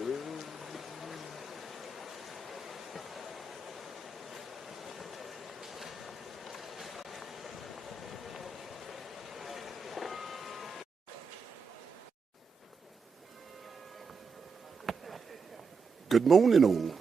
Good morning, all.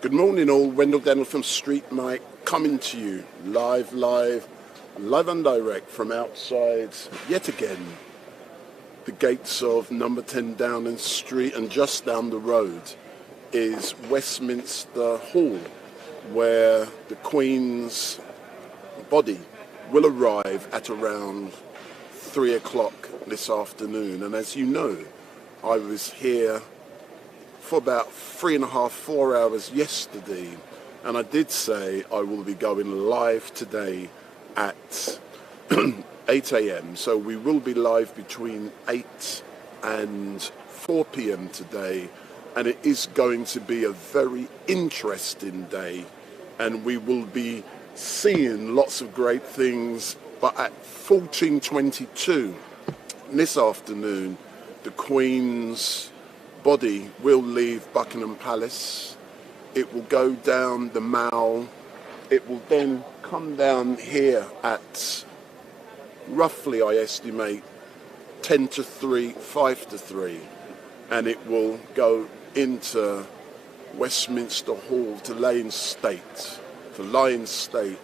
Good morning, all. Wendell Daniel from StreetMic coming to you live and direct from outside, yet again, the gates of number 10 Downing Street, and just down the road is Westminster Hall, where the Queen's body will arrive at around 3 o'clock this afternoon. And as you know, I was here for about 3.5, 4 hours yesterday, and I did say I will be going live today at 8 a.m. So we will be live between 8 and 4 p.m. today, and it is going to be a very interesting day, and we will be seeing lots of great things. But at 14:22 this afternoon, the Queen's body will leave Buckingham Palace. It will go down the Mall. It will then come down here at roughly, I estimate, 10 to 3, 5 to 3, and it will go into Westminster Hall to lie in state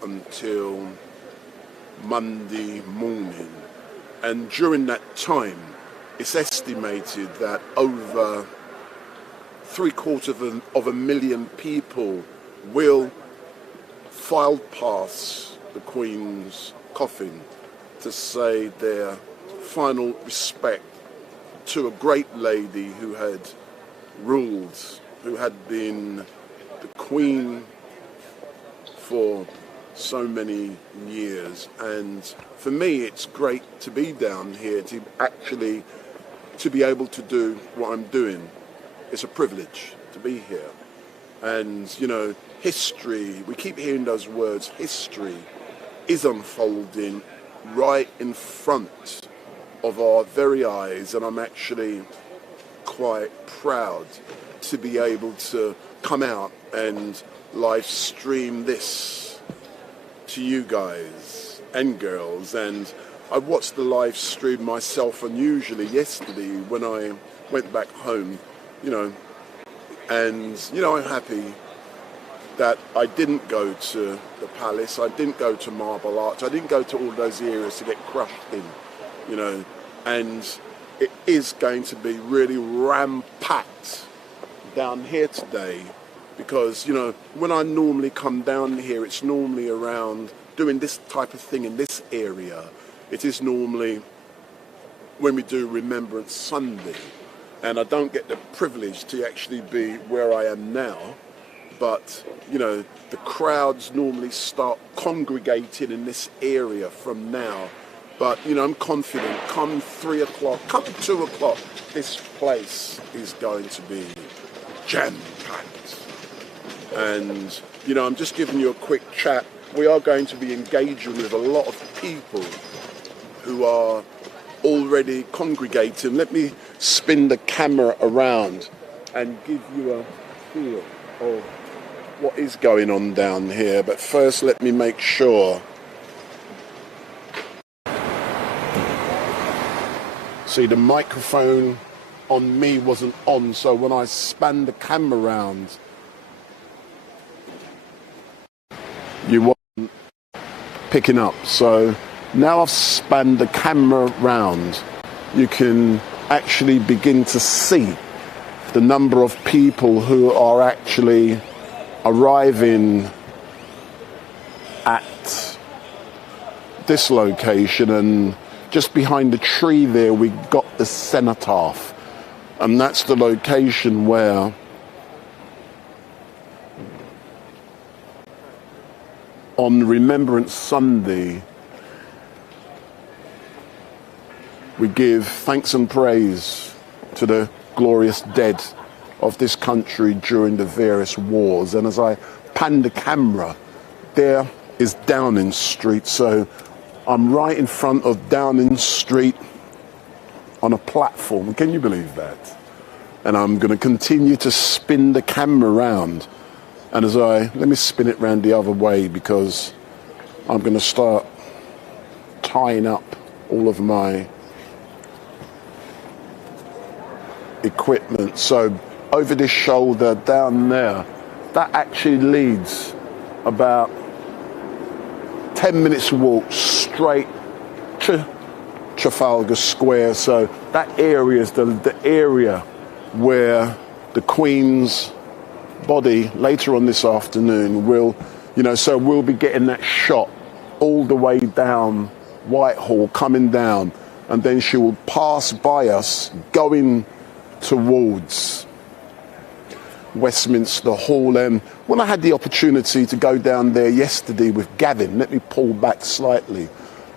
until Monday morning. And during that time, it's estimated that over 750,000 people will file past the Queen's coffin to say their final respect to a great lady who had ruled, who had been the Queen for so many years. And for me, it's great to be down here, to be able to do what I'm doing. It's a privilege to be here. And, you know, history, we keep hearing those words, history is unfolding right in front of our very eyes, and I'm actually quite proud to be able to come out and live stream this to you guys and girls. And I watched the live stream myself unusually yesterday when I went back home, you know, and, you know, I'm happy that I didn't go to the palace, I didn't go to Marble Arch, I didn't go to all those areas to get crushed in, you know, and it is going to be really ram-packed down here today because, you know, when I normally come down here, it's normally around doing this type of thing in this area. It is normally when we do Remembrance Sunday, and I don't get the privilege to actually be where I am now, but, you know, the crowds normally start congregating in this area from now. But, you know, I'm confident, come 3 o'clock, come 2 o'clock, this place is going to be jam-packed. And, you know, I'm just giving you a quick chat. We are going to be engaging with a lot of people who are already congregating. Let me spin the camera around and give you a feel of what is going on down here. But first, let me make sure. See, the microphone on me wasn't on, so when I span the camera around, you won't picking up. So now I've spanned the camera round, you can actually begin to see the number of people who are actually arriving at this location. And just behind the tree there, we got the cenotaph, and that's the location where on Remembrance Sunday we give thanks and praise to the glorious dead of this country during the various wars. And as I pan the camera, there is Downing Street. So I'm right in front of Downing Street on a platform. Can you believe that? And I'm going to continue to spin the camera around. And let me spin it round the other way, because I'm going to start tying up all of my equipment. So over this shoulder down there, that actually leads about 10 minutes walk straight to Trafalgar Square. So that area is the area where the Queen's body later on this afternoon will, so we'll be getting that shot all the way down Whitehall, coming down, and then she will pass by us going towards Westminster Hall. And when I had the opportunity to go down there yesterday with Gavin, let me pull back slightly,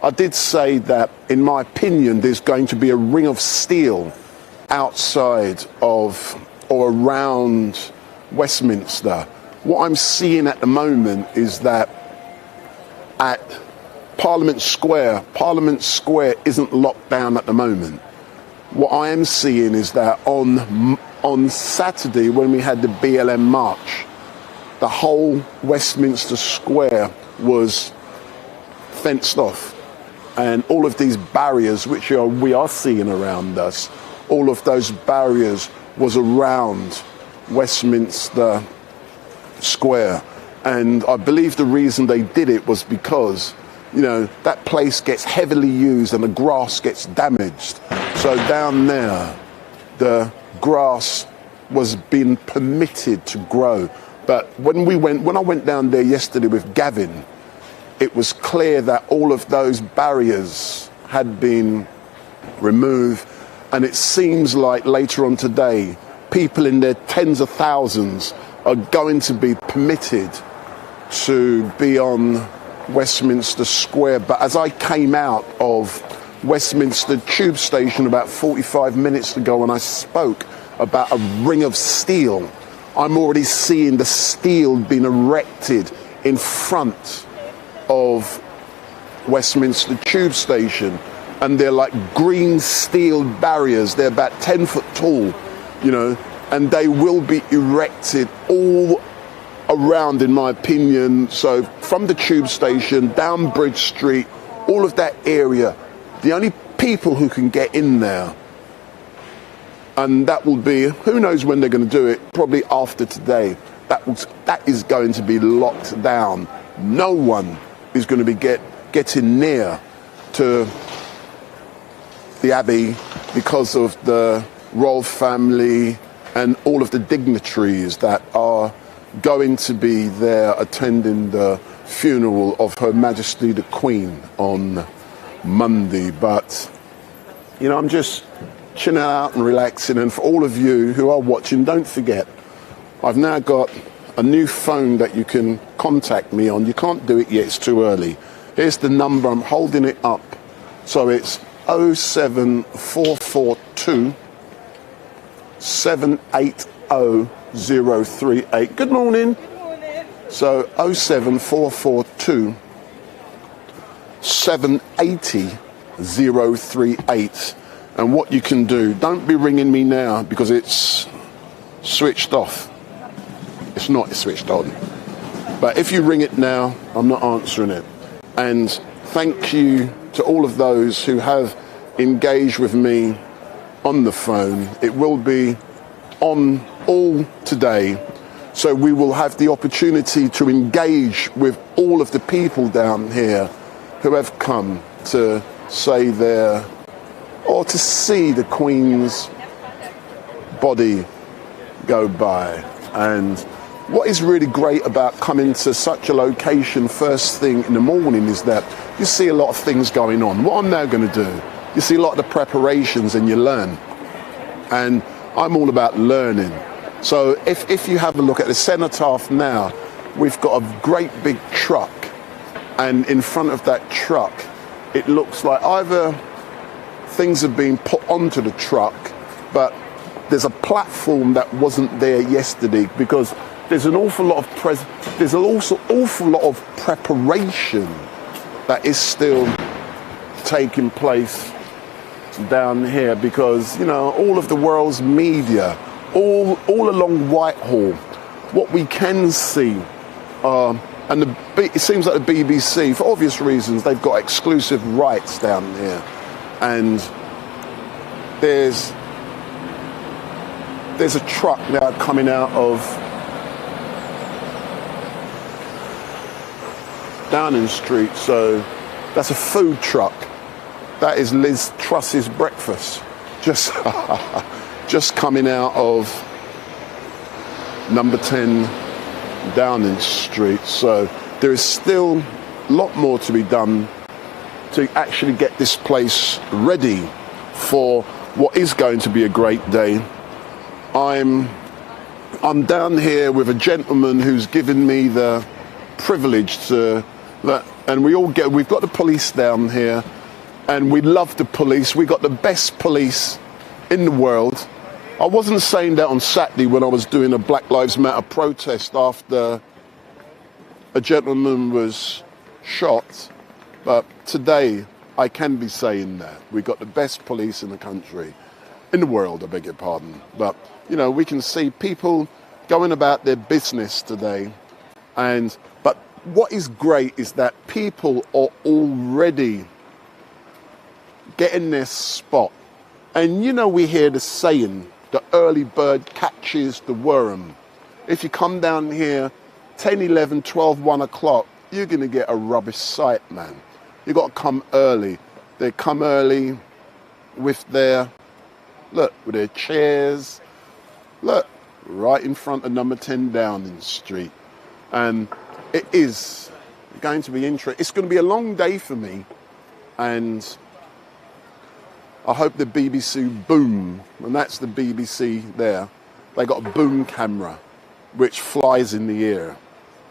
I did say that, in my opinion, there's going to be a ring of steel outside of or around Westminster. What I'm seeing at the moment is that at Parliament Square isn't locked down at the moment. What I am seeing is that on Saturday, when we had the BLM march, the whole Westminster Square was fenced off, and all of these barriers which we are seeing around us, all of those barriers was around Westminster Square. And I believe the reason they did it was because, that place gets heavily used and the grass gets damaged. So down there, the grass was being permitted to grow. But when I went down there yesterday with Gavin, it was clear that all of those barriers had been removed. And it seems like later on today, people in their tens of thousands are going to be permitted to be on Westminster Square. But as I came out of Westminster Tube Station about 45 minutes ago and I spoke about a ring of steel, I'm already seeing the steel being erected in front of Westminster Tube Station. And they're like green steel barriers. They're about 10 foot tall, and they will be erected all around, in my opinion. So from the tube station, down Bridge Street, all of that area, the only people who can get in there, and that will be, who knows when they're going to do it, probably after today, that is going to be locked down. No one is going to be getting near to the Abbey because of the royal family and all of the dignitaries that are going to be there attending the funeral of Her Majesty the Queen on Monday. But, I'm just chilling out and relaxing. And for all of you who are watching, don't forget, I've now got a new phone that you can contact me on. You can't do it yet, it's too early. Here's the number, I'm holding it up. So it's 07442 780038. Good morning. Good morning. So 07442 780038. And what you can do, don't be ringing me now because it's switched off. It's not switched on. But if you ring it now, I'm not answering it. And thank you to all of those who have engaged with me on the phone. It will be on all today, so we will have the opportunity to engage with all of the people down here who have come to say their, or to see the Queen's body go by. And what is really great about coming to such a location first thing in the morning is that you see a lot of things going on. What I'm now going to do, you see a lot of the preparations and you learn. And I'm all about learning. So if you have a look at the cenotaph now, we've got a great big truck. And in front of that truck, it looks like either things have been put onto the truck, but there's a platform that wasn't there yesterday because there's an awful lot of there's also awful lot of preparation that is still taking place down here because, you know, all of the world's media, all along Whitehall, what we can see, and it seems like the BBC, for obvious reasons, they've got exclusive rights down here, and there's a truck now coming out of Downing Street, so that's a food truck. That is Liz Truss's breakfast, just coming out of number 10 Downing Street. So there is still a lot more to be done to actually get this place ready for what is going to be a great day. I'm down here with a gentleman who's given me the privilege to, and we've got the police down here, and we love the police. We got the best police in the world. I wasn't saying that on Saturday when I was doing a Black Lives Matter protest after a gentleman was shot, but today I can be saying that. We got the best police in the country, in the world, I beg your pardon. But, you know, we can see people going about their business today. But what is great is that people are already getting their spot. And, you know, we hear the saying, the early bird catches the worm. If you come down here 10, 11, 12, 1 o'clock, you're going to get a rubbish sight, man. You got to come early. They come early with their, look, with their chairs. Look, right in front of number 10 Downing Street. And it is going to be interesting. It's going to be a long day for me. And I hope the BBC boom, and that's the BBC there. They got a boom camera, which flies in the air.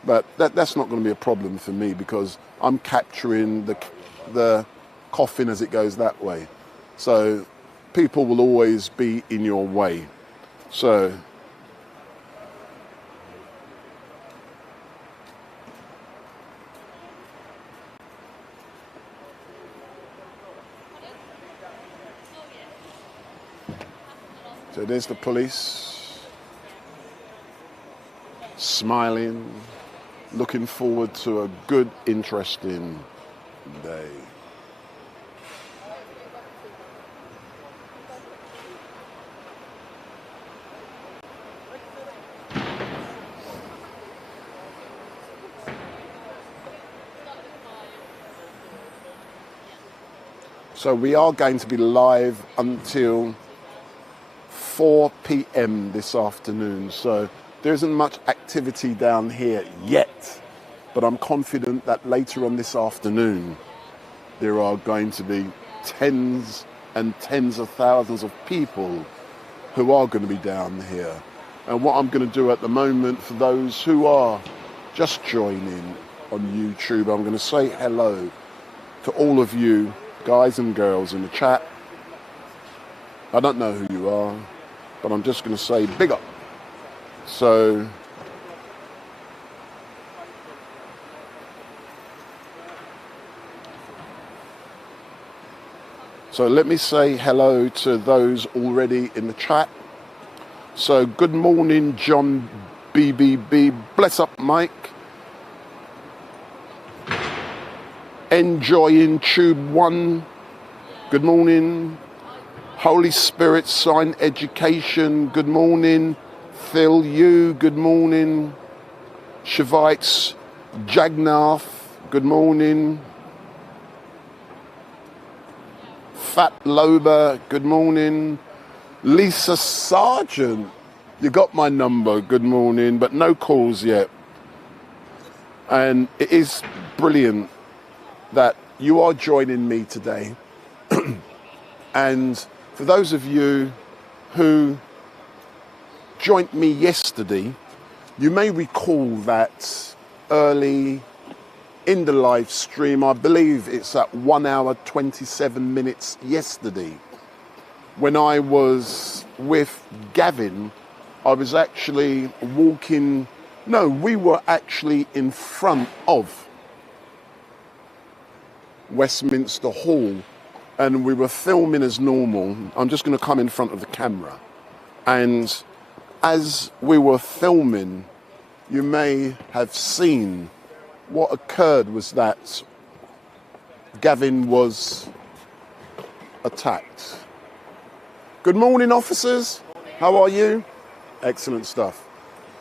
But that's not going to be a problem for me because I'm capturing the coffin as it goes that way. So people will always be in your way. So there's the police, smiling, looking forward to a good, interesting day. So we are going to be live until 4 p.m. this afternoon, so there isn't much activity down here yet, but I'm confident that later on this afternoon there are going to be tens and tens of thousands of people who are going to be down here. And what I'm going to do at the moment, for those who are just joining on YouTube, I'm going to say hello to all of you guys and girls in the chat. I don't know who you are, but I'm just going to say big up. So let me say hello to those already in the chat. So good morning, John BBB. Bless up, Mike. Enjoying Tube 1. Good morning. Holy Spirit Sign Education. Good morning. Phil Yu. Good morning. Shivites Jagnath. Good morning. Fat Loba, good morning. Lisa Sargent, you got my number, good morning, but no calls yet. And it is brilliant that you are joining me today. And for those of you who joined me yesterday, you may recall that early in the live stream, I believe it's at 1 hour 27 minutes yesterday, when I was with Gavin, I was actually walking, no, we were actually in front of Westminster Hall, and we were filming as normal. I'm just going to come in front of the camera. And as we were filming, you may have seen what occurred was that Gavin was attacked. Good morning, officers. How are you? Excellent stuff.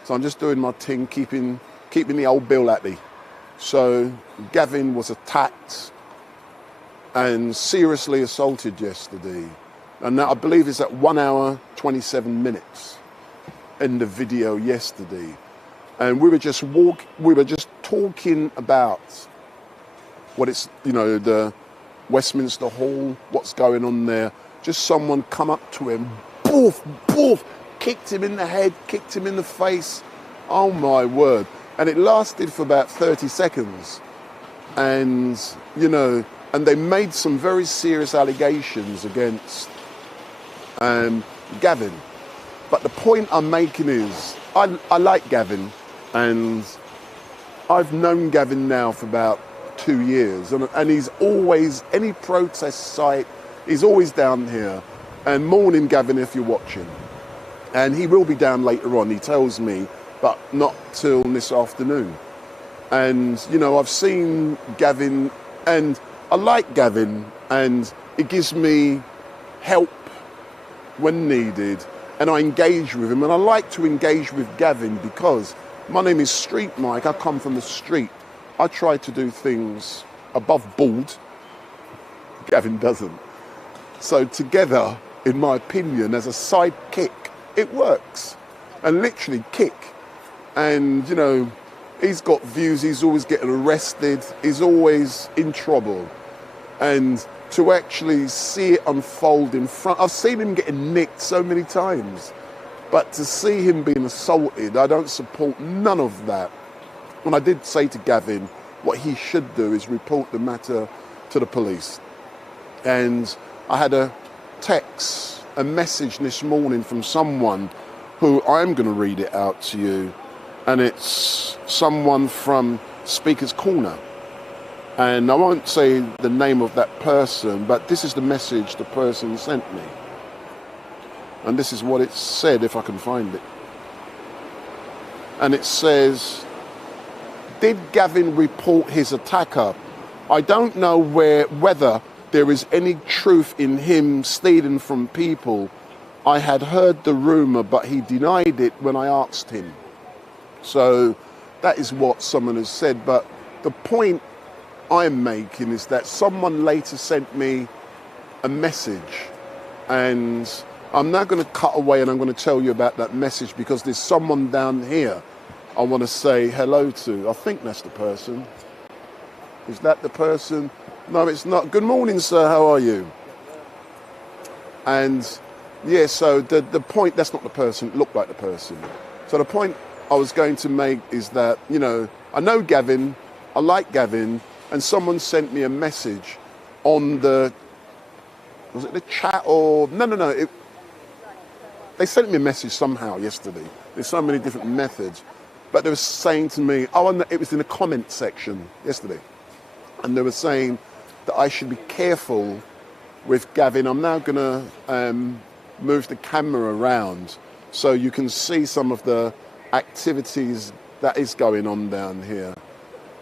So I'm just doing my thing, keeping the old Bill at me. So Gavin was attacked and seriously assaulted yesterday. And that, I believe, is at 1 hour 27 minutes in the video yesterday. And we were just talking about what it's, you know, the Westminster Hall, what's going on there. Just someone come up to him, boof, boof, kicked him in the head, kicked him in the face. Oh my word. And it lasted for about 30 seconds. And, you know, and they made some very serious allegations against Gavin. But the point I'm making is, I like Gavin. And I've known Gavin now for about 2 years, and he's always, any protest site, he's always down here. And morning, Gavin, if you're watching. And he will be down later on, he tells me, but not till this afternoon. And, you know, I've seen Gavin, and I like Gavin, and it gives me help when needed, and I engage with him. And I like to engage with Gavin because my name is StreetMic, I come from the street. I try to do things above board. Gavin doesn't. So together, in my opinion, as a sidekick, it works. And literally kick. And, you know, he's got views, he's always getting arrested, he's always in trouble. And to actually see it unfold in front, I've seen him getting nicked so many times. But to see him being assaulted, I don't support none of that. And I did say to Gavin, what he should do is report the matter to the police. And I had a text, a message this morning from someone who I'm going to read it out to you. And it's someone from Speaker's Corner. And I won't say the name of that person, but this is the message the person sent me. And this is what it said, if I can find it. And it says, did Gavin report his attacker? I don't know whether there is any truth in him stealing from people. I had heard the rumour, but he denied it when I asked him. So that is what someone has said. But the point I'm making is that someone later sent me a message, and I'm now going to cut away and I'm going to tell you about that message because there's someone down here I want to say hello to. I think that's the person. Is that the person? No, it's not. Good morning, sir. How are you? And yeah, so the point, that's not the person. It looked like the person. So the point I was going to make is that, you know Gavin, I like Gavin, and someone sent me a message on the, was it the chat or, no, they sent me a message somehow yesterday. There's so many different methods. But they were saying to me, it was in the comment section yesterday. And they were saying that I should be careful with Gavin. I'm now going to move the camera around so you can see some of the activities that is going on down here.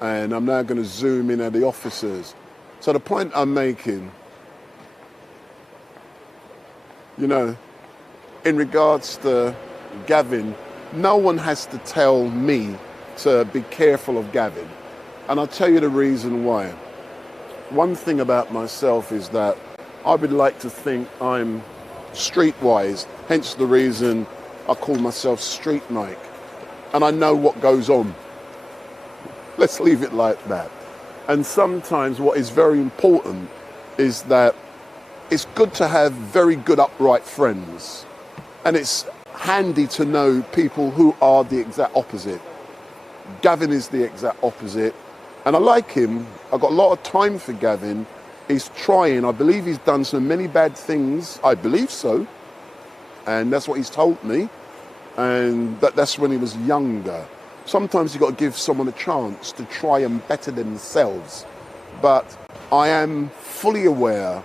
And I'm now going to zoom in at the officers. So the point I'm making, you know, in regards to Gavin, no one has to tell me to be careful of Gavin. And I'll tell you the reason why. One thing about myself is that I would like to think I'm streetwise, hence the reason I call myself StreetMic. And I know what goes on. Let's leave it like that. And sometimes what is very important is that it's good to have very good upright friends. And it's handy to know people who are the exact opposite. Gavin is the exact opposite. And I like him. I've got a lot of time for Gavin. He's trying. I believe he's done so many bad things. I believe so. And that's what he's told me. And that's when he was younger. Sometimes you've got to give someone a chance to try and better themselves. But I am fully aware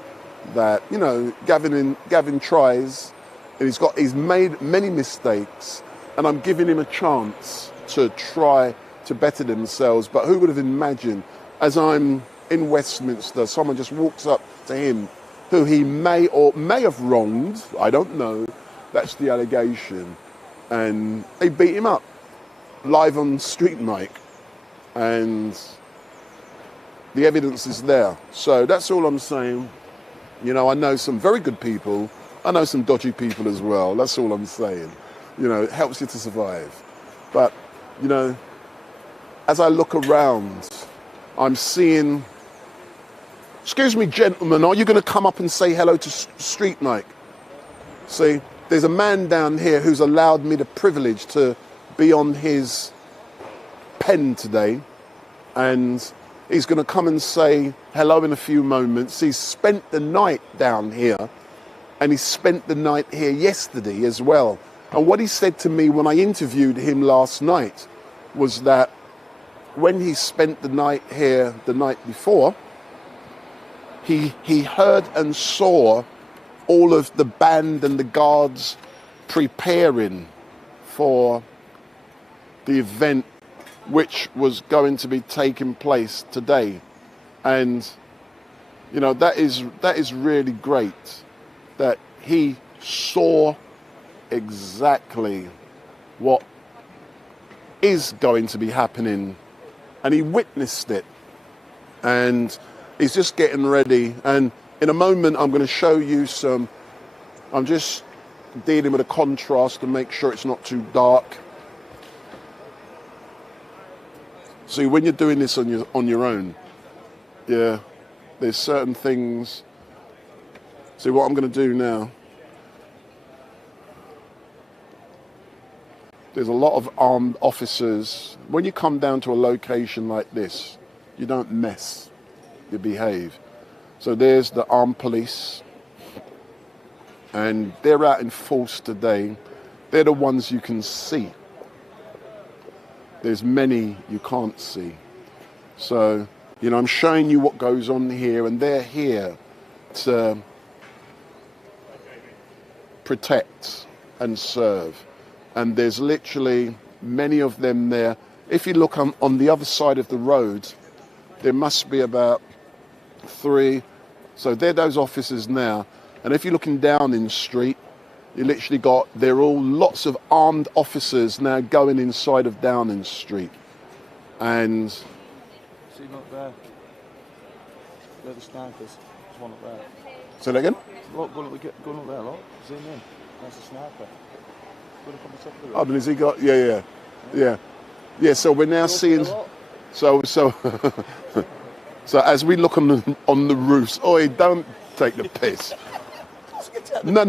that, you know, Gavin tries, and he's made many mistakes, and I'm giving him a chance to try to better themselves. But who would have imagined, as I'm in Westminster, someone just walks up to him who he may have wronged, I don't know, that's the allegation, and they beat him up live on StreetMic, and the evidence is there. So that's all I'm saying. You know, I know some very good people, I know some dodgy people as well, that's all I'm saying. You know, it helps you to survive. But, you know, as I look around, I'm seeing, excuse me, gentlemen, are you going to come up and say hello to StreetMic? See, there's a man down here who's allowed me the privilege to be on his pen today, and he's going to come and say hello in a few moments. He's spent the night down here, and he spent the night here yesterday as well. And what he said to me when I interviewed him last night was that when he spent the night here the night before, he heard and saw all of the band and the guards preparing for the event which was going to be taking place today. And, you know, that is really great that he saw exactly what is going to be happening, and he witnessed it, and he's just getting ready. And in a moment I'm going to show you I'm just dealing with a contrast to make sure it's not too dark. See, when you're doing this on your own, yeah, there's certain things. See, what I'm going to do now, there's a lot of armed officers. When you come down to a location like this, you don't mess, you behave. So there's the armed police, and they're out in force today. They're the ones you can see. There's many you can't see. So, you know, I'm showing you what goes on here, and they're here to protect and serve. And there's literally many of them there. If you look on the other side of the road, there must be about 3. So they're those officers now. And if you're looking down in the street, you literally they're all lots of armed officers now going inside of Downing Street. And see, look there. They're the snipers. There's one up there. Say that again? Look, going up there, look. Zoom in. That's a sniper. Going up on the top of the road. Oh, has he got? Yeah. So we're now seeing. So so as we look on the roofs. Oi, don't take the piss. No.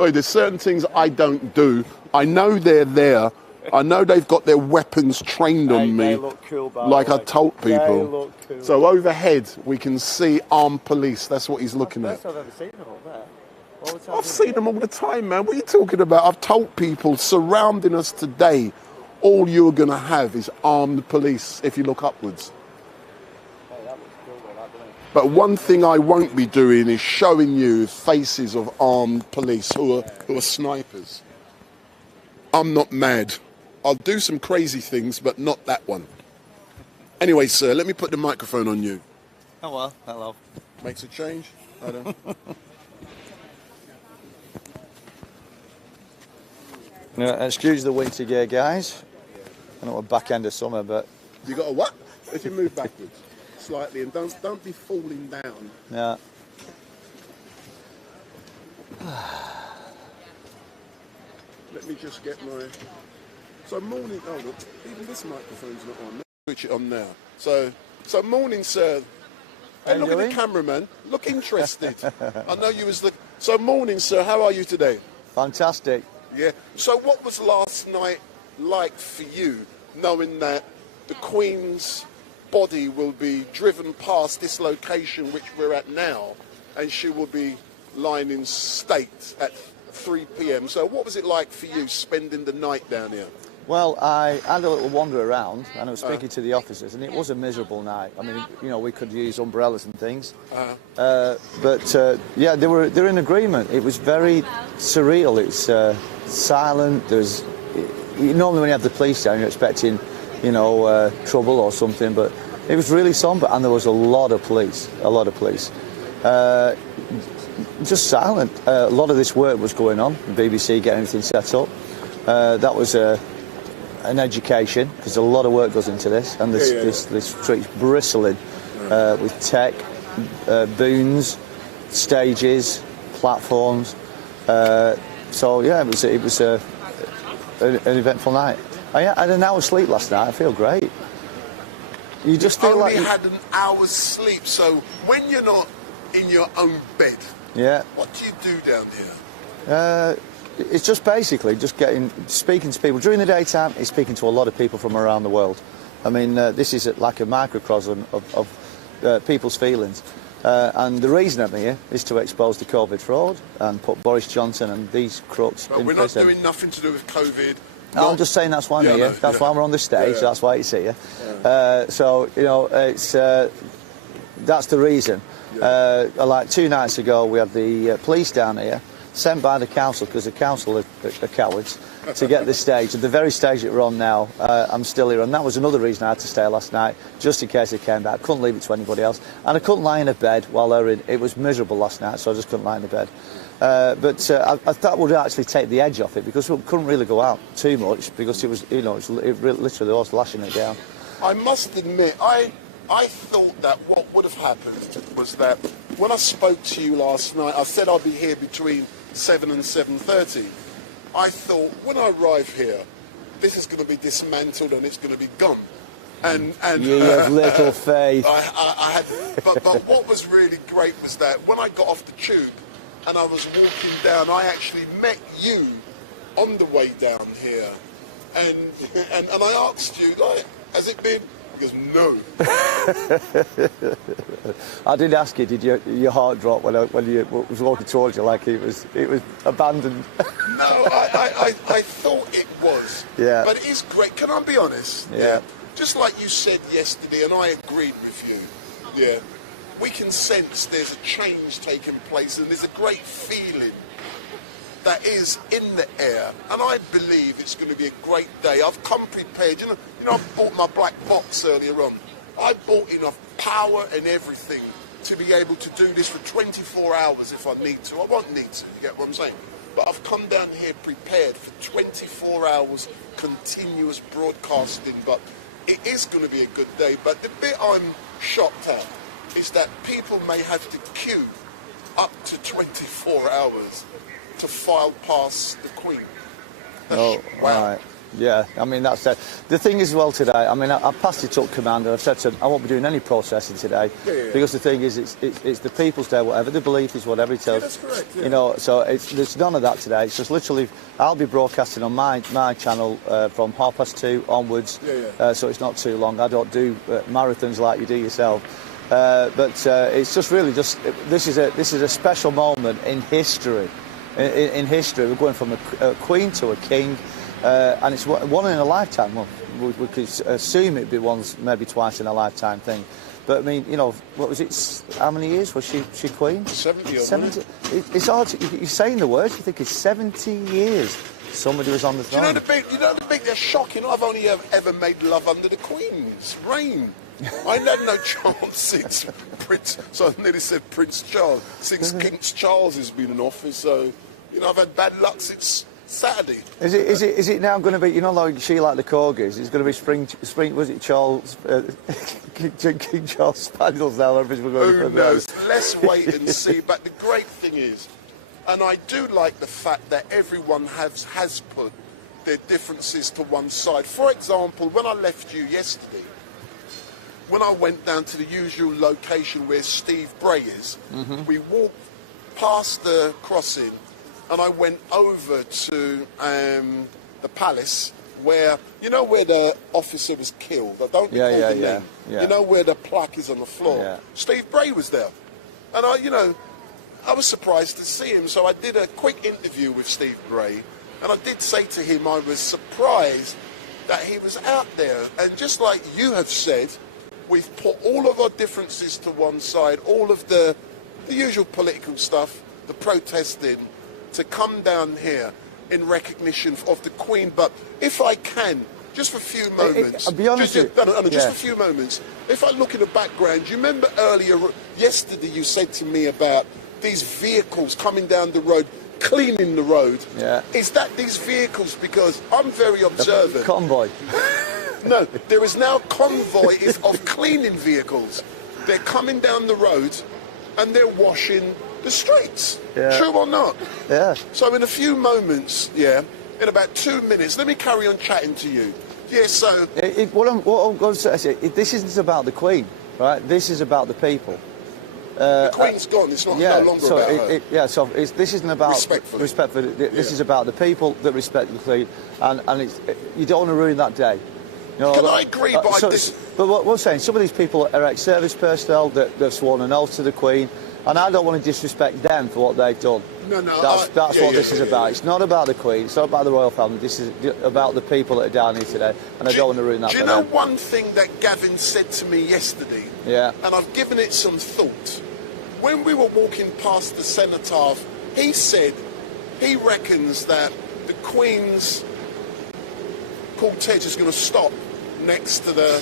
Oi, there's certain things I don't do. I know they're there. I know they've got their weapons trained on me. They look cool, like I told people. They look cool. So overhead we can see armed police. That's what he's looking at. I've ever seen them up there. I've seen them all the time, man. What are you talking about? I've told people surrounding us today, all you're going to have is armed police if you look upwards. Hey, that looks cool, though, that, doesn't it? But one thing I won't be doing is showing you faces of armed police who are snipers. I'm not mad. I'll do some crazy things, but not that one. Anyway, sir, let me put the microphone on you. Oh, well, hello. Makes a change? I don't. No, excuse the winter gear, guys. I know we're back end of summer, but You got a what? If you move backwards slightly, and don't be falling down. yeah. Let me just get my... So morning... Oh, look, even this microphone's not on. Switch it on now. So morning, sir. Hey, look at the cameraman. Look interested. I know you was the... So morning, sir. How are you today? Fantastic. Yeah. So what was last night like for you, knowing that the Queen's body will be driven past this location which we're at now, and she will be lying in state at 3 p.m. So what was it like for you spending the night down here? Well, I had a little wander around and I was speaking to the officers, and it was a miserable night. I mean, you know, we could use umbrellas and things. Yeah, they were in agreement. It was very surreal. It's silent. Normally when you have the police down, you're expecting, you know, trouble or something, but it was really somber, and there was a lot of police. Just silent. A lot of this work was going on. The BBC getting everything set up. That was an education, because a lot of work goes into this, and this street's bristling with tech, booms, stages, platforms. So yeah, it was an eventful night. I had an hour's sleep last night. I feel great. You just feel like you only had an hour's sleep. So when you're not in your own bed, what do you do down here? It's just basically speaking to people. During the daytime, it's speaking to a lot of people from around the world. I mean, this is like a microcosm of people's feelings. And the reason I'm here is to expose the COVID fraud and put Boris Johnson and these crooks in prison. We're not doing nothing to do with COVID. No, I'm just saying that's why I'm here. That's why we're on this stage. That's why it's here. So, you know, it's that's the reason. Like 2 nights ago, we had the police down here, sent by the council, because the council are cowards, to get this stage. At the very stage that we're on now, I'm still here, and that was another reason I had to stay last night, just in case they came back. Couldn't leave it to anybody else, and I couldn't lie in a bed while they were in. It was miserable last night, so I just couldn't lie in the bed. But I thought would actually take the edge off it, because we couldn't really go out too much, because it was, you know, it literally was lashing it down. I must admit, I thought that what would have happened was that when I spoke to you last night, I said I'd be here between 7 and 7:30. I thought when I arrive here, this is going to be dismantled and it's going to be gone. And you have little faith. I had, but what was really great was that when I got off the tube and I was walking down, I actually met you on the way down here, and I asked you, like, has it been? He goes, no. I did ask you, did your heart drop when you was walking towards you, like it was abandoned? No, I thought it was. Yeah. But it's great. Can I be honest? Yeah. Just like you said yesterday, and I agreed with you. Yeah. We can sense there's a change taking place, and there's a great feeling that is in the air, and I believe it's going to be a great day. I've come prepared. You know, I bought my black box earlier on. I bought enough power and everything to be able to do this for 24 hours if I need to. I won't need to, you get what I'm saying? But I've come down here prepared for 24 hours continuous broadcasting, but it is going to be a good day. But the bit I'm shocked at is that people may have to queue up to 24 hours to file past the Queen. Wow. Right. Yeah, I mean, that's it. The thing is, well, today, I mean, I passed it up, Commander. I've said to him, I won't be doing any processing today, because the thing is, it's the People's Day, whatever the belief is, whatever it tells. That's correct, you know, so there's none of that today. It's just literally, I'll be broadcasting on my channel from 2:30 onwards, so it's not too long. I don't do marathons like you do yourself. But it's just really this is a special moment in history. In history, we're going from a queen to a king, and it's one in a lifetime. Well, we could assume it'd be once, maybe twice in a lifetime thing. But I mean, you know, what was it? How many years was she queen? 70. 70. It's hard. You're saying the words. You think it's 70 years. Somebody was on the throne. You know the big. They're shocking. I've only ever made love under the Queen's reign. I had no chance since Prince. So I nearly said Prince Charles. Since King Charles has been in office, so you know I've had bad luck since Saturday. Is it now going to be? You know, like she like the corgis. It's going to be spring. Was it Charles? King Charles Spaniels now. Who knows? Let's wait and see. But the great thing is, And I do like the fact that everyone has put their differences to one side. For example, when I left you yesterday, when I went down to the usual location where Steve Bray is, we walked past the crossing and I went over to the palace where, you know where the officer was killed? I don't recall the name. Yeah. You know where the plaque is on the floor? Yeah. Steve Bray was there. And I was surprised to see him, so I did a quick interview with Steve Bray, and I did say to him I was surprised that he was out there. And just like you have said, we've put all of our differences to one side, all of the usual political stuff, the protesting, to come down here in recognition of the Queen. But if I can, just for a few moments, I'll be honest just for a few moments, if I look in the background, you remember earlier, yesterday you said to me about these vehicles coming down the road, cleaning the road. Yeah. Is that these vehicles? Because I'm very observant. Convoy. No, there is now convoy of cleaning vehicles. They're coming down the road and they're washing the streets. Yeah. True or not? Yeah. So in a few moments, in about 2 minutes, let me carry on chatting to you. Yeah, so... What I'm going to say, this isn't about the Queen, right? This is about the people. The Queen's gone. It's not no longer so about her. So this isn't about Respectfully. This is about the people that respect the Queen, and you don't want to ruin that day. Can I agree? But what we're saying, some of these people are ex-service personnel that they've sworn an oath to the Queen, and I don't want to disrespect them for what they've done. No, That's what this is about. It's not about the Queen. It's not about the royal family. This is about the people that are down here today, and I don't want to ruin that. Do you know one thing that Gavin said to me yesterday? Yeah. And I've given it some thought. When we were walking past the cenotaph, he said he reckons that the Queen's cortege is going to stop next to the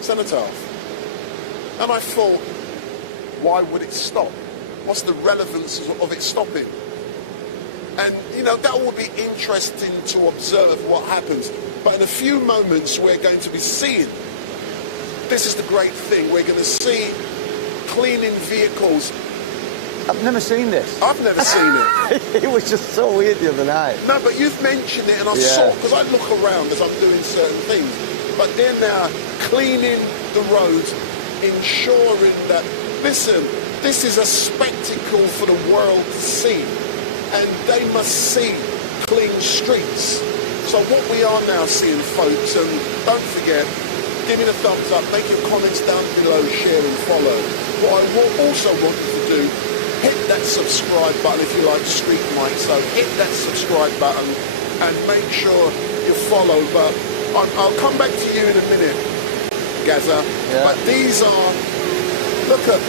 cenotaph. And I thought, why would it stop? What's the relevance of it stopping? And, that will be interesting to observe what happens. But in a few moments, we're going to be seeing, this is the great thing, we're going to see cleaning vehicles. I've never seen this. I've never seen it. It was just so weird the other night. No, but you've mentioned it, and I saw, because I look around as I'm doing certain things, but they're now cleaning the roads, ensuring that, listen, this is a spectacle for the world to see, and they must see clean streets. So what we are now seeing, folks, and don't forget, give me the thumbs up, make your comments down below, share and follow. What I will also want you to do, hit that subscribe button if you like StreetMic, so hit that subscribe button and make sure you follow. But I'll come back to you in a minute, Gaza. Yeah. But these are, look at,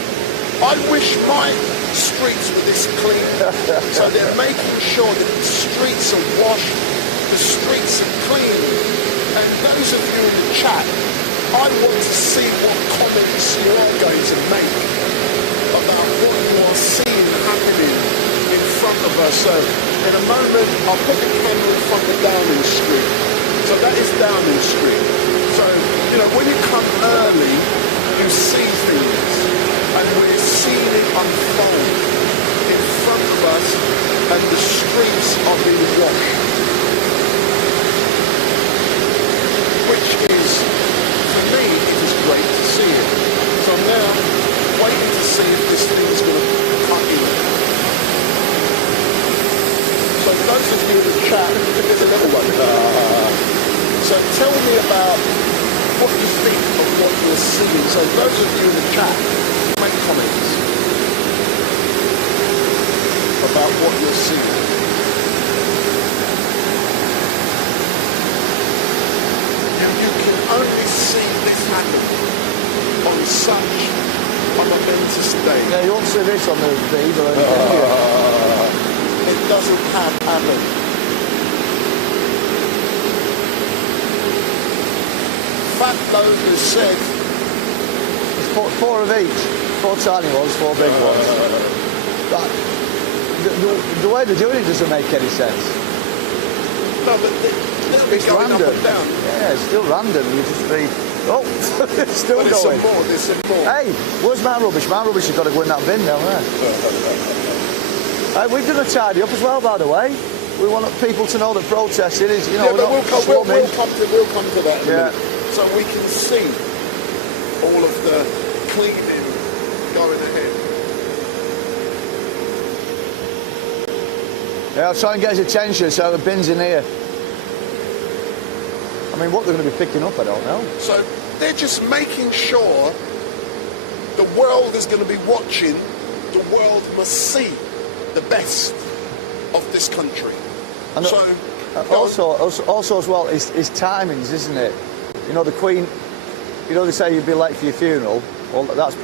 I wish my streets were this clean. So they're making sure that the streets are washed, the streets are clean. And those of you in the chat, I want to see what comments you are going to make about what you are seeing happening in front of us. So in a moment, I'll put the camera in front of Downing Street. So that is Downing Street. So, when you come early, you see things. And we're seeing it unfold in front of us, and the streets are being washed. Which is, for me, it is great to see it. So I'm now waiting to see if this thing is going to cut in. So those of you in the chat, there's another one. So tell me about what you think of what you're seeing. So those of you in the chat, make comments about what you're seeing. You can only see this happen on such a momentous day. Yeah, you won't see this on the feed or anything. It doesn't happen. Fat Logan said, it's four of each. 4 tiny ones, 4 big ones. But the way they're doing it doesn't make any sense. No, but it's going random. Up and down. Yeah, it's still random. You just read. Oh, it's still but going. There's some more. Hey, where's my rubbish? My rubbish has got to go in that bin down there. We've done a tidy up as well, by the way. We want people to know that protesting is, yeah, but we'll come to that in a minute. So we can see all of the cleaning going ahead. Yeah, I'll try and get his attention so the bin's in here. I mean, what they're going to be picking up, I don't know. So they're just making sure the world is going to be watching. The world must see the best of this country. And so also as well, is timings, isn't it? You know, the Queen, you know, they say you'd be late for your funeral. Well, that's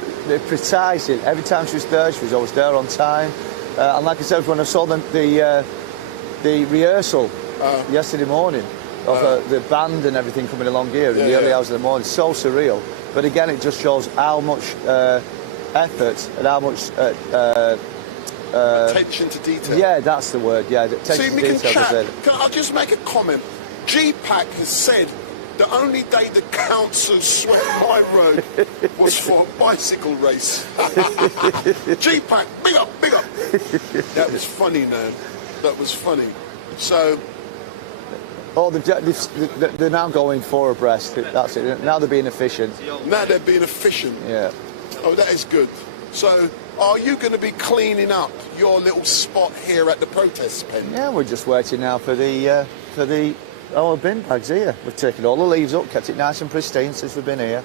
precisely. Every time she was there, she was always there on time. And like I said, when I saw the rehearsal yesterday morning of the band and everything coming along here in the early hours of the morning, so surreal. But again, it just shows how much effort and how much attention to detail. Yeah, that's the word. Yeah, attention to detail. I'll just make a comment. GPAC has said the only day the council swept my road was for a bicycle race. GPAC, big up, big up. That was funny, man. That was funny. So. Oh, they're now going 4 abreast. That's it. Now they're being efficient. Now they're being efficient. Yeah. Oh, that is good. So, are you going to be cleaning up your little spot here at the protest pen? Yeah, we're just waiting now for the bin bags here. We've taken all the leaves up, kept it nice and pristine since we've been here.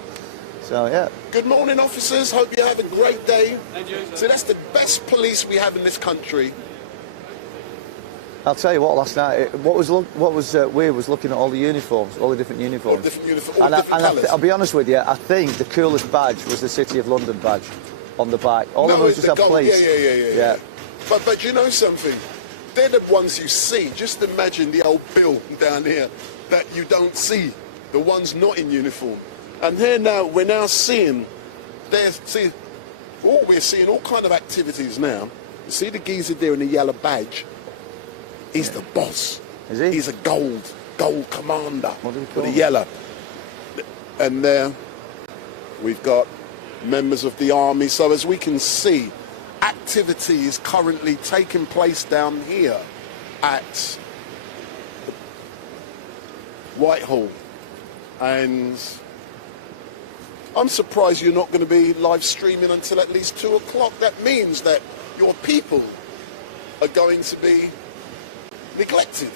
So, yeah. Good morning, officers. Hope you have a great day. So that's the best police we have in this country. I'll tell you what, last night, what was weird was looking at all the uniforms, all the different uniforms. All different colours. I'll be honest with you, I think the coolest badge was the City of London badge on the back. All of us just have police. Yeah. But you know something? They're the ones you see. Just imagine the old bill down here that you don't see. The ones not in uniform. And here now, we're now seeing, we're seeing all kind of activities now. You see the geezer there in the yellow badge? He's the boss. Is he? He's a gold commander What do we call with the him? yellow. And there we've got members of the army. So as we can see, activity is currently taking place down here at Whitehall. And I'm surprised you're not going to be live streaming until at least 2 o'clock. That means that your people are going to be neglected.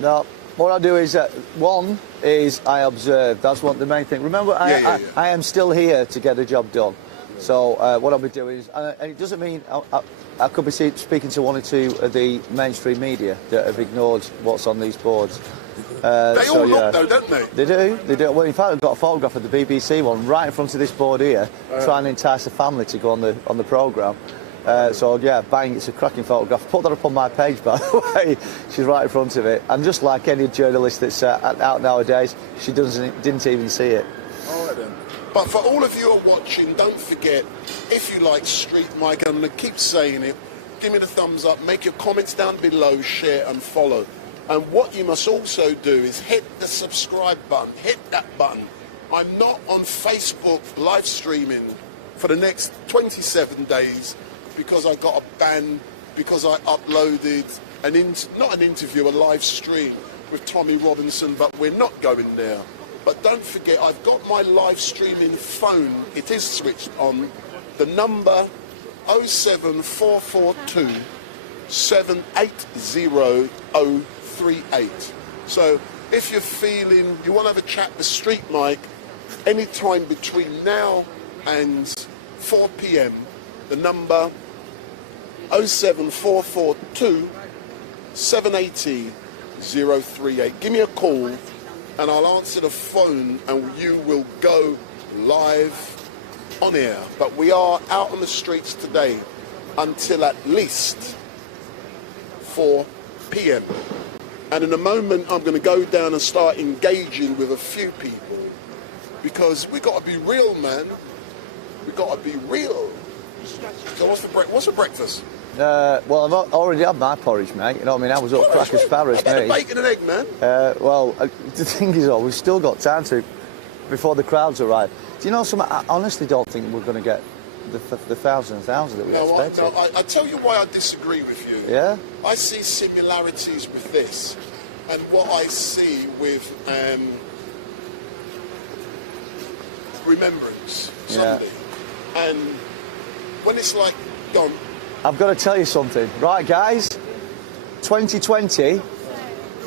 No, what I do is, one is I observe. That's the main thing. Remember, I am still here to get the job done. So what I'll be doing is, and it doesn't mean I could be speaking to 1 or 2 of the mainstream media that have ignored what's on these boards. They all look though, don't they? They do. Well, in fact, I've got a photograph of the BBC one right in front of this board here, trying to entice the family to go on the programme. So yeah, bang, it's a cracking photograph. Put that up on my page, by the way. She's right in front of it. And just like any journalist that's out nowadays, she didn't even see it. All right then. But for all of you who are watching, don't forget, if you like StreetMic, I'm going to keep saying it, give me the thumbs up, make your comments down below, share and follow. And what you must also do is hit the subscribe button, hit that button. I'm not on Facebook live streaming for the next 27 days because I got a ban, because I uploaded not an interview, a live stream with Tommy Robinson, but we're not going there. But don't forget, I've got my live streaming phone, it is switched on, the number 07442 780 So if you're feeling you want to have a chat with StreetMic any time between now and 4 p.m, the number 07442 780 038. Give me a call and I'll answer the phone and you will go live on air. But we are out on the streets today until at least 4 p.m. And in a moment, I'm going to go down and start engaging with a few people because we got to be real, man. We got to be real. So what's for breakfast? Well, I've already had my porridge, mate. You know what I mean? I was up crack as sparrows, mate. Bacon and egg, man. Well, the thing is, we've still got time before the crowds arrive. Do you know something? I honestly don't think we're going to get the thousands that we expected. I tell you why I disagree with you. Yeah? I see similarities with this and what I see with Remembrance Sunday. And when it's like, don't. I've got to tell you something. Right, guys? 2020,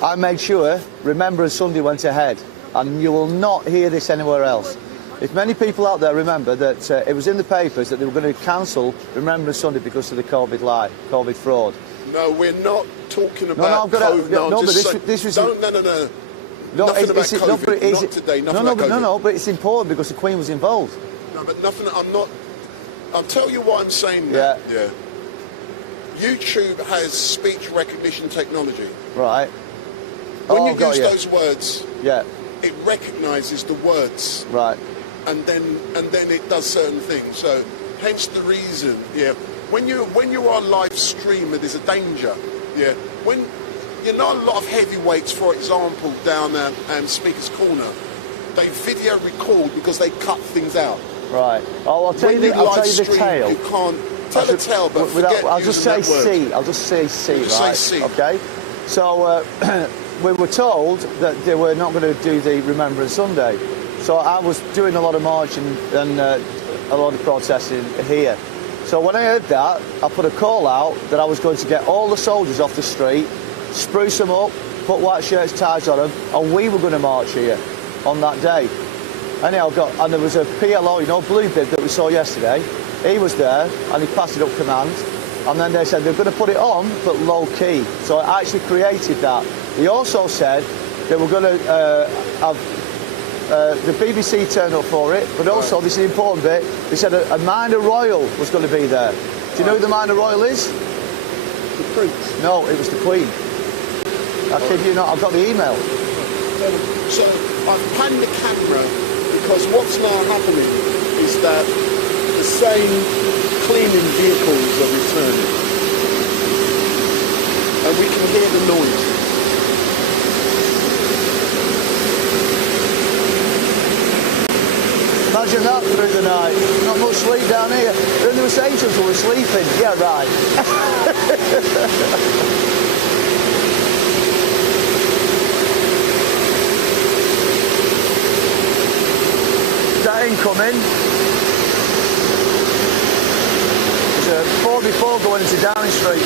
I made sure Remembrance Sunday went ahead. And you will not hear this anywhere else. If many people out there remember that it was in the papers that they were going to cancel Remembrance Sunday because of the COVID lie, COVID fraud. No, we're not talking about COVID. This was... No. Nothing about COVID. Not today. Nothing about COVID. No, but it's important because the Queen was involved. No, but nothing. I'm not. I'll tell you why I'm saying that. Yeah. YouTube has speech recognition technology. Right. When you use those words, yeah, it recognises the words. Right. And then it does certain things. So hence the reason, when you are live streamer, there's a danger. Yeah. When you know a lot of heavyweights, for example, down Speaker's Corner, they video record because they cut things out. Right. Oh, I'll tell you the tale. You can't tell a tale, but I'll just say C. I'll just say C. Right. Say C. Okay. So we were told that they were not going to do the Remembrance Sunday. So I was doing a lot of marching and a lot of protesting here. So when I heard that, I put a call out that I was going to get all the soldiers off the street, spruce them up, put white shirts, ties on them, and we were going to march here on that day. Anyhow, and there was a PLO, Bluebird that we saw yesterday. He was there, and he passed it up command. And then they said they're going to put it on, but low key. So I actually created that. He also said they were going to have the BBC turn up for it, but also, this is the important bit, they said a Minor Royal was going to be there. Do you know who the Minor Royal is? The Prince? No, it was the Queen. I kid you not, I've got the email. So I've panned the camera because what's now happening is that the same cleaning vehicles are returning. And we can hear the noise. Imagine that through the night. Not much sleep down here. Then there was angels who were sleeping. Yeah, right. That incoming. There's a 4x4 going into Downing Street.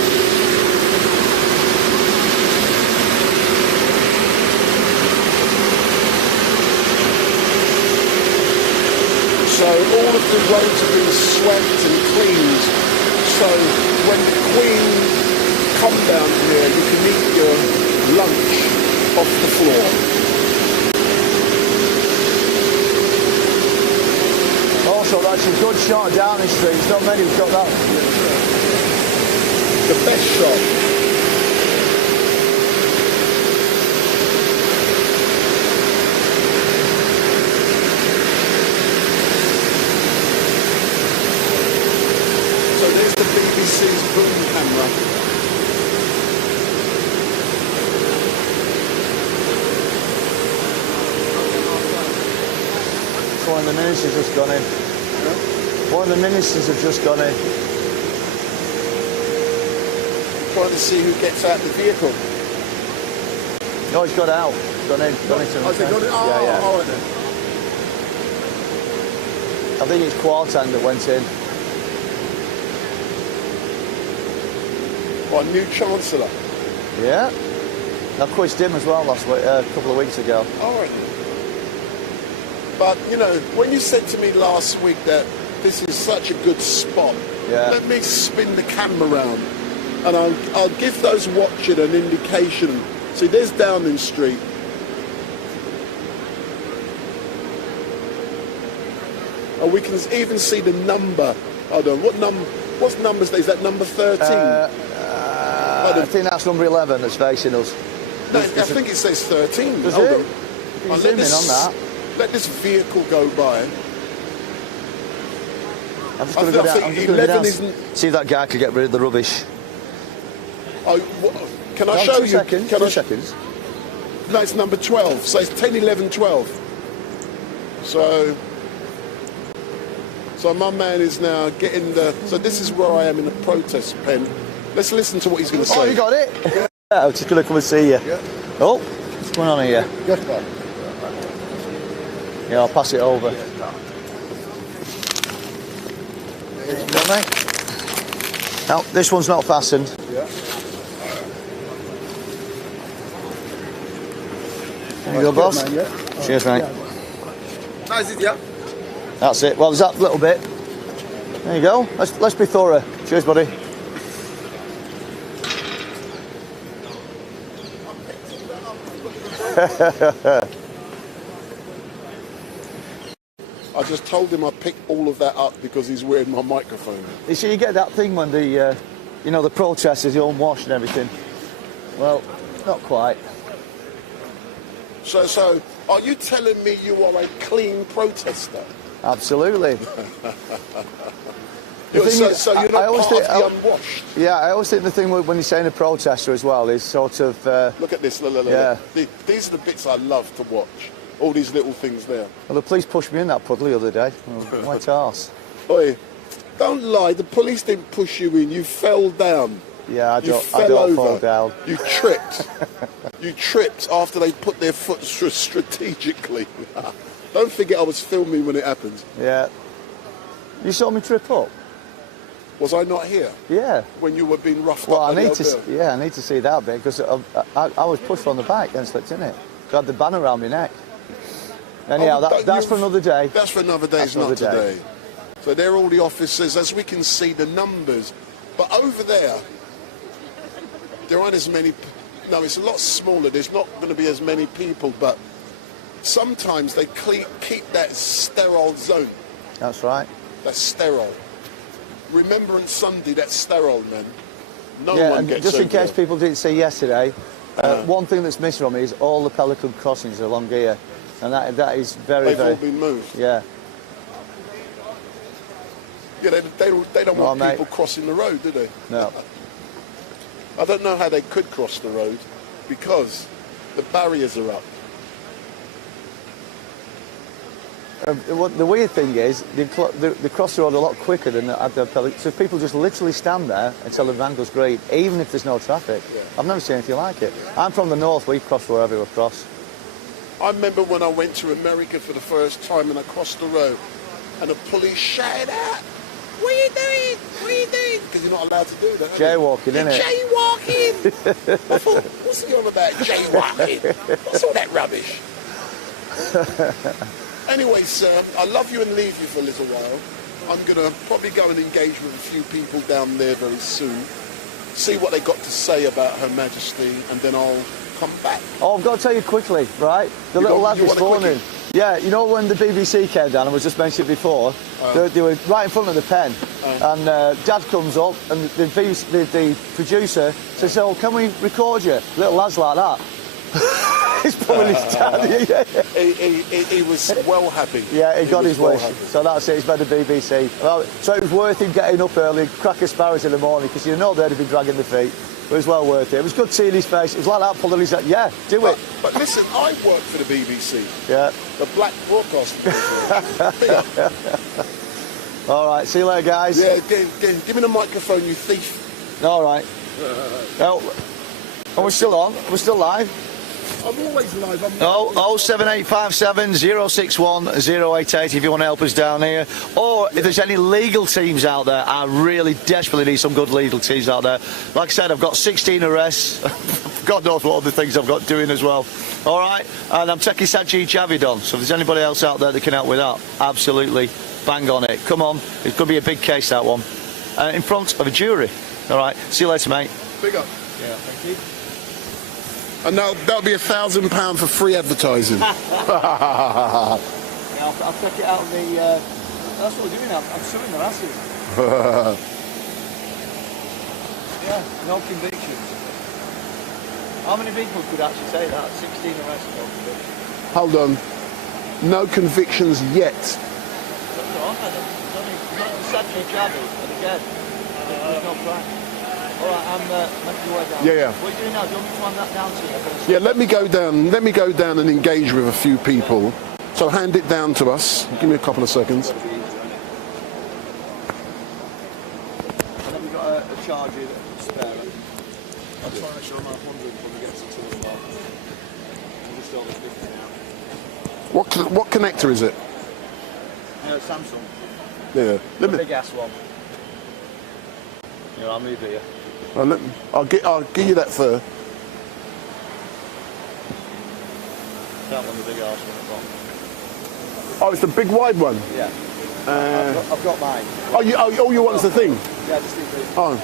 So all of the roads have been swept and cleaned. So when the Queen come down here, you can eat your lunch off the floor. Also, that's a good shot of Downing Street. There's not many who've got that. The best shot. BBC's boom camera. One of the ministers has just gone in. One of the ministers has just gone in. Trying to see who gets out the vehicle. No, he's got out. Gone in. Gone into the got it? Oh, yeah. All right then. I think it's Kwarteng that went in. What, new Chancellor? Yeah. I quizzed him as well last week, a couple of weeks ago. All right. But, when you said to me last week that this is such a good spot, let me spin the camera round and I'll give those watching an indication. See, there's Downing Street. And we can even see the number. Hold on, what's numbers? Is that number 13? I think that's number 11 that's facing us. No, I think it says 13. Does Hold it? on. I'll zoom in on that. Let this vehicle go by. I'm just going to go down. I'm just going to go down. See if that guy could get rid of the rubbish. Can I show you? 2 seconds. No, it's number 12. So it's 10, 11, 12. So So my man is now getting the... So this is where I am in the protest pen. Let's listen to what he's going to say. Oh, you got it? Yeah. I was just going to come and see you. Yeah. Oh, what's going on here? Yeah, I'll pass it over. No, this one's not fastened. Yeah. There you go, boss. Man, yeah. Cheers, mate. Nice, yeah. That's it. Well, there's that little bit. There you go. Let's be thorough. Cheers, buddy. I just told him I picked all of that up because he's wearing my microphone. You see, you get that thing when the, you know, the protesters, the unwashed and everything. Well, not quite. So, are you telling me you are a clean protester? Absolutely. So you're not part of the unwashed? Yeah, I always think the thing when you're saying a protester as well is sort of... look at this, look. Yeah. These are the bits I love to watch. All these little things there. Well, the police pushed me in that puddle the other day. White arse. Oi, don't lie, the police didn't push you in, you fell down. Yeah, I don't fall down. You tripped. You tripped after they put their foot strategically. Don't forget I was filming when it happened. Yeah. You saw me trip up? Was I not here? Yeah. When you were being roughed well, up? I need to see that bit because I was pushed on the back and slipped in it. I had the banner around my neck. Anyhow, that's for another day. That's for another day, it's not today. So there are all the officers, as we can see the numbers. But over there aren't as many, no, it's a lot smaller. There's not going to be as many people, but sometimes they keep that sterile zone. That's right. That's sterile. Remembrance Sunday, that's sterile, man. No one gets just in case there. people didn't see yesterday, one thing that's missing from me is all the Pelican crossings along here. And that is They've all been moved. Yeah. Yeah, they don't want people crossing the road, do they? No. I don't know how they could cross the road because the barriers are up. The weird thing is, they cross the road a lot quicker than at the Pelican. So people just literally stand there until the van goes green, even if there's no traffic. Yeah. I've never seen anything like it. I'm from the north, we cross wherever we cross. I remember when I went to America for the first time and I crossed the road and the police shouted out, "What are you doing? What are you doing?" Because you're not allowed to do that. Jaywalking, isn't it? Jaywalking! I thought, what's he on about jaywalking? What's all that rubbish? Anyway, sir, I love you and leave you for a little while. I'm going to probably go and engage with a few people down there very soon, see what they got to say about Her Majesty, and then I'll come back. Oh, I've got to tell you quickly, right? The little lad this morning. Yeah, you know when the BBC came down, I was just mentioned before, they were right in front of the pen, and Dad comes up, and the producer says, "Oh, can we record you?" Little lad's like that. He's pulling his dad. He was well happy. Yeah, he got his wish. So that's it, he's made the BBC. Well, so it was worth him getting up early, crack sparrows in the morning, because you know they'd have been dragging the feet. It was well worth it. It was good seeing his face. It was like that, pulling his head. Yeah, do it. But listen, I work for the BBC. Yeah. The Black Broadcasting Corporation. All right, see you later, guys. Yeah, give me the microphone, you thief. All right. We're still on. We're still live. I'm always live. 07857 061 088 if you want to help us down here. Or if there's any legal teams out there, I really desperately need some good legal teams out there. Like I said, I've got 16 arrests. God knows what other things I've got doing as well. All right, and I'm taking Sachi Chavidon. So if there's anybody else out there that can help with that, absolutely bang on it. Come on, it's going to be a big case, that one. In front of a jury. All right, see you later, mate. Big up. Yeah, thank you. And that'll be £1,000 for free advertising. Yeah, I'll take it out of the... that's what we're doing now. I'm suing their asses. Yeah, no convictions. How many people could actually say that? 16 arrests, no convictions. Hold on. No convictions yet. That's on, there's only Sachi Chavi, and again, there's no crime. All right, I'm making your way down. Yeah. What are you doing now? Do you want me to hand that down to you? Yeah, let me go down. Let me go down and engage with a few people. So hand it down to us. Give me a couple of seconds. charge you the spare. I'll try and show them 100 when we get to 2 o'clock. We'll just over 50 now. What connector is it? Samsung. Yeah. The big ass one. Yeah, I'll move it here. I'll give you that for. That one, the big ass one. Oh, it's the big wide one. Yeah. I've got mine. All you want is the thing. Yeah, just leave it. Oh.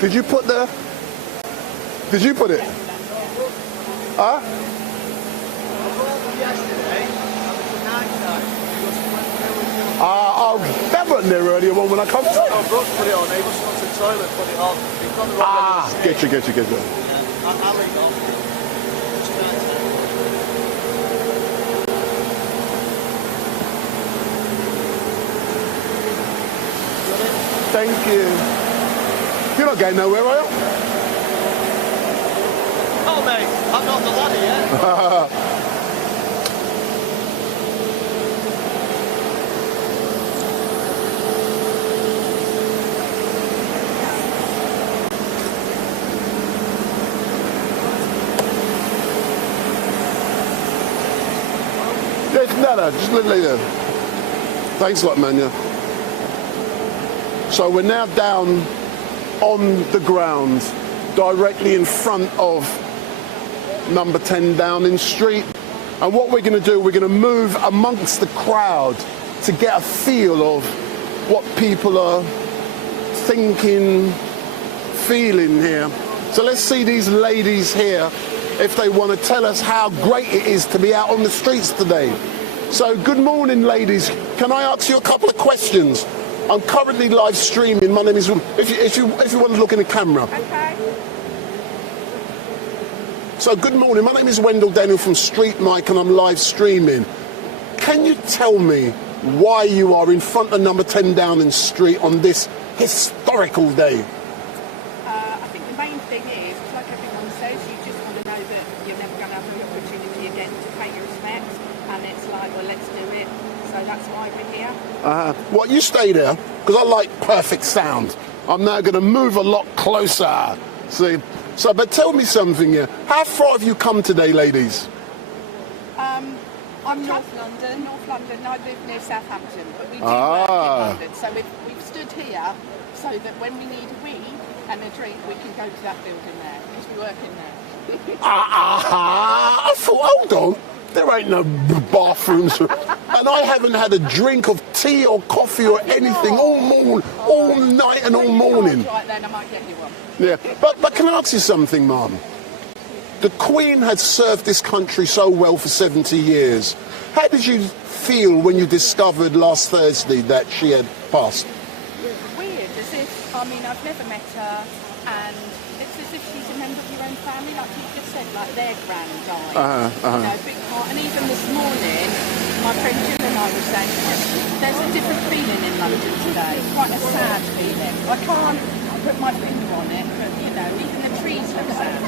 Did you put it? Huh? I'll never near earlier one when I come to it. Oh, Brooks put it on. He must have gone to the toilet, put it on. He's got the wrong Get you. Yeah, I'll leave it on. Thank you. You're not going nowhere, are you? Oh, mate, I'm not on the ladder yet. No, just leave it. Thanks a lot, man, yeah. So we're now down on the ground, directly in front of number 10 Downing Street. And what we're going to do, we're going to move amongst the crowd to get a feel of what people are thinking, feeling here. So let's see these ladies here if they want to tell us how great it is to be out on the streets today. So good morning, ladies. Can I ask you a couple of questions? I'm currently live streaming. My name is. If you want to look in the camera. Okay. So good morning. My name is Wendell Daniel from StreetMic, and I'm live streaming. Can you tell me why you are in front of number 10 Downing Street on this historical day? I think the main thing is, like everyone says, you just want to know that you're never going to have the opportunity again to pay your respects, and it's like, well, let's do it. So that's why we're here. Well, you stay there, because I like perfect sound. I'm now going to move a lot closer. See? So, but tell me something here. How far have you come today, ladies? I'm North London. North London. I live near Southampton, but we do work in London. So we've stood here so that when we need a wee and a drink, we can go to that building there, because we work in there. I thought, hold on. There ain't no bathrooms. And I haven't had a drink of tea or coffee or anything all morning, all night and all morning. Right then, I might get you one. Yeah, but can I ask you something, Mum? The Queen had served this country so well for 70 years. How did you feel when you discovered last Thursday that she had passed? Weird, as if, I mean, I've never met her, and it's as if she's a member of your own family, like you just said, like their grand died. You know, big part. And even this morning, my friend Jill and I were saying, there's a different feeling in London today, quite a sad feeling. I can't put my finger on it, but, you know, even the trees look sad.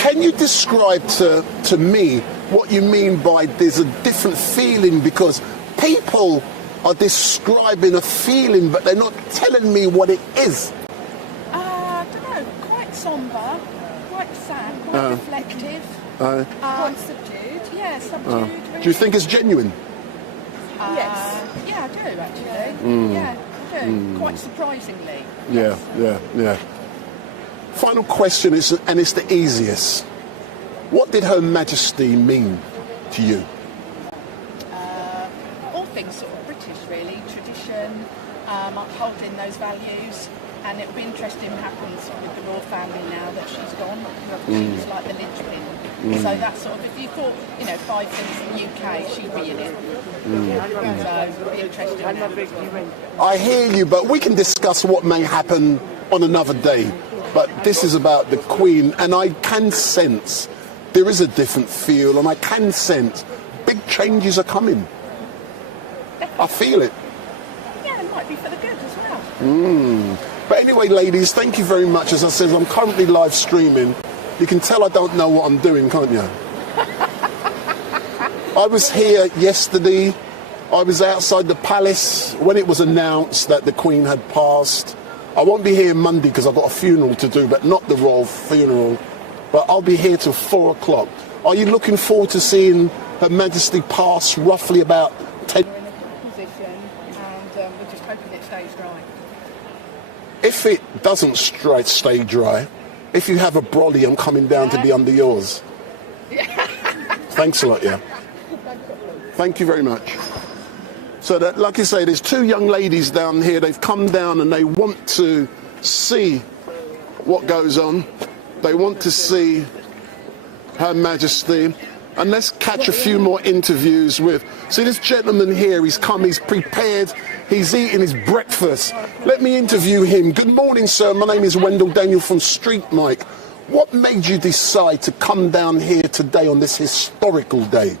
Can you describe to me what you mean by there's a different feeling? Because people are describing a feeling, but they're not telling me what it is. I don't know, quite sombre, quite sad, quite reflective. Quite subdued, yeah, subdued. Really. Do you think it's genuine? Yes. Yeah, I do actually. Yeah, I do. Quite surprisingly. Yeah, yeah. Final question is, and it's the easiest. What did Her Majesty mean to you? All things sort of British, really. Tradition, upholding those values. And it'll be interesting what happens with the royal family now that she's gone. She was like the linchpin. So that's sort of, if you thought, 5 things in the UK, she'd be in it. So it'll be interesting. I hear you, but we can discuss what may happen on another day. But this is about the Queen, and I can sense there is a different feel, and I can sense big changes are coming. I feel it. Yeah, it might be for the good as well. But anyway, ladies, thank you very much. As I said, I'm currently live streaming. You can tell I don't know what I'm doing, can't you? I was here yesterday. I was outside the palace when it was announced that the Queen had passed. I won't be here Monday because I've got a funeral to do, but not the royal funeral. But I'll be here till 4 o'clock. Are you looking forward to seeing Her Majesty pass roughly about 10? We're in a good position, and we're just hoping it stays dry. If it doesn't stay dry, if you have a brolly, I'm coming down to be under yours. Thanks a lot, yeah. Thank you very much. So that, like I say, there's 2 young ladies down here. They've come down and they want to see what goes on. They want to see Her Majesty. And let's catch a few more interviews with... See this gentleman here, he's come, he's prepared, he's eating his breakfast. Let me interview him. Good morning, sir. My name is Wendell Daniel from StreetMic. What made you decide to come down here today on this historical day?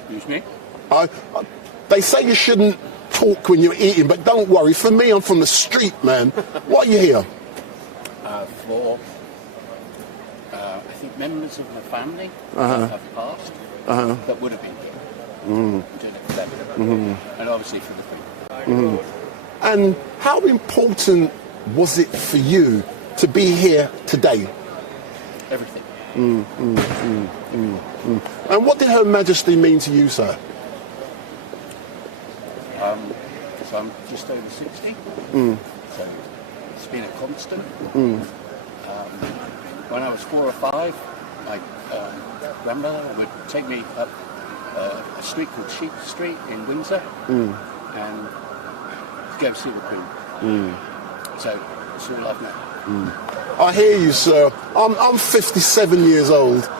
Excuse me? They say you shouldn't talk when you're eating, but don't worry. For me, I'm from the street, man. Why are you here? For, I think, members of the family that have passed that would have been here. Doing it for them. And obviously for the Queen. And how important was it for you to be here today? Everything. And what did Her Majesty mean to you, sir? So I'm just over 60. So it's been a constant. When I was 4 or 5, my grandmother would take me up a street called Sheep Street in Windsor and go see the Queen. So it's all I've known. I hear you, sir. I'm 57 years old.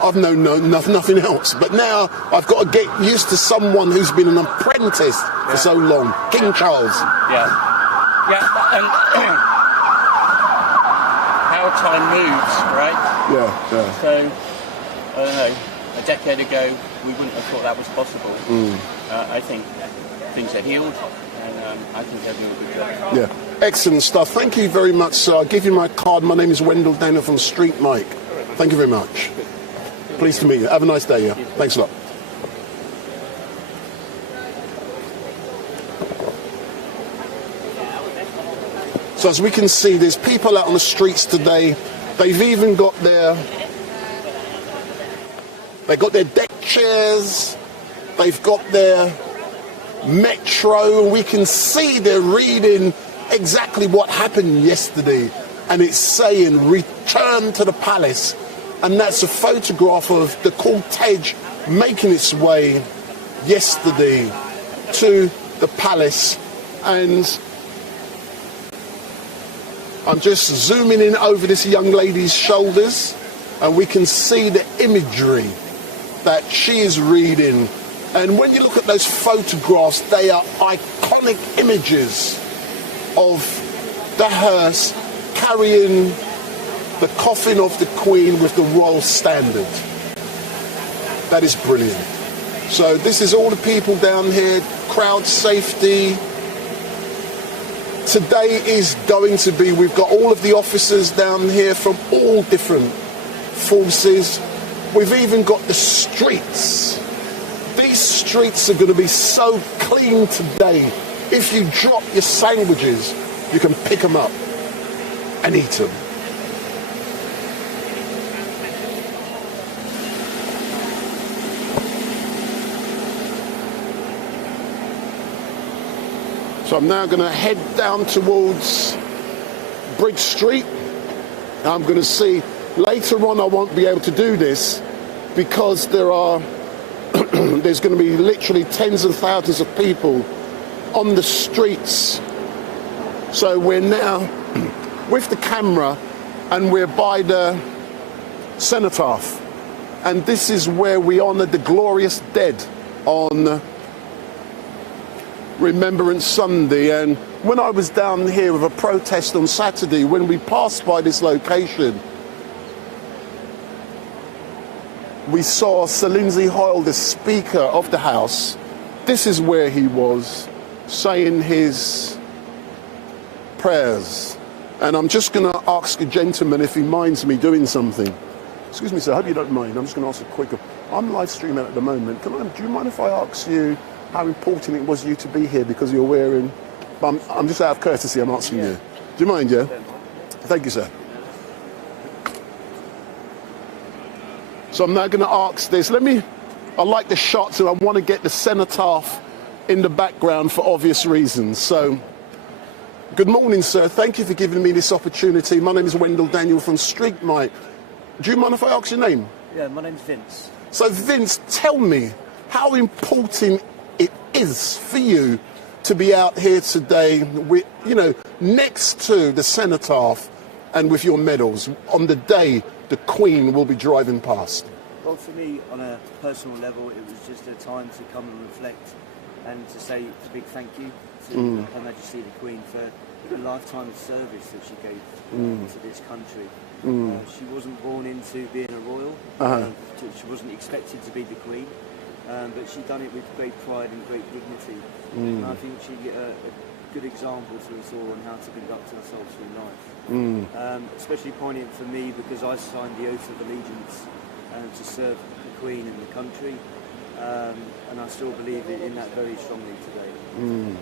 I've known nothing else. But now I've got to get used to someone who's been an apprentice for so long. King Charles. Yeah. And how time moves, right? Yeah. So, I don't know, a decade ago, we wouldn't have thought that was possible. I think things are healed, and I think they're doing a good job. Yeah. Excellent stuff. Thank you very much, sir. I'll give you my card. My name is Wendell Daniel from StreetMic. Thank you very much. Pleased to meet you. Have a nice day, yeah? Thanks a lot. So as we can see, there's people out on the streets today. They've even got their deck chairs. They've got their metro. We can see they're reading exactly what happened yesterday. And it's saying, return to the palace. And that's a photograph of the cortege making its way yesterday to the palace. And I'm just zooming in over this young lady's shoulders, and we can see the imagery that she is reading. And when you look at those photographs, they are iconic images of the hearse carrying the coffin of the Queen with the royal standard. That is brilliant. So this is all the people down here, crowd safety. Today is going to be, we've got all of the officers down here from all different forces. We've even got the streets. These streets are going to be so clean today. If you drop your sandwiches, you can pick them up and eat them. So I'm now going to head down towards Bridge Street. I'm going to see, later on I won't be able to do this because there's going to be literally tens of thousands of people on the streets. So we're now with the camera and we're by the cenotaph. And this is where we honour the glorious dead on Remembrance Sunday. And when I was down here with a protest on Saturday, when we passed by this location, we saw Sir Lindsay Hoyle, the Speaker of the House. This is where he was saying his prayers. And I'm just going to ask a gentleman if he minds me doing something. Excuse me, sir, I hope you don't mind. I'm just going to ask a quick... I'm live streaming at the moment. Do you mind if I ask you how important it was you to be here because you're wearing... I'm just out of courtesy, I'm asking you. Do you mind, yeah? Thank you, sir. So I'm now going to ask this. I like the shots and I want to get the cenotaph in the background for obvious reasons. So, good morning, sir. Thank you for giving me this opportunity. My name is Wendell Daniel from StreetMic. Do you mind if I ask your name? Yeah, my name's Vince. So, Vince, tell me how important it is for you to be out here today with, next to the cenotaph and with your medals on the day the Queen will be driving past. Well, for me, on a personal level, it was just a time to come and reflect and to say a big thank you to Her Majesty the Queen for the lifetime of service that she gave to this country. She wasn't born into being a royal. She wasn't expected to be the Queen, but she done it with great pride and great dignity. And I think she a good example to us all on how to conduct ourselves through life. Especially poignant for me because I signed the oath of allegiance to serve the Queen and the country, and I still believe in that very strongly today.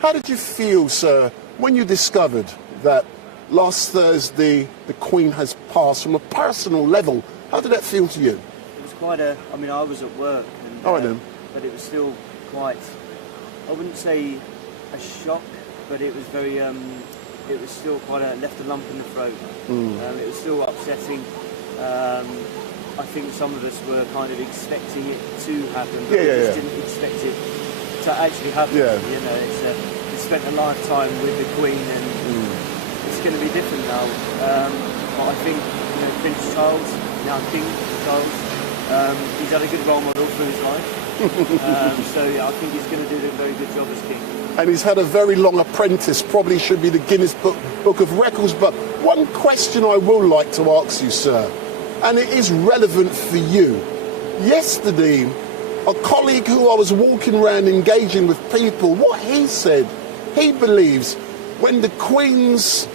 How did you feel, sir, when you discovered that last Thursday the Queen has passed from a personal level? How did that feel to you? It was quite I was at work, and, but it was still quite, I wouldn't say a shock, but it was very, it was still quite left a lump in the throat. It was still upsetting. I think some of us were kind of expecting it to happen, but we just didn't expect it to actually happen. We spent a lifetime with the Queen, and it's going to be different now. But I think Prince Charles, now King Charles, he's had a good role model through his life. So I think he's going to do a very good job as King. And he's had a very long apprentice, probably should be the Guinness Book of Records. But one question I will like to ask you, sir, and it is relevant for you. Yesterday, a colleague who I was walking around engaging with people, what he said, he believes when the Queen's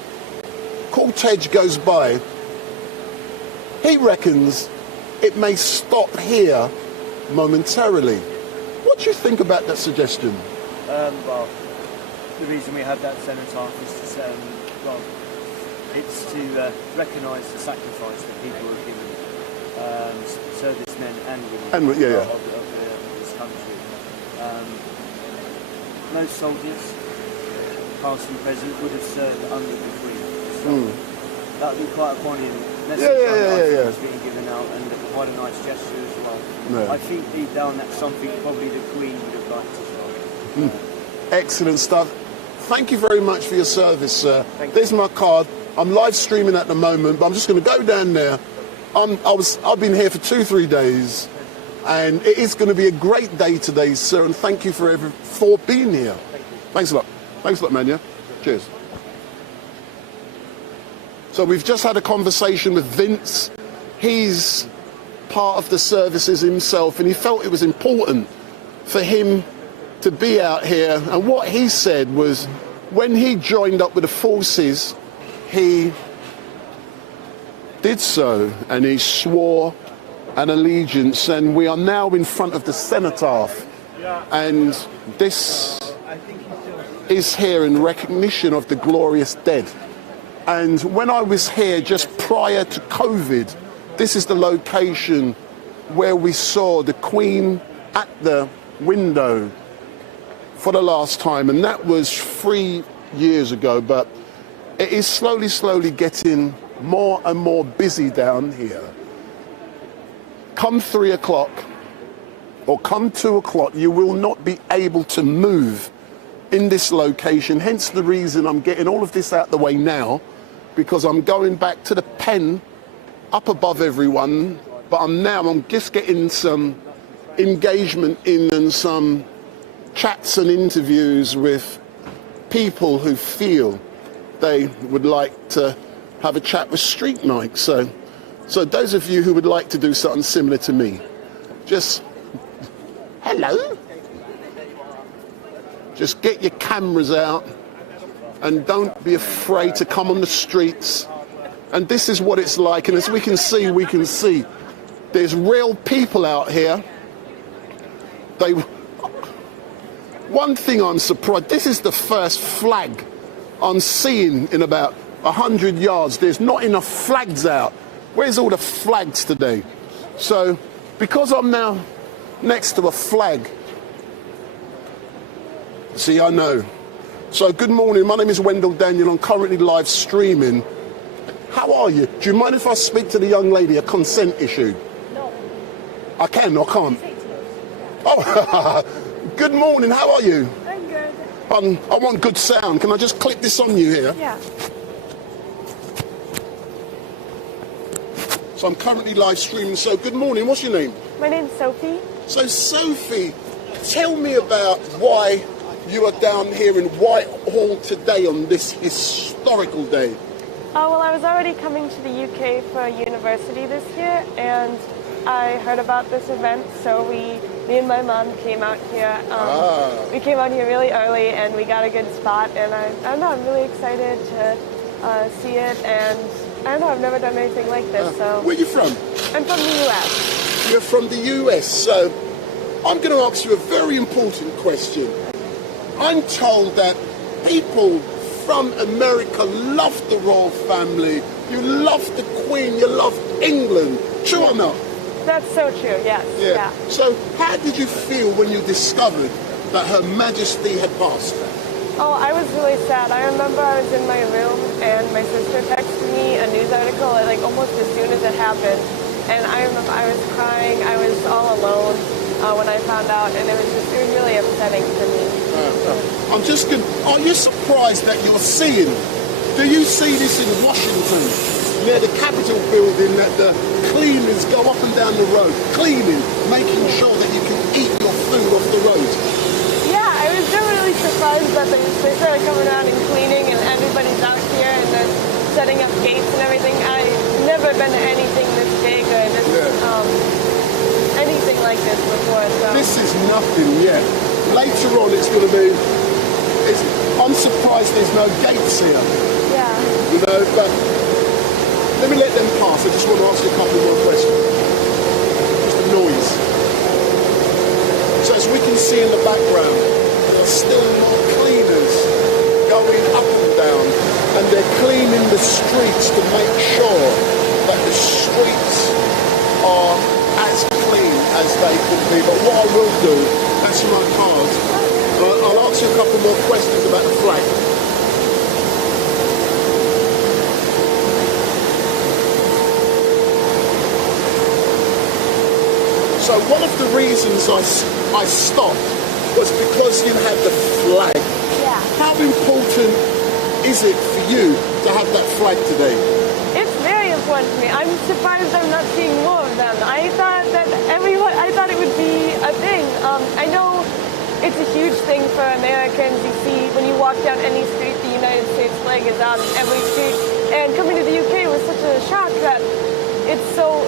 cortege goes by, he reckons it may stop here momentarily. What do you think about that suggestion? Well, the reason we have that cenotaph is to say, it's to recognise the sacrifice that people have given, servicemen and women of this country. Most soldiers, past and present, would have served under the Queen. So that would be quite a poignant message that's being given out, and quite a nice gesture as well. I think deep down that's something probably the Queen would have liked as well. Excellent stuff. Thank you very much for your service, sir. There's my card. I'm live streaming at the moment, but I'm just going to go down there. I've been here for 2-3 days, and it is going to be a great day today, sir, and thank you for being here. Thanks a lot. Thanks a lot, man, yeah? Cheers. So we've just had a conversation with Vince. He's part of the services himself, and he felt it was important for him to be out here. And what he said was when he joined up with the forces, he did so and he swore an allegiance, and we are now in front of the cenotaph, and this is here in recognition of the glorious dead. And when I was here just prior to COVID, this is the location where we saw the Queen at the window for the last time, and that was 3 years ago, but it is slowly getting more and more busy down here. Come 3 o'clock or come 2 o'clock, you will not be able to move in this location, hence the reason I'm getting all of this out the way now, because I'm going back to the pen up above everyone, but I'm just getting some engagement in and some chats and interviews with people who feel they would like to have a chat with StreetMic. So those of you who would like to do something similar to me, just hello. Just get your cameras out and don't be afraid to come on the streets. And this is what it's like. And as we can see, there's real people out here. One thing I'm surprised, this is the first flag I'm seeing in about 100 yards. There's not enough flags out. Where's all the flags today? So, because I'm now next to a flag, see, I know. So, good morning. My name is Wendell Daniel. I'm currently live streaming. How are you? Do you mind if I speak to the young lady? A consent issue? No. I can or can't? Oh, good morning. How are you? I'm good. I want good sound. Can I just click this on you here? Yeah. So I'm currently live streaming. So, good morning. What's your name? My name's Sophie. So, Sophie, tell me about why you are down here in Whitehall today on this historical day. Oh, well, I was already coming to the UK for university this year, and I heard about this event, so me and my mom came out here. We came out here really early, and we got a good spot, and I don't know, I'm really excited to see it, and I don't know, I've never done anything like this, so... Where are you from? I'm from the US. You're from the US, so I'm going to ask you a very important question. I'm told that people from America love the royal family. You love the Queen, you love England. True or not? That's so true, yes. Yeah. So how did you feel when you discovered that Her Majesty had passed? Oh, I was really sad. I remember I was in my room and my sister texted me a news article like almost as soon as it happened. And I remember I was crying. I was all alone when I found out, and it was really upsetting for me. I'm just going. Are you surprised that you're seeing? Do you see this in Washington, near the Capitol building, that the cleaners go up and down the road, cleaning, making sure that you can eat your food off the road? Yeah, I was really surprised that they started coming around and cleaning, and everybody's out here and they're setting up gates and everything. I've never been to anything this big or this, anything like this before. So. This is nothing yet. Later on it's going to be, I'm surprised there's no gates here. Yeah. You know, but let me let them pass. I just want to ask you a couple more questions. Just the noise. So as we can see in the background, there are still more cleaners going up and down, and they're cleaning the streets to make sure that the streets are as clean as they could be. But what I will do, that's my card, I'll ask you a couple more questions about the flag. So one of the reasons I stopped was because you had the flag. Yeah. How important is it for you to have that flag today? It's very important to me. I'm surprised I'm not seeing more of them. I thought that I thought it would be a thing. I know it's a huge thing for Americans. You see, when you walk down any street, the United States flag is on every street. And coming to the UK was such a shock that it's so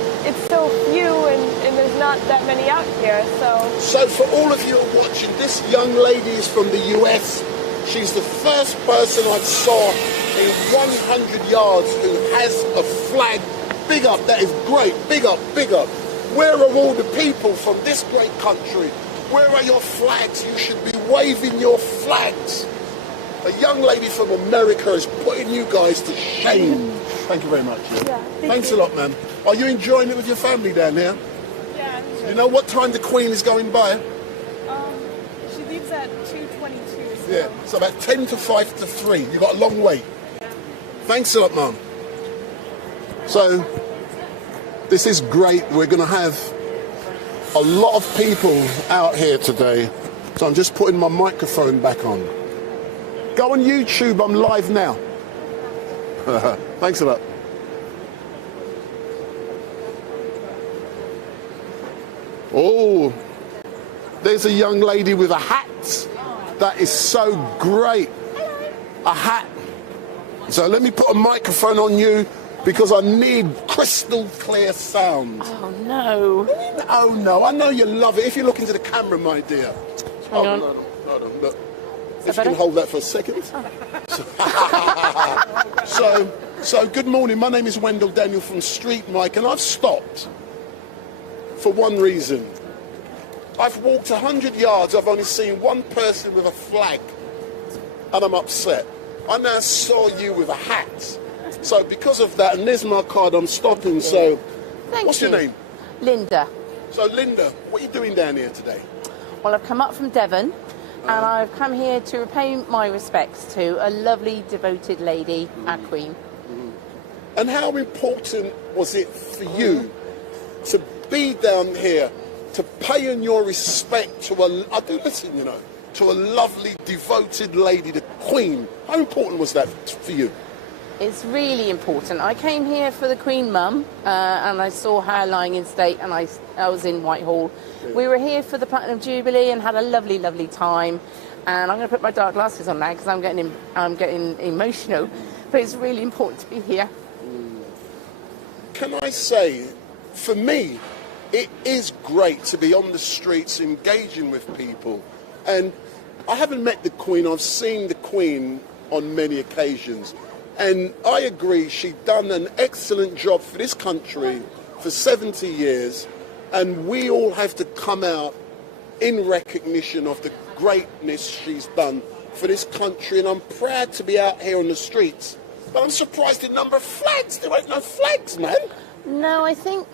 few and there's not that many out here. So for all of you watching, this young lady is from the US. She's the first person I saw in 100 yards who has a flag. Big up, that is great. Big up, big up. Where are all the people from this great country? Where are your flags? You should be waving your flags. A young lady from America is putting you guys to shame. Thank you very much. Yeah, Thanks a lot, man. Are you enjoying it with your family down here? Yeah. You know what time the Queen is going by? She leaves at 2:20. Yeah, so about 10 to 5 to 3. You've got a long wait. Thanks a lot, Mum. So, this is great. We're going to have a lot of people out here today. So I'm just putting my microphone back on. Go on YouTube, I'm live now. Thanks a lot. Oh, there's a young lady with a hat. That is so great. A hat. So let me put a microphone on you because I need crystal clear sound. Oh no. Oh no, I know you love it. If you look into the camera, my dear. Hang on. No, look. If you can hold that for a second. So good morning. My name is Wendell Daniel from StreetMic, and I've stopped for one reason. I've walked 100 yards. I've only seen one person with a flag, and I'm upset. I now saw you with a hat. So because of that, and there's my card, I'm stopping. So, what's your name? Linda. So Linda, what are you doing down here today? Well, I've come up from Devon, and I've come here to repay my respects to a lovely, devoted lady, our Queen. And how important was it for you to be down here, to pay in your respect to to a lovely, devoted lady, the Queen? How important was that for you? It's really important. I came here for the Queen Mum, and I saw her lying in state, and I was in Whitehall. We were here for the Platinum Jubilee and had a lovely, lovely time. And I'm going to put my dark glasses on now because I'm getting emotional. But it's really important to be here. Can I say, for me, it is great to be on the streets engaging with people. And I haven't met the Queen. I've seen the Queen on many occasions. And I agree, she's done an excellent job for this country for 70 years. And we all have to come out in recognition of the greatness she's done for this country. And I'm proud to be out here on the streets. But I'm surprised at the number of flags. There ain't no flags, man. No, I think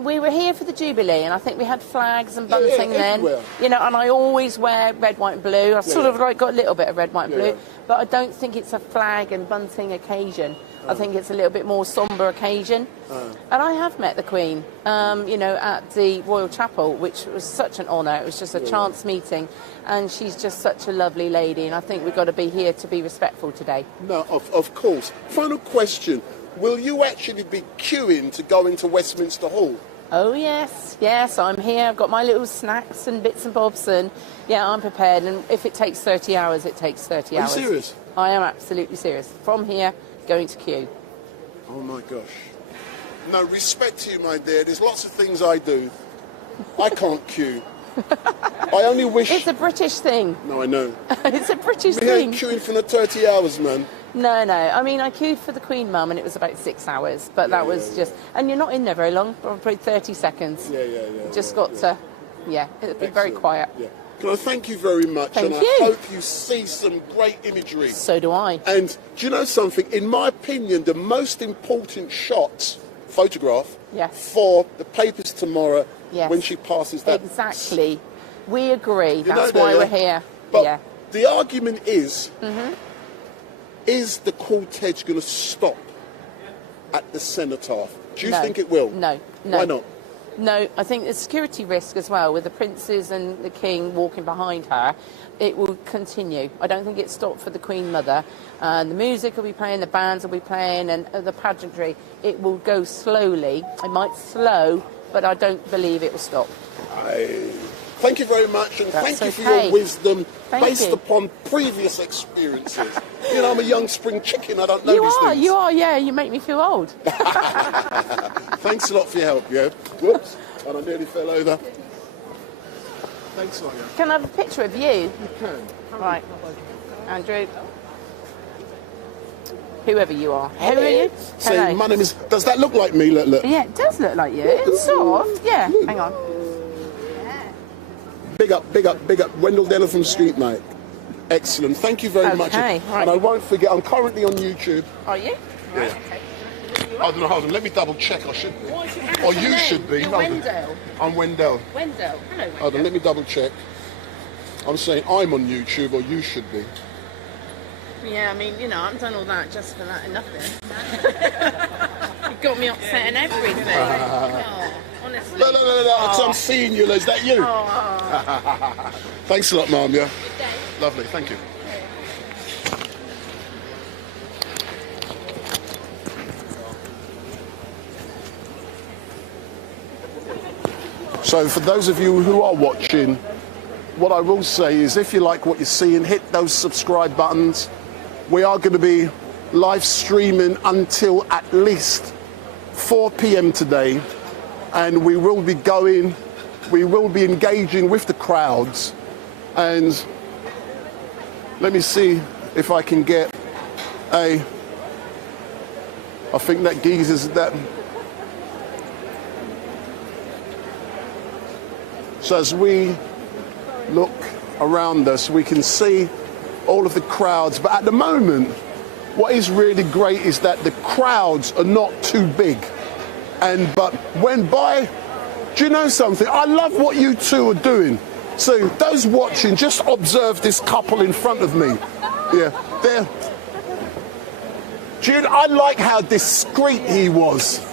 we were here for the Jubilee, and I think we had flags and bunting then. You know, and I always wear red, white, and blue. I've sort of like got a little bit of red, white, and blue, but I don't think it's a flag and bunting occasion. I think it's a little bit more sombre occasion. And I have met the Queen, you know, at the Royal Chapel, which was such an honour. It was just a chance meeting, and she's just such a lovely lady, and I think we've got to be here to be respectful today. No, of course. Final question. Will you actually be queuing to go into Westminster Hall? Oh, yes, I'm here. I've got my little snacks and bits and bobs, and yeah, I'm prepared. And if it takes 30 hours, it takes 30 hours. Are you serious? I am absolutely serious. From here, going to queue. Oh, my gosh. No, respect to you, my dear. There's lots of things I do. I can't queue. I only wish... It's a British thing. No, I know. It's a British We thing. ain't queuing for the 30 hours, man. No. I mean, I queued for the Queen Mum, and it was about 6 hours. But that was just... And you're not in there very long, probably 30 seconds. Yeah. Just got to... Yeah, it'll be very quiet. Yeah. Can I thank you very much? Thank and you. I hope you see some great imagery. So do I. And do you know something? In my opinion, the most important photograph for the papers tomorrow when she passes that. Exactly. We agree. That's why we're here. But the argument is, is the cortege going to stop at the cenotaph? Do you think it will? No. Why not? No, I think the security risk as well, with the princes and the king walking behind her, it will continue. I don't think it stopped for the Queen Mother. The music will be playing, the bands will be playing, and the pageantry, it will go slowly. It might slow, but I don't believe it will stop. Thank you very much, and thank you for your wisdom based upon previous experiences. You know, I'm a young spring chicken, I don't know these things. You are, yeah, you make me feel old. Thanks a lot for your help, yeah. Whoops, and I nearly fell over. Thanks a lot, yeah. Can I have a picture of you? You can. Right. Andrew. Whoever you are. Who are you? Say, my name is... Does that look like me? Look. Yeah, it does look like you. It's sort of. Yeah, hang on. Big up. Wendell Daniel from StreetMic. Excellent. Thank you very much. Right. And I won't forget, I'm currently on YouTube. Are you? Yeah. Right, okay. Hold on. Let me double check. I should be. Or you should be. You're Wendell. I'm Wendell. Wendell. Hello, Wendell. Hold on, let me double check. I'm saying I'm on YouTube, or you should be. Yeah, I mean, you know, I've done all that just for that and nothing. You got me upset and everything. Oh, honestly. No. Oh. I'm seeing you. Is that you? Oh. Thanks a lot, Mum. Yeah. Lovely. Thank you. So for those of you who are watching, what I will say is if you like what you're seeing, hit those subscribe buttons. We are going to be live streaming until at least 4 p.m. today, and we will be engaging with the crowds. And let me see if I can get I think that geezer's that. So as we look around us, we can see all of the crowds. But at the moment, what is really great is that the crowds are not too big. But do you know something? I love what you two are doing. So those watching, just observe this couple in front of me. Yeah, I like how discreet he was.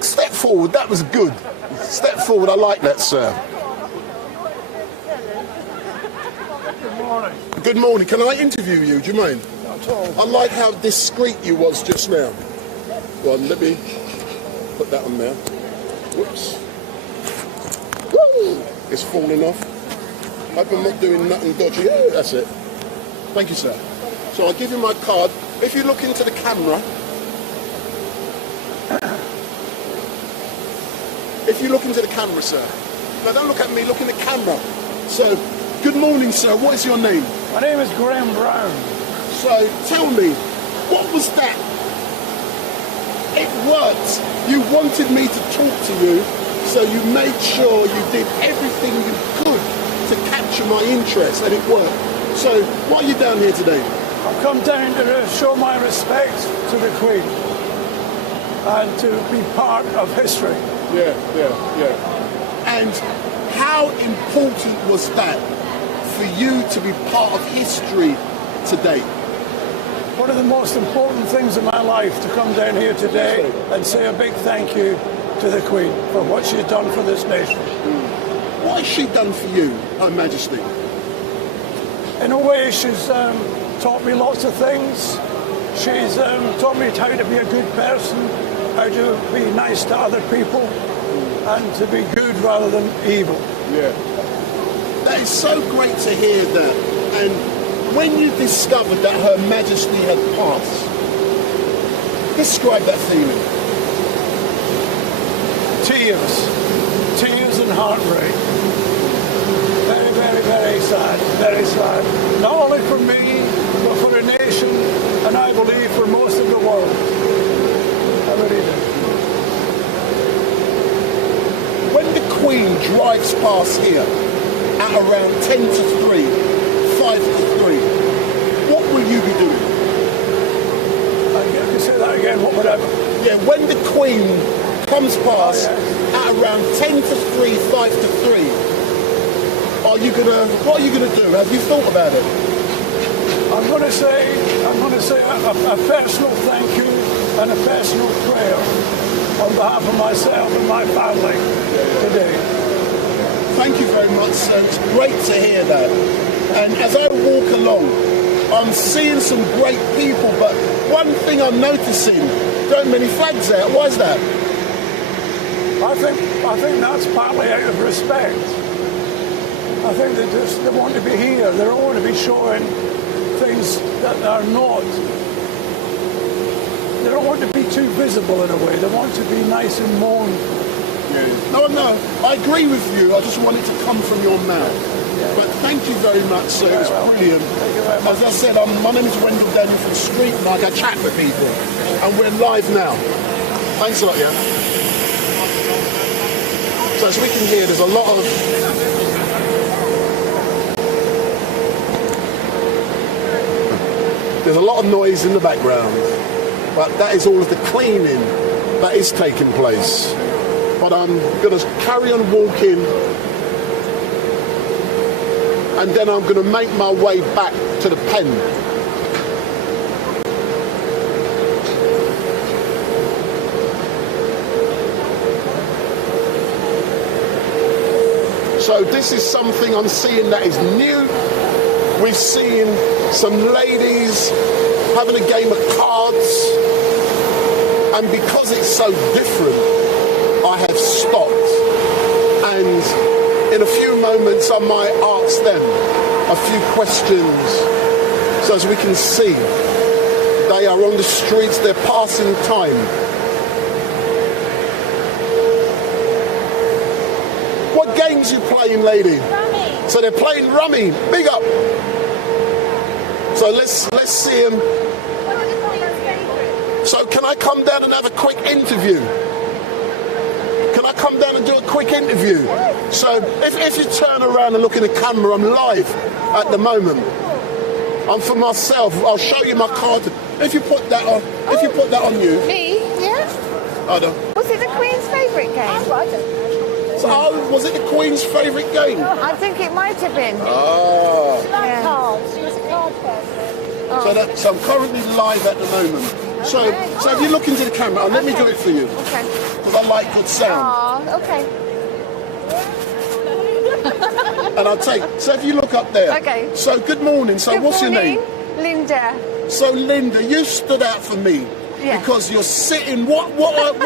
Step forward, that was good. Step forward, I like that, sir. Good morning. Can I interview you? Do you mind? Not at all. I like how discreet you was just now. Well, let me put that on there. Whoops. Woo! It's falling off. Hope I'm not doing nothing dodgy. Yeah, that's it. Thank you, sir. So I'll give you my card. If you look into the camera, sir. No, don't look at me. Look in the camera. So. Good morning, sir. What is your name? My name is Graham Brown. So, tell me, what was that? It worked. You wanted me to talk to you, so you made sure you did everything you could to capture my interest, and it worked. So, why are you down here today? I've come down to show my respect to the Queen and to be part of history. Yeah. And how important was that for you to be part of history today? One of the most important things in my life, to come down here today and say a big thank you to the Queen for what she's done for this nation. What has she done for you, Her Majesty? In a way, she's taught me lots of things. She's taught me how to be a good person, how to be nice to other people, and to be good rather than evil. Yeah. That is so great to hear that. And when you discovered that Her Majesty had passed, describe that feeling. Tears and heartbreak. Very, very, very sad, very sad. Not only for me, but for a nation, and I believe for most of the world. I really do. When the Queen drives past here, at around 10 to 3, 5 to 3, what will you be doing? Can you say that again? What would I... Yeah, when the Queen comes past at around 10 to 3, 5 to 3, what are you gonna do? Have you thought about it? I'm gonna say a personal thank you and a personal prayer on behalf of myself and my family today. Thank you very much, sir. It's great to hear that. And as I walk along, I'm seeing some great people, but one thing I'm noticing, there aren't many flags out. Why is that? I think that's partly out of respect. I think they want to be here. They don't want to be showing things that are not. They don't want to be too visible in a way. They want to be nice and mournful. No, I agree with you. I just want it to come from your mouth. But thank you very much, sir. It was brilliant. As I said, my name is Wendell Daniel from StreetMic. I chat with people. And we're live now. Thanks a lot, yeah? So as we can hear, there's a lot of... There's a lot of noise in the background. But that is all of the cleaning that is taking place. But I'm going to carry on walking. and then I'm going to make my way back to the pen. So this is something I'm seeing that is new. We've seen some ladies having a game of cards, and because it's so different, I have stopped, and in a few moments I might ask them a few questions, so as we can see, they are on the streets, they're passing time. What games you playing, lady? Rummy. So they're playing rummy. Big up. So let's see them. So can I come down and have a quick interview? Can I come down and do a quick interview? So if you turn around and look in the camera, I'm live at the moment. I'm for myself. I'll show you my card. If you put that on, you. Me? Yeah. I don't. Was it the Queen's favourite game? So, was it the Queen's favourite game? I think it might have been. Oh. She liked cards. She was a card person. So I'm currently live at the moment. So if you look into the camera, let me do it for you. Okay. Because I like good sound. Oh, okay. And I'll take. So if you look up there. Okay. So good morning. So what's your name? Linda. So Linda, you stood out for me. Yeah. Because you're sitting. What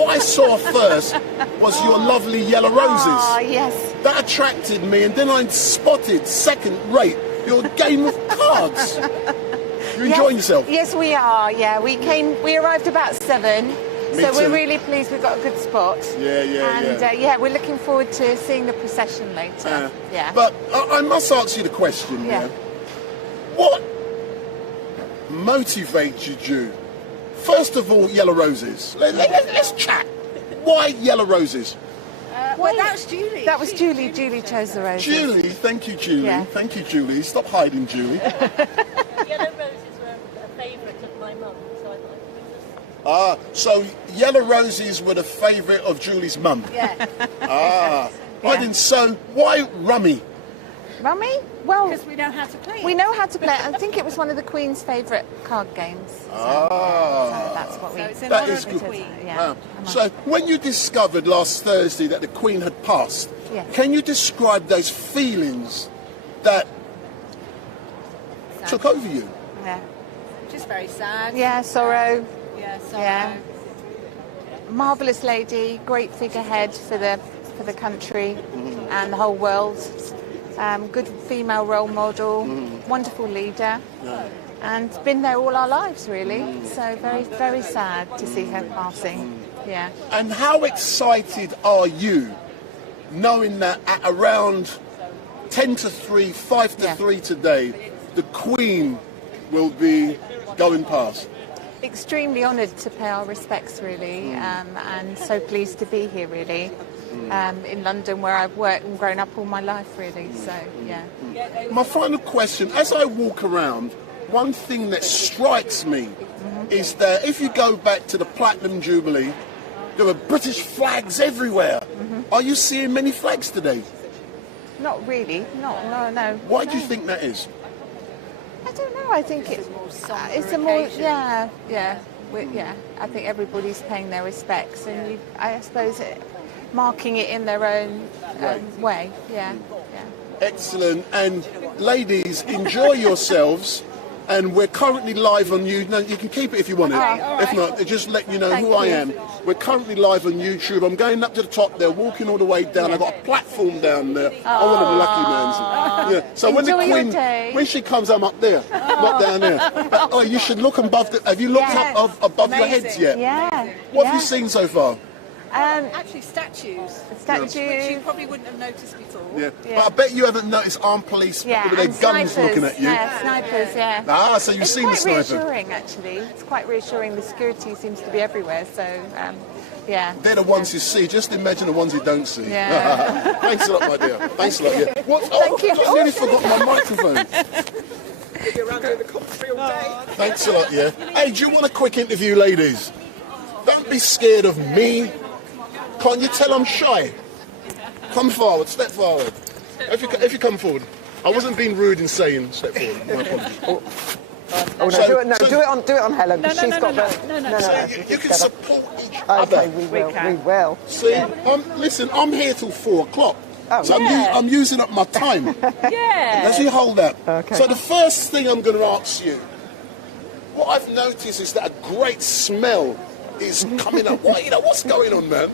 I saw first was your lovely yellow roses. Oh, yes. That attracted me, and then I spotted second rate your game of cards. You enjoying yourself? Yes, we are. Yeah, we arrived about 7. So we're really pleased we've got a good spot. Yeah. We're looking forward to seeing the procession later. Yeah. But I must ask you the question. Yeah. What motivated you? First of all, yellow roses. Let's chat. Why yellow roses? Well, that was Julie. That was Julie. Julie chose the roses. Julie, thank you, Julie. Yeah. Thank you, Julie. Stop hiding, Julie. Yellow roses were a favourite of my mum, so I thought So yellow roses were the favourite of Julie's mum. Yeah. I didn't. So why rummy? Rummy? Well, Because we know how to play. we know how to play it. I think it was one of the Queen's favourite card games. So, so that's what we. So it's in That honour is of good. the Queen. Yeah. So when you discovered last Thursday that the Queen had passed, Yes. can you describe those feelings that took over you? Yeah. Just very sad. Yeah. Sorrow. Yeah, sorrow. Yeah. Marvellous lady, great figurehead for the country and the whole world. Good female role model, wonderful leader, and been there all our lives really. So very, very sad to see her passing. Yeah. And how excited are you knowing that at around 10 to 3, 5 to 3 today, the Queen will be going past? Extremely honoured to pay our respects really, and so pleased to be here really. In London where I've worked and grown up all my life really, so yeah. My final question, as I walk around, one thing that strikes me is that if you go back to the Platinum Jubilee, there were British flags everywhere. Are you seeing many flags today? Not really, no. Why do you think that is? I don't know, I think it's a more, yeah. I think everybody's paying their respects and I suppose marking it in their own way, yeah. Excellent. And ladies, enjoy yourselves. And we're currently live on YouTube. No, you can keep it if you want it. If not, just let you know who I am. We're currently live on YouTube. I'm going up to the top there, walking all the way down. I've got a platform down there. I'm one of the lucky mans. Yeah. So when the Queen, when she comes, I'm up there, not down there. But, you should look above. Have you looked up above your heads yet? Yeah. What have you seen so far? Actually, statues. Which you probably wouldn't have noticed before. Yeah. But I bet you haven't noticed armed police with their and guns snipers, looking at you. Yeah, snipers, yeah. So you've seen the It's sniper. quite reassuring, actually. It's quite reassuring. The security seems to be everywhere, so, yeah. They're the ones you see. Just imagine the ones you don't see. Yeah. Thanks a lot, my dear. Thanks a lot, yeah. Thank you. I nearly forgot my microphone. You're around doing the commentary all day. Thanks a lot, yeah. Hey, do you want a quick interview, ladies? Don't be scared of me. Can't you tell I'm shy? Come forward, step forward. If you come forward. I wasn't being rude in saying step forward. My apologies. Oh no, do it on Helen, because she's got the... You can support each other. Okay, we will. See, listen, I'm here till 4 o'clock. Oh, so I'm using up my time. Yeah. Let's hold that. Okay. So the first thing I'm going to ask you, what I've noticed is that a great smell is coming up. What's going on, man?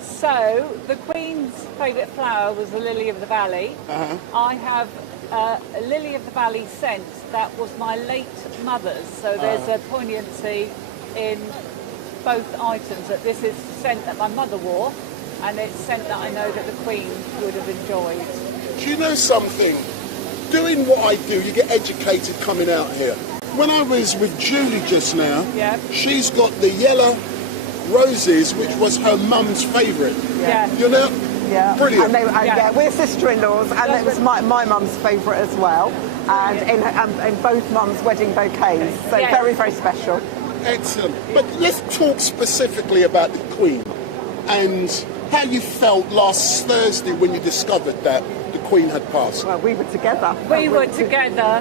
So, the Queen's favourite flower was the lily of the valley. I have a lily of the valley scent that was my late mother's. So there's a poignancy in both items, that this is scent that my mother wore, and it's scent that I know that the Queen would have enjoyed. Do you know something? Doing what I do, you get educated coming out here. When I was with Julie just now, she's got the yellow roses, which was her mum's favourite. Yeah. You know? Yeah. Brilliant. And we're sister-in-laws, and it was my mum's favourite as well. And in both mums' wedding bouquets. So very, very special. Excellent. But let's talk specifically about the Queen and how you felt last Thursday when you discovered that the Queen had passed. Well, we were together. We were together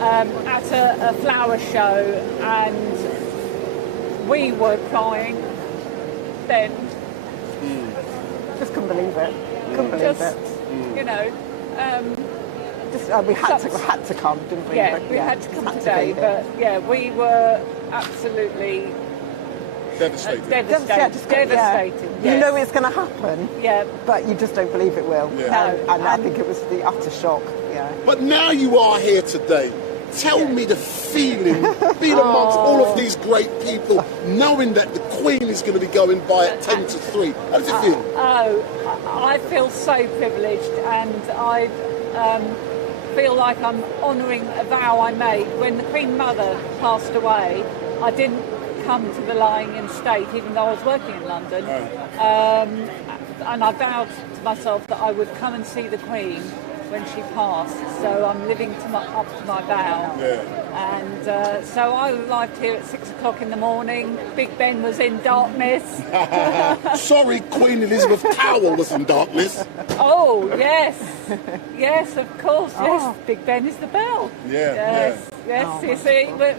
at a flower show, and we were crying then. Just couldn't believe it. Couldn't believe it. You know. We had to come, didn't we? Yeah, we had to come today, but yeah, we were absolutely devastated. Devastated. Yes. You know it's going to happen, but you just don't believe it will. Yeah. And I think it was the utter shock. Yeah. But now you are here today. Tell me the feeling, being amongst all of these great people, knowing that the Queen is going to be going by at 10 to 3. How does it feel? I feel so privileged, and I feel like I'm honouring a vow I made. When the Queen Mother passed away, I didn't come to the lying in state, even though I was working in London. And I vowed to myself that I would come and see the Queen when she passed, so I'm living up to my vow. And so I arrived here at 6 o'clock in the morning. Big Ben was in darkness. Sorry, Queen Elizabeth Tower was in darkness. Oh, yes. Yes, of course, yes. Big Ben is the bell. Yes, you see. But,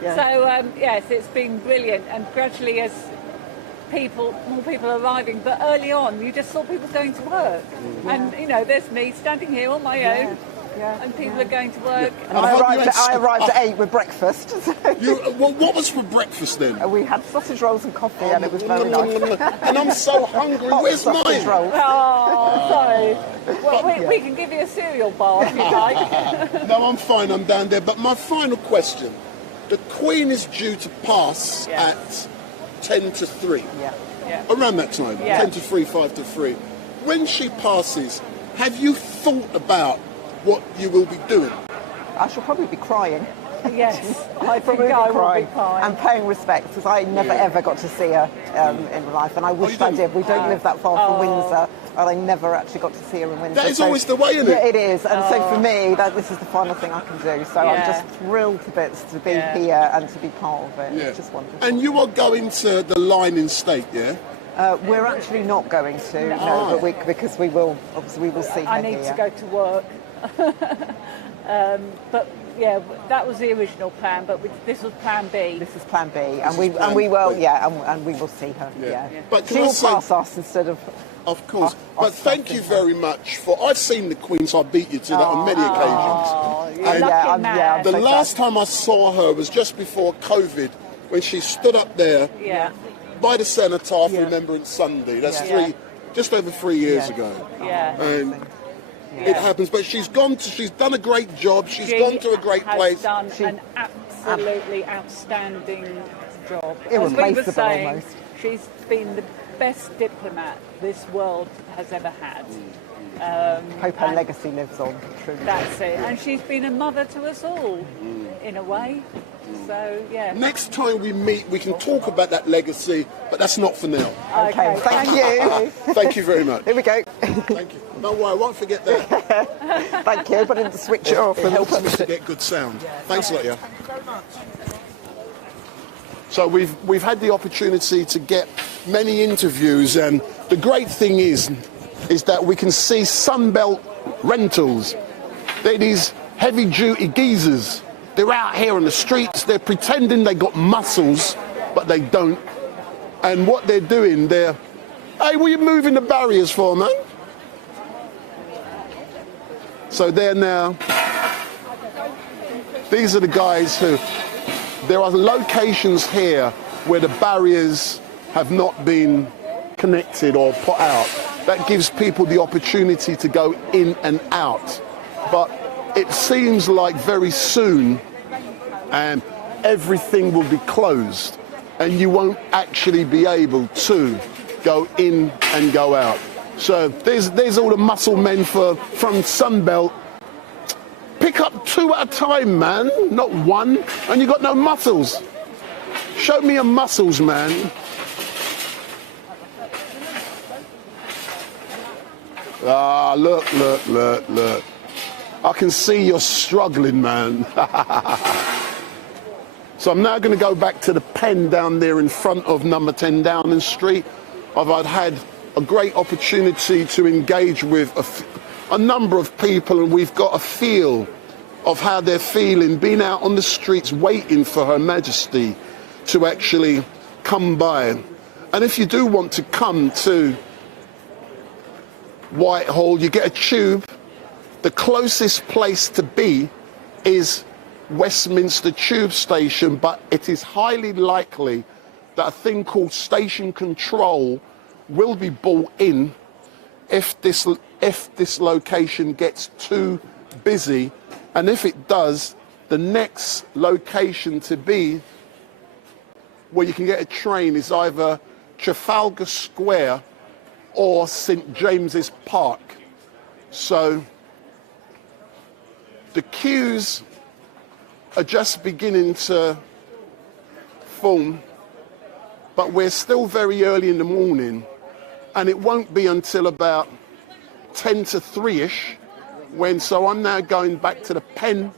So, yes, it's been brilliant, and gradually as more people arriving, but early on you just saw people going to work, and you know, there's me standing here on my own, and people are going to work. And I arrived at 8 with breakfast. Well, what was for breakfast then? We had sausage rolls and coffee, and it was very nice. And I'm so hungry. Where's mine? Rolls. Oh, sorry. Well, we can give you a cereal bar if you like. No, I'm fine. I'm down there. But my final question: the Queen is due to pass at 10 to 3. Around that time, 10 to 3, 5 to 3. When she passes, have you thought about what you will be doing? I shall probably be crying. Yes, I think I will be crying. And paying respect, because I never ever got to see her in life, and I wish I did. We don't live that far from Windsor, and I never actually got to see her in Windsor. That is always the way, isn't it? Yeah, it is. And so for me, this is the final thing I can do. So I'm just thrilled to bits to be here and to be part of it. It's just wonderful. And you are going to the line in state, yeah? We're actually not going to, no, but because we will see her I need to go to work. But yeah, that was the original plan, but this was plan B. This is plan B, and we will, and we will see her. But she will pass us instead of. Of course. But thank you very much for. I've seen the Queen, so I beat you to that on many occasions. And the last time I saw her was just before COVID, when she stood up there by the cenotaph, Remembrance Sunday. That's just over 3 years ago. And it happens, but she's done a great job. She's gone to a great place. She's done an absolutely outstanding job. Irreplaceable, as we were saying, almost. She's been the best diplomat this world has ever had. Hope her legacy lives on, truly. That's it. And she's been a mother to us all, in a way. So, yeah. Next time we meet, we can talk about that legacy, but that's not for now. Okay, thank you. Thank you very much. Here we go. Thank you. No worry, I won't forget that. Thank you, but I didn't switch it off. It helps me to get good sound. Thanks a lot, yeah. Thank you very much. So we've had the opportunity to get many interviews, and the great thing is that we can see Sunbelt Rentals They're these heavy-duty geezers. They're out here on the streets. They're pretending they got muscles, but they don't. And what they're doing, hey, what are you moving the barriers for, man? So they're now, these are the guys who, there are locations here where the barriers have not been connected or put out. That gives people the opportunity to go in and out. But it seems like very soon everything will be closed and you won't actually be able to go in and go out. So there's all the muscle men from Sunbelt. Pick up 2 at a time, man, not 1, and you got no muscles. Show me your muscles, man. Ah, look. I can see you're struggling, man. So I'm now going to go back to the pen down there in front of number 10 Downing Street. I've had a great opportunity to engage with a number of people, and we've got a feel of how they're feeling, being out on the streets waiting for Her Majesty to actually come by. And if you do want to come to Whitehall, you get a tube. The closest place to be is Westminster Tube Station, but it is highly likely that a thing called station control will be brought in if this location gets too busy. And if it does, the next location to be where you can get a train is either Trafalgar Square or St James's Park. So the queues are just beginning to form, but we're still very early in the morning, and it won't be until about 10 to 3-ish so I'm now going back to the pen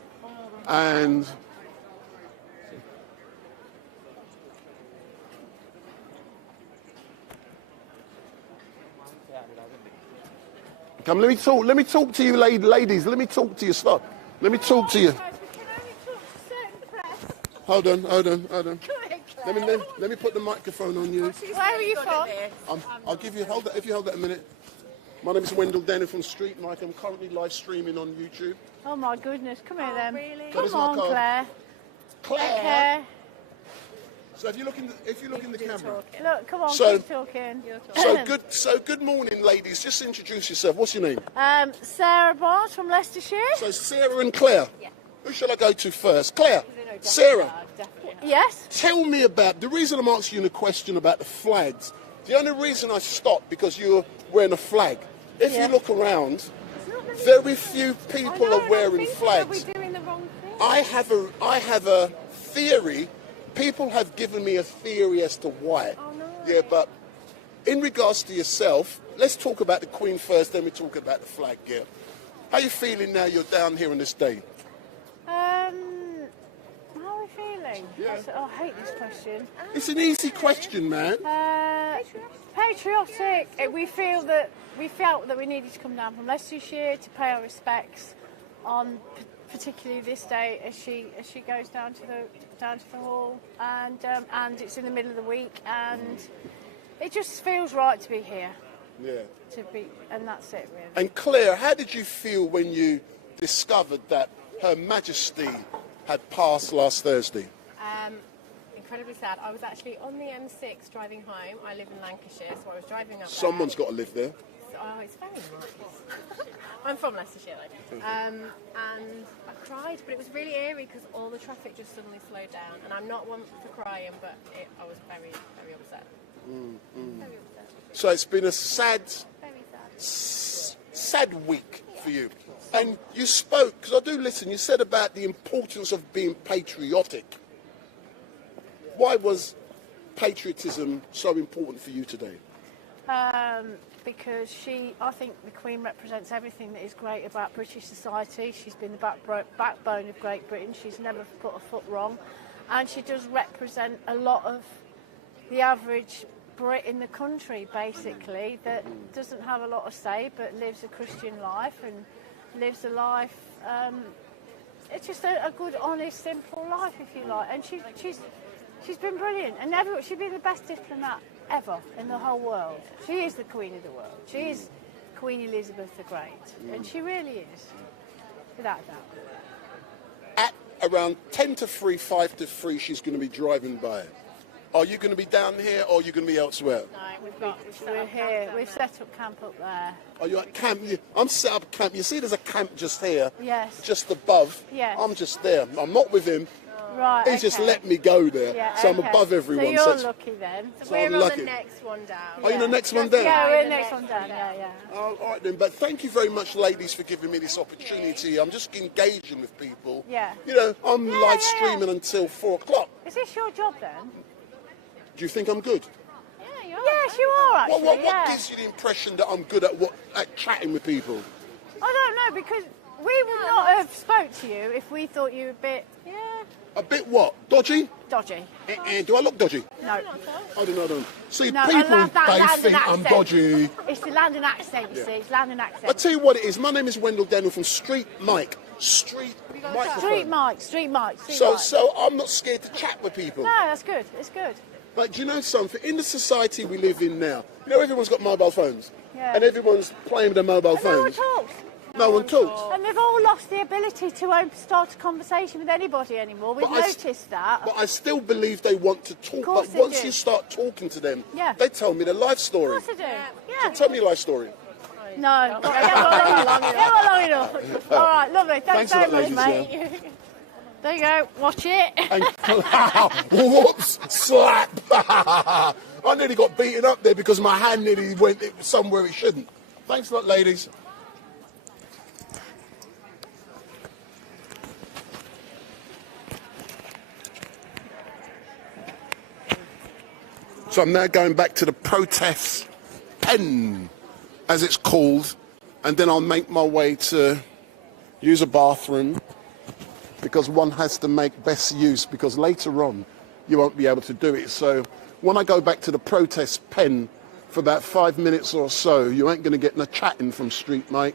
and come, let me talk to you ladies, let me talk to you, stop. Let me talk to you. Hold on. Let me put the microphone on you. Where are you from? I'll give you, if you hold that a minute. My name is Wendell Denner from StreetMic. I'm currently live streaming on YouTube. Oh my goodness, come here then. Really? Come on, Claire. Claire. So if you look in the camera. Look, come on, So- keep talking. So good morning, ladies. Just introduce yourself. What's your name? Sarah Barnes from Leicestershire. So Sarah and Claire. Yeah. Who shall I go to first? Claire. Sarah. Yes. Tell me about the reason I'm asking you the question about the flags. The only reason I stopped because you're wearing a flag. If you look around, very few people are wearing flags. We're doing the wrong thing. I have a theory. People have given me a theory as to why. Oh, no. Yeah, but in regards to yourself, let's talk about the Queen first, then we talk about the flag. Yeah. How are you feeling now you're down here on this day? How are we feeling? Yeah. I hate this question. It's an easy question, man. Patriotic. We felt that we needed to come down from Leicestershire to pay our respects on particularly this day as she goes down to the hall, and it's in the middle of the week, and it just feels right to be here. Yeah. And that's it, really. And Claire, how did you feel when you discovered that Her Majesty had passed last Thursday? Incredibly sad. I was actually on the M6 driving home. I live in Lancashire, so I was driving up Someone's got to live there. Oh, it's very nice. I'm from Leicestershire, though. And I cried, but it was really eerie because all the traffic just suddenly slowed down. And I'm not one for crying, but I was very, very upset. Very upset. So it's been a sad week for you. And you spoke, because I do listen, you said about the importance of being patriotic. Why was patriotism so important for you today? Because I think the Queen represents everything that is great about British society. She's been the backbone of Great Britain. She's never put a foot wrong. And she does represent a lot of the average Brit in the country, basically, that doesn't have a lot of say but lives a Christian life. And lives a life. It's just a good, honest, simple life, if you like. And she's been brilliant, and she's been the best diplomat ever in the whole world. She is the Queen of the world. She is Queen Elizabeth the Great, and she really is, without a doubt. At around 10 to 3, 5 to 3, she's going to be driving by. Are you going to be down here, or are you going to be elsewhere? No, we're here. We've set up camp up there. Are you at camp? I'm set up camp. You see there's a camp just here? Yes. Just above? Yes. I'm just there. I'm not with him. Right, He's just let me go there. Yeah, so I'm above everyone. So you're lucky then. So we're I'm on lucky. the next one down. Are you the next one down? Yeah, we're the next one down. Yeah. Oh, all right then. But thank you very much, ladies, for giving me this opportunity. I'm just engaging with people. Yeah. You know, I'm live streaming until 4 o'clock. Is this your job then? Do you think I'm good? Yes, you are actually. What gives you the impression that I'm good at chatting with people? I don't know, because we would not have spoke to you if we thought you were a bit, A bit what? Dodgy? dodgy. Do I look dodgy? No. I don't know. See, No, people, I love that they London think I'm accent. dodgy. It's the London accent, you see. It's London accent. I tell you what it is. My name is Wendell Daniel from StreetMic. Street Microphone. StreetMic. So I'm not scared to chat with people. No, that's good. It's good. Like, do you know something? In the society we live in now, you know, everyone's got mobile phones. Yeah. And everyone's playing with their mobile And no one phones. talks. No one talks. And they've all lost the ability to start a conversation with anybody anymore. We've noticed that. But I still believe they want to talk. Of course But they once do. you start talking to them, Yeah. they tell me their life story. Of course they do. So tell me your life story. No. They were long enough. All right, lovely. Thanks a very lot, much, ladies, mate. There you go. Watch it. And whoops, slap. I nearly got beaten up there because my hand nearly went somewhere it shouldn't. Thanks a lot, ladies. So I'm now going back to the protest pen, as it's called, and then I'll make my way to use a bathroom, because one has to make best use, because later on you won't be able to do it. So when I go back to the protest pen for about 5 minutes or so, you ain't going to get no chatting from StreetMic,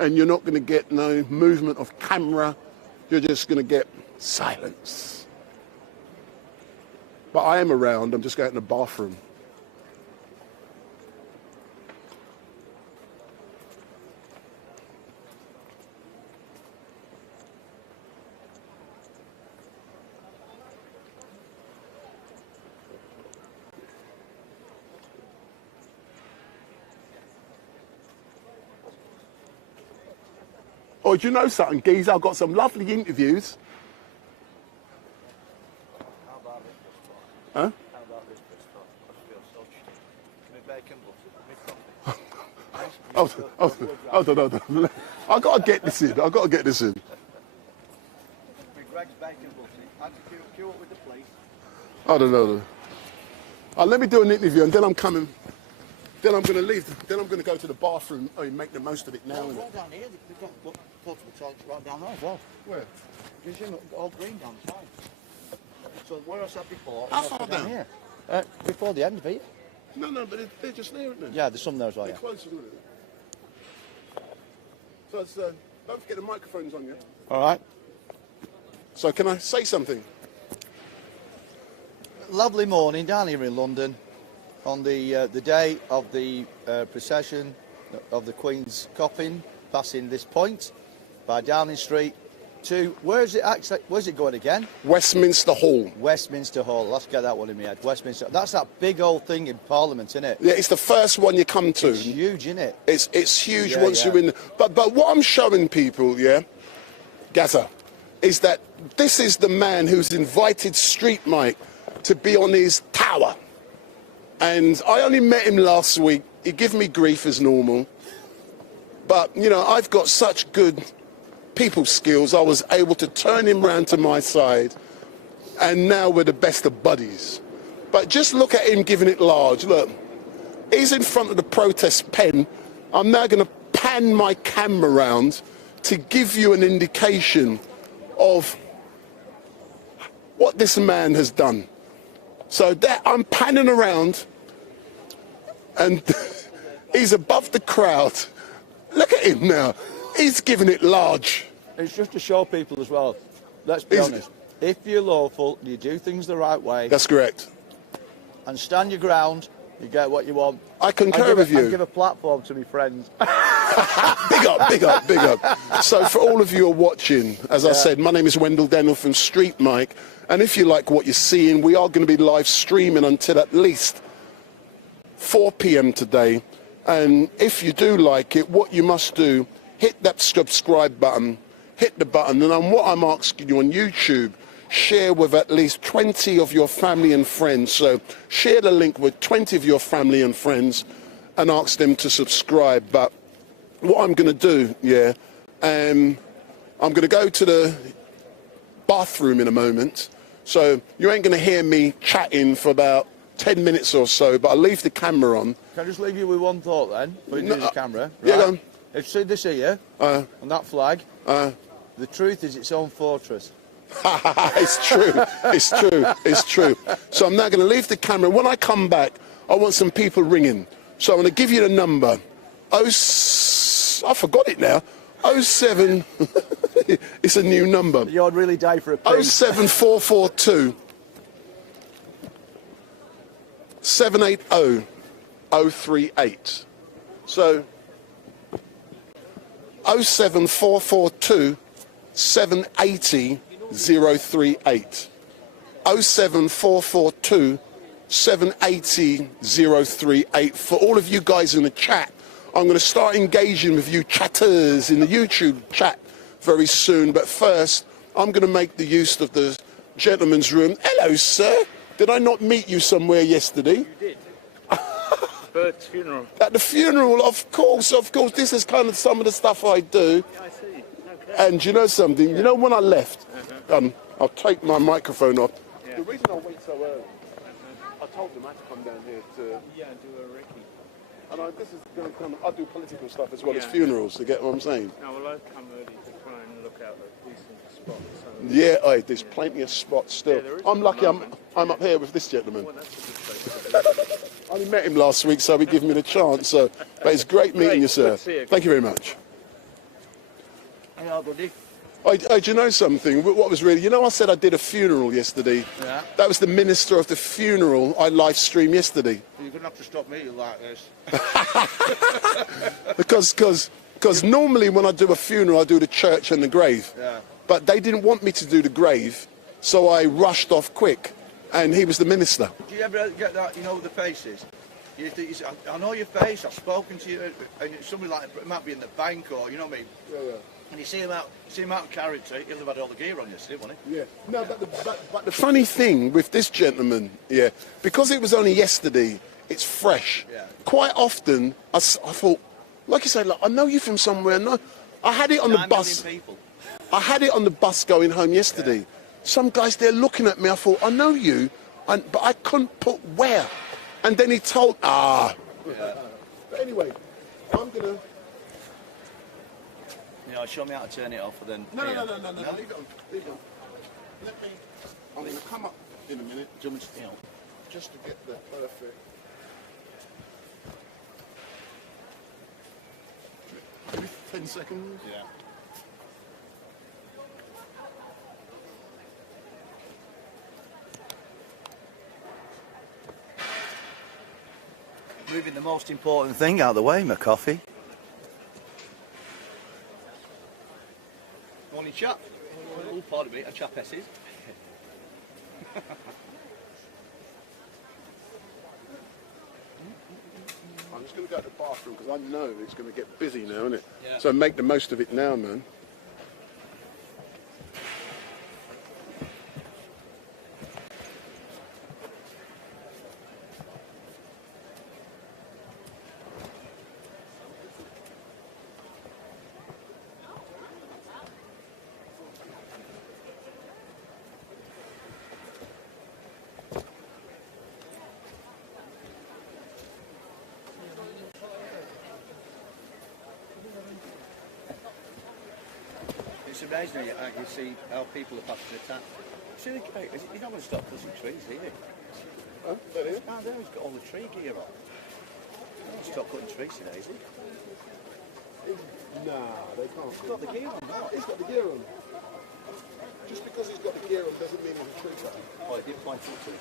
and you're not going to get no movement of camera. You're just going to get silence. But I am around. I'm just going to the bathroom. Oh, do you know something, Geez? I've got some lovely interviews. Huh? How about this bit stuff? I feel so cheating. Oh, I gotta get this in. Big Greg's bacon butty. I had to queue up with the police. I don't know. Let me do an interview and then I'm coming. Then I'm going to leave. Then I'm going to go to the bathroom. Oh, you make the most of it now. Right down here. They've got portable toilets right down there as well. Where? There's all green down the side. So where I sat before. How far down? Here. Before the end of it. No, but they're just there, aren't they? Yeah, there's some there as well. They're Yeah. close, isn't it? So it's, don't forget the microphone's on you. All right. So can I say something? Lovely morning down here in London on the day of the procession of the Queen's coffin passing this point by Downing Street to, where's it going again? Westminster Hall. Westminster Hall, let's get that one in my head. Westminster, that's that big old thing in Parliament, isn't it? Yeah, it's the first one you come to. It's huge, isn't it? It's huge once you're in. But what I'm showing people, Gaza, is that this is the man who's invited StreetMic to be on his tower. And I only met him last week. He gave me grief as normal. But, I've got such good people skills. I was able to turn him round to my side. And now we're the best of buddies. But just look at him giving it large. Look, he's in front of the protest pen. I'm now going to pan my camera round to give you an indication of what this man has done. So I'm panning around, and he's above the crowd. Look at him now. He's giving it large. It's just to show people as well. Let's be honest. If you're lawful, you do things the right way. That's correct. And stand your ground, you get what you want. I concur with you. And give a platform to my friends. Big up, big up, big up. So for all of you who are watching, as I said, my name is Wendell Daniel from StreetMic. And if you like what you're seeing, we are going to be live streaming until at least 4 p.m. today. And if you do like it, what you must do, hit that subscribe button, hit the button. And what I'm asking you on YouTube, share with at least 20 of your family and friends. So share the link with 20 of your family and friends and ask them to subscribe. But what I'm going to do, I'm going to go to the bathroom in a moment. So you ain't going to hear me chatting for about 10 minutes or so, but I'll leave the camera on. Can I just leave you with one thought then, before you do the camera? Right? Yeah, go on. If you see this here, on that flag, the truth is its own fortress. It's true, it's true, it's true. So I'm now going to leave the camera. When I come back, I want some people ringing. So I'm going to give you the number. I forgot it now. 07, it's a new number. You'd really die for a pin. 07442 780 038. So 07442 780 038. 07442 780 038. For all of you guys in the chat, I'm going to start engaging with you chatters in the YouTube chat very soon. But first, I'm going to make the use of the gentleman's room. Hello, sir. Did I not meet you somewhere yesterday? You did. Bert's funeral. At the funeral, of course. This is kind of some of the stuff I do. Yeah, I see. Okay. And you know something? Yeah. You know when I left, I'll take my microphone off. Yeah. The reason I went so early, I told them I had to come down here to... Yeah, do a recce. And this is going to come... I do political stuff as well as funerals, you get what I'm saying? No, well, I've come early to try and look out at decent spots. So Yeah, there's plenty of spots still. Yeah, I'm lucky I'm up here with this gentleman. Well, that's a good place. I only met him last week, so he gave me the chance. So, but it's great meeting you, sir. Thank you very much. Hello, buddy. Do you know something? What was really... You know, I said I did a funeral yesterday. Yeah. That was the minister of the funeral I live streamed yesterday. You're going to have to stop me like this. Because normally when I do a funeral, I do the church and the grave. Yeah. But they didn't want me to do the grave, so I rushed off quick. And he was the minister. Do you ever get that, you know, the faces? You think, I know your face, I've spoken to you, and somebody like, it might be in the bank or, you know what I mean? Yeah. And you see him out of character, he'll have had all the gear on yesterday, won't he? Yeah. No, but the funny thing with this gentleman, because it was only yesterday, it's fresh. Yeah. Quite often, I thought, like you say, like, I know you from somewhere. No, I had it on the bus. People. I had it on the bus going home yesterday. Yeah. Some guys there looking at me, I thought, I know you, but I couldn't put where. And then he told, But anyway, I'm going to... You know, show me how to turn it off and then... No, leave it on, leave it on. I'm going to come up in a minute, just to get the perfect... 10 seconds? Yeah. Moving the most important thing out of the way, my coffee. Morning, chap. Oh, pardon me, a chap S's. I'm just going to go to the bathroom because I know it's going to get busy now, isn't it? Yeah. So make the most of it now, man. It's amazing how you see how people are passing the tap. See, he's not going to stop cutting trees, is he? Oh, there he is. There he's got all the tree gear on. He's not stop cutting trees today, is he? Nah, they can't. He's got the gear on, no? He's got the gear on. Just because he's got the gear on doesn't mean he's a trooper. Well, he did point to the tree.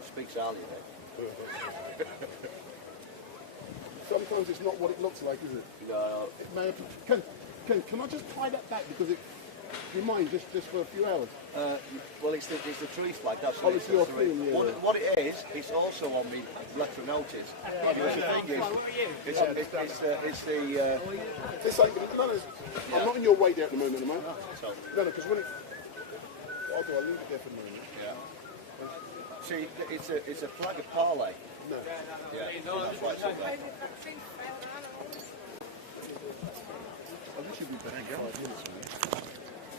He speaks early there. Sometimes it's not what it looks like, is it? No. It may have, can I just tie that back because you mind just for a few hours? Well, it's the tree flag. That's Oh, it's your thing, yeah. What it is, it's also on the letter of notice. Because the thing is, it's the It's like, no, I'm not in your way there at the moment, am I? No, because when it... I'll leave it there for a moment. Yeah. See, it's a flag of parley. No. Yeah, that's why it's up there.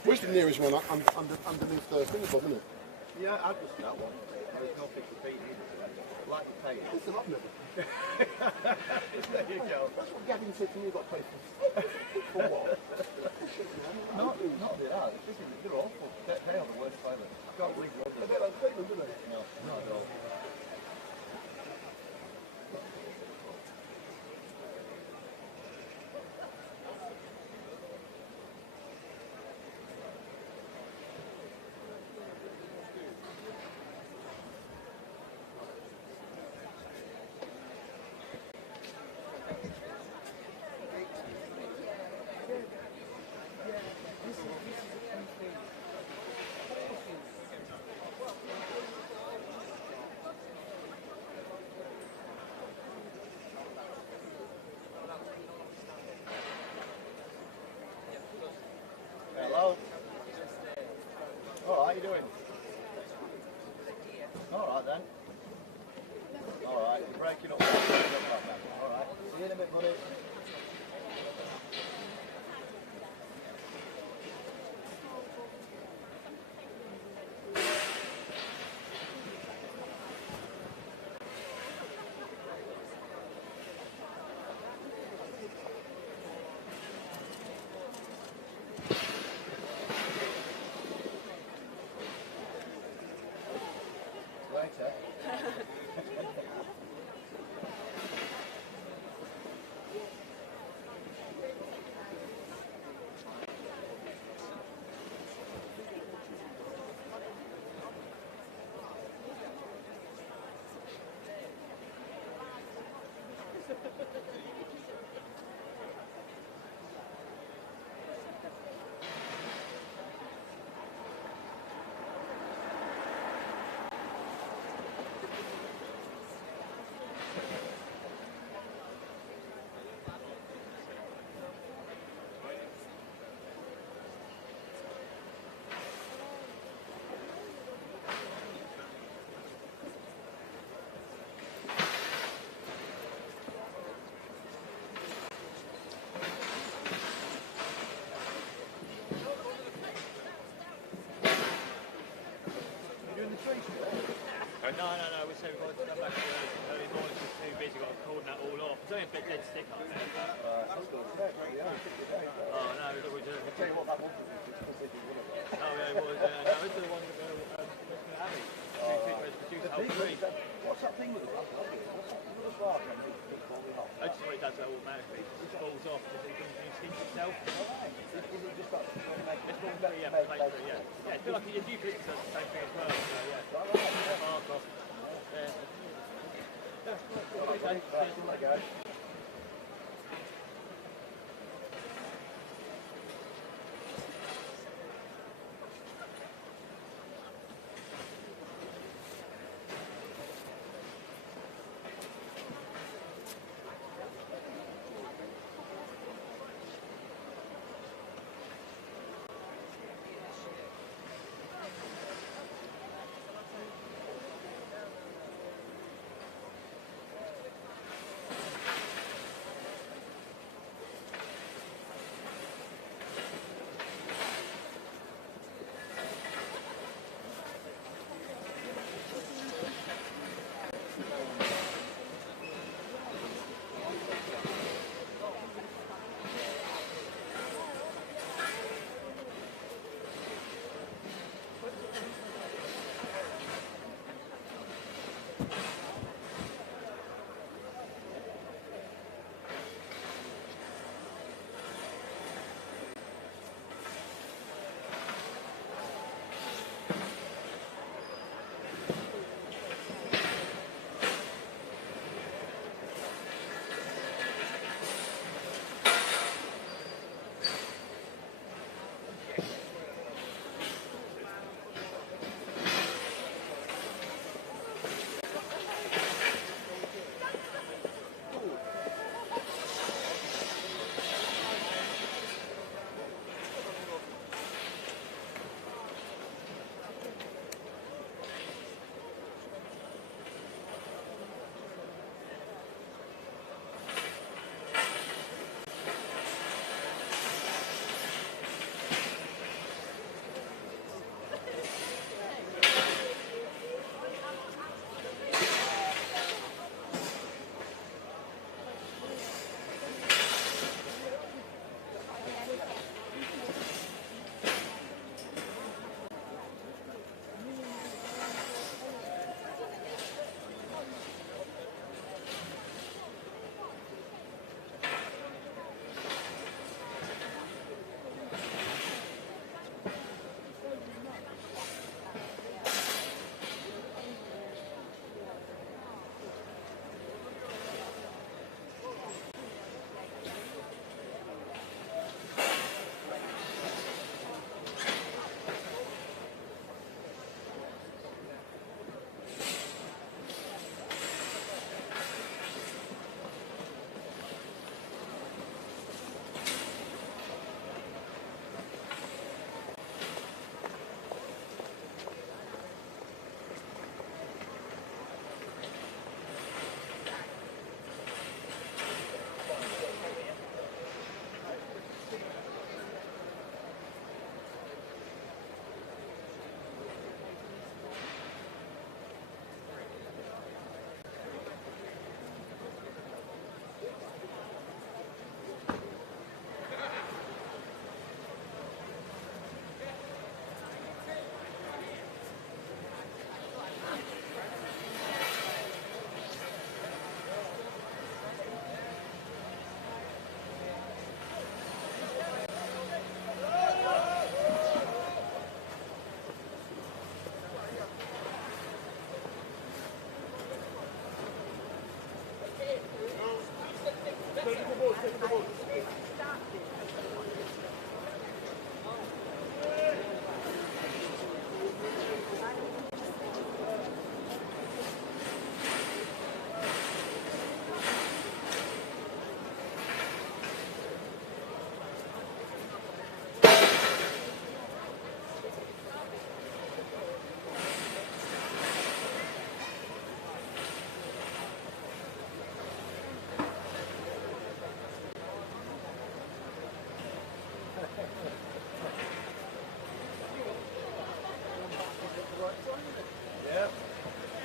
Where's the nearest one? Underneath the fingerbob, isn't it? Yeah, I've just that one. There's nothing to beat it. Like you pay it. It's an up never. There you go. That's what Gavin said to me, you've got to pay for what? Not the that. They're awful. They are the worst pilot. I can't believe you're They don't take them, do they? No, not at all. Hello. Oh, how you doing? All right then. All right, you're breaking up. All right. See you in a bit, buddy. No, we said we've got to come back early morning, it's too busy, got to cordon that all off. There's only a bit dead stick up there. Oh, no, we've got to tell you what that was. Oh, yeah, it was. No, it's the one that Westminster Abbey. What's that thing with the back? What's that with the bar? I just thought it does that automatically. It just falls off because it doesn't skin itself. Is it just that? It's more better, yeah, yeah. Yeah, it's a bit like a duplicate does the same thing as well. So, yeah. Okay.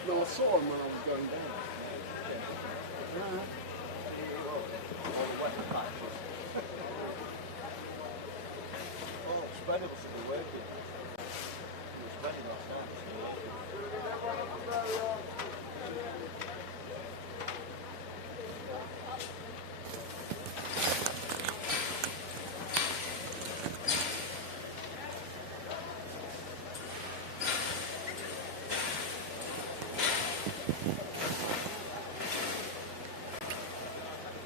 No, I saw him when I was going down. Oh, spreader was still working. He was spreading last night.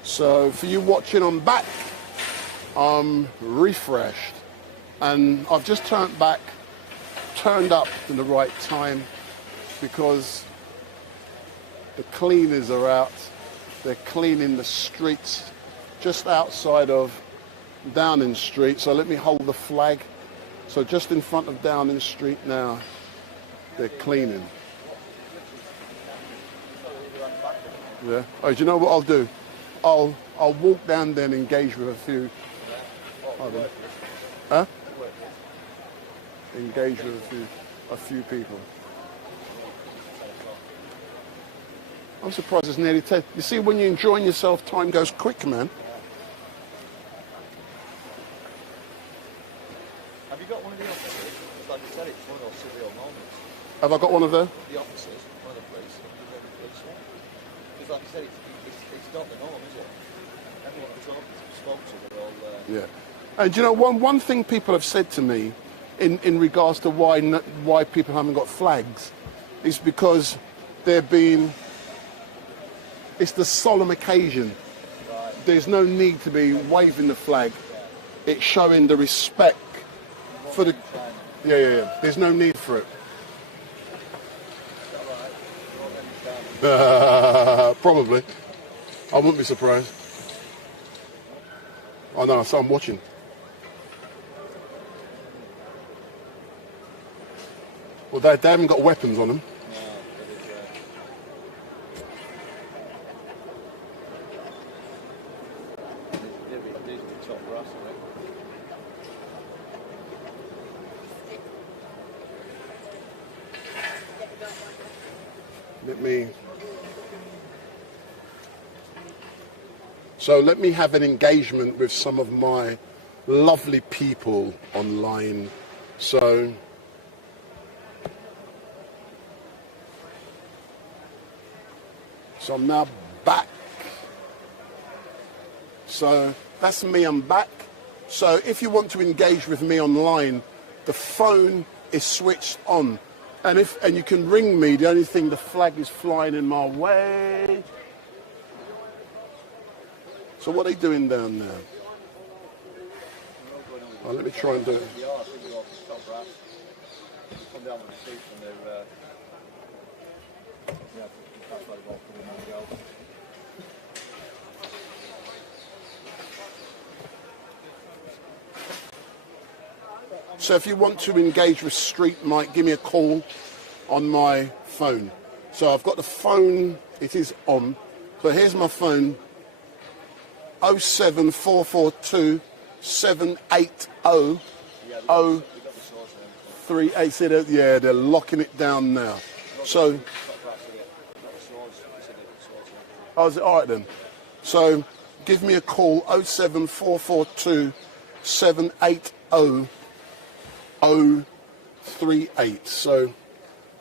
So for you watching, I'm back. I'm refreshed, and I've just turned up in the right time because the cleaners are out. They're cleaning the streets just outside of Downing Street. So let me hold the flag. So just in front of Downing Street now, they're cleaning. Yeah. Oh, do you know what I'll do? I'll walk down there and engage with a few. Huh? Engage with a few people. I'm surprised it's nearly 10. You see, when you're enjoying yourself, time goes quick, man. Have you got one of the officers? Like I said, it's one of those surreal moments. Have I got one of the? The officers, one of the police, one of the police one. Because like I said, it's not the norm, is it? Everyone I've spoke to, they're all... Yeah. And you know, one thing people have said to me in regards to why people haven't got flags is because it's the solemn occasion. Right. There's no need to be waving the flag. It's showing the respect for the... Yeah. There's no need for it. Probably. I wouldn't be surprised. Oh no, so I'm watching. Well, they haven't got weapons on them. Let me have an engagement with some of my lovely people online. So I'm now back. So that's me, I'm back. So if you want to engage with me online, the phone is switched on. And you can ring me, the only thing, the flag is flying in my way. So what are they doing down there? Oh, let me try and do it. So if you want to engage with StreetMic, give me a call on my phone. So I've got the phone, it is on. So here's my phone. 07442 780 038. See that? Yeah, they're locking it down now. So, oh, is it all right then? So, give me a call 07442 780 038. So,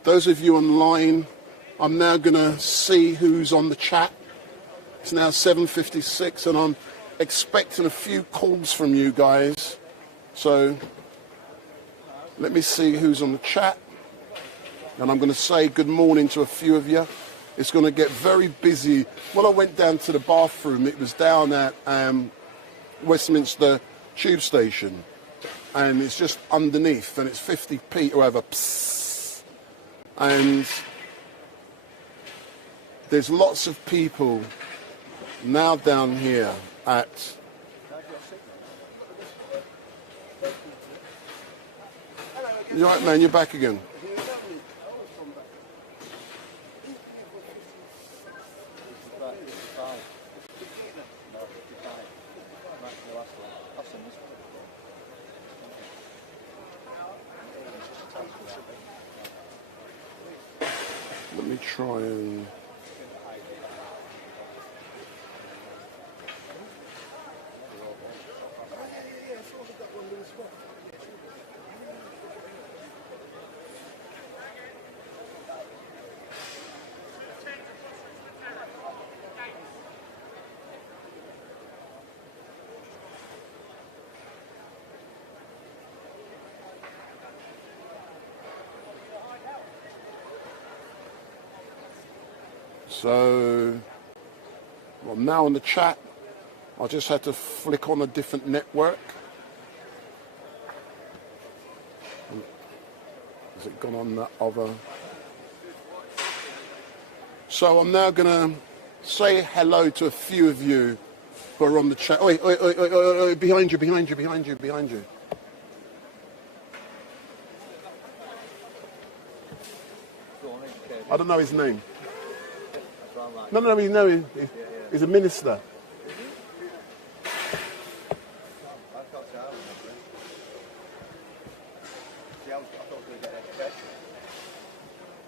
those of you online, I'm now going to see who's on the chat. It's now 7:56 and I'm expecting a few calls from you guys. So let me see who's on the chat. And I'm going to say good morning to a few of you. It's going to get very busy. When I went down to the bathroom, it was down at Westminster tube station, and it's just underneath, and it's 50p or whatever. Psst. And there's lots of people now down here at you're right, man, you're back again. Let me try and so I'm now on the chat. I just had to flick on a different network. Has it gone on that other? So I'm now going to say hello to a few of you who are on the chat. Oi, oi, oi, oi, oi, oi, behind you, behind you, behind you, behind you. I don't know his name. No, he's a minister.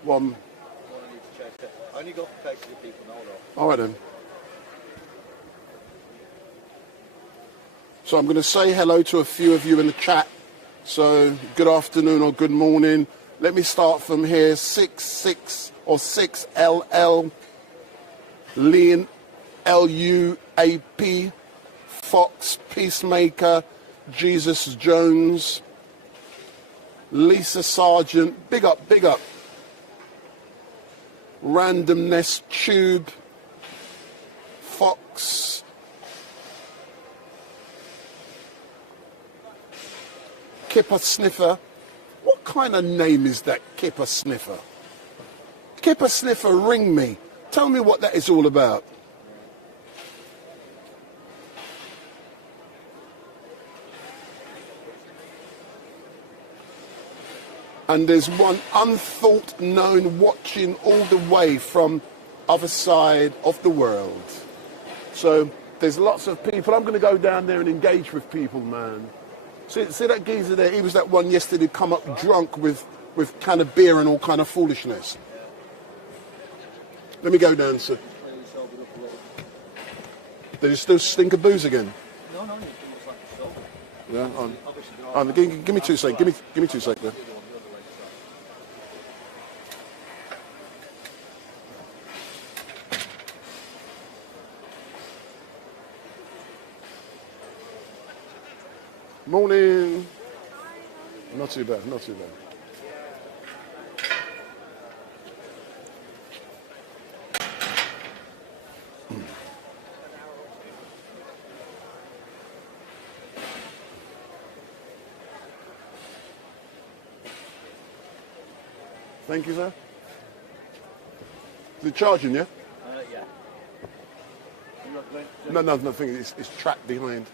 One. I only got basically people know though. All right then. So I'm going to say hello to a few of you in the chat. So good afternoon or good morning. Let me start from here. 6LL. Lean, LUAP, Fox, Peacemaker, Jesus Jones, Lisa Sargent, big up, big up. Randomness Tube, Fox, Kipper Sniffer. What kind of name is that, Kipper Sniffer? Kipper Sniffer, ring me. Tell me what that is all about. And there's one unthought known watching all the way from other side of the world. So there's lots of people. I'm going to go down there and engage with people, man. See that geezer there? He was that one yesterday who come up drunk with can of beer and all kind of foolishness. Let me go down, sir. Did you still stink of booze again? No, Yeah, give me 2 seconds. Give me 2 seconds. Morning. Not too bad, not too bad. Thank you, sir. Is it charging, yeah? Yeah. No, nothing. It's trapped behind.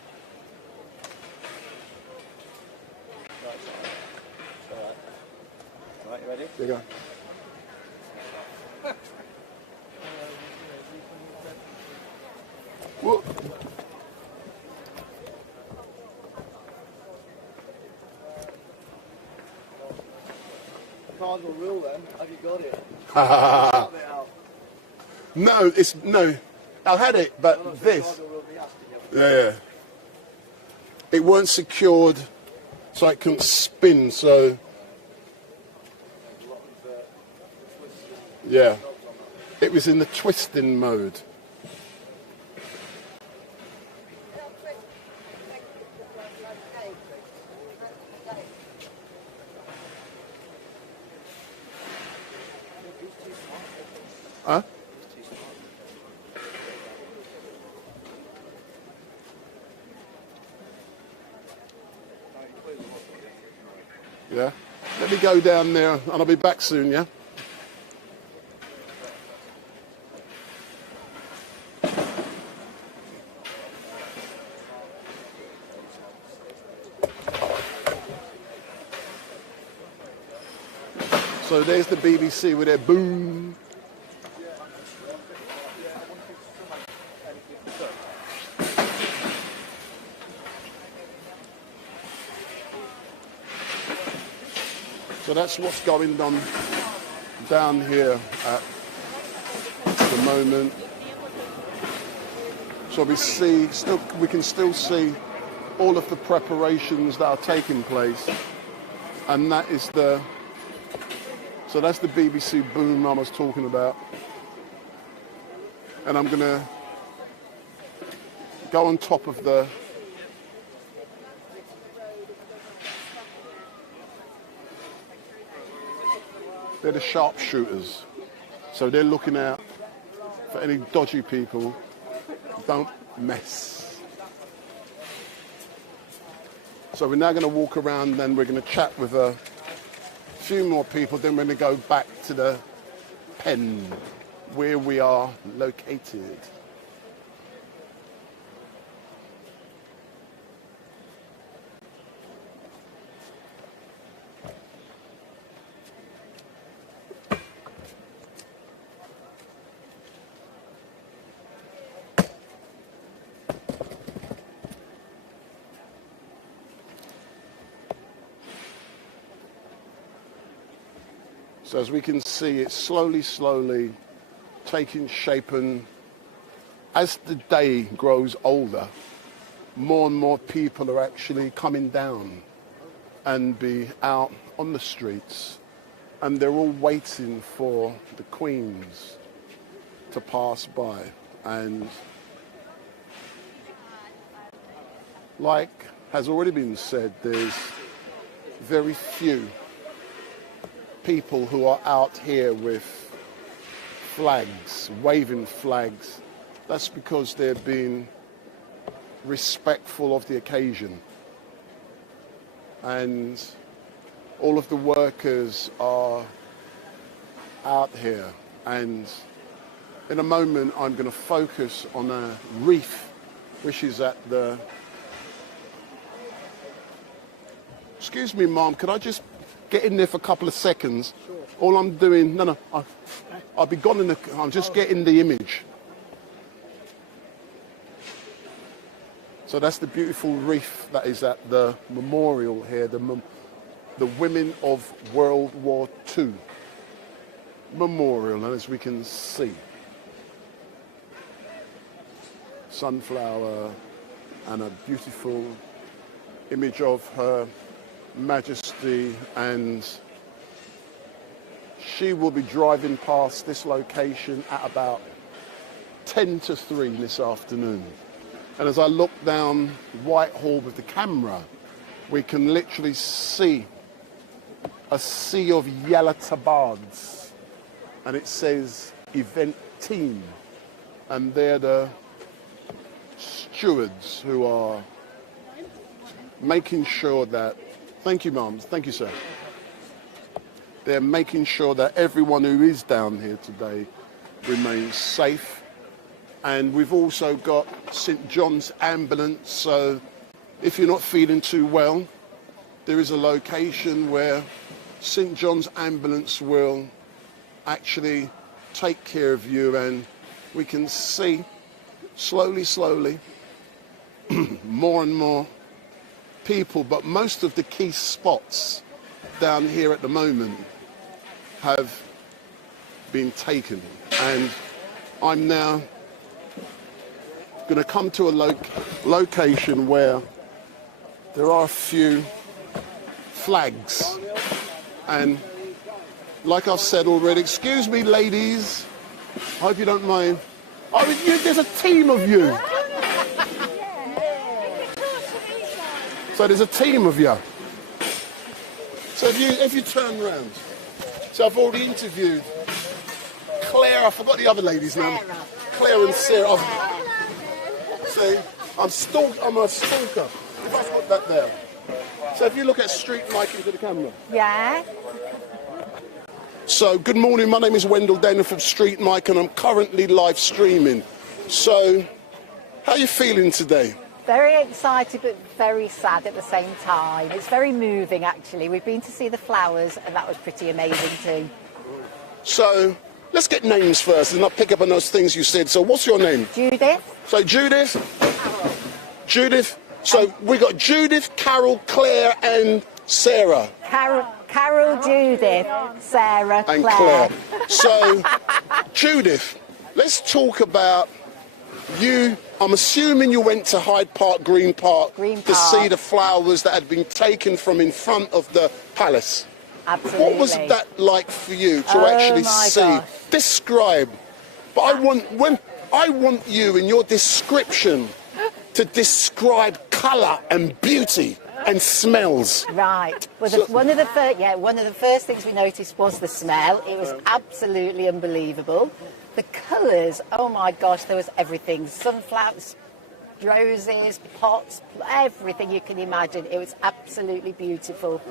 Right, you ready? There you go. Whoa. Cardinal rule then, have you got it? No, I had it, but this. Yeah. It weren't secured, so it couldn't spin, so. Yeah. It was in the twisting mode. Huh? Yeah? Let me go down there and I'll be back soon, yeah? So there's the BBC with their boom. So that's what's going on down here at the moment. So we can still see all of the preparations that are taking place, and that is so that's the BBC boom I was talking about. And I'm gonna go on top of they're the sharpshooters. So they're looking out for any dodgy people. Don't mess. So we're now going to walk around, then we're going to chat with a few more people, then we're going to go back to the pen where we are located. So as we can see, it's slowly taking shape, and as the day grows older, more and more people are actually coming down and be out on the streets, and they're all waiting for the Queens to pass by. And like has already been said, there's very few people who are out here with flags, waving flags. That's because they're being respectful of the occasion. And all of the workers are out here. And in a moment, I'm going to focus on a wreath, which is at the... Excuse me, Mom, could I just get in there for a couple of seconds? Sure. All I'm doing, I'll be gone in the, I'm just getting the image. So that's the beautiful wreath that is at the memorial here, the Women of World War II memorial. And as we can see, sunflower and a beautiful image of Her Majesty, and she will be driving past this location at about 10 to 3 this afternoon. And as I look down Whitehall with the camera, we can literally see a sea of yellow tabards, and it says event team, and they're the stewards who are making sure that, thank you, Mum. Thank you, sir. They're making sure that everyone who is down here today remains safe. And we've also got St. John's Ambulance. So if you're not feeling too well, there is a location where St. John's Ambulance will actually take care of you. And we can see slowly, more and more people, but most of the key spots down here at the moment have been taken. And I'm now going to come to a location where there are a few flags. And like I've said already, excuse me, ladies, I hope you don't mind. Oh, there's a team of you. So there's a team of you. So if you turn around, so I've already interviewed Claire, I forgot the other lady's name. Claire and Sarah. See, I'm a stalker. If I put that there. So if you look at StreetMic into the camera. Yeah. So good morning, my name is Wendell Dana from StreetMic and I'm currently live streaming. So, how are you feeling today? Very excited but very sad at the same time. It's very moving actually. We've been to see the flowers and that was pretty amazing too. So, let's get names first and I'll pick up on those things you said. So what's your name? Judith. So Judith? Judith. So we got Judith, Carol, Claire and Sarah. Carol, Judith, Sarah, And Claire. So, Judith, let's talk about you. I'm assuming you went to Hyde Park, Green Park, to see the flowers that had been taken from in front of the palace. Absolutely. What was that like for you to actually see? Gosh. Describe. But I want you in your description to describe colour and beauty and smells. Right. Well, one of the first things we noticed was the smell. It was absolutely unbelievable. The colours, oh my gosh, there was everything. Sunflowers, roses, pots, everything you can imagine. It was absolutely beautiful.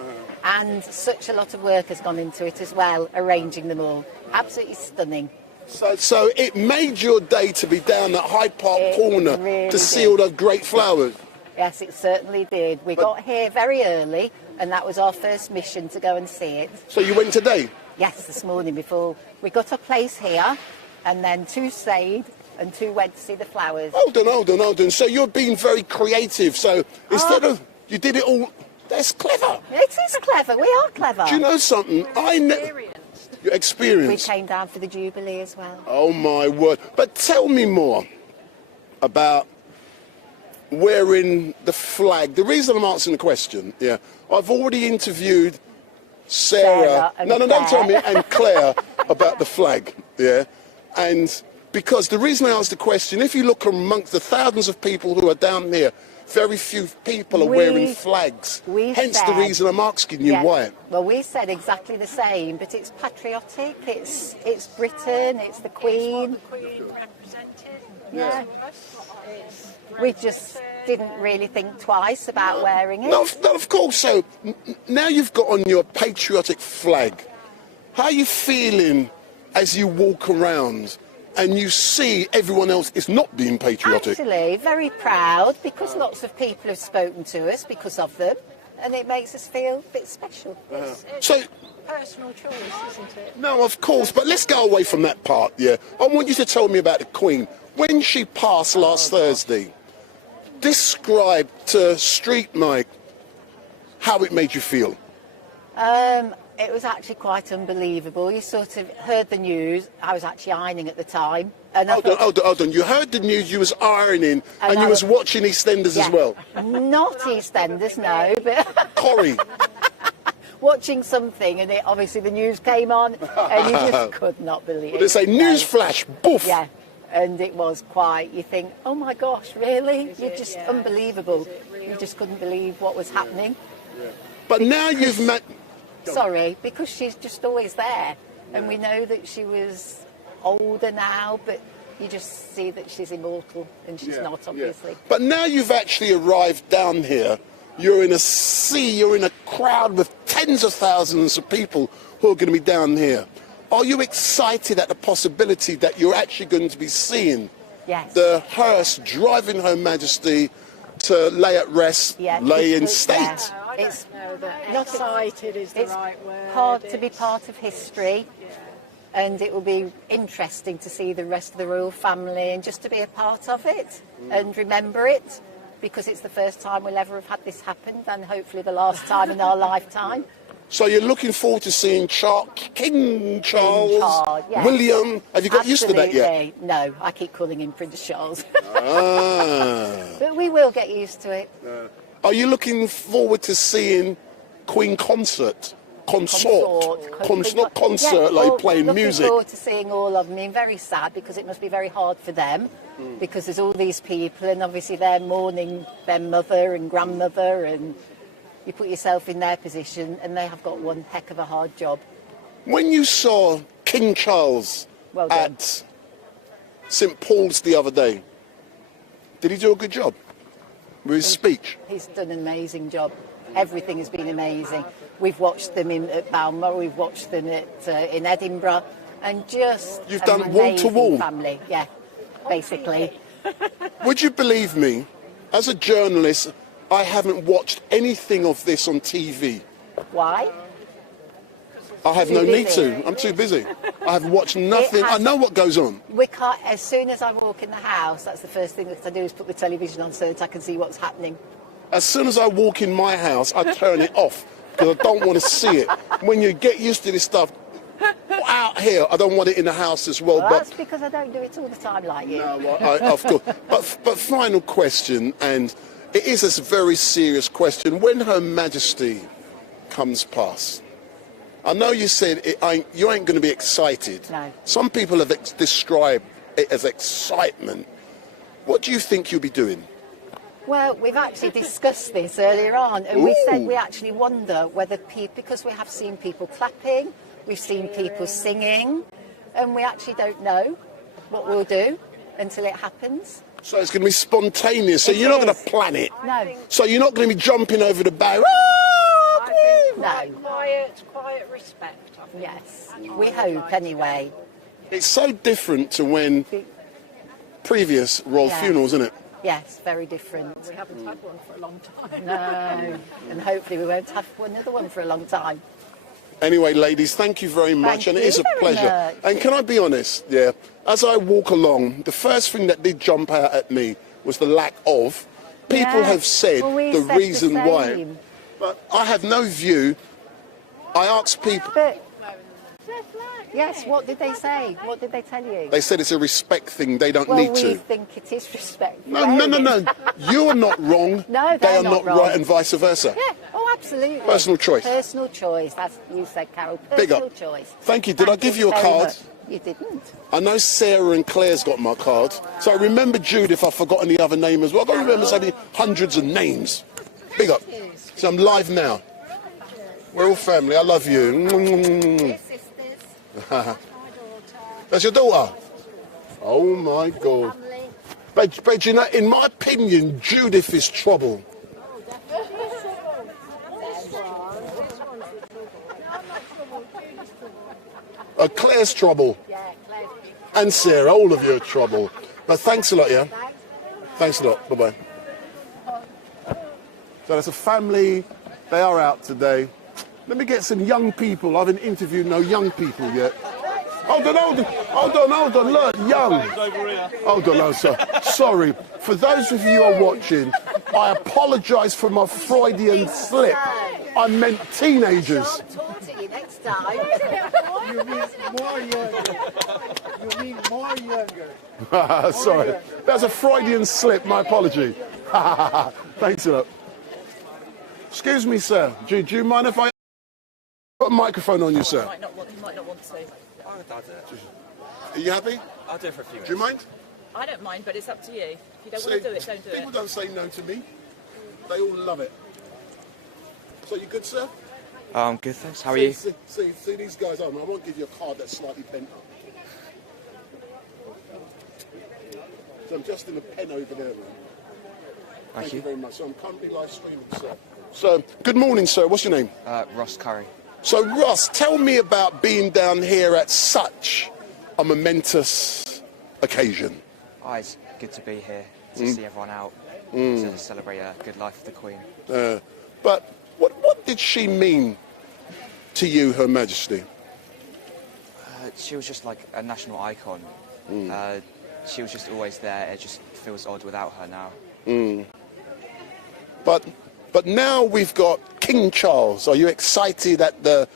And such a lot of work has gone into it as well, arranging them all. Absolutely stunning. So it made your day to be down at Hyde Park Corner really to see all those great flowers. Yes, it certainly did. We got here very early, and that was our first mission to go and see it. So you went today? Yes, this morning before. We got a place here, and then 2 stayed, and 2 went to see the flowers. Hold on. So you're being very creative. So instead of, you did it all, that's clever. It is clever. We are clever. Do you know something? Your experience. We came down for the Jubilee as well. Oh my word. But tell me more about wearing the flag. The reason I'm answering the question, I've already interviewed Sarah and don't tell me, and Claire about the flag, and because the reason I asked the question, if you look amongst the thousands of people who are down here, very few people are wearing flags. Hence the reason I'm asking you why. Well, we said exactly the same, but it's patriotic. It's Britain. It's the Queen. It's what the Queen represented. Yeah. We just didn't really think twice about wearing it. No, of course. So now you've got on your patriotic flag. How are you feeling as you walk around and you see everyone else is not being patriotic? Actually, very proud because lots of people have spoken to us because of them, and it makes us feel a bit special. It's So personal choice, isn't it? no, of course, but let's go away from that part. I want you to tell me about the Queen. When she passed last Thursday, describe to StreetMic how it made you feel. It was actually quite unbelievable. You sort of heard the news. I was actually ironing at the time. And Hold on. You heard the news, you was ironing, and you was watching EastEnders as well. Not EastEnders, no, but Corrie. watching something, and obviously the news came on, and you just could not believe it. They say newsflash, boof. Yeah, and it was quite. You think, oh my gosh, really? You're just unbelievable. You just couldn't believe what was happening. But now you've met. Sorry, because she's just always there, and we know that she was older now, but you just see that she's immortal, and she's not, obviously. But now you've actually arrived down here, you're in a sea, you're in a crowd with tens of thousands of people who are going to be down here. Are you excited at the possibility that you're actually going to be seeing the hearse driving Her Majesty to lay at rest, lay in state? It's not excited is the right word. Hard to be part of history, and it will be interesting to see the rest of the royal family and just to be a part of it and remember it, because it's the first time we'll ever have had this happen, and hopefully the last time in our lifetime. So you're looking forward to seeing King Charles, William. Have you got used to that yet? No, I keep calling him Prince Charles. But we will get used to it. Are you looking forward to seeing Queen Consort? Not concert, like playing music. Looking forward to seeing all of them. I mean, very sad because it must be very hard for them because there's all these people and obviously they're mourning their mother and grandmother, and you put yourself in their position and they have got one heck of a hard job. When you saw King Charles at St Paul's the other day, did he do a good job with his speech? He's done an amazing job. Everything has been amazing. We've watched them at Balmoral, we've watched them in Edinburgh, and just You've done wall to wall? Family, yeah, basically. Would you believe me, as a journalist, I haven't watched anything of this on TV. Why? I have no need to. I'm too busy. I have watched nothing. I know what goes on. We can't, as soon as I walk in the house, that's the first thing that I do is put the television on so that I can see what's happening. As soon as I walk in my house, I turn it off because I don't want to see it. When you get used to this stuff, out here, I don't want it in the house as well. Well, but that's because I don't do it all the time like you. No, of course. But final question, and it is a very serious question. When Her Majesty comes past, I know you said you ain't going to be excited. No. Some people have described it as excitement. What do you think you'll be doing? Well, we've actually discussed this earlier on, and we said we actually wonder whether people, because we have seen people clapping, we've seen people singing, and we actually don't know what we'll do until it happens. So it's going to be spontaneous, so you're not going to plan it? No. So you're not going to be jumping over the barrier? No. Quiet respect. Yes, we hope anyway. It's so different to when previous royal funerals, isn't it? Yes, very different. We haven't had one for a long time. No, and hopefully we won't have another one for a long time. Anyway, ladies, thank you very much, and it is a pleasure. Much. And can I be honest, as I walk along, the first thing that did jump out at me was the lack of. People have said the reason why. But I have no view. I asked people. Yes, what did they say? What did they tell you? They said it's a respect thing. They don't well, need to. we think it is respect. No. You're not wrong. No, they are not not right, and vice versa. Yeah. Oh, absolutely. Personal choice. Personal choice. That's you said, Carol. Big Personal up. choice. Thank you. Did I give you a card? Much. You didn't. I know Sarah and Claire's got my card. So I remember Judith. I've forgotten the other name as well. I've got to remember so many hundreds of names. Big up. So I'm live now. We're all family. I love you. That's your daughter? Oh my God. But you know, in my opinion, Judith is trouble. Claire's trouble. And Sarah, all of you are trouble. But thanks a lot, yeah? Thanks a lot. Bye-bye. So that's a family. They are out today. Let me get some young people. I haven't interviewed no young people yet. Hold on. Look, young. Hold on, sir. Sorry. For those of you who are watching, I apologise for my Freudian slip. I meant teenagers. Next time. You mean more younger. Sorry. That's a Freudian slip. My apology. Thanks a lot. Excuse me, sir. Do you mind if I put a microphone on you, sir? You might not want to. Are you happy? I'll do it for a few minutes. Do you mind? I don't mind, but it's up to you. If you don't want to do it, don't do it. People don't say no to me. They all love it. So you good, sir? Good, thanks. How are you? See these guys on. I won't give you a card that's slightly bent up. So I'm just in a pen over there, man. Thank you very much. So I'm currently live streaming, sir. So, good morning, sir. What's your name? Ross Curry. So, Ross, tell me about being down here at such a momentous occasion. Oh, it's good to be here, to see everyone out, to celebrate a good life of the Queen. But what did she mean to you, Her Majesty? She was just like a national icon. She was just always there. It just feels odd without her now. But now we've got King Charles. Are you excited at the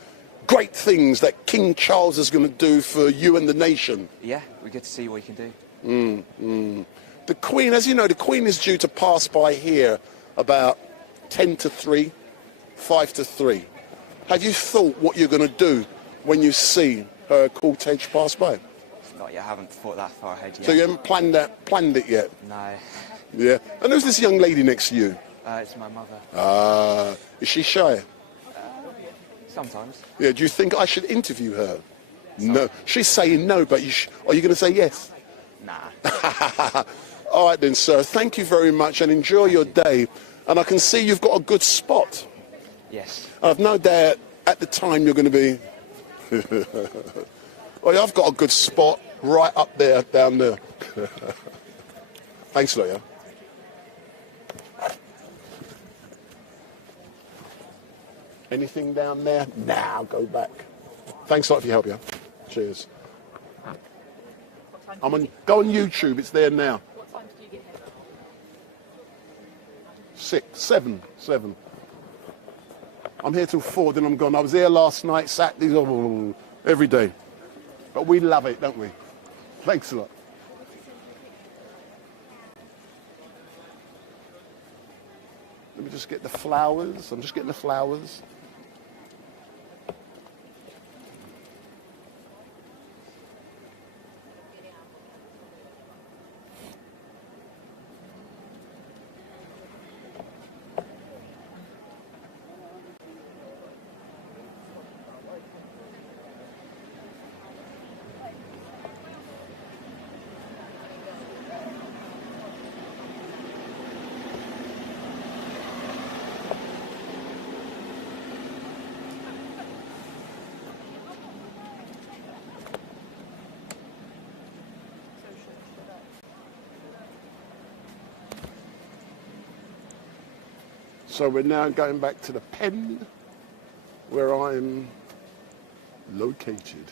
great things that King Charles is going to do for you and the nation? Yeah, we get to see what he can do. The Queen, as you know, the Queen is due to pass by here about 10 to 3, 5 to 3. Have you thought what you're going to do when you see her cortege pass by? Not yet. I haven't thought that far ahead yet. So you haven't planned it yet? No. Yeah. And who's this young lady next to you? It's my mother. Is she shy? Sometimes. Yeah, do you think I should interview her? No. She's saying no, but are you going to say yes? Nah. All right then, sir. Thank you very much and enjoy your day. And I can see you've got a good spot. Yes. I've no doubt at the time you're going to be... Oh, yeah, I've got a good spot right up there, down there. Thanks a lot, yeah. Anything down there? Now go back. Thanks a lot for your help, yeah. Cheers. Go on YouTube, it's there now. What time did you get here? 6, 7. I'm here till 4, then I'm gone. I was here last night, Saturdays, every day. But we love it, don't we? Thanks a lot. Let me just get the flowers. I'm just getting the flowers. So we're now going back to the pen where I'm located.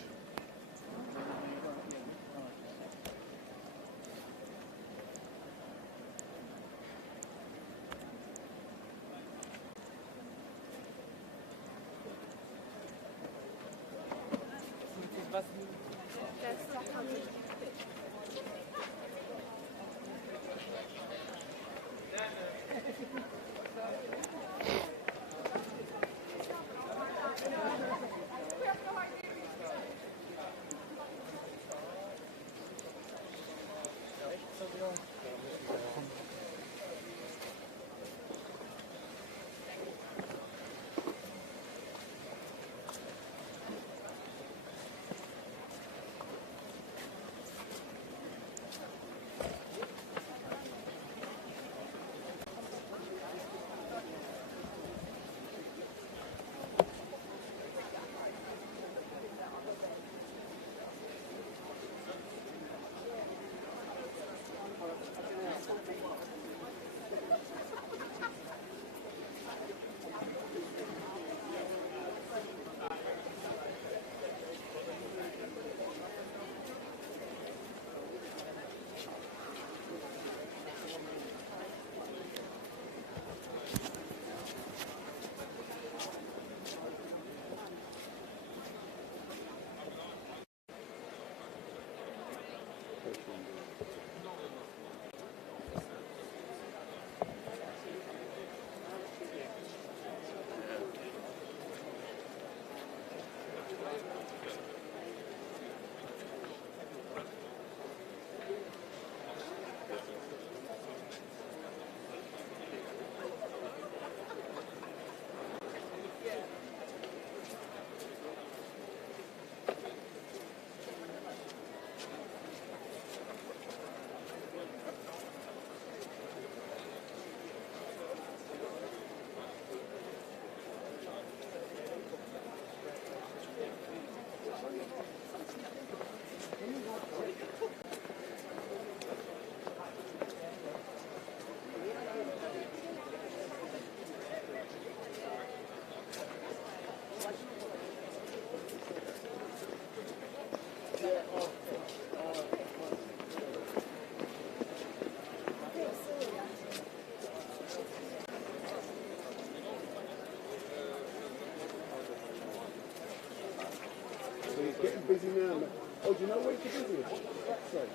Getting busy now. Oh, do you know where's the busiest? That side.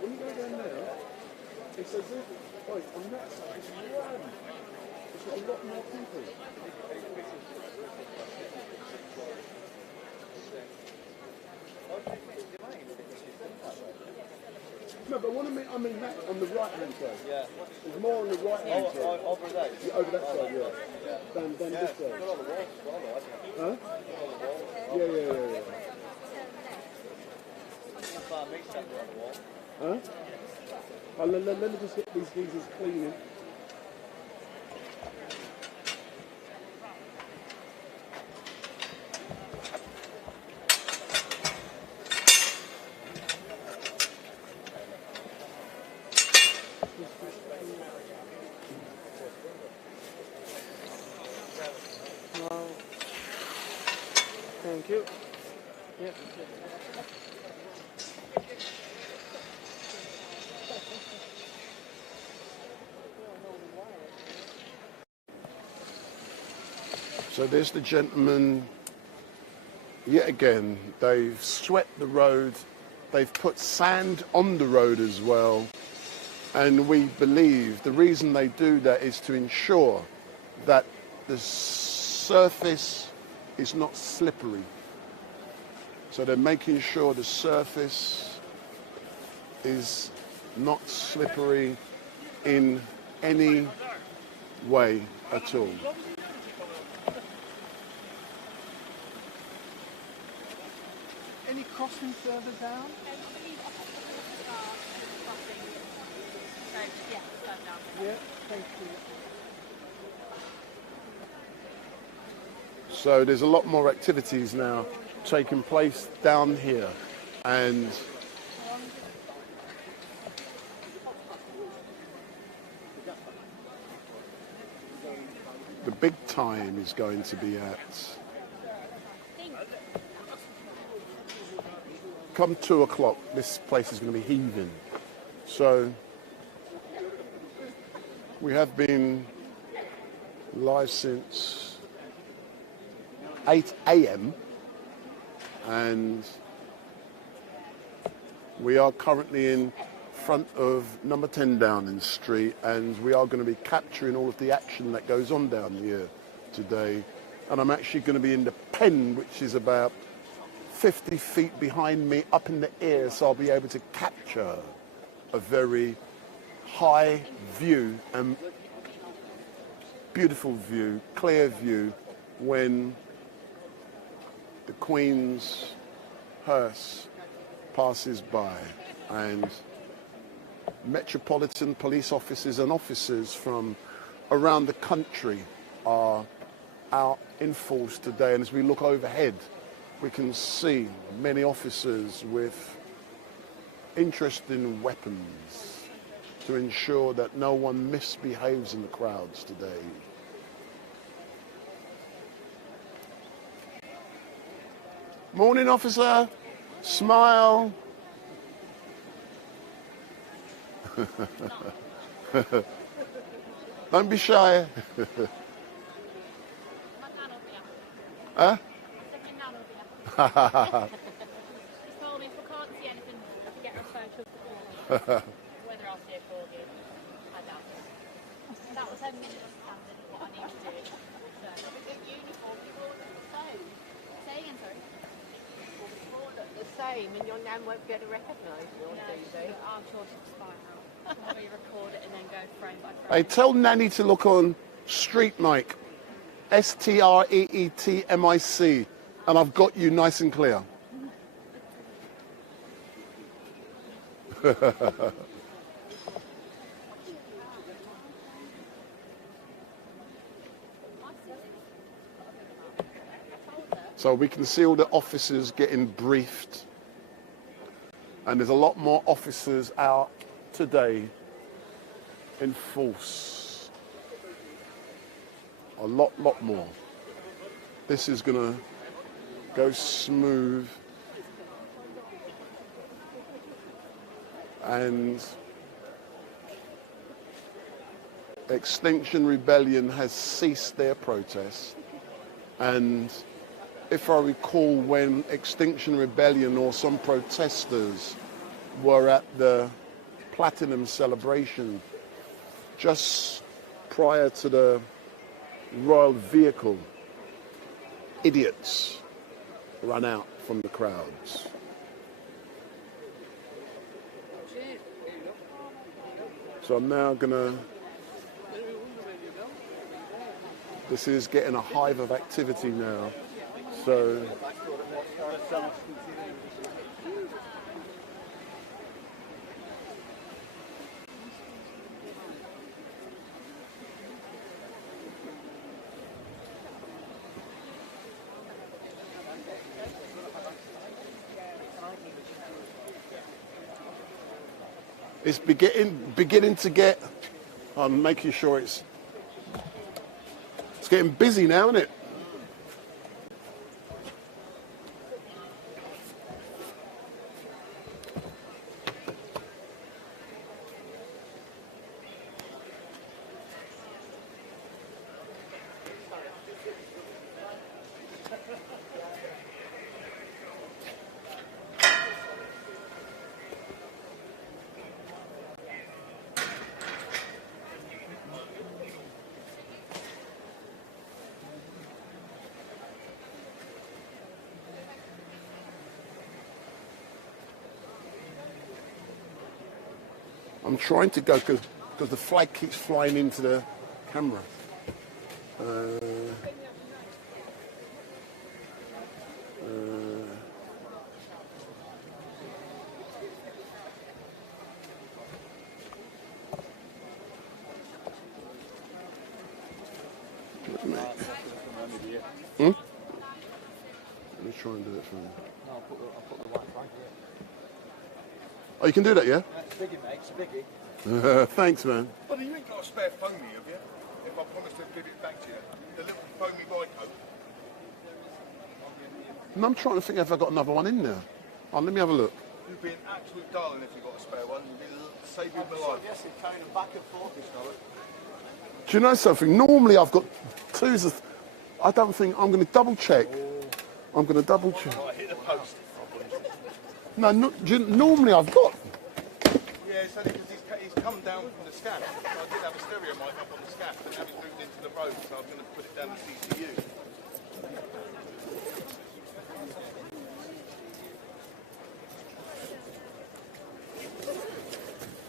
When you go down there, it's as if, wait, on that side, it's rammed. It's got a lot more people. No, but what I mean that on the right hand side. Yeah. There's more on the right hand side. Over that? Yeah, over that side, yeah. Than this side. Huh? Yeah. Huh? Oh, let me just get these geezers cleaning. So there's the gentleman. Yet again, they've swept the road. They've put sand on the road as well. And we believe the reason they do that is to ensure that the surface is not slippery. So they're making sure the surface is not slippery in any way at all. Any crossing further down? Yeah, thank you. So there's a lot more activities now taking place down here, and the big time is going to be at come 2 o'clock. This place is going to be heaving. So we have been live since 8 a.m. and we are currently in front of number 10 Downing Street, and we are going to be capturing all of the action that goes on down here today. And I'm actually going to be in the pen, which is about 50 feet behind me up in the air, so I'll be able to capture a very high view and beautiful view, clear view, when the Queen's hearse passes by. And Metropolitan Police officers and officers from around the country are out in force today. And as we look overhead, we can see many officers with interesting weapons to ensure that no one misbehaves in the crowds today. Morning, officer. Smile. Don't be shy. Huh? He told me if we can't see anything, we get a photo of the corgi. Whether I'll see a corgi, I doubt it. That was 10 minutes standard of what I need to do. So, have a good uniform, you all look the same. Say again, sorry. You all look the same, and your nan won't be able to recognise you, do they? I'm sure she's fine now. I'll be record it and then go frame by frame. Hey, tell Nanny to look on StreetMic, StreetMic, and I've got you nice and clear. So we can see all the officers getting briefed, and there's a lot more officers out today in force. A lot more. This is going to go smooth, and Extinction Rebellion has ceased their protest. And if I recall, when Extinction Rebellion or some protesters were at the Platinum celebration just prior to the royal vehicle, idiots ran out from the crowds. So I'm now gonna, this is getting a hive of activity now. So it's beginning to get, I'm making sure it's getting busy now, isn't it? I'm trying to go because the flag keeps flying into the camera. Let me try and do it for you. No, I'll put the white flag here. Oh, you can do that, yeah? It's a biggie, mate. It's a biggie. Thanks, man. Buddy, you ain't got a spare phony, have you? If I promise to give it back to you. The little foamy Ryco. No, I'm trying to think if I've got another one in there. Oh, let me have a look. You'd be an absolute darling if you got a spare one. You'd be saving my life. Yes, it's carrying them back and forth this night. Do you know something? Normally I've got twos. I don't think I'm going to double check. I'm going to double check. Right, hit the post. No, normally I've got. Yeah, it's only because he's come down from the scat. I did have a stereo mic up on the scat, but now he's moved into the road, so I'm going to put it down the CCU.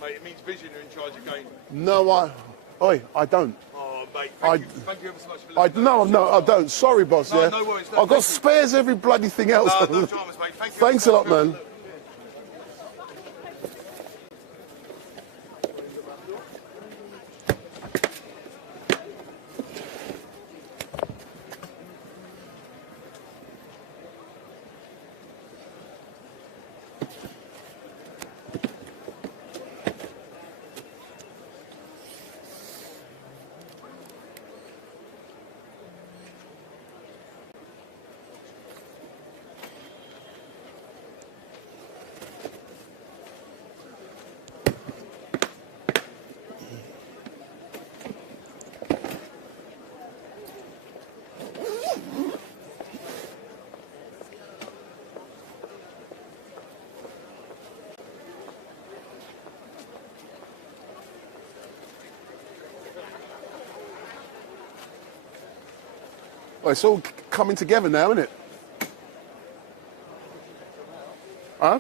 Mate, it means Vision are in charge again. No, I don't. Oh, mate, thank you ever so much for listening. No, I don't. Sorry, boss. No, Yeah, no worries. No, I've got spares every bloody thing else. No, no dramas, mate. Thank you. Thanks a lot, man. Well, it's all coming together now, isn't it? Huh?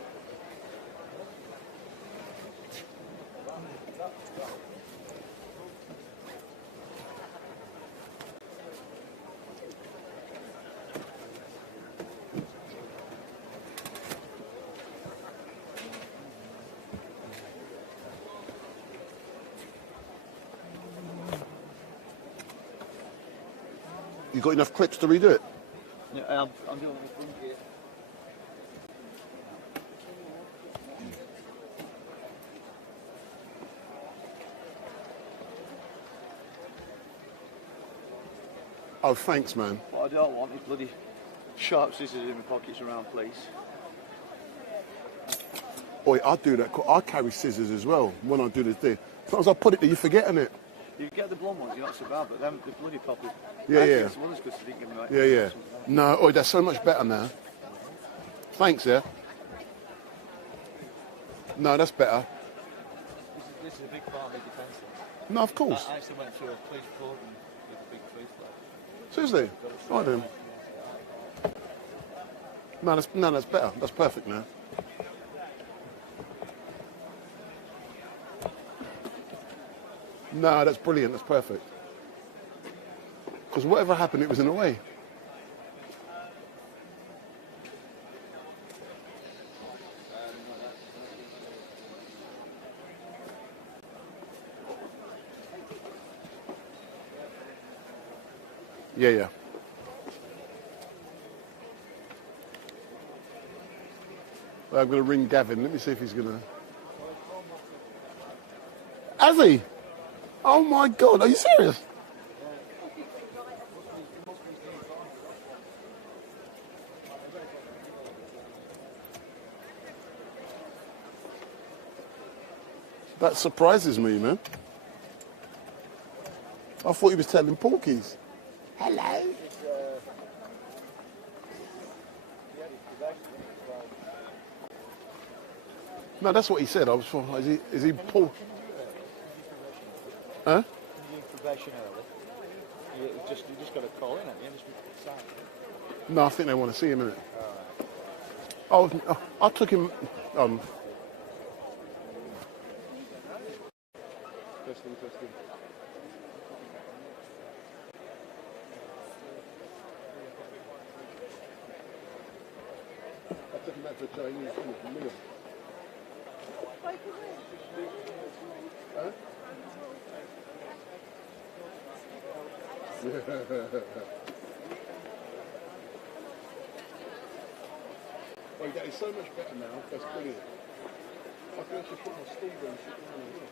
You got enough clips to redo it? Yeah, I'm doing the front here. Oh, thanks, man. What I don't want is bloody sharp scissors in my pockets around, please. Boy, I do that. I carry scissors as well when I do this thing. Sometimes I put it there, you forget on it. You get the blonde ones, you're not so bad, but them, the bloody proper... Yeah, yeah. Some others because they didn't give me right. Yeah, yeah. No, oh, that's so much better now. Thanks, yeah. No, that's better. This is a big part of my defence. No, of course. I actually went through a police cordon with a big police flag. Seriously? Right then. No, that's better. That's perfect now. No, that's brilliant. That's perfect. Because whatever happened, it was in a way. Yeah, yeah. Well, I'm going to ring Gavin. Let me see if he's going to... Has he? Oh my God, are you serious? That surprises me, man. I thought he was telling porkies. Hello. No, that's what he said. I was for. Is he Paul? Huh? You're probation early. You just got to call in at the end. No, I think they want to see him in it. Oh, I took him. Testing, testing. I took him out for Chinese food for a minute. Huh? Well, yeah, it's so much better now. That's brilliant. I can actually put my stool there and sit down as well.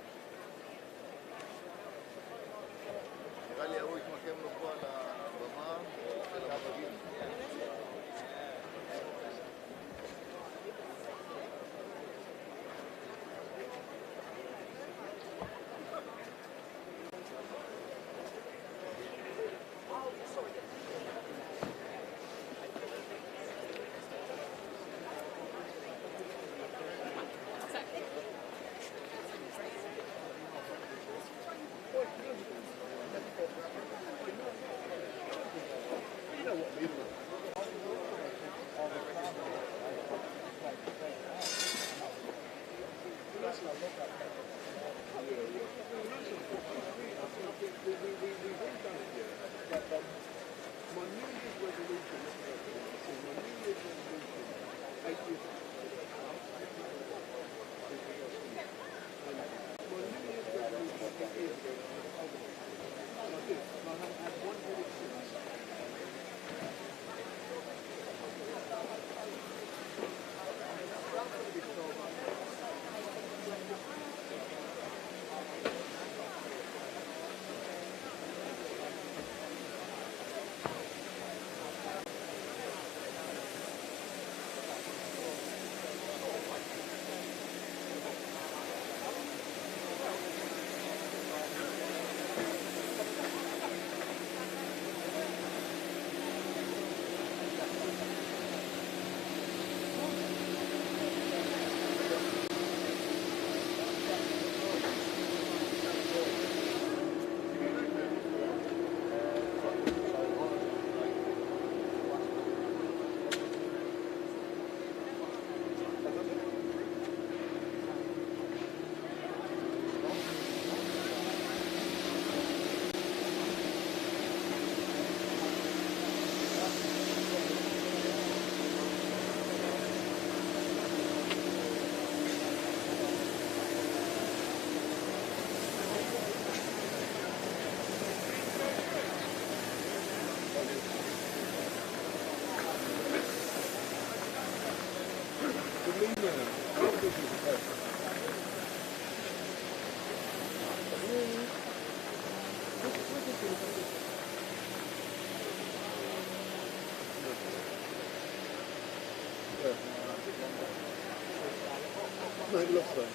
No, it looks like.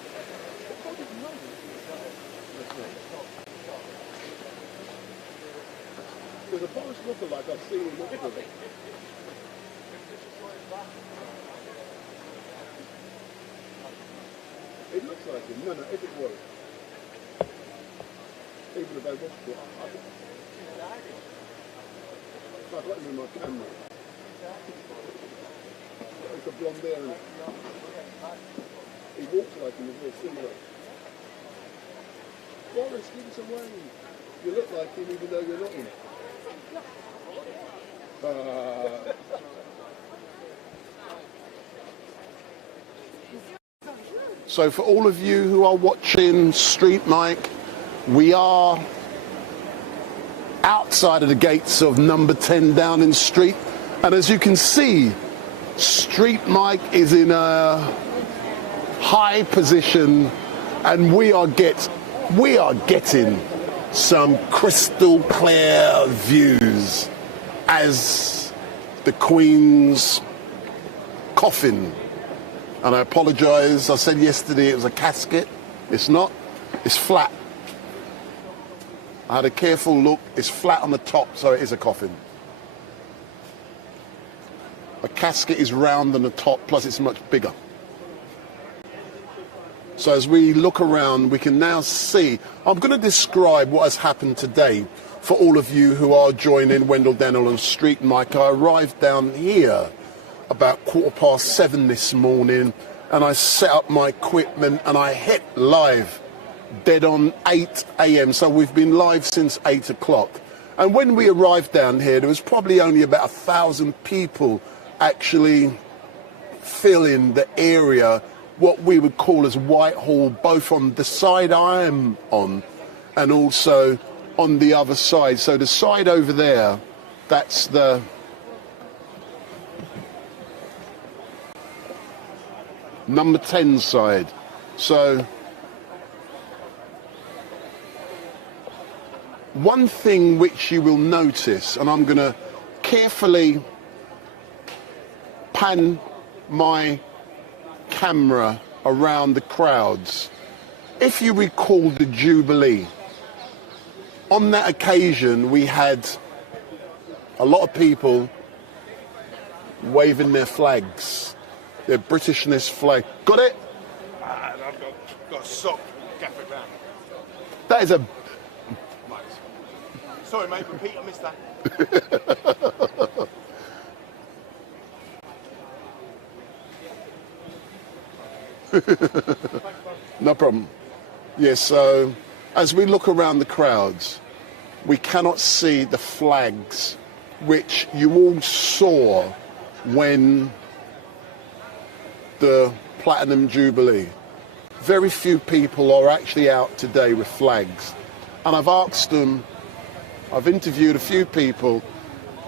There's a Polish lookalike I've seen in Whitehall. It looks like him. No, if it was. Even if I watched it, I've got him in my camera. It's a blonde hair in it. He walks like him as well, similar. Boris, give us a wave. You look like him even though you're not him. So for all of you who are watching StreetMic, we are outside of the gates of number 10 Downing Street, and as you can see, StreetMic is in a high position, and we are getting some crystal clear views as the Queen's coffin. And I apologise, I said yesterday it was a casket. It's not, it's flat. I had a careful look, it's flat on the top, so it is a coffin. A casket is round on the top, plus it's much bigger. So as we look around, we can now see, I'm going to describe what has happened today for all of you who are joining Wendell Daniel on StreetMic. I arrived down here about 7:15 this morning, and I set up my equipment and I hit live dead on 8 a.m. So we've been live since 8 o'clock. And when we arrived down here, there was probably only about 1,000 people actually filling the area, what we would call as Whitehall, both on the side I am on and also on the other side. So the side over there, that's the number 10 side. So one thing which you will notice, and I'm going to carefully pan my camera around the crowds. If you recall the Jubilee, on that occasion we had a lot of people waving their flags, their Britishness flag. Got it? I've got a sock, gap it round. That is a... Sorry mate, repeat, I missed that. No problem. Yes, so as we look around the crowds, we cannot see the flags which you all saw when the Platinum Jubilee. Very few people are actually out today with flags. And I've asked them, I've interviewed a few people,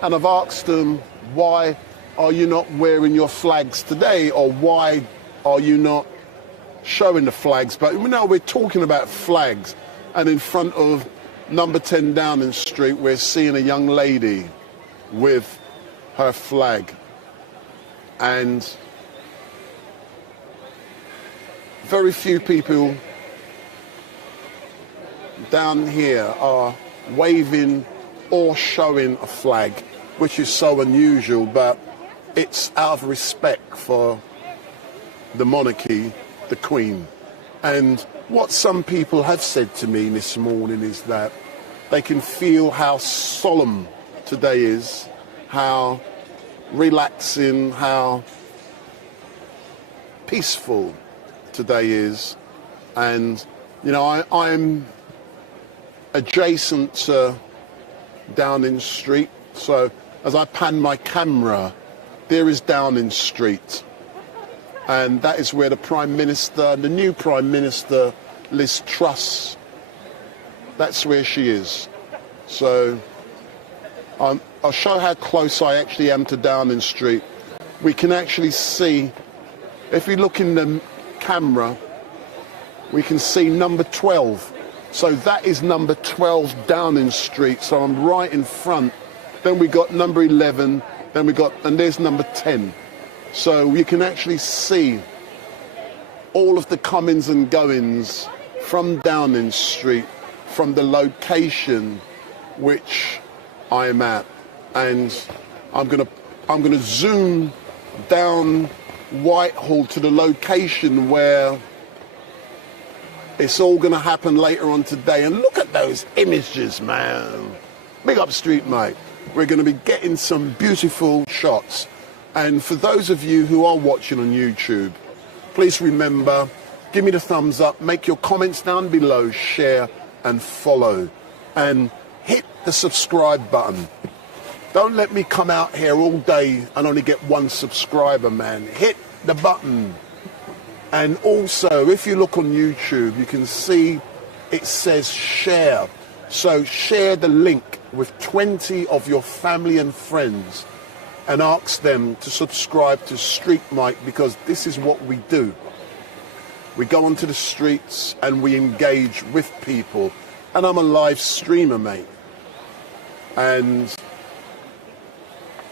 and I've asked them, why are you not wearing your flags today, or why are you not showing the flags? But now we're talking about flags, and in front of number 10 Downing Street, we're seeing a young lady with her flag. And very few people down here are waving or showing a flag, which is so unusual, but it's out of respect for the monarchy, the Queen. And what some people have said to me this morning is that they can feel how solemn today is, how relaxing, how peaceful today is. And, you know, I'm adjacent to Downing Street, so as I pan my camera, there is Downing Street. And that is where the Prime Minister, the new Prime Minister, Liz Truss, that's where she is. So I'll show how close I actually am to Downing Street. We can actually see, if we look in the camera, we can see number 12. So that is number 12 Downing Street. So I'm right in front. Then we got number 11, then we got, and there's number 10. So you can actually see all of the comings and goings from Downing Street, from the location which I am at. And I'm gonna zoom down Whitehall to the location where it's all gonna happen later on today. And look at those images, man. Big up StreetMic. We're gonna be getting some beautiful shots. And for those of you who are watching on YouTube, please remember, give me the thumbs up, make your comments down below, share and follow, and hit the subscribe button. Don't let me come out here all day and only get one subscriber, man. Hit the button. And also, if you look on YouTube, you can see it says share. So share the link with 20 of your family and friends and ask them to subscribe to StreetMic, because this is what we do. We go onto the streets and we engage with people. And I'm a live streamer, mate. And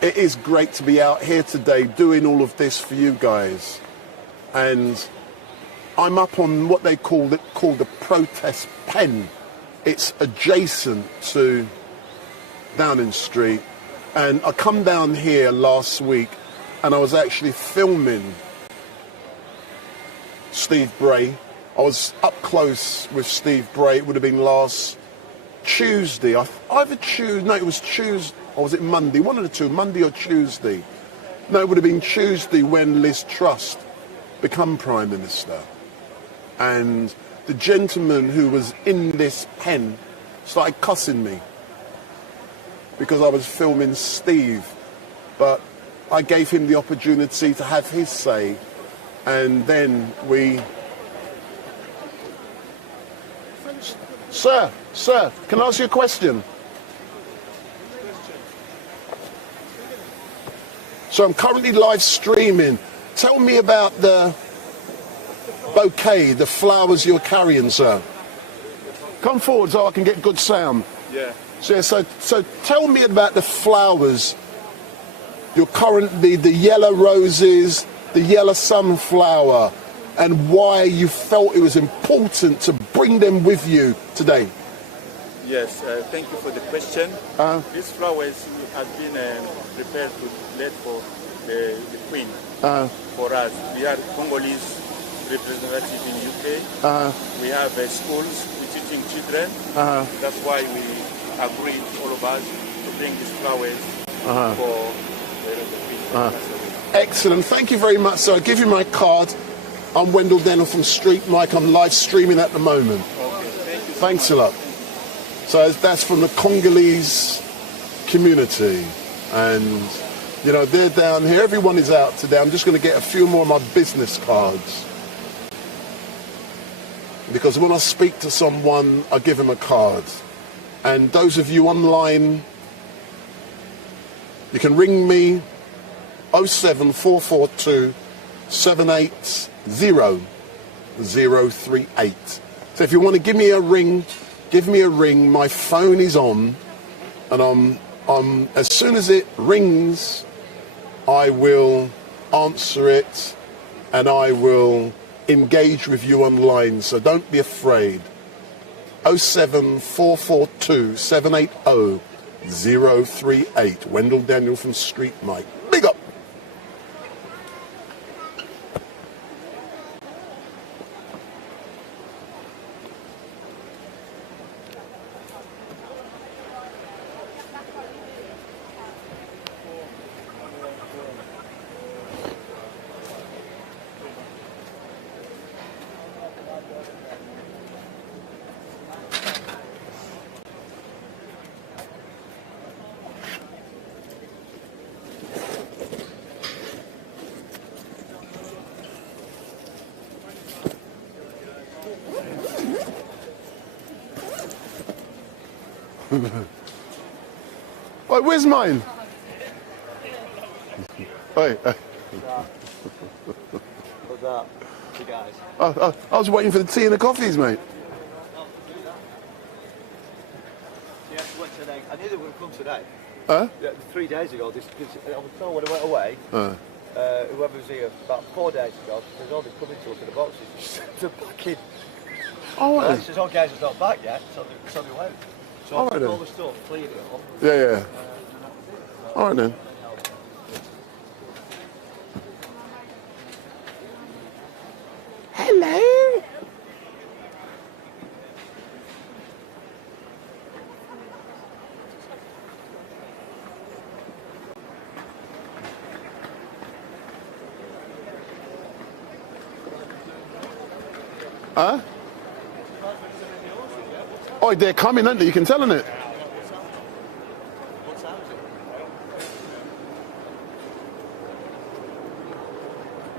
it is great to be out here today doing all of this for you guys. And I'm up on what they call the protest pen. It's adjacent to Downing Street. And I come down here last week and I was actually filming Steve Bray. I was up close with Steve Bray. It would have been last Tuesday. Either Tuesday, no, it was Tuesday, or was it Monday? One of the two, Monday or Tuesday. No, it would have been Tuesday when Liz Truss became Prime Minister. And the gentleman who was in this pen started cussing me because I was filming Steve, but I gave him the opportunity to have his say, and then we... Sir, can I ask you a question? So I'm currently live streaming. Tell me about the bouquet, the flowers you're carrying, sir. Come forward so I can get good sound. Yeah. So tell me about the flowers. You're currently the yellow roses, the yellow sunflower, and why you felt it was important to bring them with you today. Yes, thank you for the question. These flowers have been prepared to let for the Queen. For us, we are Congolese representative in UK. We have schools, we're teaching children. That's why we agreed, all of us, to bring these flowers for the Queen. Excellent, thank you very much. So I'll give you my card. I'm Wendell Dennell from StreetMic. I'm live streaming at the moment. Okay, thank you. Thanks a lot. So that's from the Congolese community, and you know, they're down here. Everyone is out today. I'm just going to get a few more of my business cards, because when I speak to someone, I give them a card. And those of you online, you can ring me 07442 780 038. So if you want to give me a ring, give me a ring. My phone is on, and I'm as soon as it rings, I will answer it, and I will engage with you online. So don't be afraid. 07442 780 038. Wendell Dennell from StreetMic. Big up. Wait, where's mine? Wait. What's up, you guys? I was waiting for the tea and the coffees, mate. Yes, went today. I knew they would come today. Huh? Yeah, 3 days ago. This, I was told when I went away. Whoever was here about 4 days ago, there's all been coming to us in the boxes to pack in. Oh, right. He says, "Oh, guys, it's not back yet." So they went. So All I right, took then. all the stuff, cleared it up. Yeah. All right then. Hello. Huh? Oh, they're coming, aren't they? You can tell, innit? What time is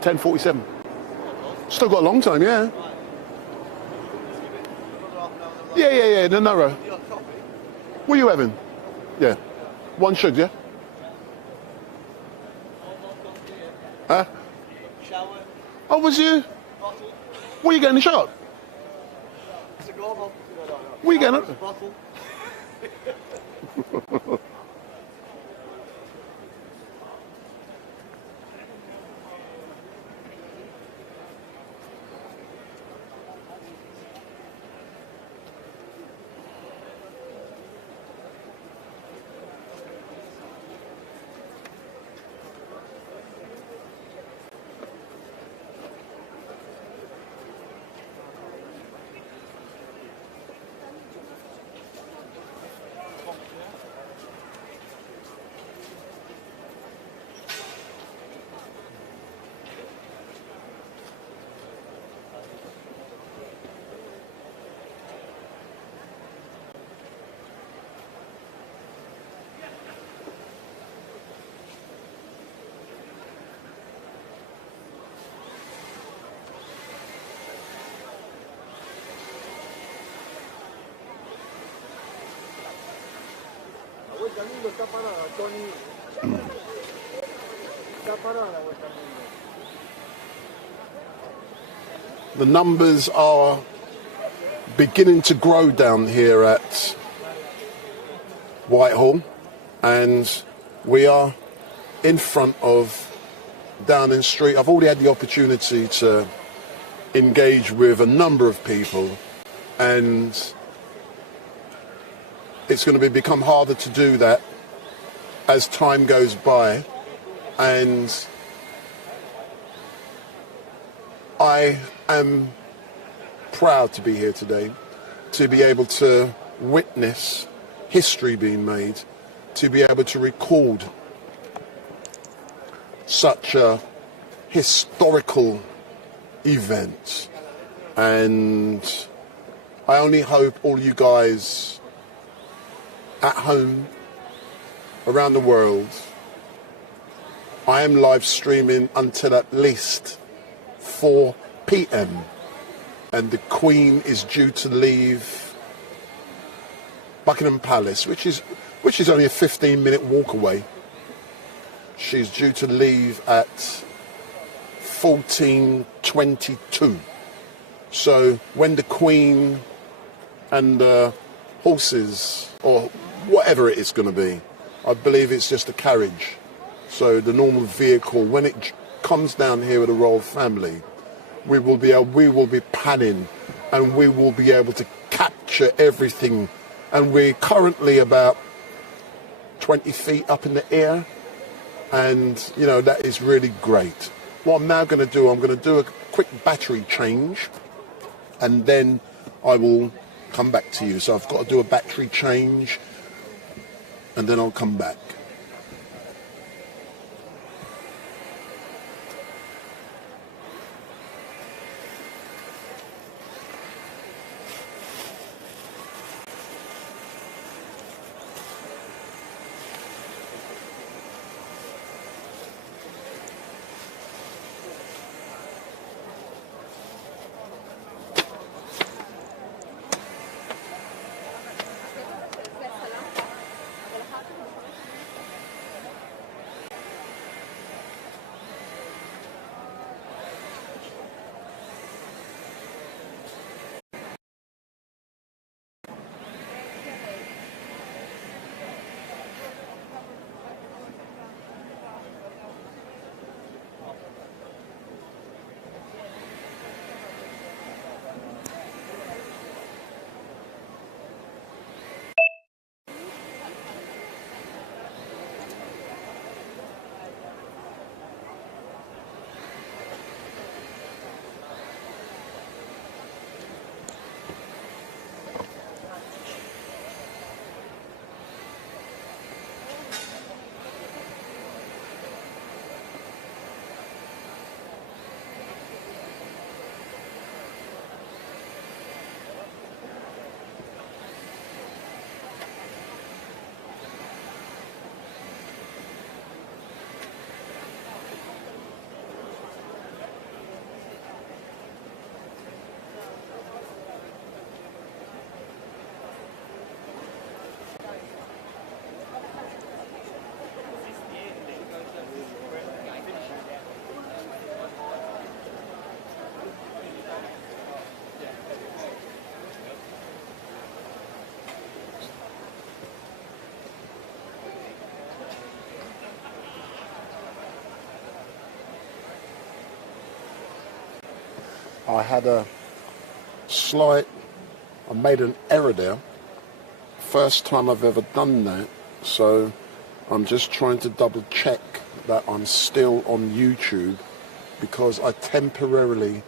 it? 10:47. Still got a long time, yeah. Yeah, no row. What are you having? Yeah. One should, yeah? Huh? Shower. Oh, was you? Bottle. What are you getting in the shop? It's a global. What are you getting? Bottle. The numbers are beginning to grow down here at Whitehall, and we are in front of Downing Street. I've already had the opportunity to engage with a number of people, and it's going to become harder to do that as time goes by. And I am proud to be here today, to be able to witness history being made, to be able to record such a historical event. And I only hope all you guys at home, around the world, I am live streaming until at least 4 p.m. and the Queen is due to leave Buckingham Palace, which is only a 15-minute walk away. She's due to leave at 14:22. So when the Queen and the horses, or whatever it is going to be, I believe it's just a carriage. So the normal vehicle, when it comes down here with the royal family, we will be panning, and we will be able to capture everything. And we're currently about 20 feet up in the air, and you know, that is really great. What I'm now going to do, I'm going to do a quick battery change, and then I will come back to you. So I've got to do a battery change, and then I'll come back. I had I made an error there. First time I've ever done that. So I'm just trying to double check that I'm still on YouTube, because I temporarily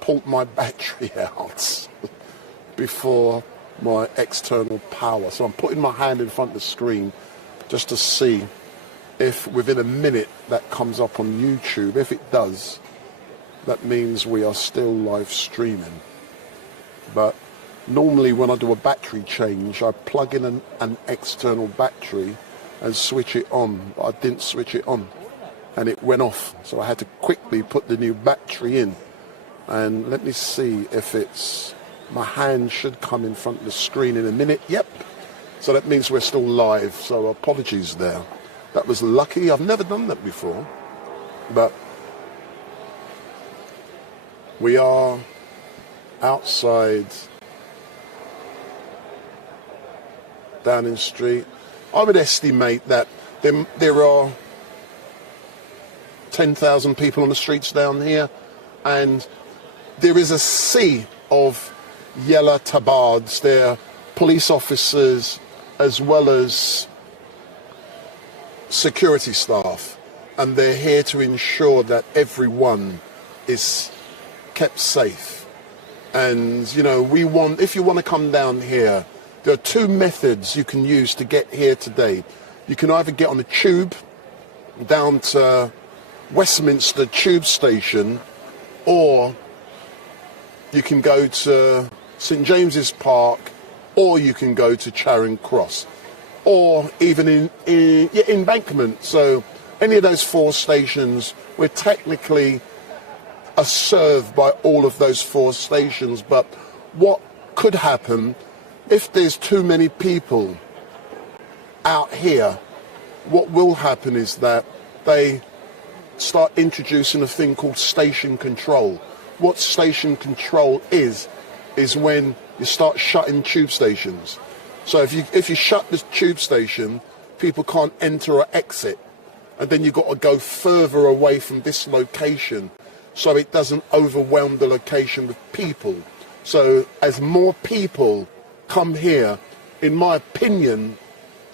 pulled my battery out before my external power. So I'm putting my hand in front of the screen just to see if within a minute that comes up on YouTube. If it does, that means we are still live streaming. But normally when I do a battery change, I plug in an external battery and switch it on, but I didn't switch it on and it went off. So I had to quickly put the new battery in. And let me see if my hand should come in front of the screen in a minute. Yep, So that means we're still live, so apologies there. That was lucky. I've never done that before. But we are outside Downing Street. I would estimate that there are 10,000 people on the streets down here, and there is a sea of yellow tabards. There are police officers as well as security staff, and they're here to ensure that everyone is kept safe. And you know, if you want to come down here, there are two methods you can use to get here today. You can either get on the tube down to Westminster tube station, or you can go to St James's Park, or you can go to Charing Cross, or even in Embankment. So any of those four stations, we're technically served by all of those four stations. But what could happen if there's too many people out here? What will happen is that they start introducing a thing called station control. What station control is when you start shutting tube stations. So if you shut the tube station, people can't enter or exit, and then you've got to go further away from this location so it doesn't overwhelm the location with people. So as more people come here, in my opinion,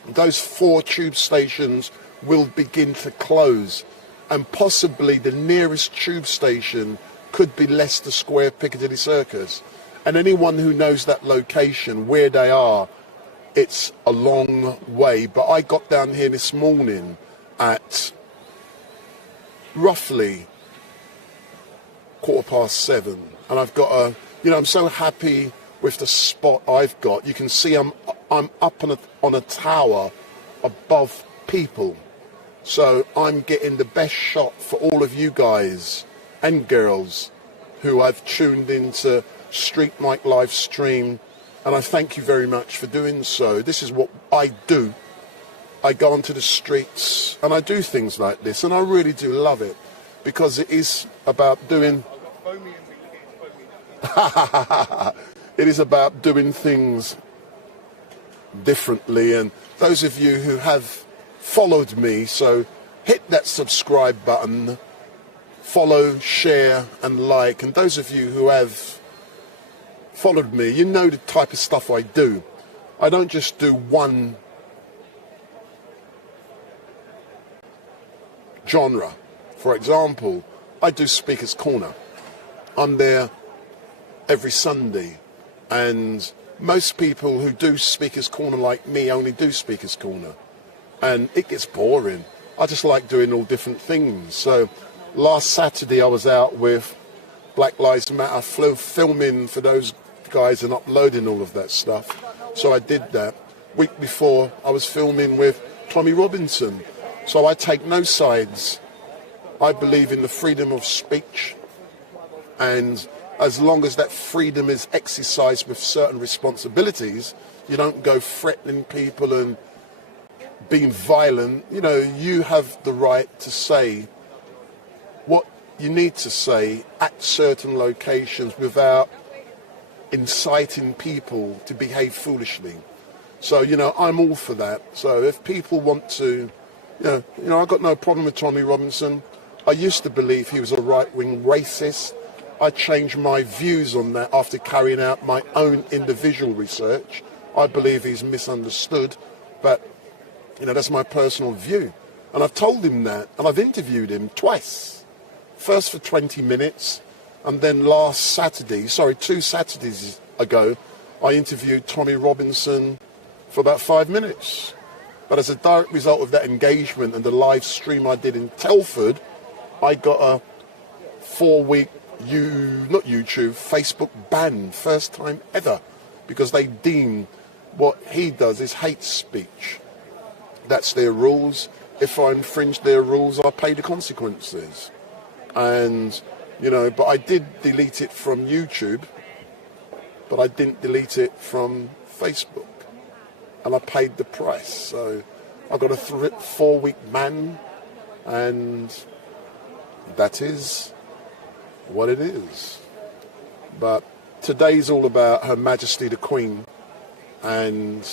those four tube stations will begin to close, and possibly the nearest tube station could be Leicester Square, Piccadilly Circus. And anyone who knows that location, where they are, it's a long way. But I got down here this morning at roughly 7:15, and I've got I'm so happy with the spot I've got. You can see I'm up on a tower above people, so I'm getting the best shot for all of you guys and girls who have tuned into StreetMic live stream, and I thank you very much for doing so. This is what I do. I go onto the streets and I do things like this, and I really do love it, because it is about doing it is about doing things differently. And those of you who have followed me, so hit that subscribe button, follow, share and like. And those of you who have followed me, you know the type of stuff I do. I don't just do one genre. For example, I do Speaker's Corner. I'm there every Sunday, and most people who do Speaker's Corner like me only do Speaker's Corner, and it gets boring. I just like doing all different things. So last Saturday I was out with Black Lives Matter, filming for those guys and uploading all of that stuff. So I did that. Week before I was filming with Tommy Robinson. So I take no sides. I believe in the freedom of speech, and as long as that freedom is exercised with certain responsibilities, you don't go threatening people and being violent. You know, you have the right to say what you need to say at certain locations without inciting people to behave foolishly. So, you know, I'm all for that. So if people want to, you know, I've got no problem with Tommy Robinson. I used to believe he was a right-wing racist. I changed my views on that after carrying out my own individual research. I believe he's misunderstood, but, you know, that's my personal view. And I've told him that, and I've interviewed him twice. First for 20 minutes, and then two Saturdays ago, I interviewed Tommy Robinson for about 5 minutes. But as a direct result of that engagement and the live stream I did in Telford, I got a 4-week Facebook ban, first time ever, because they deem what he does is hate speech. That's their rules. If I infringe their rules, I pay the consequences. And, you know, but I did delete it from YouTube, but I didn't delete it from Facebook. and I paid the price. So I got a 4-week ban, and that is what it is. But today's all about Her Majesty the Queen, and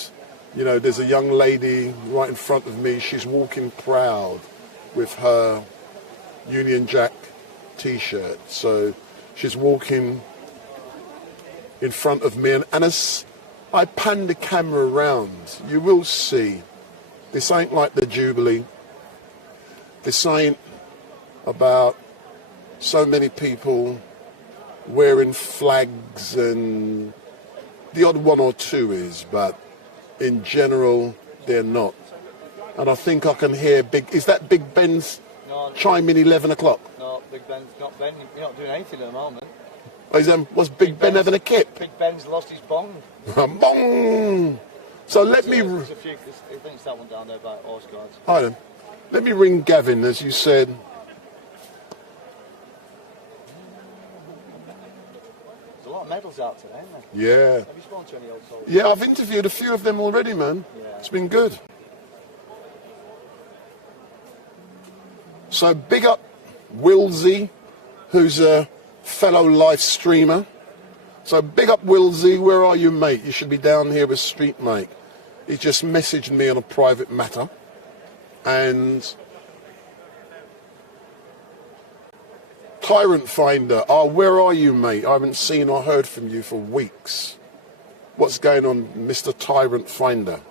you know, there's a young lady right in front of me. She's walking proud with her Union Jack t-shirt. So she's walking in front of me, and as I pan the camera around, you will see this ain't like the Jubilee. This ain't about so many people wearing flags, and the odd one or two is, but in general they're not. And I think I can hear is that Big Ben's chime in 11 o'clock? No, Big Ben's not Ben. You're not doing anything at the moment. Was Big Ben having a kip? Big Ben's lost his bong. Bong! So let me... There's a few, I think it's that one down there by Horse Guards. Hold on. Let me ring Gavin, as you said. There's a lot of medals out today, isn't there? Yeah. Have you spoken to any old soldiers? Yeah, I've interviewed a few of them already, man. Yeah. It's been good. So big up Willsey, who's a fellow live streamer. So big up Willsey, where are you, mate? You should be down here with StreetMic. He just messaged me on a private matter. And Tyrant Finder, where are you, mate? I haven't seen or heard from you for weeks. What's going on, Mr. Tyrant Finder?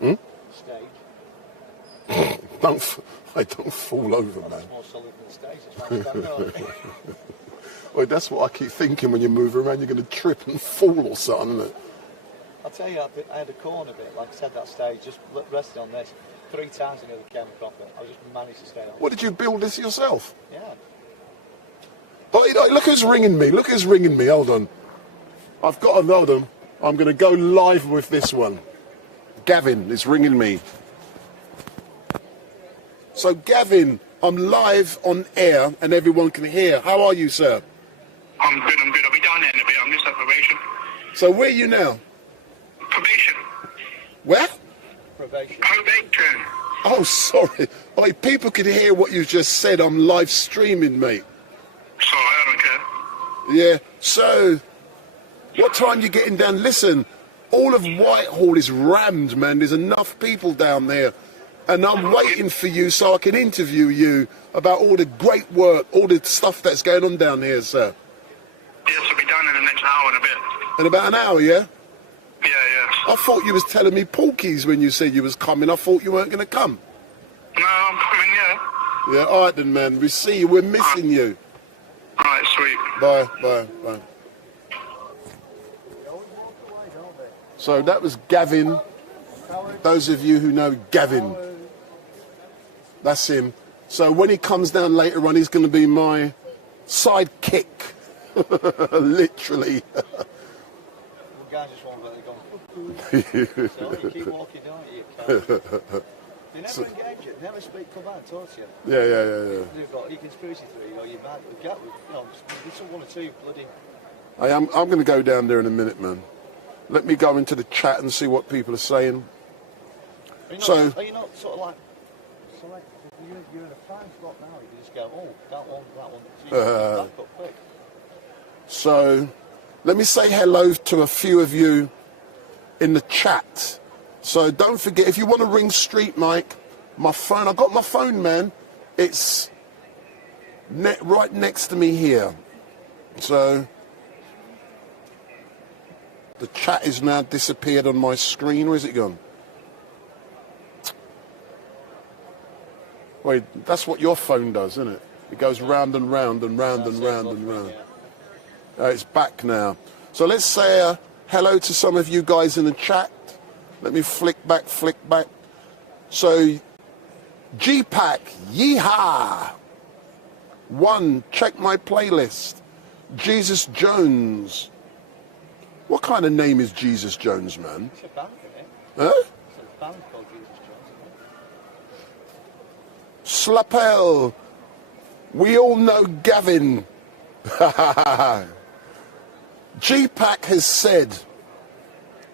Hmm? I don't fall over, man. It's more solid than the stage. It's Well, that's what I keep thinking when you move around. You're going to trip and fall or something, isn't it? I'll tell you, I had a corner bit, like I said, that stage, just rested on this. 3 times I nearly came across it. I just managed to stay on. What, did you build this yourself? Yeah. But look who's ringing me. Look who's ringing me. Hold on. Hold on. I'm going to go live with this one. Gavin is ringing me. So Gavin, I'm live on air and everyone can hear. How are you, sir? I'm good. I'll be down there in a bit. I'm just at probation. So where are you now? Probation. Where? Probation. Oh, sorry. Oh, people can hear what you just said. I'm live streaming, mate. Sorry, I don't care. Yeah. So, what time you getting down? Listen, all of Whitehall is rammed, man. There's enough people down there. And I'm waiting for you so I can interview you about all the great work, all the stuff that's going on down here, sir. Yes, I'll be down in the next hour and a bit. In about an hour, yeah? Yeah, yeah. I thought you was telling me porkies when you said you was coming. I thought you weren't going to come. No, I'm coming, yeah. Yeah, all right then, man. We see you. We're missing you. All right, sweet. Bye, bye, bye. So that was Gavin. Those of you who know Gavin, that's him. So when he comes down later on, he's going to be my sidekick. Literally. The guy just won't let it go. So you keep walking, don't you? They never engage you. They never speak, come out and talk to you. Yeah. You've got your conspiracy theory, or you're mad. There's one or two bloody... I'm going to go down there in a minute, man. Let me go into the chat and see what people are saying. Are you not sort of like... So like, you're in a prime spot now, you can just go, oh, that one. So you can back up quick. So, let me say hello to a few of you in the chat. So don't forget, if you want to ring StreetMic, my phone, I got my phone, man. It's right next to me here. So, the chat is now disappeared on my screen. Where's it gone? Wait, that's what your phone does, isn't it? It goes round and round and round and round and round. It's back now. So let's say hello to some of you guys in the chat. Let me flick back. So, G-Pack, yeehaw! 1, check my playlist. Jesus Jones. What kind of name is Jesus Jones, man? It's a band, isn't it? Huh? It's a band called Jesus Jones. Slapel. We all know Gavin. G-Pack has said,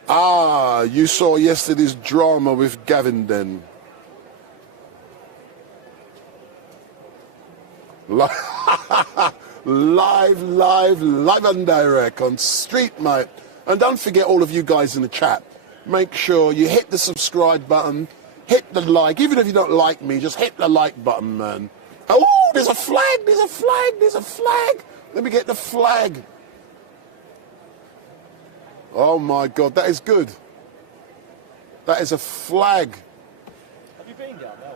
you saw yesterday's drama with Gavin then. Live and direct on StreetMic. And don't forget, all of you guys in the chat, make sure you hit the subscribe button, hit the like. Even if you don't like me, just hit the like button, man. Oh, there's a flag, there's a flag, there's a flag. Let me get the flag. Oh my God, that is good. That is a flag. Have you been down there?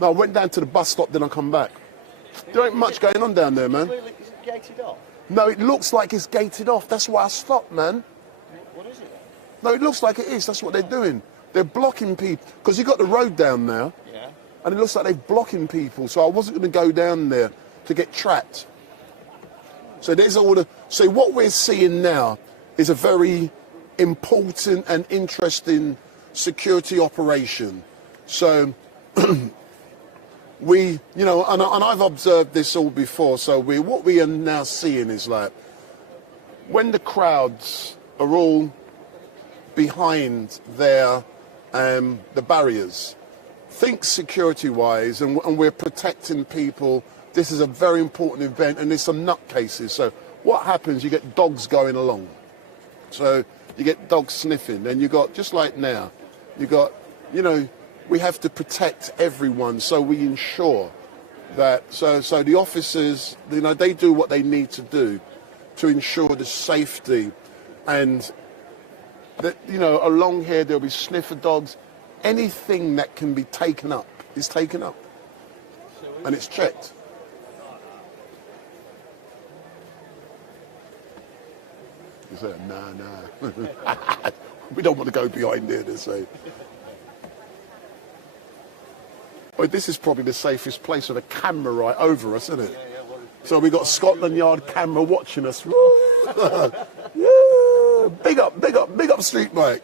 No, I went down to the bus stop, then I come back. There ain't much going on down there, man. Is it gated off? No, it looks like it's gated off. That's why I stopped, man. What is it then? No, it looks like it is. That's what they're doing. They're blocking people. Because you got the road down there. Yeah. And it looks like they're blocking people. So I wasn't going to go down there to get trapped. So there's all the... So what we're seeing now is a very important and interesting security operation. So... we, you know, and I've observed this all before, so what we are now seeing is like, when the crowds are all behind the barriers, think security-wise, and we're protecting people. This is a very important event, and there's some nutcases. So what happens, you get dogs going along. So you get dogs sniffing, and you got, just like now, you got, you know, we have to protect everyone, so we ensure that, so the officers, you know, they do what they need to do to ensure the safety, and that, you know, along here there'll be sniffer dogs. Anything that can be taken up is taken up, and it's checked. You say, nah. We don't want to go behind there, they say. Oh, this is probably the safest place with a camera right over us, isn't it? So we got Scotland Yard camera watching us. Yeah. Big up StreetMic.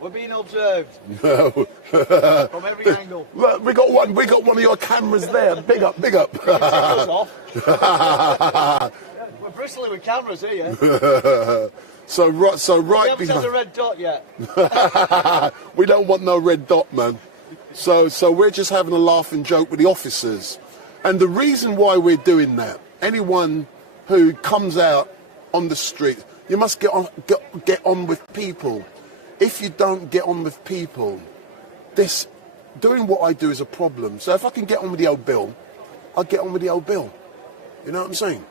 We're being observed. From every angle. Look, we got one of your cameras there. Big up. We're bristling with cameras here. So right we haven't behind. had a red dot yet. We don't want no red dot, man. So we're just having a laugh and joke with the officers. And the reason why we're doing that, anyone who comes out on the street, you must get on with people. If you don't get on with people, doing what I do is a problem. So if I can get on with the old Bill, I'll get on with the old Bill. You know what I'm saying?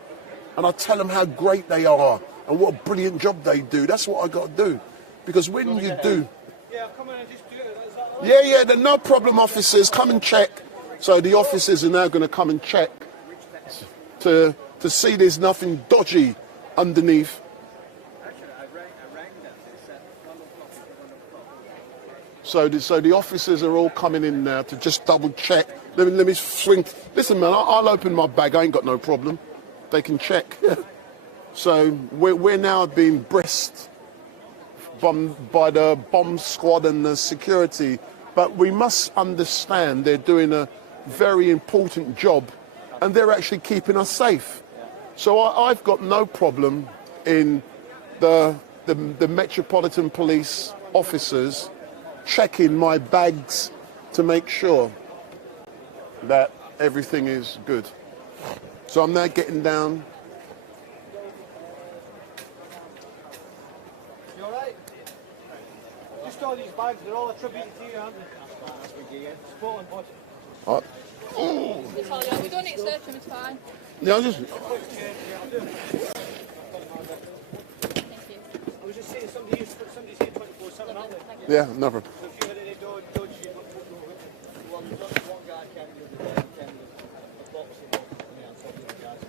And I tell them how great they are and what a brilliant job they do. That's what I got to do. Because when you do... Yeah, come on and just do it. Yeah, no problem, officers. Come and check. So the officers are now going to come and check to see there's nothing dodgy underneath. So the officers are all coming in now to just double check. Let me swing. Listen, man, I'll open my bag. I ain't got no problem. They can check. So we're now being brisked by the bomb squad and the security, but we must understand they're doing a very important job and they're actually keeping us safe. So I've got no problem in the Metropolitan Police officers checking my bags to make sure that everything is good. So I'm now getting down. All these bags, they're all attributed to you, aren't they? That's spot on, bud. It's all right. We don't need to search them, it's fine. Yeah, I just... I was just saying, somebody's here 24/7, aren't they? Yeah, no problem. So if you had any dodge, you would go with it. One guy came the other day, came with a box of them. Yeah, so the guys.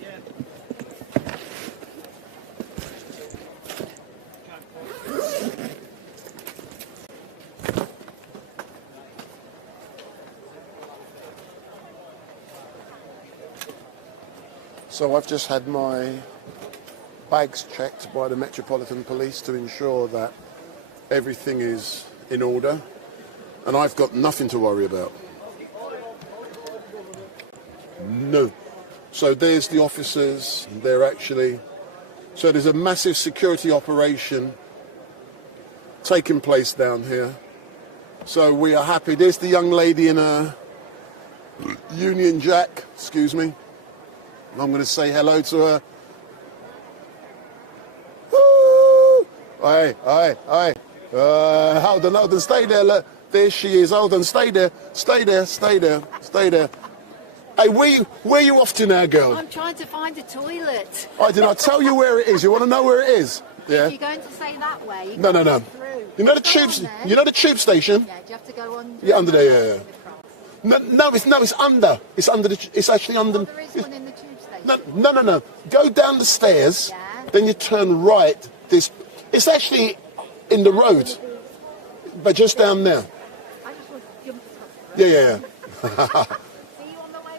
Yeah. So I've just had my bags checked by the Metropolitan Police to ensure that everything is in order, and I've got nothing to worry about. No. So there's the officers, they're actually... So there's a massive security operation taking place down here. So we are happy. There's the young lady in a Union Jack, excuse me. I'm going to say hello to her. Woo! Aye, aye, aye. Hold on, stay there. Look, there she is. Hold on, stay there, stay there, stay there, stay there. Hey, where you off to now, girl? I'm trying to find a toilet. Oh, did I tell you where it is? You want to know where it is? Yeah. If you're going to say that way, No. You know the tubes. You know the tube station. Yeah, do you have to go on? Yeah, under there. Yeah. No, it's under. It's under the. It's actually under. There is one in the tube station. No. Go down the stairs. Yeah. Then you turn right. It's actually in the road, but just down there. I just want to jump. Yeah.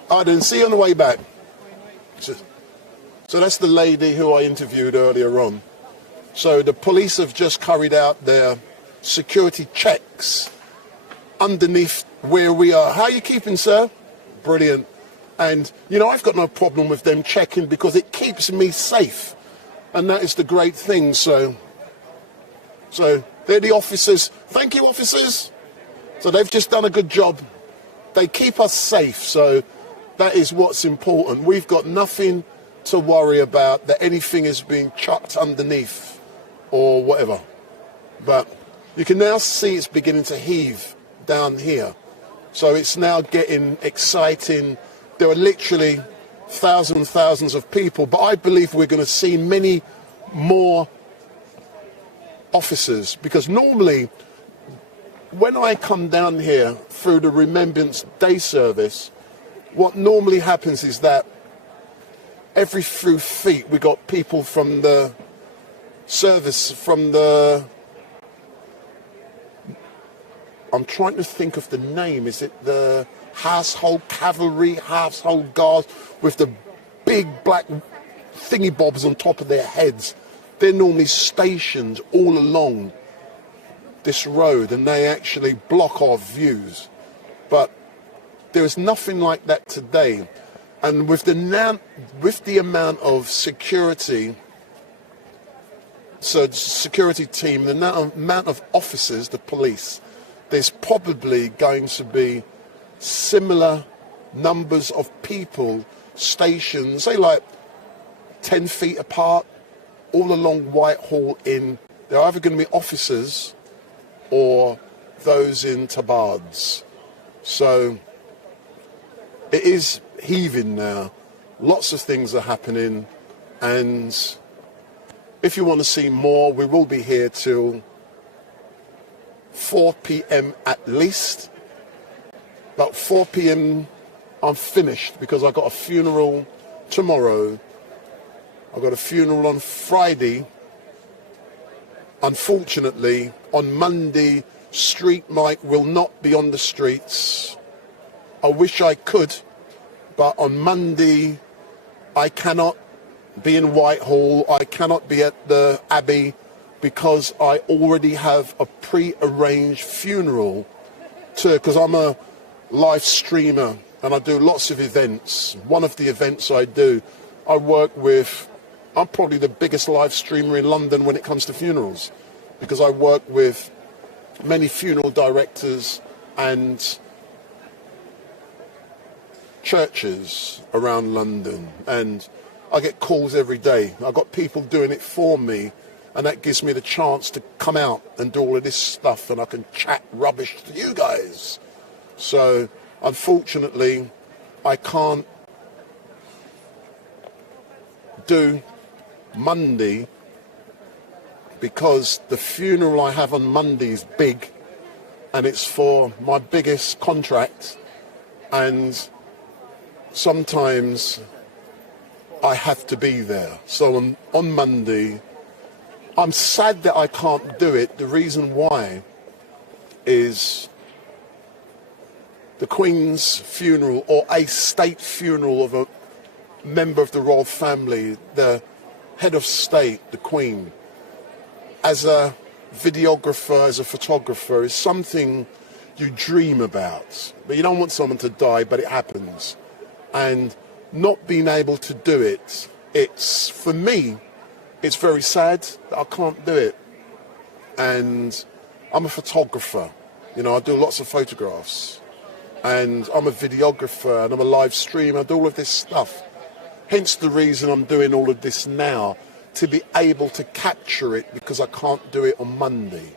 I didn't see you on the way back. So that's the lady who I interviewed earlier on. So the police have just carried out their security checks underneath where we are. How are you keeping, sir? Brilliant. And, you know, I've got no problem with them checking because it keeps me safe. And that is the great thing. So they're the officers. Thank you, officers. So they've just done a good job. They keep us safe. So that is what's important. We've got nothing to worry about that anything is being chucked underneath or whatever. But you can now see it's beginning to heave down here. So it's now getting exciting. There are literally thousands of people, but I believe we're going to see many more officers, because normally when I come down here through the Remembrance Day service, what normally happens is that every few feet we got people from the service, from the... I'm trying to think of the name. Is it the Household Cavalry, Household Guards, with the big black thingy bobs on top of their heads? They're normally stationed all along this road, and they actually block our views. But there is nothing like that today. And with the amount of security, so the security team, the amount of officers, the police, there's probably going to be similar numbers of people stationed, say like 10 feet apart, all along Whitehall. They're either going to be officers or those in tabards. So it is heaving now. Lots of things are happening, and if you want to see more, we will be here till 4 p.m. at least. About 4 p.m. I'm finished because I've got a funeral tomorrow. I've got a funeral on Friday. Unfortunately, on Monday, StreetMic will not be on the streets. I wish I could, but on Monday, I cannot be in Whitehall. I cannot be at the Abbey because I already have a pre-arranged funeral because I'm a live streamer and I do lots of events. One of the events I do, I work with, I'm probably the biggest live streamer in London when it comes to funerals, because I work with many funeral directors and churches around London, and I get calls every day. I've got people doing it for me, and that gives me the chance to come out and do all of this stuff, and I can chat rubbish to you guys. So unfortunately I can't do Monday because the funeral I have on Monday is big, and it's for my biggest contract, and sometimes I have to be there. So on Monday, I'm sad that I can't do it. The reason why is the Queen's funeral, or a state funeral of a member of the royal family, the head of state, the Queen, as a videographer, as a photographer, is something you dream about. But you don't want someone to die, but it happens. And not being able to do it, it's, for me, it's very sad that I can't do it. And I'm a photographer, you know, I do lots of photographs. And I'm a videographer and I'm a live stream, I do all of this stuff. Hence the reason I'm doing all of this now, to be able to capture it, because I can't do it on Monday.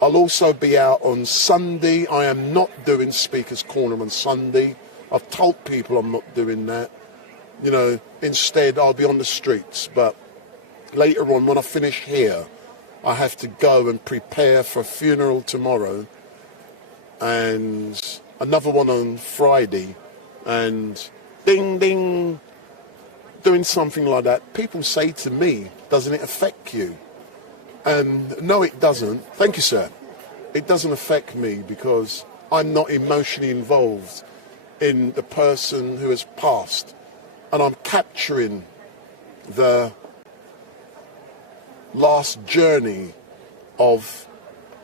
I'll also be out on Sunday. I am not doing Speaker's Corner on Sunday. I've told people I'm not doing that. You know, instead I'll be on the streets. But later on, when I finish here, I have to go and prepare for a funeral tomorrow and another one on Friday, and ding, ding, doing something like that. People say to me, doesn't it affect you? And no, it doesn't. Thank you, sir. It doesn't affect me because I'm not emotionally involved in the person who has passed. And I'm capturing the last journey of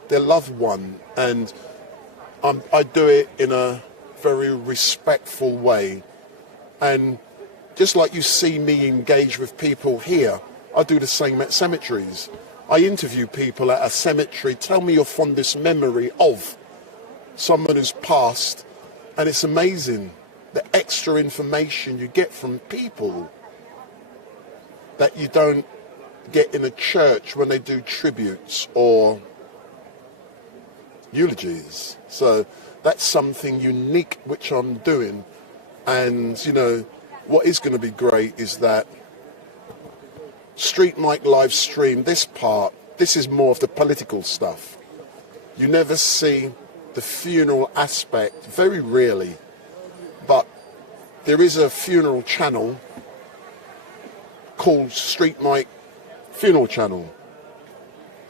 their loved one. And I do it in a very respectful way. And just like you see me engage with people here, I do the same at cemeteries. I interview people at a cemetery, tell me your fondest memory of someone who's passed, and it's amazing the extra information you get from people that you don't get in a church when they do tributes or eulogies. So that's something unique which I'm doing. And, you know, what is going to be great is that StreetMic live stream, this part, this is more of the political stuff. You never see the funeral aspect, very rarely, but there is a funeral channel called StreetMic Funeral Channel.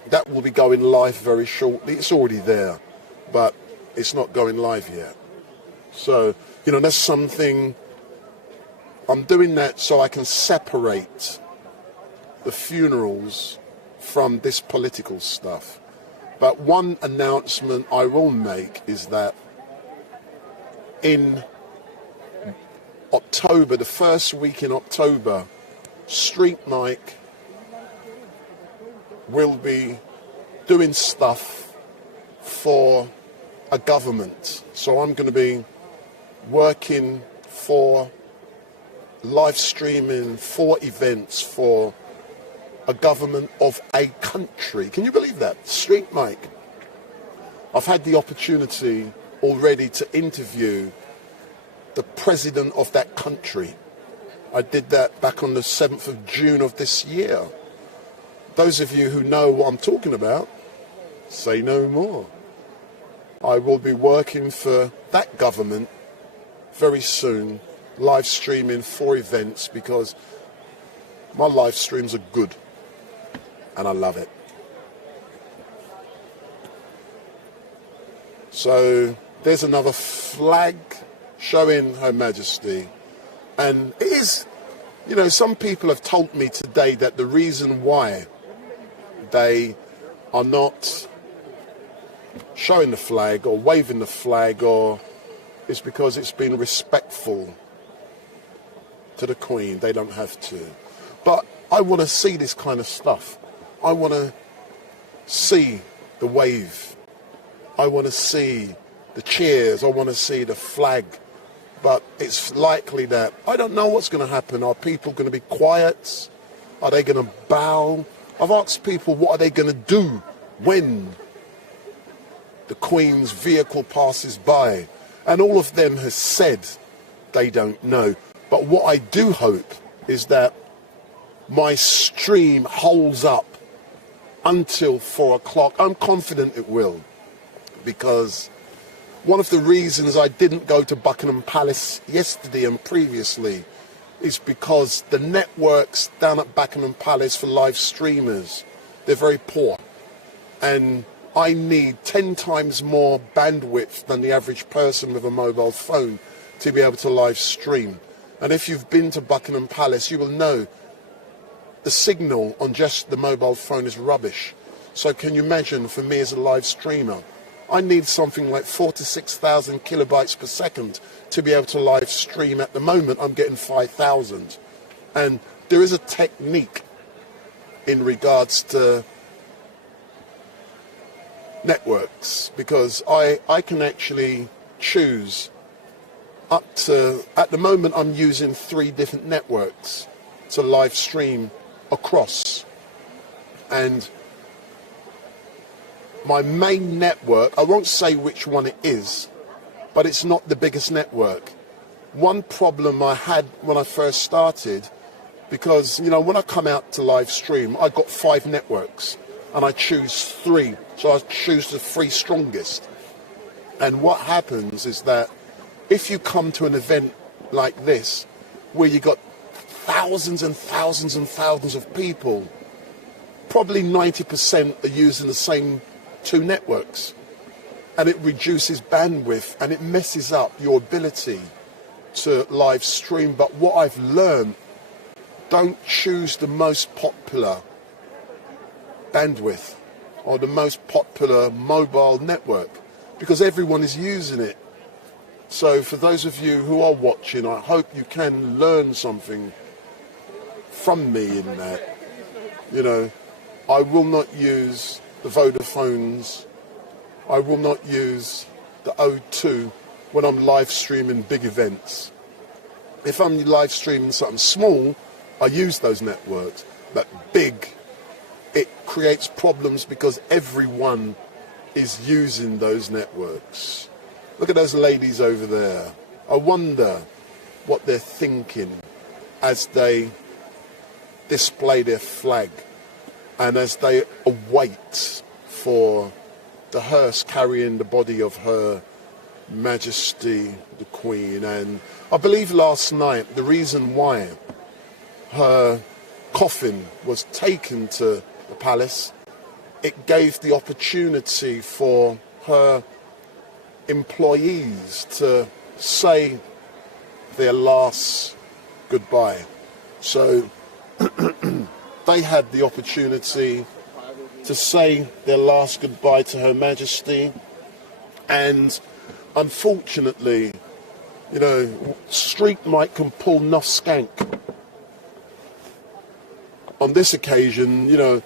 That will be going live very shortly. It's already there, but it's not going live yet. So, you know, that's something, I'm doing that so I can separate the funerals from this political stuff. But one announcement I will make is that in October, the first week in October, StreetMic will be doing stuff for a government. So I'm going to be working for live streaming 4 events for a government of a country. Can you believe that? StreetMic. I've had the opportunity already to interview the president of that country. I did that back on the 7th of June of this year. Those of you who know what I'm talking about, say no more. I will be working for that government very soon, live streaming 4 events, because my live streams are good and I love it. So there's another flag showing Her Majesty, and it is, you know, some people have told me today that the reason why they are not showing the flag or waving the flag or is because it's been respectful to the Queen. They don't have to. But I want to see this kind of stuff. I want to see the wave. I want to see the cheers. I want to see the flag. But it's likely that, I don't know what's going to happen. Are people going to be quiet? Are they going to bow? I've asked people, what are they going to do when the Queen's vehicle passes by? And all of them has said they don't know. But what I do hope is that my stream holds up until 4 o'clock. I'm confident it will, because one of the reasons I didn't go to Buckingham Palace yesterday and previously is because the networks down at Buckingham Palace for live streamers, they're very poor. And I need 10 times more bandwidth than the average person with a mobile phone to be able to live stream. And if you've been to Buckingham Palace, you will know the signal on just the mobile phone is rubbish. So can you imagine, for me as a live streamer, I need something like 4,000 to 6,000 kilobytes per second to be able to live stream. At the moment, I'm getting 5,000. And there is a technique in regards to networks, because I can actually choose up to, at the moment I'm using 3 different networks to live stream across. And my main network, I won't say which one it is, but it's not the biggest network. One problem I had when I first started, because, you know, when I come out to live stream, I got 5 networks and I choose 3. So I choose the 3 strongest. And what happens is that if you come to an event like this, where you got thousands and thousands and thousands of people, probably 90% are using the same 2 networks, and it reduces bandwidth and it messes up your ability to live stream. But what I've learned, don't choose the most popular bandwidth or the most popular mobile network, because everyone is using it. So for those of you who are watching, I hope you can learn something from me in that. You know, I will not use the Vodafones, I will not use the O2 when I'm live streaming big events. If I'm live streaming something small, I use those networks, but big, it creates problems because everyone is using those networks. Look at those ladies over there. I wonder what they're thinking as they display their flag and as they await for the hearse carrying the body of Her Majesty the Queen. And I believe last night the reason why her coffin was taken to the palace, it gave the opportunity for her employees to say their last goodbye. So they had the opportunity to say their last goodbye to Her Majesty, and unfortunately, you know, StreetMic can pull no skank. On this occasion, you know,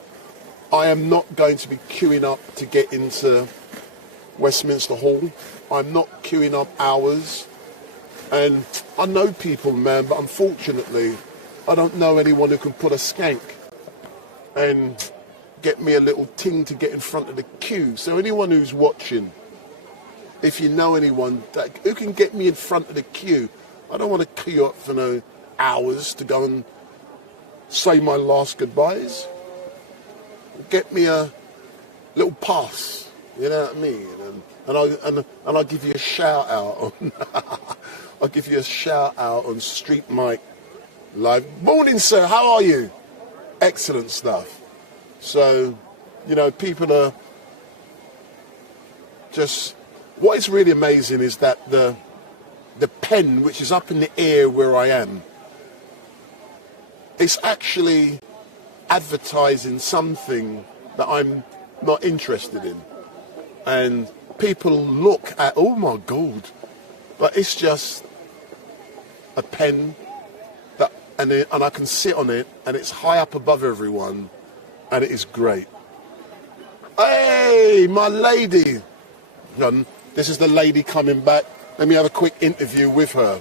I am not going to be queuing up to get into Westminster Hall. I'm not queuing up hours. And I know people, man, but unfortunately, I don't know anyone who can put a skank and get me a little ting to get in front of the queue. So anyone who's watching, if you know anyone who can get me in front of the queue, I don't want to queue up for no hours to go and say my last goodbyes. Get me a little pass, you know what I mean? And I'll give you a shout out on I'll give you a shout out on StreetMic Live. Morning, sir, how are you? Excellent stuff. So, you know, people are just, what is really amazing is that the pen, which is up in the air where I am, it's actually advertising something that I'm not interested in. And people look at, oh my God, but it's just a pen that, and I can sit on it, and it's high up above everyone, and it is great. Hey, my lady. This is the lady coming back. Let me have a quick interview with her.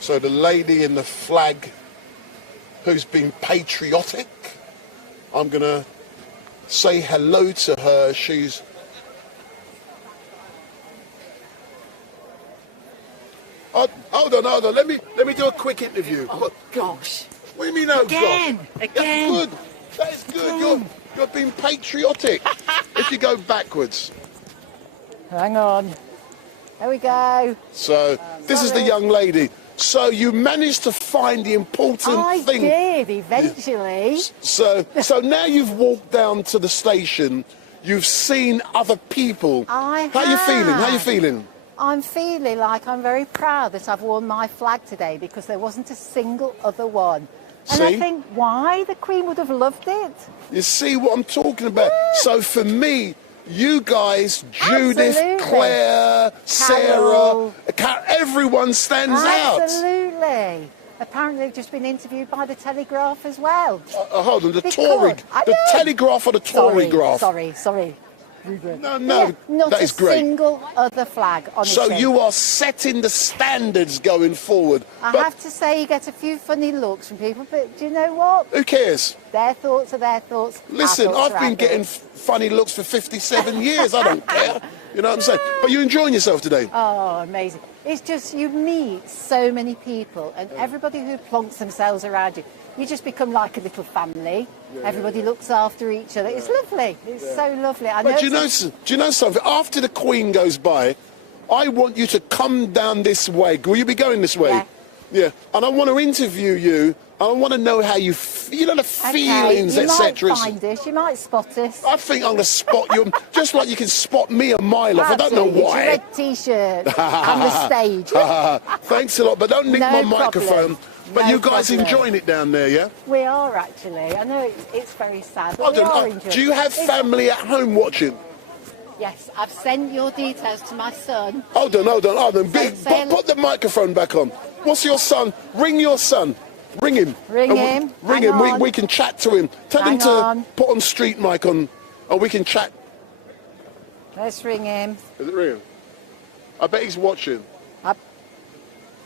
So the lady in the flag who's been patriotic, I'm going to say hello to her. She's... Hold on. Let me do a quick interview. Oh, gosh. What do you mean, oh, Again. gosh? That's good. That is good. You're being patriotic. If you go backwards. Hang on. There we go. So, this is the young lady. So you managed to find the important thing. I did, eventually. So now you've walked down to the station. You've seen other people. I How you feeling? How you have. feeling? I'm feeling like I'm very proud that I've worn my flag today because there wasn't a single other one. And I See? think why the Queen would have loved it. You see what I'm talking about? So for me, you guys, Judith, Absolutely. Claire, Carol. Sarah, everyone stands out. Absolutely. Apparently they've just been interviewed by the Telegraph as well. Hold on, the Because- I know. Telegraph or the Tory graph? Sorry. No, Yeah, not that a is great. single other flag, honestly. So you are setting the standards going forward. I But have to say you get a few funny looks from people, but do you know what? who cares? Their thoughts are their thoughts. our Listen, thoughts I've are been our getting thoughts. funny looks for 57 years. I don't care. You know what I'm saying? But you're enjoying yourself today. Oh, amazing. It's just you meet so many people and everybody who plonks themselves around you. You just become like a little family. Everybody looks after each other. It's lovely. It's so lovely. I know But do you know something? After the Queen goes by, I want you to come down this way. Will you be going this way? Yeah. And I want to interview you. I want to know how you feel, the feelings, you etc. might find us. You might spot us. I think I'm going to spot you, just like you can spot me a mile off. I don't know Absolutely. It's why. your red T-shirt and the stage. Thanks a lot, but don't nick No my problem. microphone. But No you guys problem. enjoying it down there, yeah? We are actually. I know it's very sad, but I we don't are know. enjoying Do you have It's- family at home watching? Yes, I've sent your details to my son. Hold on. Say Put the microphone back on. What's your son? Ring your son. Ring him. Ring And him. Ring Hang him. on. We can chat to him. Tell him Hang to on. put on StreetMic on, and we can chat. Let's ring him. Is it real? I bet he's watching.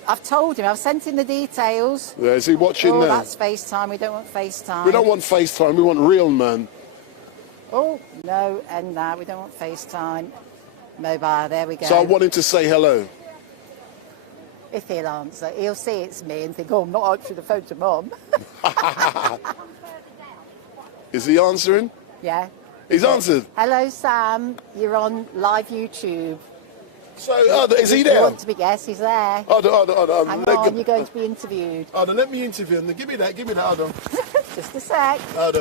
I've told him. I've sent him the details. Yeah, is he watching Oh, now? that's FaceTime. We don't want FaceTime. We don't want FaceTime. We want real man. Oh, no, and that. We don't want FaceTime. Mobile, there we go. So I want him to say hello. If he'll answer, he'll see it's me and think, oh, I'm not answering the phone to Mum. Is he answering? Yeah. He's answered. Hello, Sam. You're on live YouTube. So, is he If there? You want to be guest? He's there. Hold on. Hang Let on, go- you're going to be interviewed. Hold on, let me interview him. Give me that. Hold on. Just a sec. Hold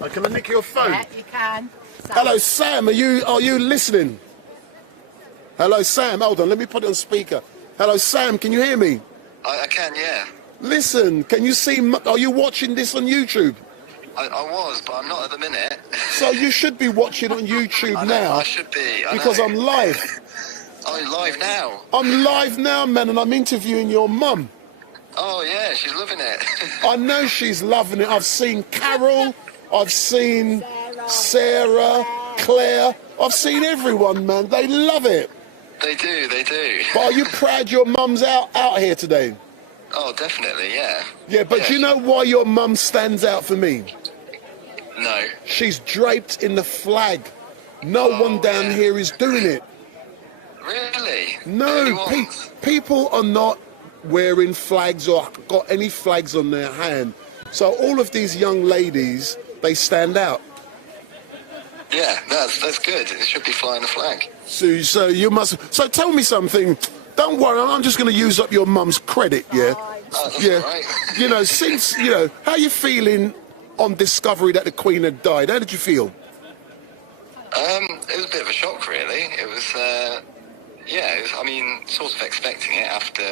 on. Can I nick your phone? Yeah, you can. Sam. Hello, Sam. Are you listening? Hello, Sam. Hold on. Let me put it on speaker. Hello, Sam. Can you hear me? I can, yeah. Listen. Can you see? Are you watching this on YouTube? I was, but I'm not at the minute. So you should be watching on YouTube I know, now. I should be. I because know. I'm live. Oh, you're live now? I'm live now, man, and I'm interviewing your mum. Oh, yeah, she's loving it. I know she's loving it. I've seen Carol. I've seen Sarah, Claire. I've seen everyone, man. They love it. They do. But are you proud your mum's out here today? Oh, definitely, yeah. Yeah, but do you know why your mum stands out for me? No. She's draped in the flag. No one down here is doing it. Really? No, people are not wearing flags or got any flags on their hand. So all of these young ladies, they stand out. Yeah, that's good. It should be flying a flag. So you must. So tell me something. Don't worry, I'm just going to use up your mum's credit. Yeah. Oh, that's Yeah. all right. Since how you feeling on discovery that the Queen had died? How did you feel? It was a bit of a shock, really. It was, sort of expecting it after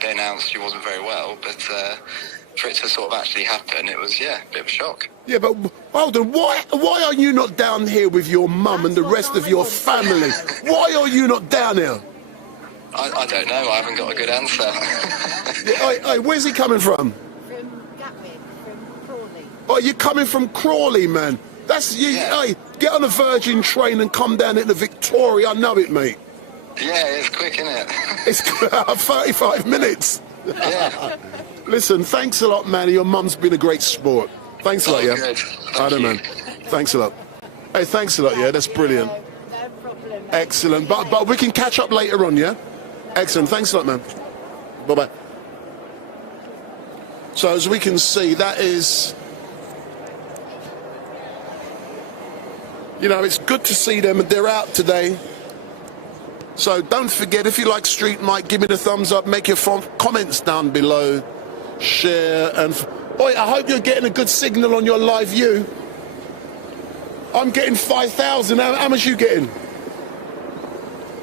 they announced she wasn't very well, but for it to sort of actually happen, it was, a bit of a shock. Yeah, but hold on. Why are you not down here with your mum and the rest of your family? Why are you not down here? I don't know. I haven't got a good answer. Hey, where's he coming from? From Gatwick, from Crawley. Oh, you're coming from Crawley, man. That's you. Hey, get on a Virgin train and come down into Victoria. I know it, mate. Yeah, it's quick, isn't it? It's 35 minutes. Yeah. Listen, thanks a lot, man. Your mum's been a great sport. Thanks a lot, yeah. Good. I don't know. Thanks a lot. Hey, thanks a lot, yeah. That's brilliant. Excellent. But we can catch up later on, yeah? Excellent. Thanks a lot, man. Bye-bye. So as we can see, that is... it's good to see them, and they're out today. So don't forget, if you like StreetMic, give me the thumbs up, make your comments down below, share, and... I hope you're getting a good signal on your live view. I'm getting 5,000. How much you getting?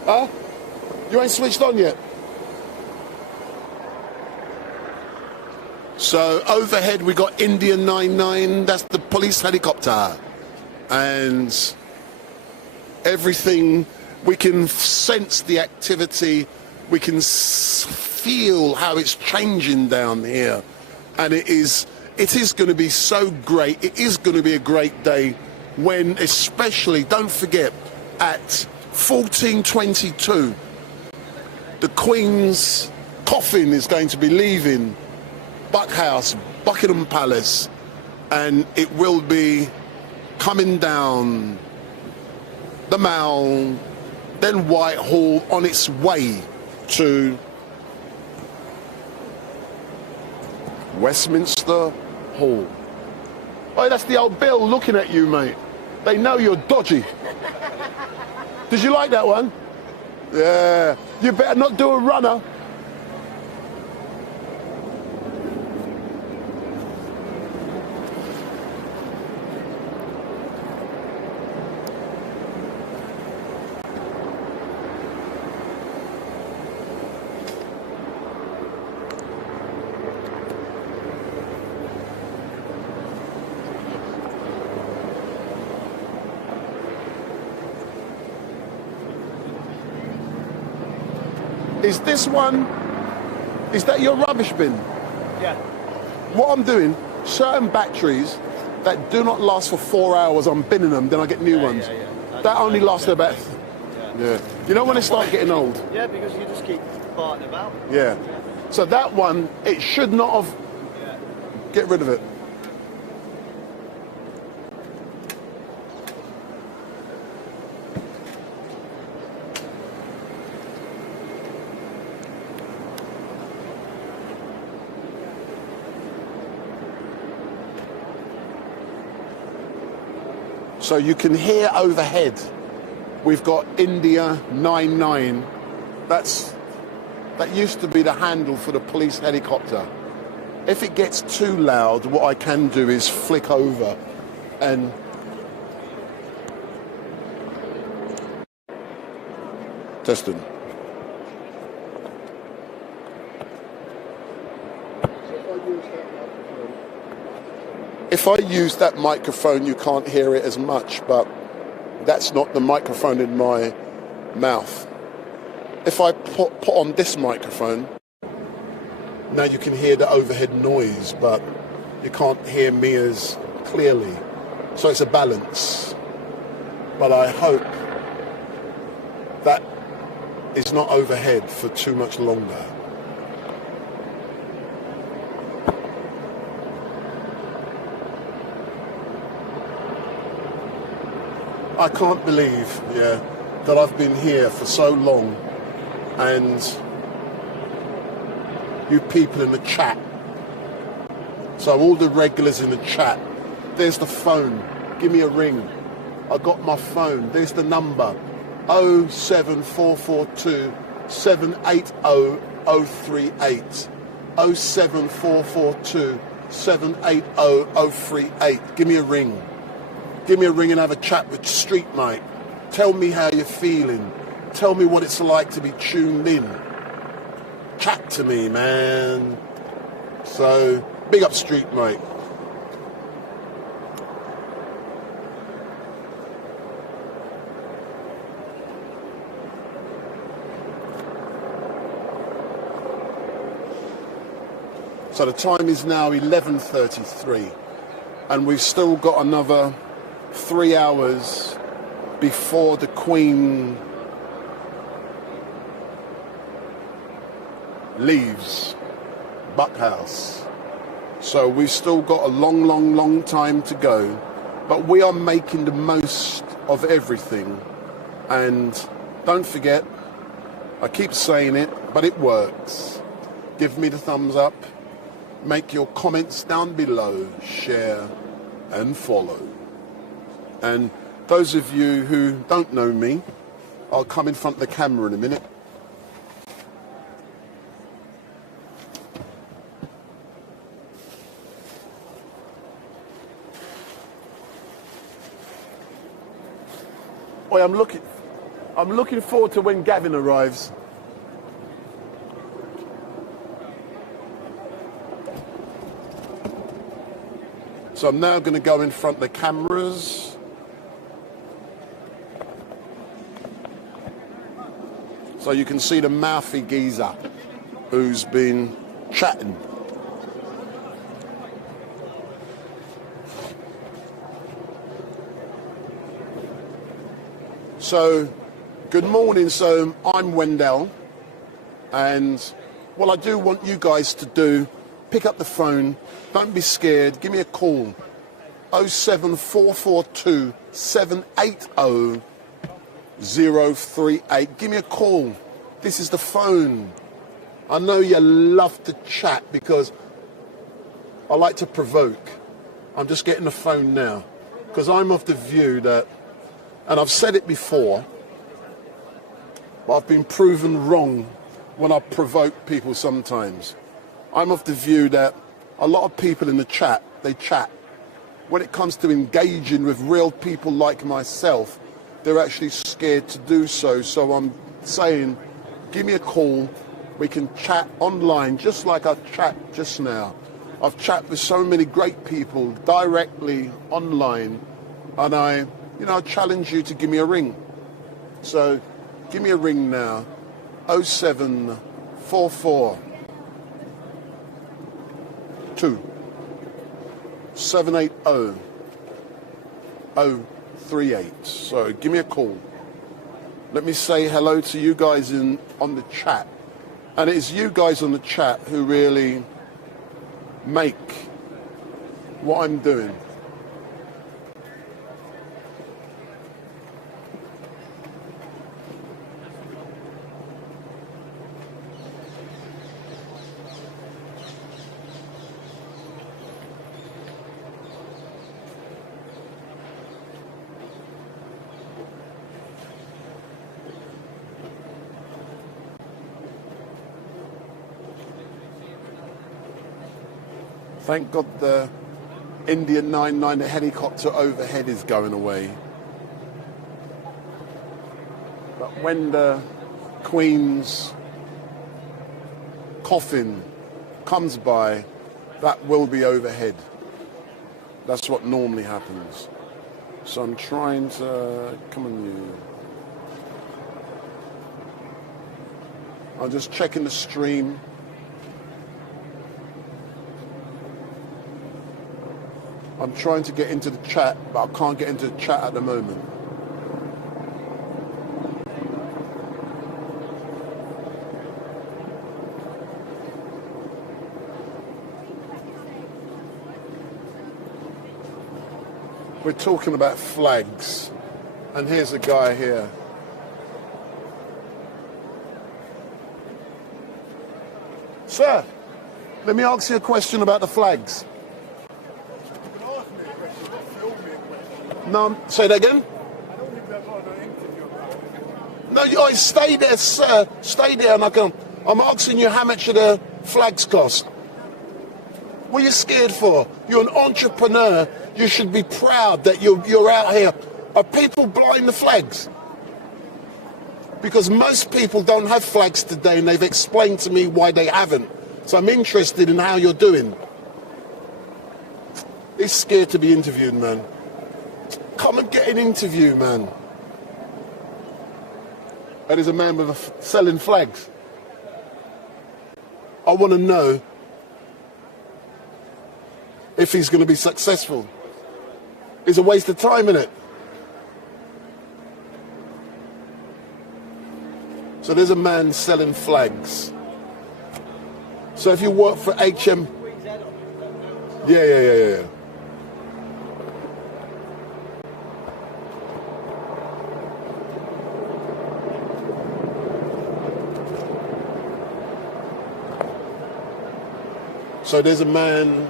Huh? You ain't switched on yet? So overhead we got India 99. That's the police helicopter. And everything, we can sense the activity. We can feel how it's changing down here. And it is going to be so great. It is going to be a great day when, especially, don't forget, at 14:22, the Queen's coffin is going to be leaving Buckingham Palace, and it will be coming down the Mall, then Whitehall, on its way to Westminster Hall. Oh, that's the old Bill looking at you, mate. They know you're dodgy. Did you like that one? Yeah. You better not do a runner. Is this one, is that your rubbish bin? Yeah. What I'm doing, certain batteries that do not last for 4 hours, I'm binning them, then I get new ones. That only lasts about, yeah. You know when they start getting old? Yeah, because you just keep farting about. Yeah. So that one, it should not have, get rid of it. So you can hear overhead, we've got India 99. That used to be the handle for the police helicopter. If it gets too loud, what I can do is flick over and testing. If I use that microphone, you can't hear it as much, but that's not the microphone in my mouth. If I put on this microphone, now you can hear the overhead noise, but you can't hear me as clearly. So it's a balance. But I hope that it's not overhead for too much longer. I can't believe, that I've been here for so long, and you people in the chat. So all the regulars in the chat, there's the phone. Give me a ring. I got my phone. There's the number. 07442 780 038. 07442 780 038. Give me a ring. Give me a ring and have a chat with StreetMic. Tell me how you're feeling. Tell me what it's like to be tuned in. Chat to me, man. So, big up StreetMic. So the time is now 11:33, and we've still got another 3 hours before the Queen leaves Buckhouse. So we've still got a long time to go, but we are making the most of everything. And don't forget, I keep saying it, but it works. Give me the thumbs up, make your comments down below, share and follow. And those of you who don't know me, I'll come in front of the camera in a minute. way, I'm looking forward to when Gavin arrives. So I'm now going to go in front of the cameras. So you can see the mouthy geezer who's been chatting. So, good morning. So I'm Wendell, and what I do want you guys to do, pick up the phone, don't be scared, give me a call, 07442 780 038. Give me a call. This is the phone. I know you love to chat because I like to provoke. I'm just getting the phone now because I'm of the view that, and I've said it before, but I've been proven wrong when I provoke people sometimes. I'm of the view that a lot of people in the chat, they chat. When it comes to engaging with real people like myself, they're actually scared to do so. So I'm saying, give me a call. We can chat online, just like I chat just now. I've chatted with so many great people directly online, and I challenge you to give me a ring. So give me a ring now, 0744 780 038. So give me a call. Let me say hello to you guys on the chat. And it is you guys on the chat who really make what I'm doing. Thank God the Indian 99 helicopter overhead is going away. But when the Queen's coffin comes by, that will be overhead. That's what normally happens. So I'm trying to, come on you. I'm just checking the stream. I'm trying to get into the chat, but I can't get into the chat at the moment. We're talking about flags, and here's a guy here. Sir, let me ask you a question about the flags. No, say that again? No, I stay there, sir. Stay there, and I'm asking you how much the flags cost. What are you scared for? You're an entrepreneur. You should be proud that you're out here. Are people blowing the flags? Because most people don't have flags today, and they've explained to me why they haven't. So I'm interested in how you're doing. He's scared to be interviewed, man. Come and get an interview, man. That is a man with selling flags. I want to know if he's going to be successful. It's a waste of time, isn't it? So there's a man selling flags. So if you work for HM... Yeah. So there's a man,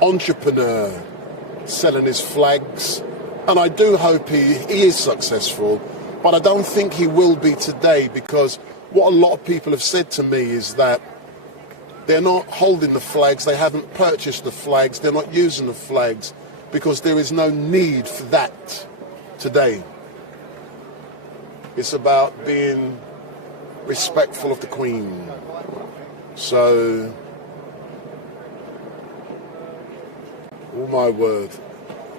entrepreneur, selling his flags, and I do hope he is successful, but I don't think he will be today, because what a lot of people have said to me is that they're not holding the flags, they haven't purchased the flags, they're not using the flags, because there is no need for that today. It's about being respectful of the Queen. So, oh my word,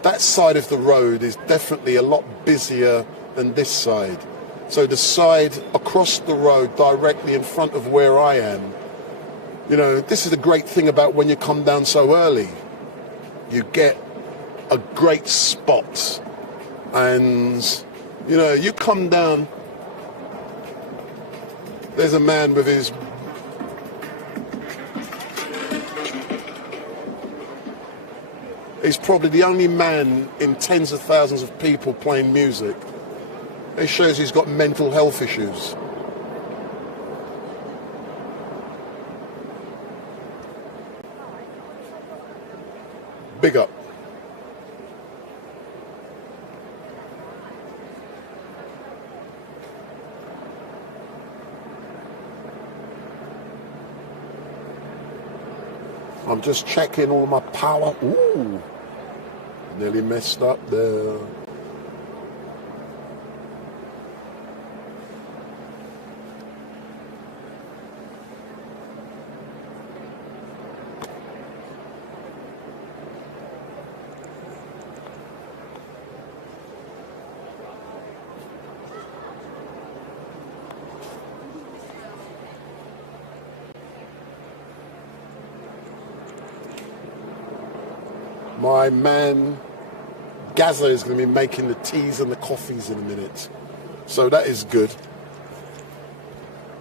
that side of the road is definitely a lot busier than this side. So the side across the road directly in front of where I am, you know, this is the great thing about when you come down so early. You get a great spot, and you know, you come down, there's a man with his he's probably the only man in tens of thousands of people playing music. It shows he's got mental health issues. Big up. I'm just checking all my power. Ooh, nearly messed up there. My man Gaza is going to be making the teas and the coffees in a minute. So that is good.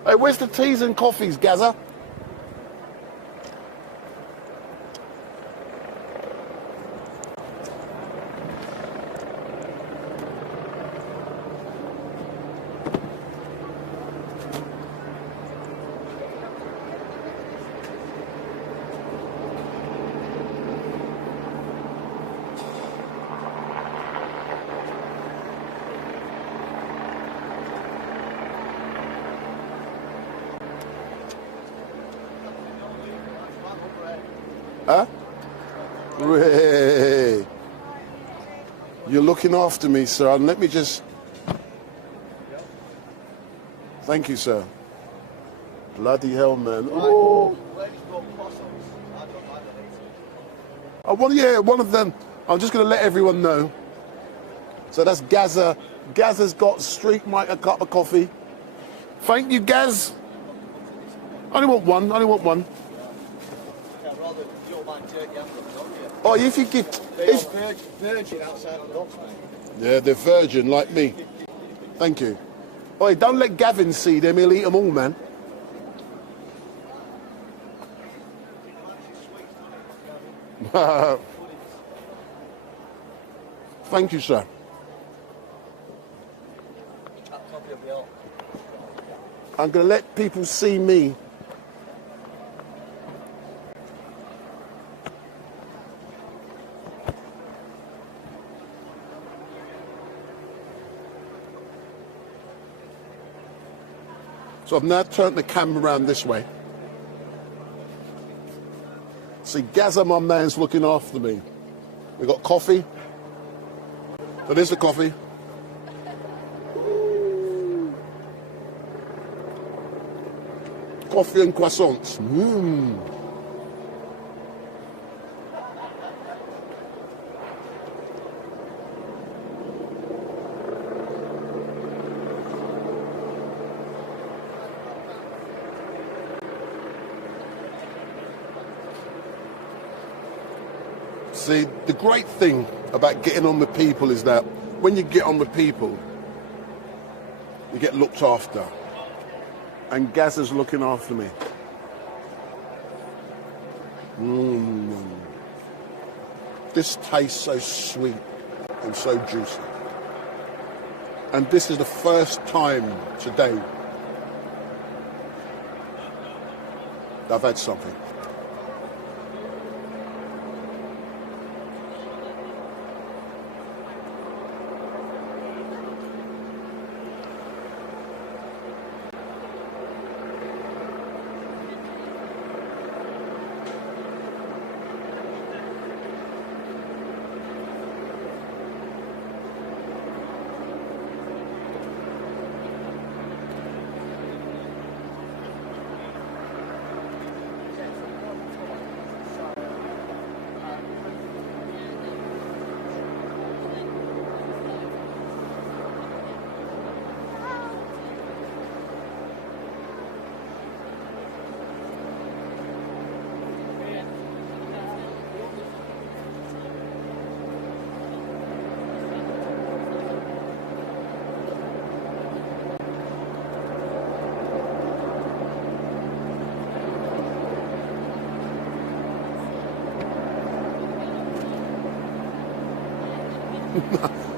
Hey, where's the teas and coffees, Gaza? Huh? Ray. You're looking after me, sir. And let me just... Thank you, sir. Bloody hell, man. Oh, yeah, one of them. I'm just going to let everyone know. So that's Gaza. Gaza's got StreetMic, a cup of coffee. Thank you, Gaz. I only want one. I only want one. Oh, if you give... They're virgin outside the box, mate. Yeah, they're virgin, like me. Thank you. Oh, don't let Gavin see them. He'll eat them all, man. Thank you, sir. I'm going to let people see me. So I've now turned the camera around this way. See, Gaza, my man's looking after me. We got coffee. So there's the coffee. Coffee and croissants. Mmm. See, the great thing about getting on with people is that when you get on with people, you get looked after. And Gaza's looking after me. This tastes so sweet and so juicy. And this is the first time today I've had something.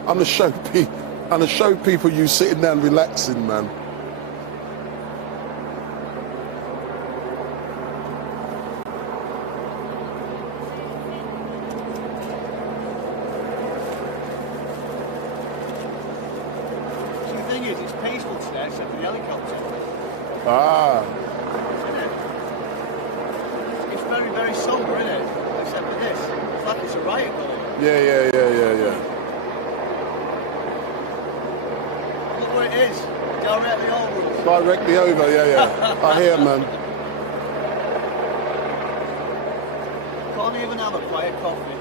I'm gonna show people you sitting down relaxing, man. So the thing is, it's peaceful today except for the helicopter. Ah. Isn't it? It's very, very somber, isn't it? Except for this. It's like it's a riot going on. Yeah. Look where it is. Directly over us. Directly over, yeah. I hear, man. Can't even have a quiet coffee.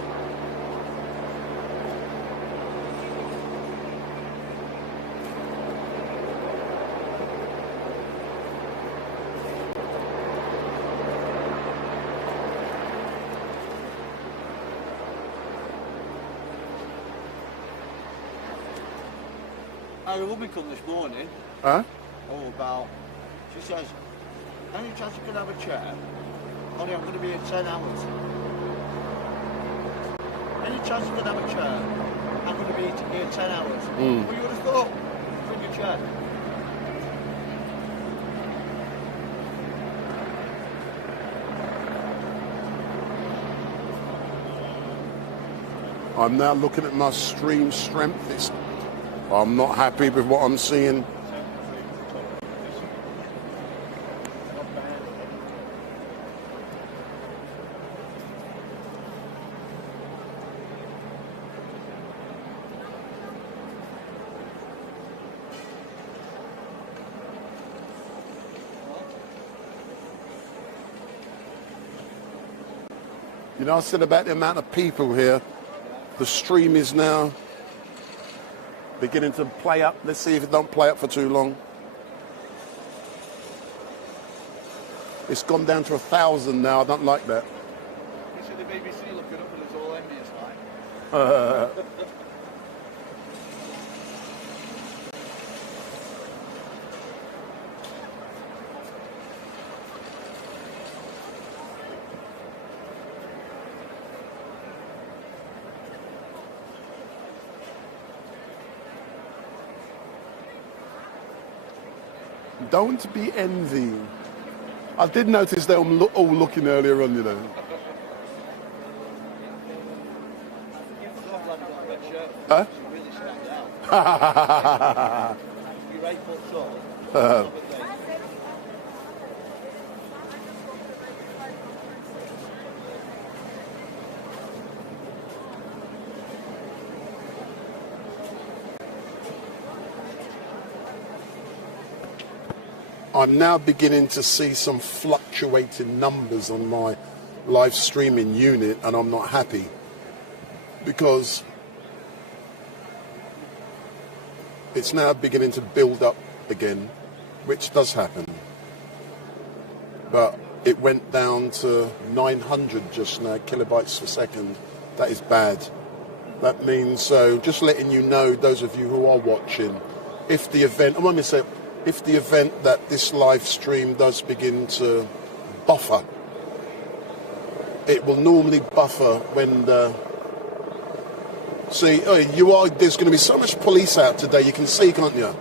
I had a woman come this morning. Huh? Oh, about. She says, any chance you could have a chair? Only I'm going to be here 10 hours. Any chance you could have a chair? I'm going to be here 10 hours. Mm. Well, you would have thought, bring your chair. I'm now looking at my stream strength. I'm not happy with what I'm seeing. You know, I said about the amount of people here. The stream is now beginning to play up. Let's see if it don't play up for too long. It's gone down to 1,000 now. I don't like that. You see the BBC looking up at us all envious like. Don't be envying. I did notice they were all looking earlier on, you know. Huh? Really stand out. You're 8 foot tall. I'm now beginning to see some fluctuating numbers on my live streaming unit, and I'm not happy because it's now beginning to build up again, which does happen. But it went down to 900 just now, kilobytes per second. That is bad. That means, so just letting you know, those of you who are watching, if the event, I'm going to say, if the event that this live stream does begin to buffer, it will normally buffer when the... See, there's going to be so much police out today, you can see, can't you?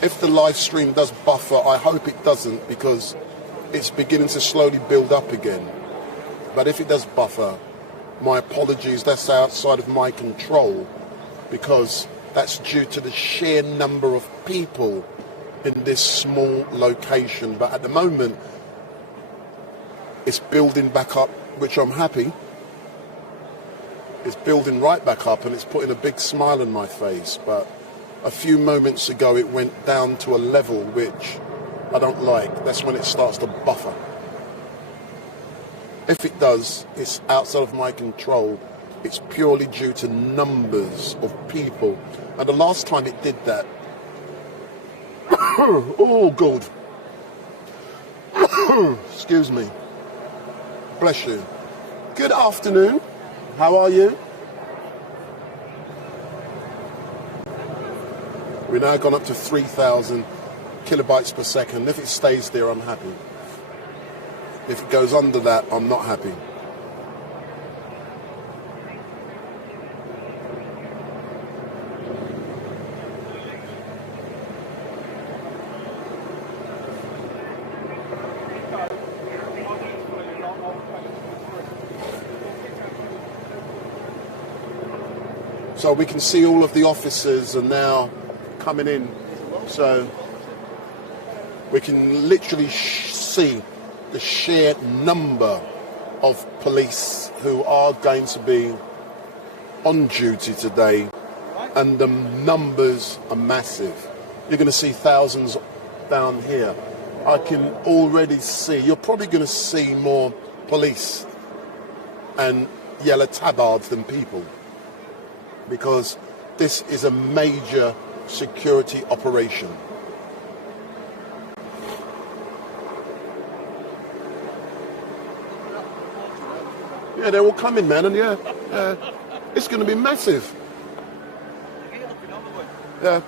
If the live stream does buffer, I hope it doesn't, because it's beginning to slowly build up again. But if it does buffer, my apologies, that's outside of my control, because that's due to the sheer number of people in this small location. But at the moment, it's building back up, which I'm happy. It's building right back up, and it's putting a big smile on my face. But a few moments ago, it went down to a level which I don't like. That's when it starts to buffer. If it does, it's outside of my control. It's purely due to numbers of people. And the last time it did that, oh, God. Excuse me. Bless you. Good afternoon. How are you? We've now gone up to 3,000 kilobytes per second. If it stays there, I'm happy. If it goes under that, I'm not happy. So we can see all of the officers are now coming in. So we can literally see the sheer number of police who are going to be on duty today, and the numbers are massive. You're going to see thousands down here. I can already see, you're probably going to see more police and yellow tabards than people, because this is a major security operation. Yeah, they're all coming, man, and it's going to be massive. Yeah.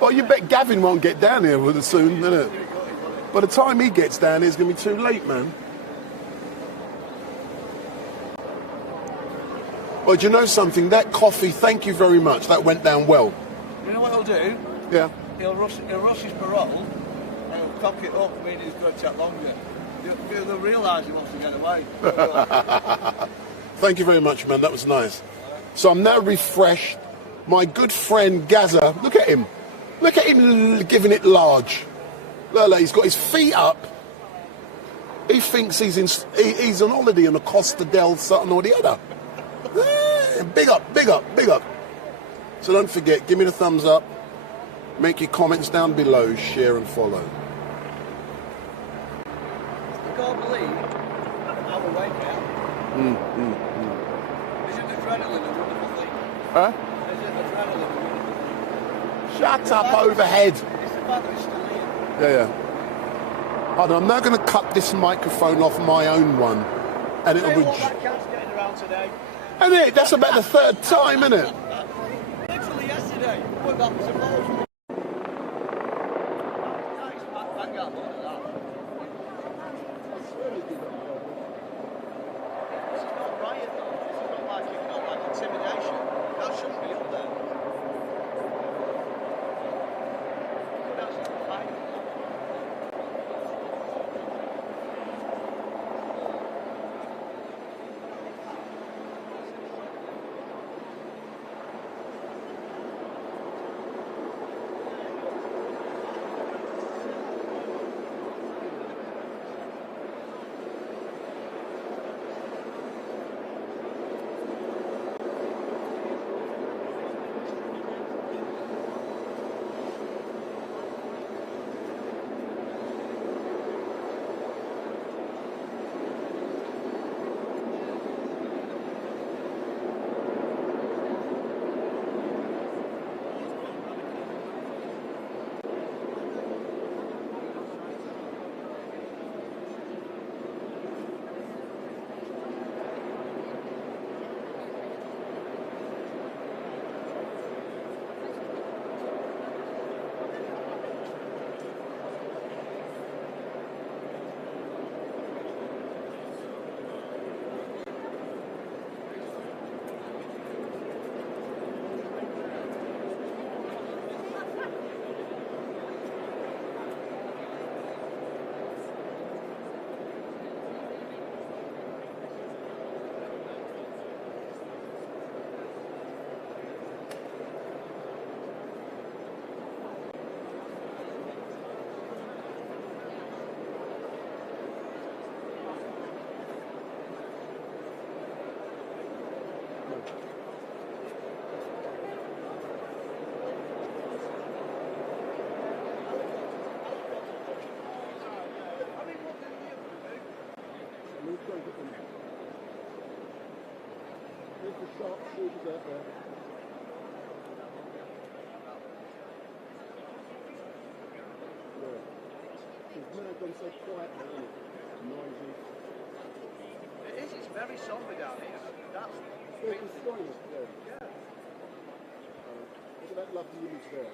Well, you bet Gavin won't get down here soon, isn't it? By the time he gets down here, it's going to be too late, man. Well, do you know something? That coffee, thank you very much. That went down well. You know what he'll do? Yeah. He'll rush his parole and he'll cock it up, meaning he's going to take longer. They'll realise he wants to get away. Thank you very much, man. That was nice. So I'm now refreshed. My good friend Gaza, look at him. Look at him giving it large. Look, he's got his feet up. He thinks he's on holiday on the Costa del something or the other. Big up, big up, big up. So don't forget, give me the thumbs up. Make your comments down below, share and follow. I can't believe I'm awake now. Isn't adrenaline a wonderful thing? Huh? Isn't adrenaline a wonderful thing? Shut up overhead. It's the fact that it's still here. Yeah. Hold on, I'm now going to cut this microphone off my own one. And it'll be... That cat's getting around today. Isn't it? That's about the third time, isn't it? Literally yesterday. Put that was a So quiet now, isn't it? Noisy. It is, it's very somber down here. That's It's the strongest there. Yeah. Look at that lovely image there.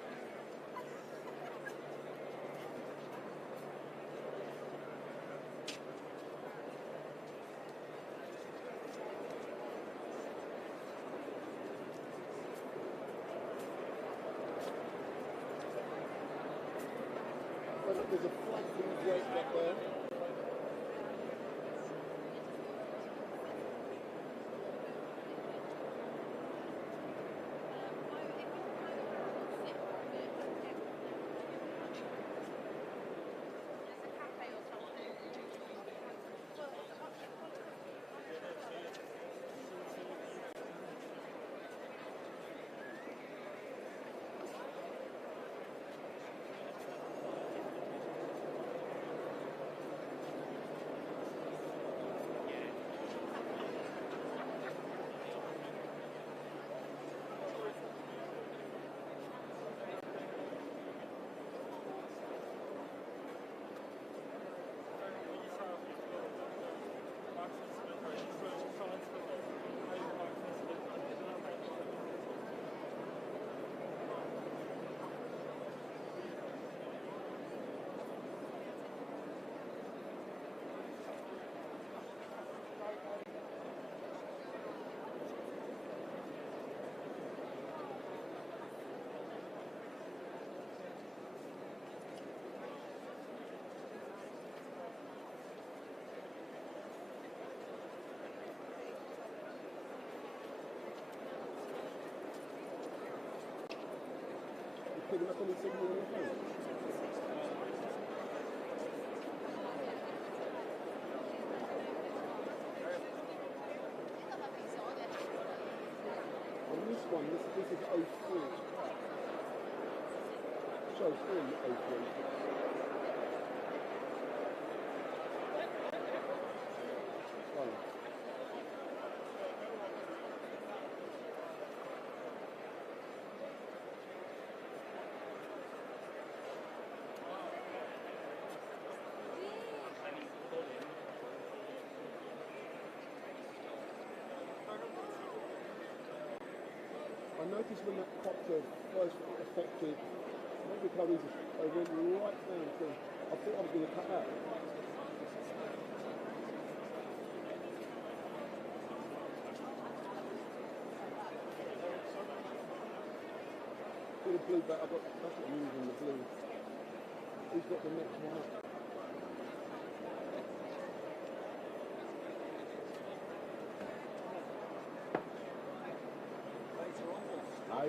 There's a flag being waved up there. picking up on the signal on your phone? On this one, this is 03. Show 303. I noticed when that copter first affected, maybe how easy, I went right down to, I thought I was going to cut out. See the blue back, I've got, that's what I'm using, the blue. Who's got the next one up? Aye.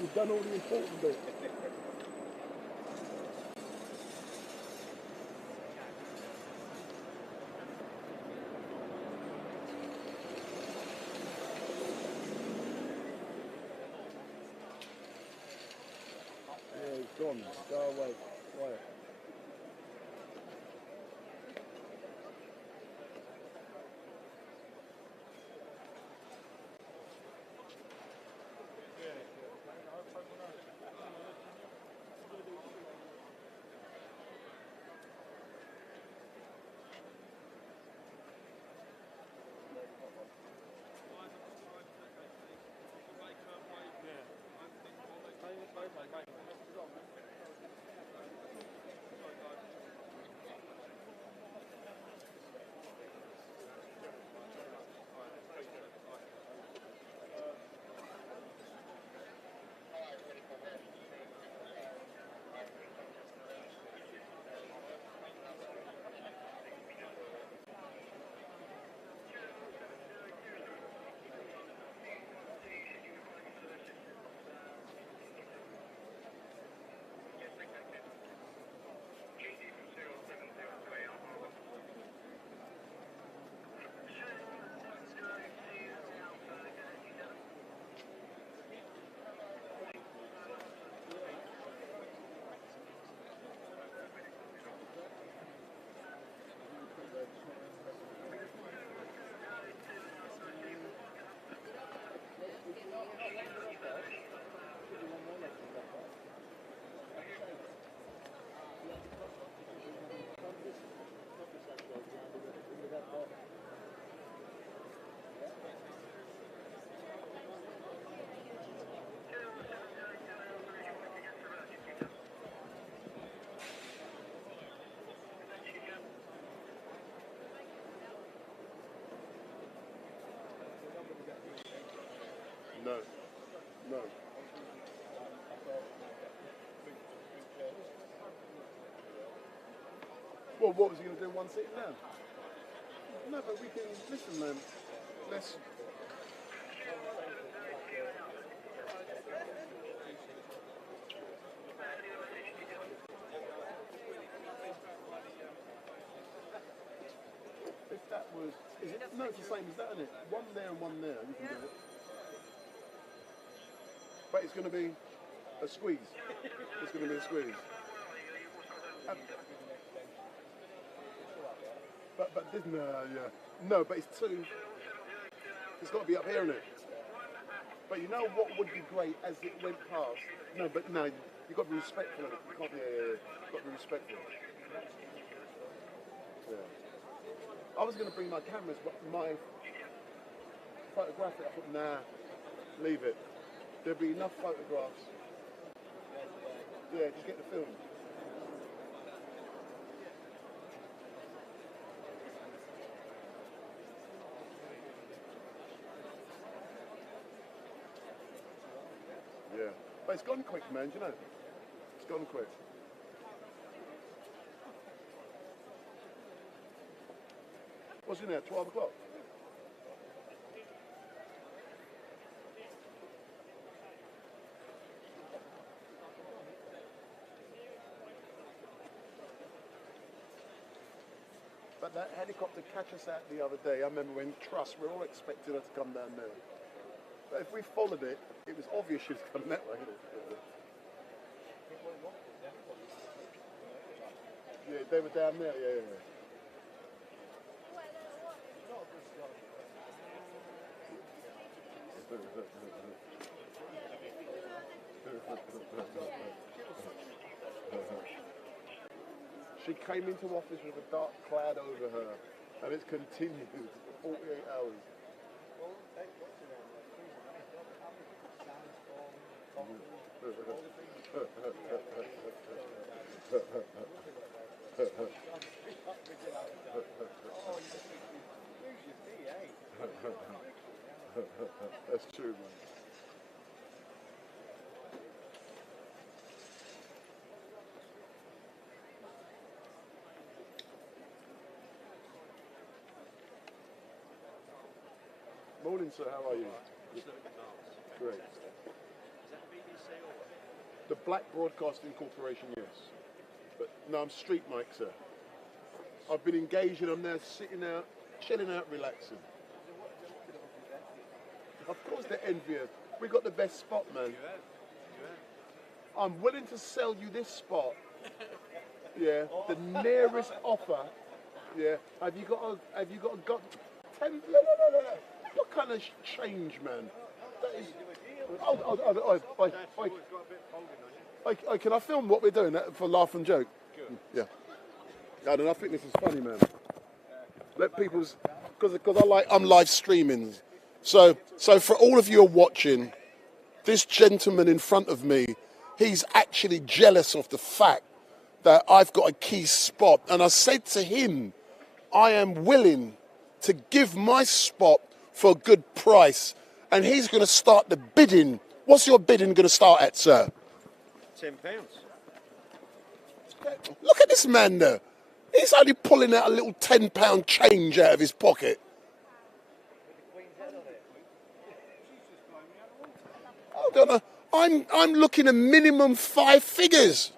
You've done all the important bits. Yeah, he's gone. Go away. Quiet. No. No. Well, what was he going to do one sitting down? No, but we can, listen man, let's... If that was, is it? No, it's the same as that, isn't it? One there and one there, you can do it. But it's going to be a squeeze. It's going to be a squeeze. But this, no, yeah. No, but it's two. It's got to be up here, isn't it? But you know what would be great as it went past? No, but no, you've got to be respectful of it. You can't be, you've got to be respectful. Yeah. I was going to bring my cameras, but my photographic, I thought, nah, leave it. There'll be enough photographs. Yeah, just get the film. Yeah, but it's gone quick, man, do you know? It's gone quick. What's in there, 12 o'clock? But that helicopter catch us out the other day. I remember when Truss, we were all expecting her to come down there. But if we followed it, it was obvious she was coming that way. Yeah, they were down there, yeah. She came into office with a dark cloud over her, and it's continued for 48 hours. That's true, man. Morning, sir. How are you? Great. The Black Broadcasting Corporation, yes. But no, I'm StreetMic, sir. I've been engaging. I'm now sitting out, chilling out, relaxing. Of course they're envious. We got the best spot, man. I'm willing to sell you this spot. Yeah, the nearest offer. Yeah. Have you got 10? No. What kind of change, man? That is. Can I film what we're doing for laugh and joke? Good. Yeah. I think this is funny, man. Let people's, because I'm live streaming. So for all of you who are watching, this gentleman in front of me, he's actually jealous of the fact that I've got a key spot. And I said to him, I am willing to give my spot for a good price. And he's going to start the bidding. What's your bidding going to start at, sir? £10. Look at this man there. He's only pulling out a little £10 change out of his pocket. Hold on, I'm looking at minimum 5 figures.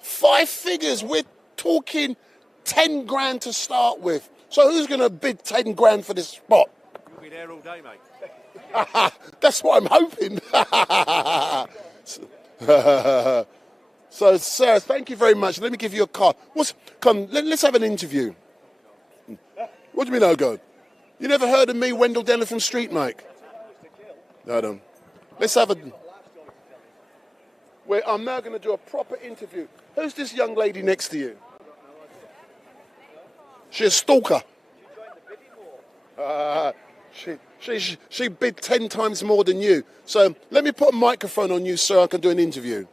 5 figures. We're talking 10 grand to start with. So who's going to bid 10 grand for this spot? You'll be there all day, mate. That's what I'm hoping. So, sir, thank you very much. Let me give you a card. Let's have an interview. What do you mean, no go? You never heard of me, Wendell Denner from StreetMic? No, I don't. Let's have a... I'm now going to do a proper interview. Who's this young lady next to you? She's a stalker. She bid 10 times more than you. So let me put a microphone on you so I can do an interview.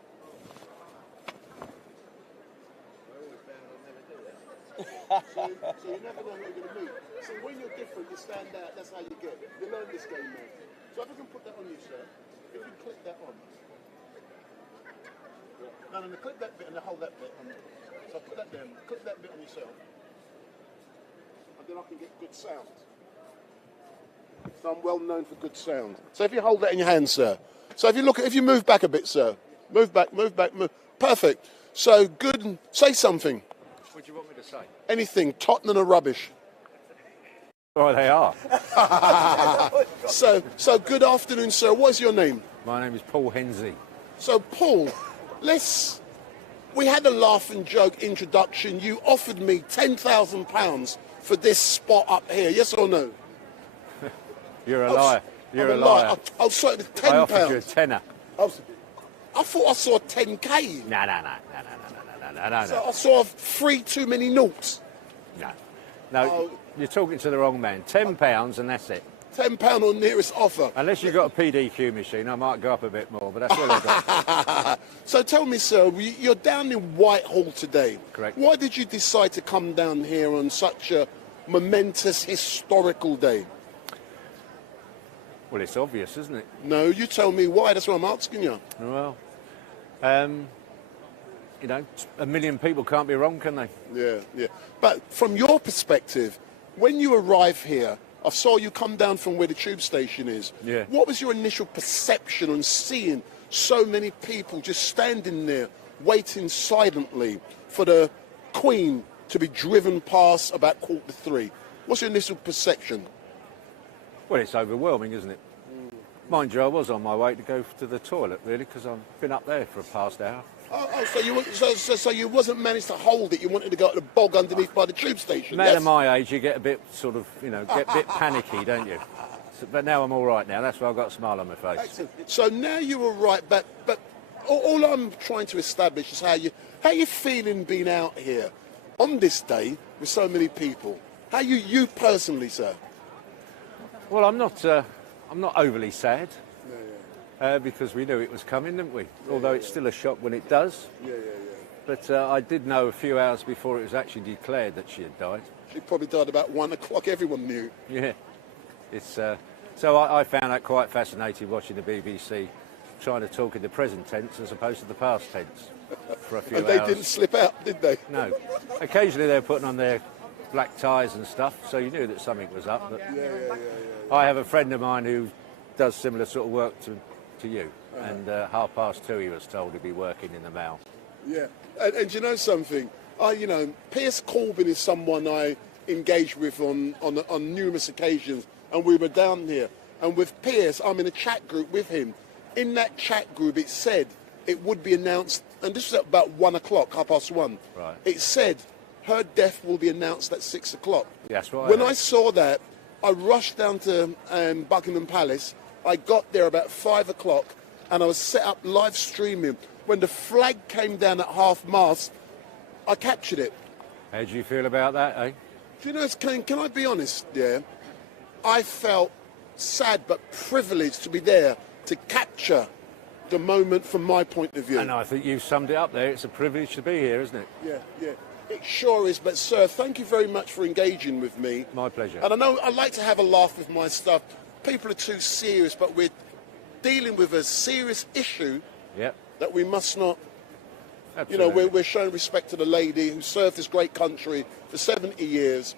So you never know who you're going to meet. So when you're different, you stand out. That's how you get it. You learn this game, man. So if I can put that on you, sir. If you click that on. No, click that bit and hold that bit on. So put that down. Click that bit on yourself. And then I can get good sound. So I'm well known for good sound. So if you hold that in your hand, sir. So if you move back a bit, sir. Move back. Perfect. So good. Say something. What do you want me to say? Anything. Tottenham are rubbish. Oh, they are. So good afternoon, sir. What's your name? My name is Paul Hensey. So Paul, we had a laugh and joke introduction. You offered me £10,000 for this spot up here. Yes or no? You're a liar. You're a liar. I was sorry, it was £10. I offered you a tenner. I thought I saw 10k. No. So I saw 3 too many noughts. No, you're talking to the wrong man. £10 and that's it. £10 on nearest offer. Unless you've got a PDQ machine, I might go up a bit more, but that's all I've got. So tell me, sir, you're down in Whitehall today. Correct. Why did you decide to come down here on such a momentous, historical day? Well, it's obvious, isn't it? No, you tell me why. That's what I'm asking you. Well, you know, 1 million people can't be wrong, can they? Yeah. But from your perspective, when you arrive here, I saw you come down from where the tube station is. Yeah. What was your initial perception on seeing so many people just standing there, waiting silently for the Queen to be driven past about 2:45. What's your initial perception? Well, it's overwhelming, isn't it? Mind you, I was on my way to go to the toilet, really, because I've been up there for the past hour. So you wasn't managed to hold it. You wanted to go to the bog underneath by the tube station. Man Yes? of my age, you get a bit sort of, get a bit panicky, don't you? So, but now I'm all right now. That's why I've got a smile on my face. Excellent. So now you're all right, but all I'm trying to establish is how you feeling being out here on this day with so many people. How you personally, sir? Well, I'm not overly sad. Because we knew it was coming, didn't we? Although it's still a shock when it does. But I did know a few hours before it was actually declared that she had died. She probably died about 1 o'clock. Everyone knew. Yeah. It's so I found that quite fascinating watching the BBC trying to talk in the present tense as opposed to the past tense for a few and hours. they didn't slip out, did they? No. Occasionally they were putting on their black ties and stuff, so you knew that something was up. But I have a friend of mine who does similar sort of work to you, and 2:30 he was told to be working in the Mall. Yeah, and you know something? Piers Corbyn is someone I engaged with on numerous occasions, and we were down here. And with Piers, I'm in a chat group with him. In that chat group, it said it would be announced, and this was at about 1 o'clock, 1:30. Right. It said her death will be announced at 6 o'clock. That's right. When I saw that, I rushed down to Buckingham Palace. I got there about 5 o'clock, and I was set up live streaming. When the flag came down at half-mast, I captured it. How do you feel about that, eh? Do you know, can I be honest, yeah? I felt sad but privileged to be there to capture the moment from my point of view. And I think you've summed it up there. It's a privilege to be here, isn't it? Yeah. It sure is. But, sir, thank you very much for engaging with me. My pleasure. And I know I like to have a laugh with my stuff. People are too serious, but we're dealing with a serious issue that we must not... Absolutely. We're showing respect to the lady who served this great country for 70 years.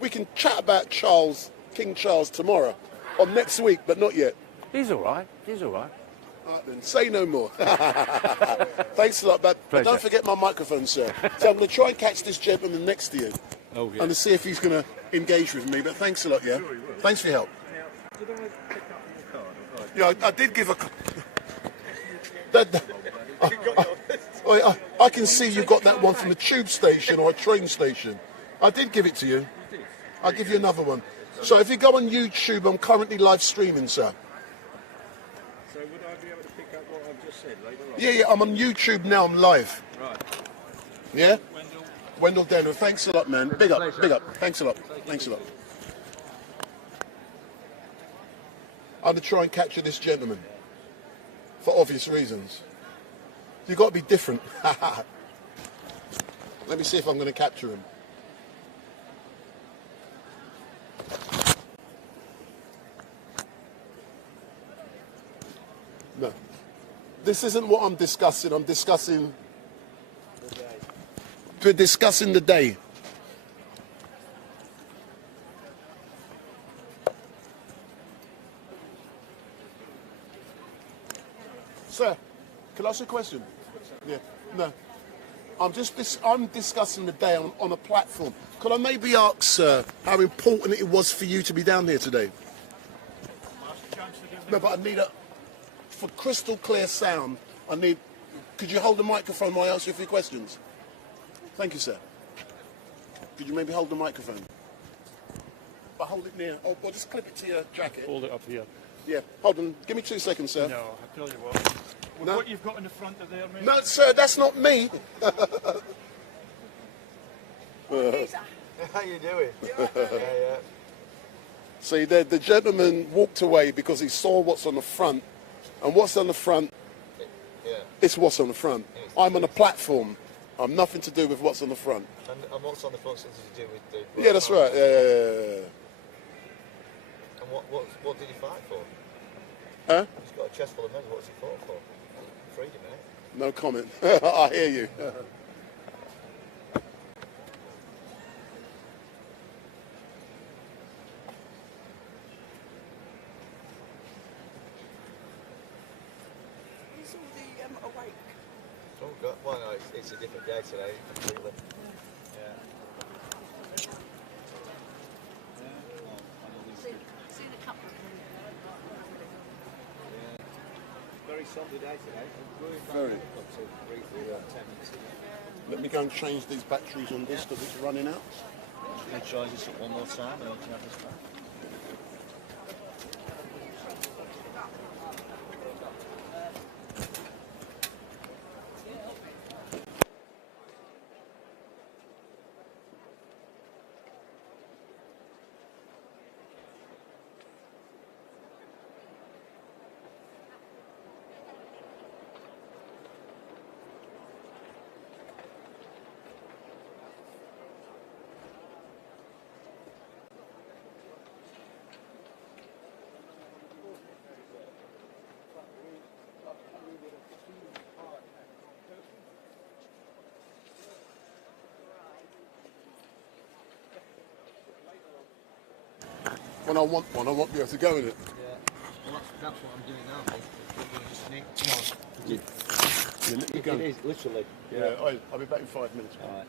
We can chat about King Charles tomorrow or next week, but not yet. He's all right. All right, then, say no more. Thanks a lot, but don't forget my microphone, sir. So I'm going to try and catch this gentleman next to you and to see if he's going to engage with me. But thanks a lot, yeah? Thanks for your help. Did I pick up your card? Yeah, I did give a... I can see you got that one from the tube station or a train station. I did give it to you. I'll give you another one. So if you go on YouTube, I'm currently live streaming, sir. So would I be able to pick up what I've just said later on? Yeah, I'm on YouTube now. I'm live. Right. Yeah? Wendell Denver. Thanks a lot, man. Big up. Thanks a lot. Thanks a lot. I'm going to try and capture this gentleman for obvious reasons. You've got to be different. Let me see if I'm going to capture him. No. This isn't what I'm discussing. I'm discussing... We're discussing the day. Sir, can I ask you a question? Yeah. No. I'm discussing the day on a platform. Could I maybe ask, sir, how important it was for you to be down here today? No, but I need for crystal clear sound, could you hold the microphone while I ask you a few questions? Thank you, sir. Could you maybe hold the microphone? But hold it near, or just clip it to your jacket. Hold it up here. Yeah, hold on. Give me 2 seconds, sir. No, I tell you what. With what you've got in the front of there, mate. No, sir, that's not me. How you doing? Yeah. See, the gentleman walked away because he saw what's on the front. And what's on the front, it's what's on the front. I'm on a platform. I'm nothing to do with what's on the front. And what's on the front something to do with the... Yeah, that's right. Yeah. And what did he fight for? Huh? He's got a chest full of men. What's he fought for? Freedom, eh? No comment. I hear you. Is all the awake? Oh God! Well, no, it's a different day today completely. Yeah. very soft day today. Very. Up to 3, 10 minutes ago. Let me go and change these batteries on this because it's running out. I'm going to charge this up one more time and you can have this back. When I want one, I won't be able to go in it. Yeah, well that's what I'm doing now, mate. Just sneak. Come on. Yeah, let me go. It is, literally. Yeah, I'll be back in 5 minutes. All right.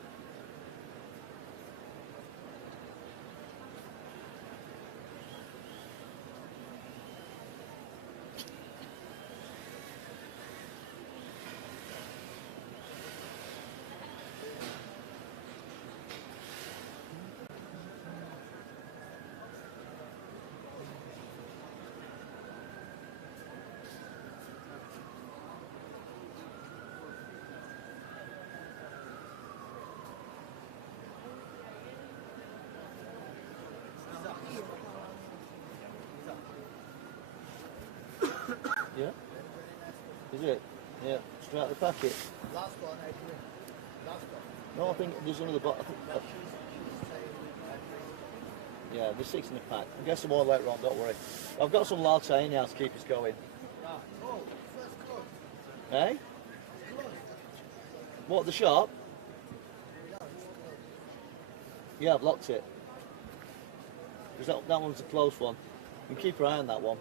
Yeah? Is it? Yeah, straight out the packet. Last one, Adrian. Last one. No, I think there's another bottle. Yeah, there's 6 in the pack. I'll get some more later on, don't worry. I've got some latte now to keep us going. Eh? What, the shop? Yeah, I've locked it. Because that one's a close one. You can keep your eye on that one.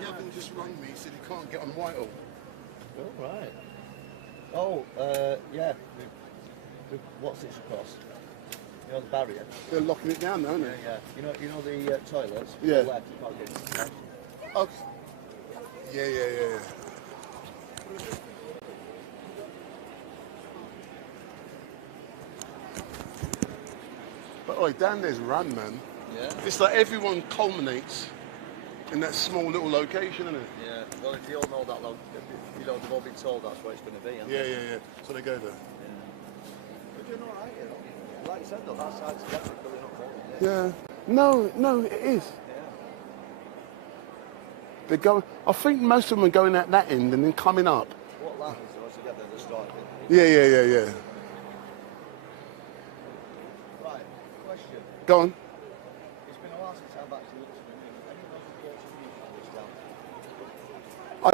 Gavin just rung me, he said he can't get on Whitehall. Oh, right. Oh, yeah. What's it across? You know the barrier? They're locking it down now, aren't they? Yeah, yeah. You know the toilets? Yeah. Left, you can't get in. Oh. Yeah. But oh, down there's run, man. Yeah. It's like everyone culminates in that small little location, isn't it? Yeah. Well, if you all know that, you know, they've all been told that's where it's going to be. Yeah. So they go there. We're doing all right, you know. Like you said, though, that side's definitely coming up more. Yeah. No, it is. They're going. I think most of them are going at that end and then coming up. What that is, though, is to get there to start it. Yeah. Right, question. Go on. It's been a while since I've actually looked at the news. Any of those reports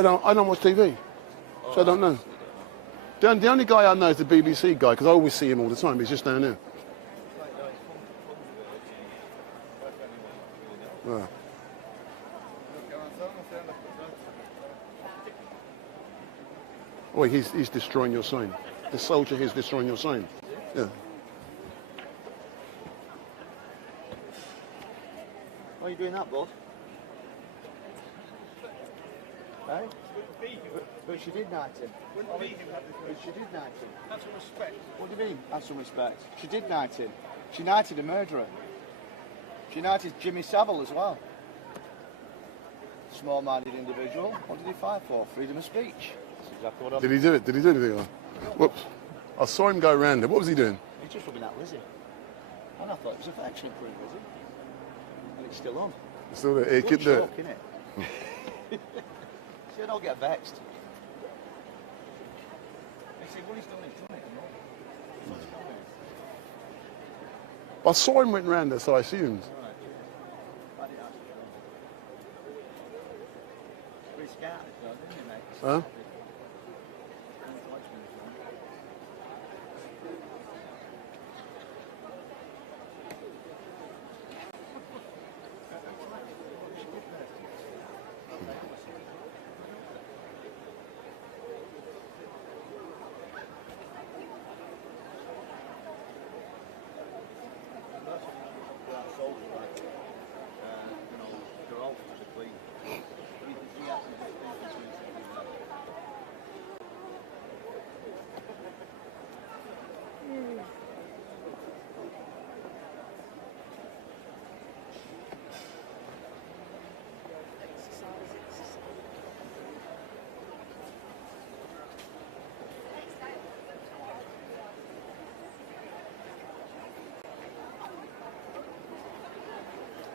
down? I don't watch TV, so I don't know. The only guy I know is the BBC guy because I always see him all the time. He's just down there. Wow. Oh, he's destroying your sign. The soldier here is destroying your sign. Yeah. Why are you doing that, boss? Hey? But she did knight him. But she did knight him. That's some respect. What do you mean, have some respect? She did knight him. She knighted a murderer. She knighted Jimmy Savile as well. Small-minded individual. What did he fight for? Freedom of speech. That's exactly what I'm... Did he do it? Did he do anything? Whoops. I saw him go around there. What was he doing? He's just rubbing out Lizzie. And I thought it was affectionate for him, Lizzie. And it's still on. Still there. He could do it. Innit? See, don't get vexed. They say, well, he's done it, I saw him went round there, so I assumed. Huh?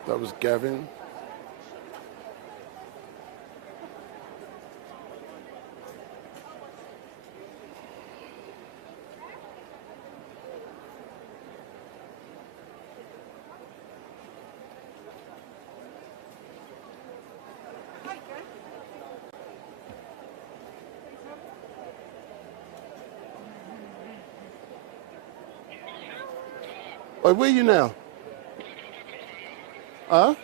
That was Gavin. Oh, where are you now? Huh?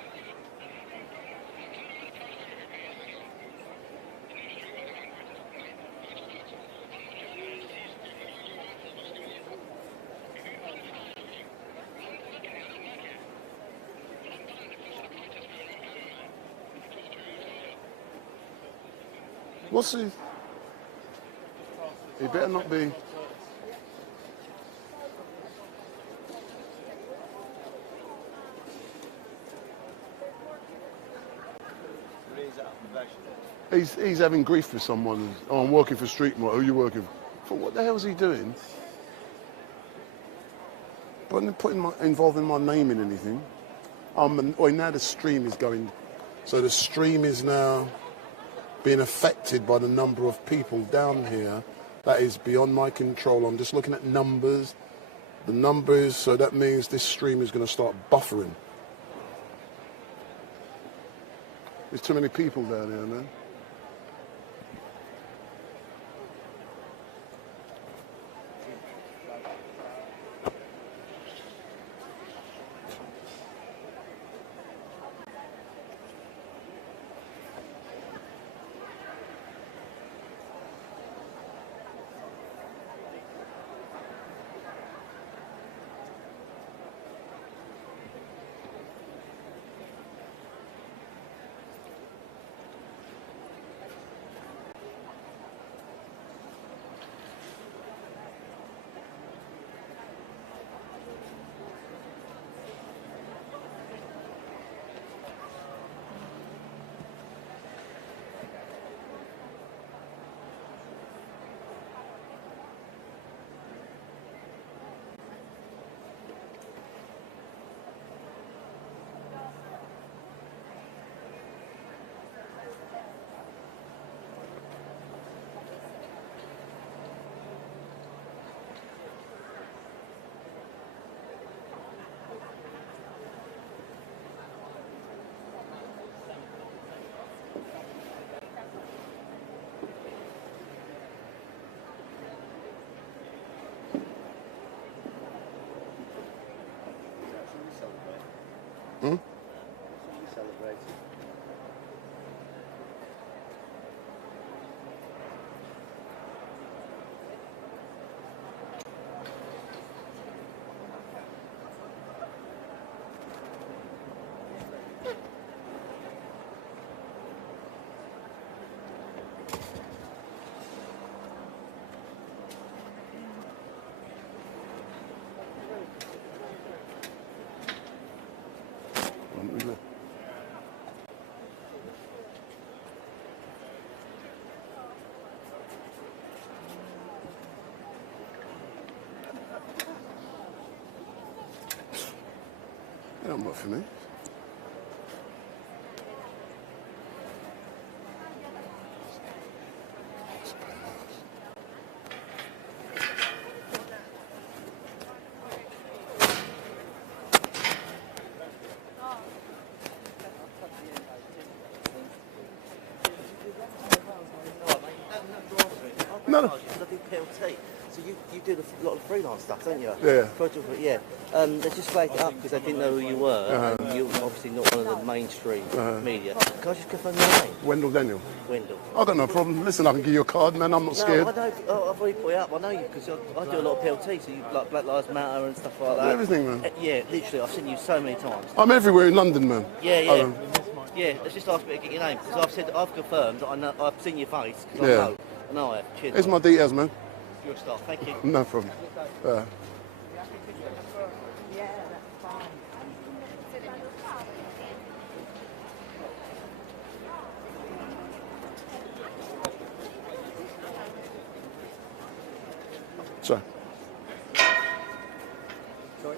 What's he? He better not be. He's having grief with someone. Oh, I'm working for StreetMic. Who are you working for? What the hell is he doing? But I'm involving my name in anything. Now the stream is going. So the stream is now being affected by the number of people down here. That is beyond my control. I'm just looking at numbers. The numbers, so that means this stream is going to start buffering. There's too many people down here, man. Hmm? Yeah, not for me. No. Because I do PLT. So you do a lot of freelance stuff, don't you? Yeah. Project, yeah. They just flagged it up because they didn't know who you were. And you're obviously not one of the mainstream media. Can I just confirm your name? Wendell Daniel. Wendell. I've got no problem. Listen, I can give you a card, man. I'm not scared. No, I know. I've already put it up. I know you because I do a lot of PLT. So you like Black Lives Matter and stuff like that. Everything, man. Yeah, literally. I've seen you so many times. I'm everywhere in London, man. Yeah, yeah. Yeah, let's just ask me to get your name because I've confirmed that I know I've seen your face because I know I have. Cheers. Here's my details, man. You're a star. Thank you. No problem. So. Sorry.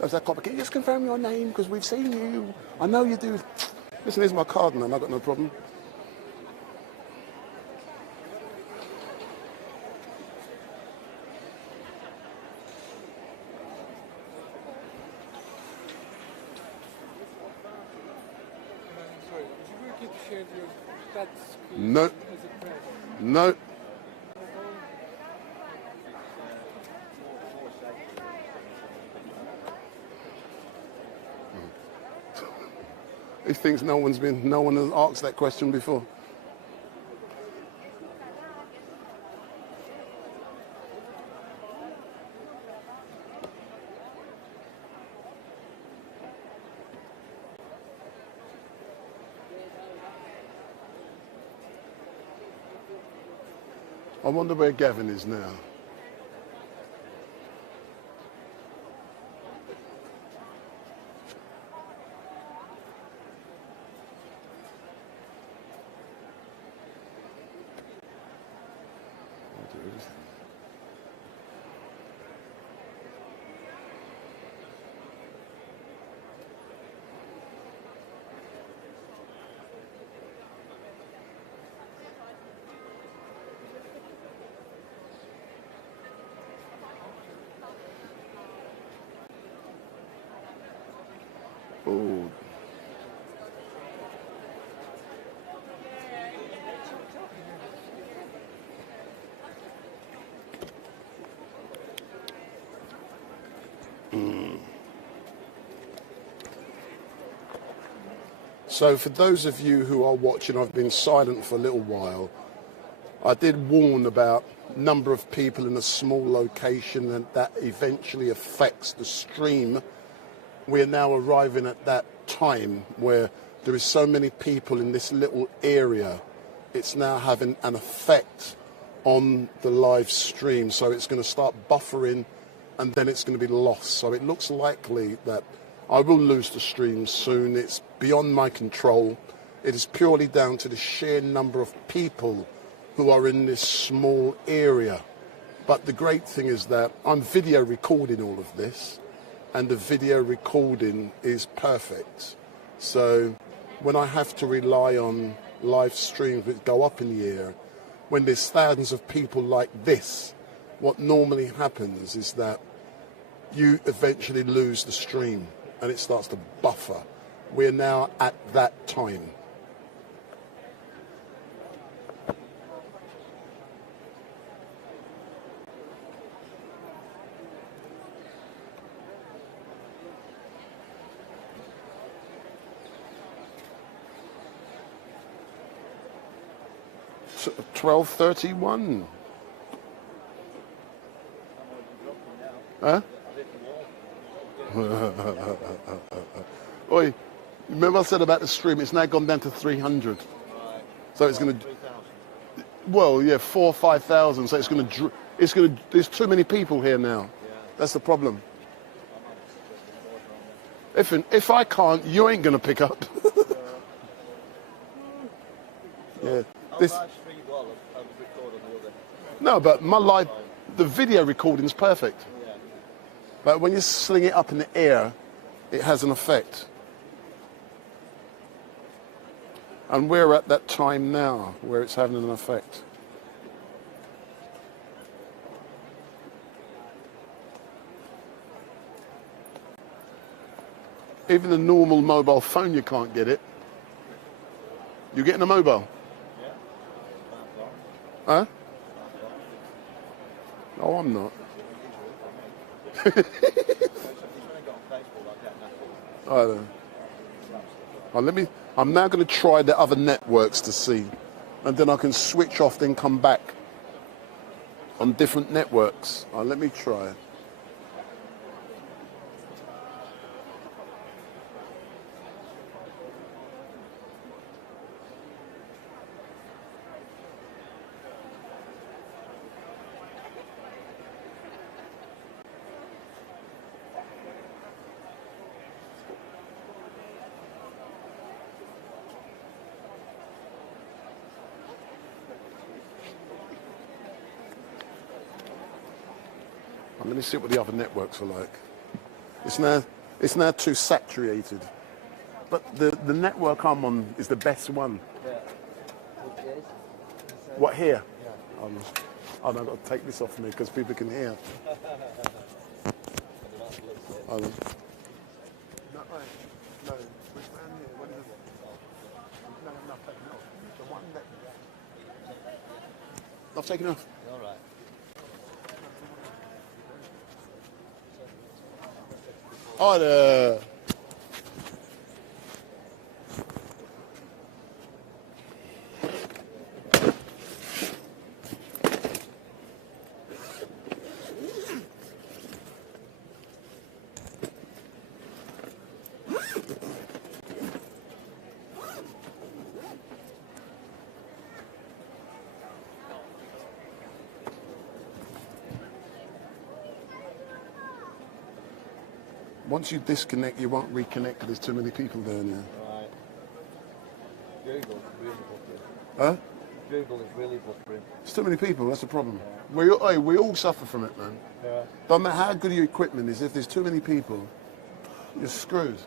Does that copy? Can you just confirm your name? Because we've seen you. I know you do. Listen, here's my card, man. I've got no problem. No. No. He thinks no one has asked that question before. I wonder where Gavin is now. Oh. So for those of you who are watching, I've been silent for a little while. I did warn about number of people in a small location and that eventually affects the stream. We are now arriving at that time where there is so many people in this little area. It's now having an effect on the live stream. So it's going to start buffering and then it's going to be lost. So it looks likely that I will lose the stream soon. It's beyond my control. It is purely down to the sheer number of people who are in this small area. But the great thing is that I'm video recording all of this, and the video recording is perfect. So when I have to rely on live streams that go up in the air, when there's thousands of people like this, what normally happens is that you eventually lose the stream and it starts to buffer. We're now at that time. So 12:31. Huh? Oi, remember I said about the stream, it's now gone down to 300. So it's going to, well, yeah, 4,000 or 5,000. So there's too many people here now. That's the problem. If I can't, you ain't going to pick up. Yeah. This, no, but the video recording's perfect. But when you sling it up in the air, it has an effect. And we're at that time now where it's having an effect. Even a normal mobile phone, you can't get it. You getting a mobile? Yeah. Huh? No, I'm not. I don't know. Oh, I'm now going to try the other networks to see, and then I can switch off, then come back on different networks. Oh, let me try. Let me see what the other networks are like. It's now too saturated. But the network I'm on is the best one. Yeah. What, here? Yeah. I've got to take this off me because people can hear. I've taken off. All right. Hi there. Once you disconnect, you won't reconnect because there's too many people there now. Right. Google is really buffering. Huh? Google is really buffering. There's too many people, that's the problem. Yeah. We all suffer from it, man. Yeah. Don't matter how good your equipment is, if there's too many people, you're screwed.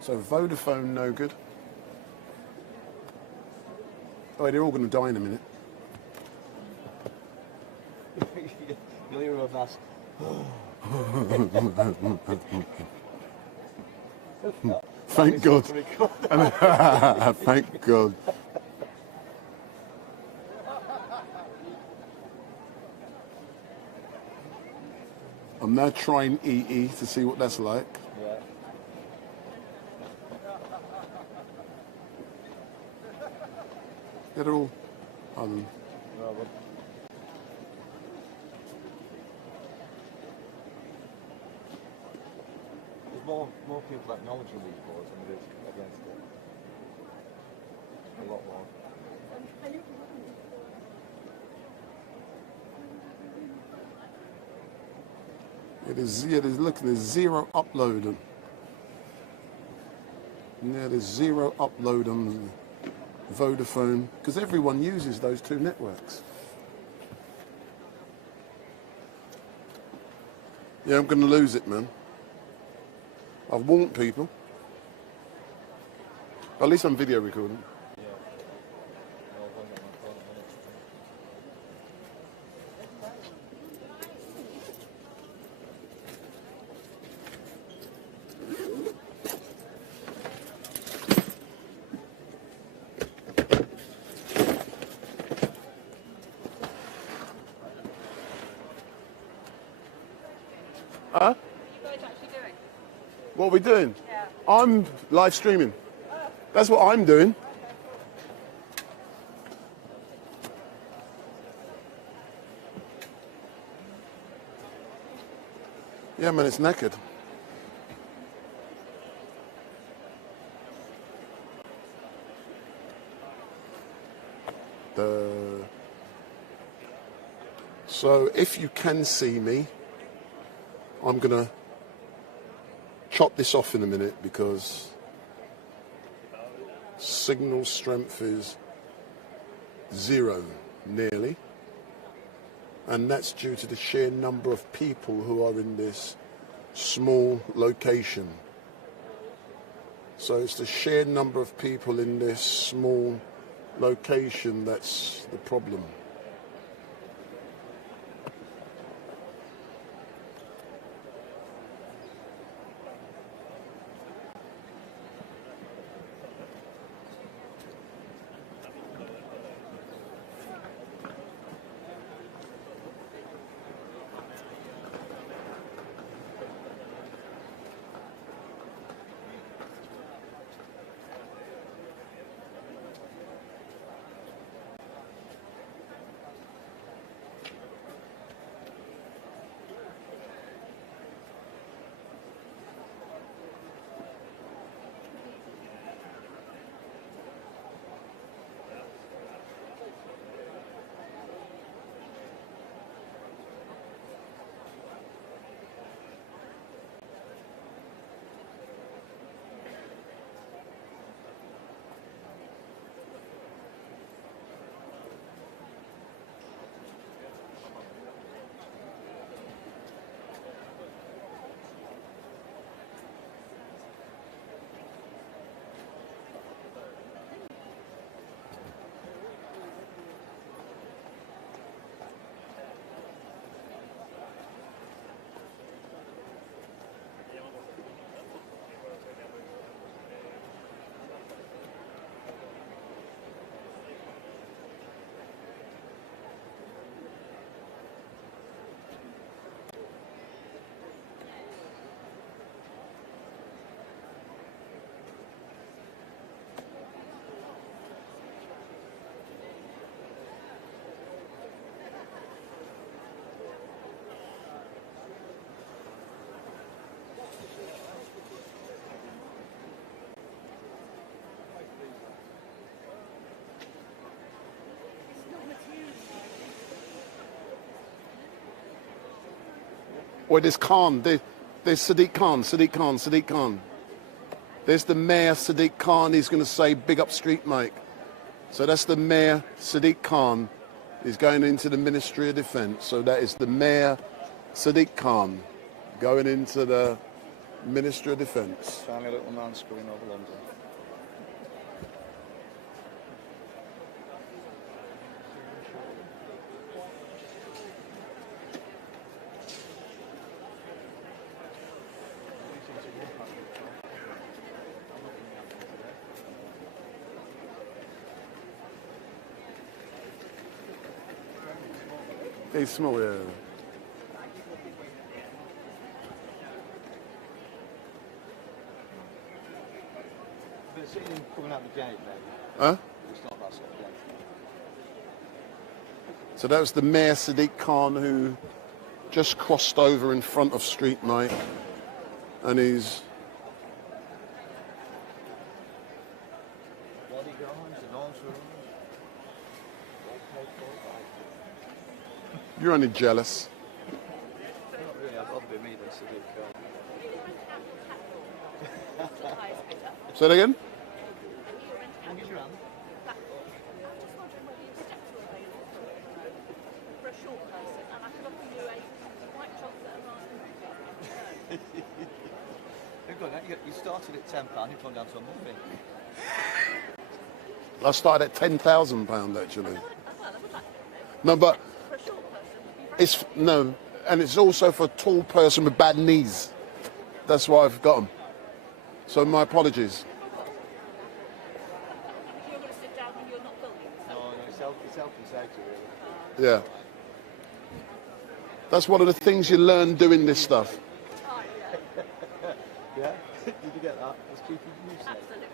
So Vodafone, no good. Oh, they're all going to die in a minute. You'll hear a mask. Thank God. Thank God. I'm now trying EE to see what that's like. Yeah. They're all. more people acknowledging these laws than there is against it. A lot more. There's zero upload. Yeah, there's zero upload on Vodafone, because everyone uses those two networks. Yeah, I'm going to lose it, man. I've warned people. At least I'm video recording. Huh? What are you guys actually doing? What are we doing? Yeah. I'm live streaming. That's what I'm doing. Yeah, man, it's knackered. So if you can see me, I'm gonna chop this off in a minute because signal strength is 0 nearly, and that's due to the sheer number of people who are in this small location. So it's the sheer number of people in this small location that's the problem. Or there's Khan, there's Sadiq Khan. There's the Mayor, Sadiq Khan, he's going to say, big up StreetMic. So that's the Mayor, Sadiq Khan, is going into the Ministry of Defence. So that is the Mayor, Sadiq Khan, going into the Ministry of Defence. Tiny little man screwing over London. He's small, yeah. But seeing him coming out the gate, then. Huh? It's not that sort of gate. So that was the Mayor Sadiq Khan who just crossed over in front of StreetMic, and he's You're only jealous. Not really, I'd rather be me than Sadiq. Say that again? For a short person, and I could offer you a white chocolate and raspberry. You started at £10, you've gone down to a muffin. I started at £10,000 actually. No, but it's no, and it's also for a tall person with bad knees. That's why I've got them. So my apologies. You're going to sit down when you're not filming. No, it's health and safety, really. Yeah. That's one of the things you learn doing this stuff. Yeah? Did you get that? It's keeping you safe. Absolutely.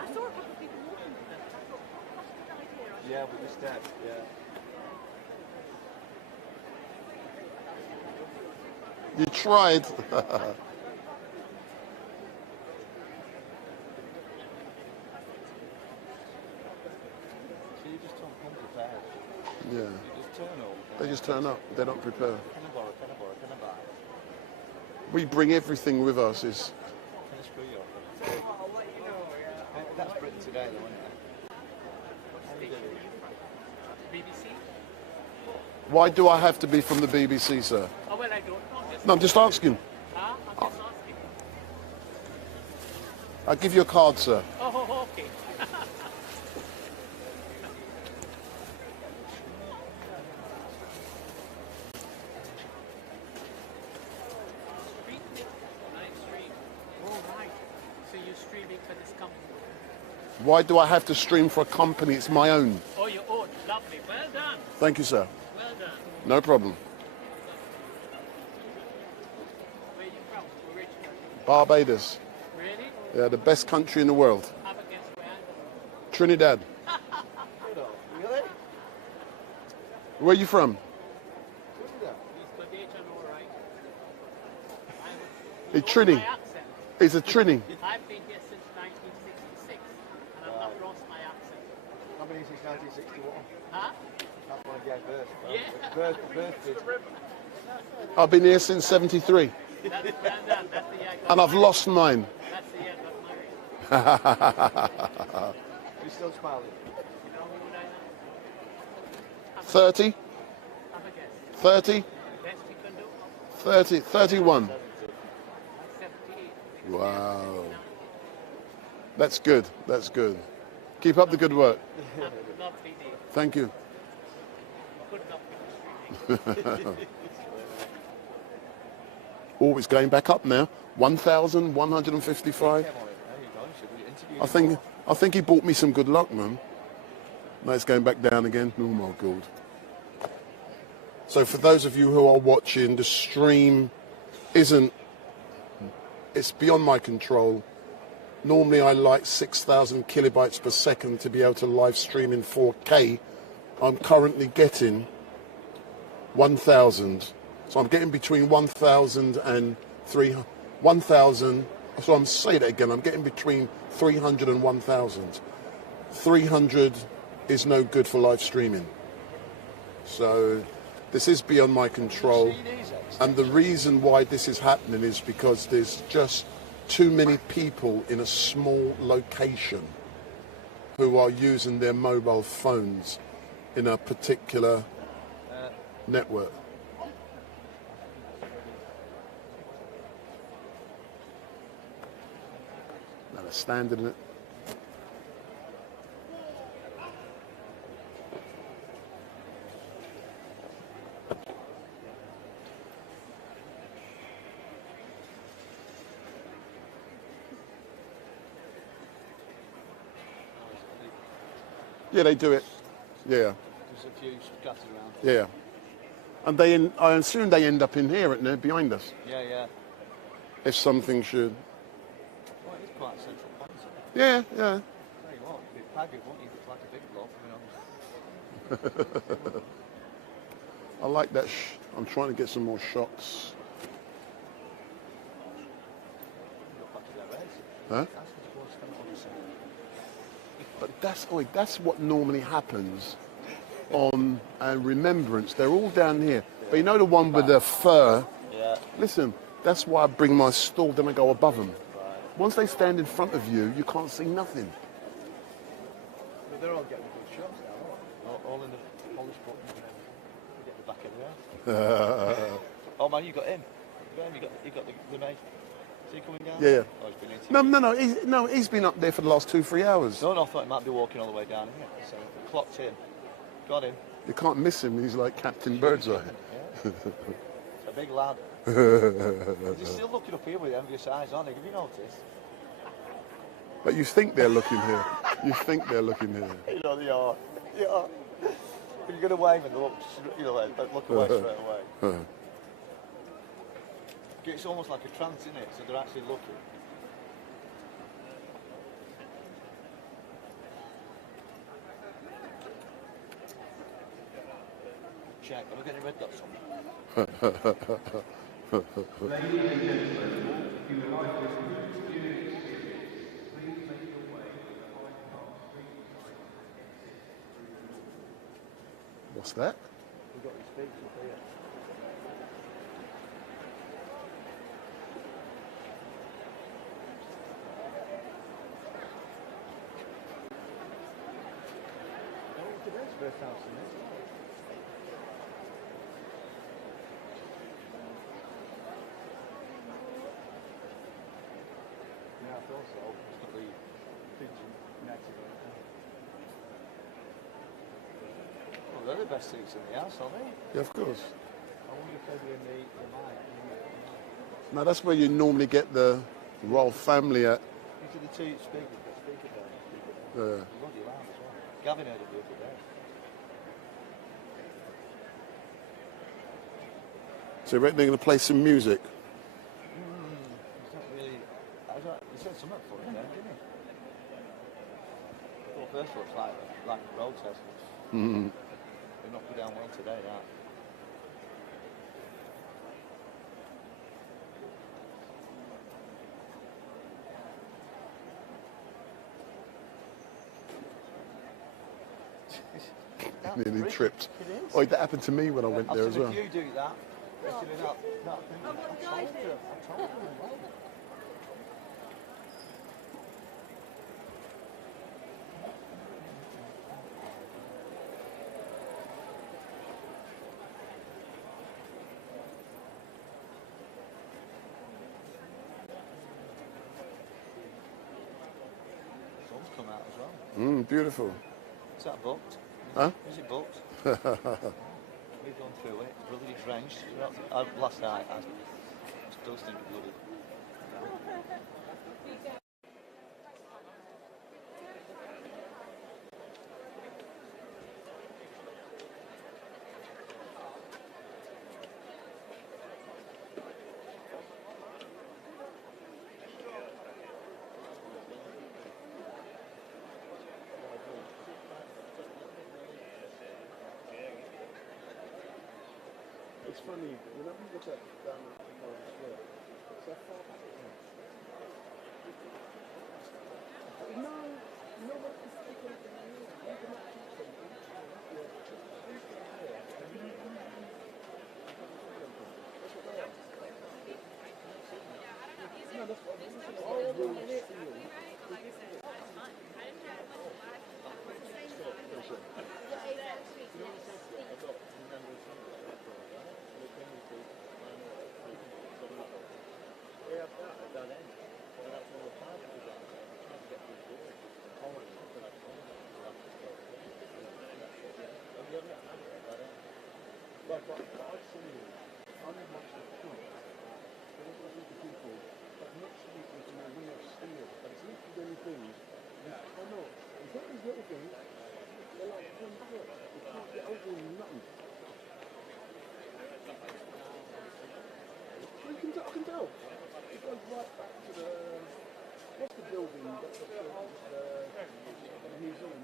I saw a couple of people walking with them. I thought, that's a good idea. Yeah, with the steps, yeah. You tried. So you just don't come prepared. Yeah. You just turn up. They just turn up. They don't prepare. Can I borrow, can I borrow, can I buy? We bring everything with us. Is Can I screw you up? I'll let you know, yeah. That's Britain today, though, isn't it? BBC? why do I have to be from the BBC, sir? Oh, well, I don't know. No, I'm just asking. Huh? I'm just asking. I'll give you a card, sir. Oh, okay. StreetMic, LiveStream. Oh, right. So you're streaming for this company? Why do I have to stream for a company? It's my own. Oh, your own. Lovely. Well done. Thank you, sir. Well done. No problem. Where are you from? Originally? Barbados. Really? Yeah, the best country in the world. Have a guess where? Trinidad. Really? Where are you from? He's Canadian, all right. A Trini. He's a Trini. I've been here since 1966, and I've not lost my accent. I've been here since 1961. Huh? That's when I gave birth. Yeah. Birth. I've been here since 73. That's the year I got And I've married. lost mine. That's the year I got married. You're still smiling. 30? Have a guess. 30? Best you can do? 30, 31. 78. Wow. That's good. That's good. Keep up the good work. Lovely day. Thank you. Good luck with the streaming. Oh, it's going back up now. 1,155. I think he bought me some good luck, man. Now it's going back down again. Oh my God. So for those of you who are watching, the stream it's beyond my control. Normally I like 6,000 kilobytes per second to be able to live stream in 4K. I'm currently getting 1,000. So I'm getting between 1,000 and 1,000. So I'm saying it again. I'm getting between 300 and 1,000. 300 is no good for live streaming. So this is beyond my control. And the reason why this is happening is because there's just too many people in a small location who are using their mobile phones in a particular network. Now they're standing in it. Yeah, they do it. Yeah. There's a few scattered around. Yeah. And I assume they end up in here, and they're behind us. Yeah, yeah. If something should. Well, it is quite a central point. Yeah, yeah. Tell you what, if it padded, won't you? It's like a big blob, you know. I like that. I'm trying to get some more shots. Huh? that's what normally happens on Remembrance. They're all down here. But you know the one with the fur? Yeah. Listen, that's why I bring my stall, then I go above them. Once they stand in front of you, you can't see nothing. But they're all getting good shots now, aren't they? All in the polished buttons and everything. You get the back of the house. Oh man, you got him. You got the mate. Is he coming down? Yeah. Oh, he's been in. He's been up there for the last 2-3 hours. No, I thought he might be walking all the way down here. So clocked him. Got him. You can't miss him. He's like Captain Birdseye. Yeah. A big lad. He's still looking up here with envious eyes, aren't he? Have you noticed? But you think they're looking here. You think they're looking here. You know they are. Yeah. If you're going to wave and look, look away straight away. It's almost like a trance, isn't it? So they're actually looking. Check. Am I getting red dots on me? Ladies and gentlemen, if you would like this new experience, please make your way to Whitehall StreetMic. What's that? We've got these speakers up here. First house in this. Yeah, I thought so. It's got the pigeon netting on it. Well, they're the best seats in the house, aren't they? Yeah, of course. I wonder if they'll be in the mic. Now that's where you normally get the royal family at. These are the two speakers there. Yeah. Bloody loud as well. Gavin heard it the other day. So you reckon they're going to play some music? It's not really. He said something for it then, didn't he? Well, first of all, it's like a protest. Mm. They knocked it down well today, that. Nearly tripped. Oh, that happened to me when I went there as well. If you do that, thing. I told them. Sun's come out as well. Beautiful. Is that booked? Huh? Is it booked? We've gone through it. Bloody drenched. Last night I still think bloody. It's funny, whenever you look at down at the Forest Square, it's that far back. No, you know what it's thinking of the new, you can actually take it. No, that's what I'm saying. Oh, really? I can tell. It goes right back to the... What's the building that's up there? The museum.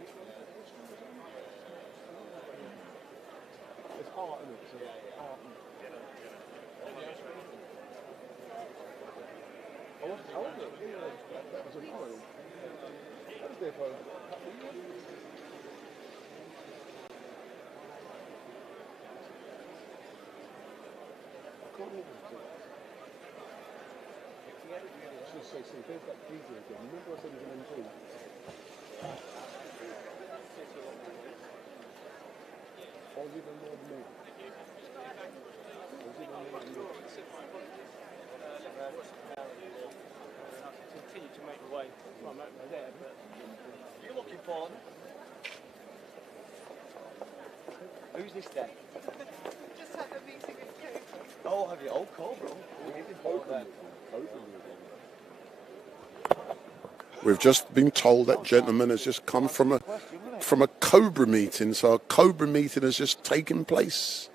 It's art, isn't it? So art. I wasn't. That was an oil. there for a couple of years. I can't remember. I was going to say, there's that geezer again. Remember I said he was an MP? Or is it even more than me? Continue to make my way. Well, I'm not there, but You're looking for. Who's this then? Just had a meeting with Cobra. Oh, have you? Oh, Cobra. We've just been told that gentleman has just come from a Cobra meeting, so a Cobra meeting has just taken place.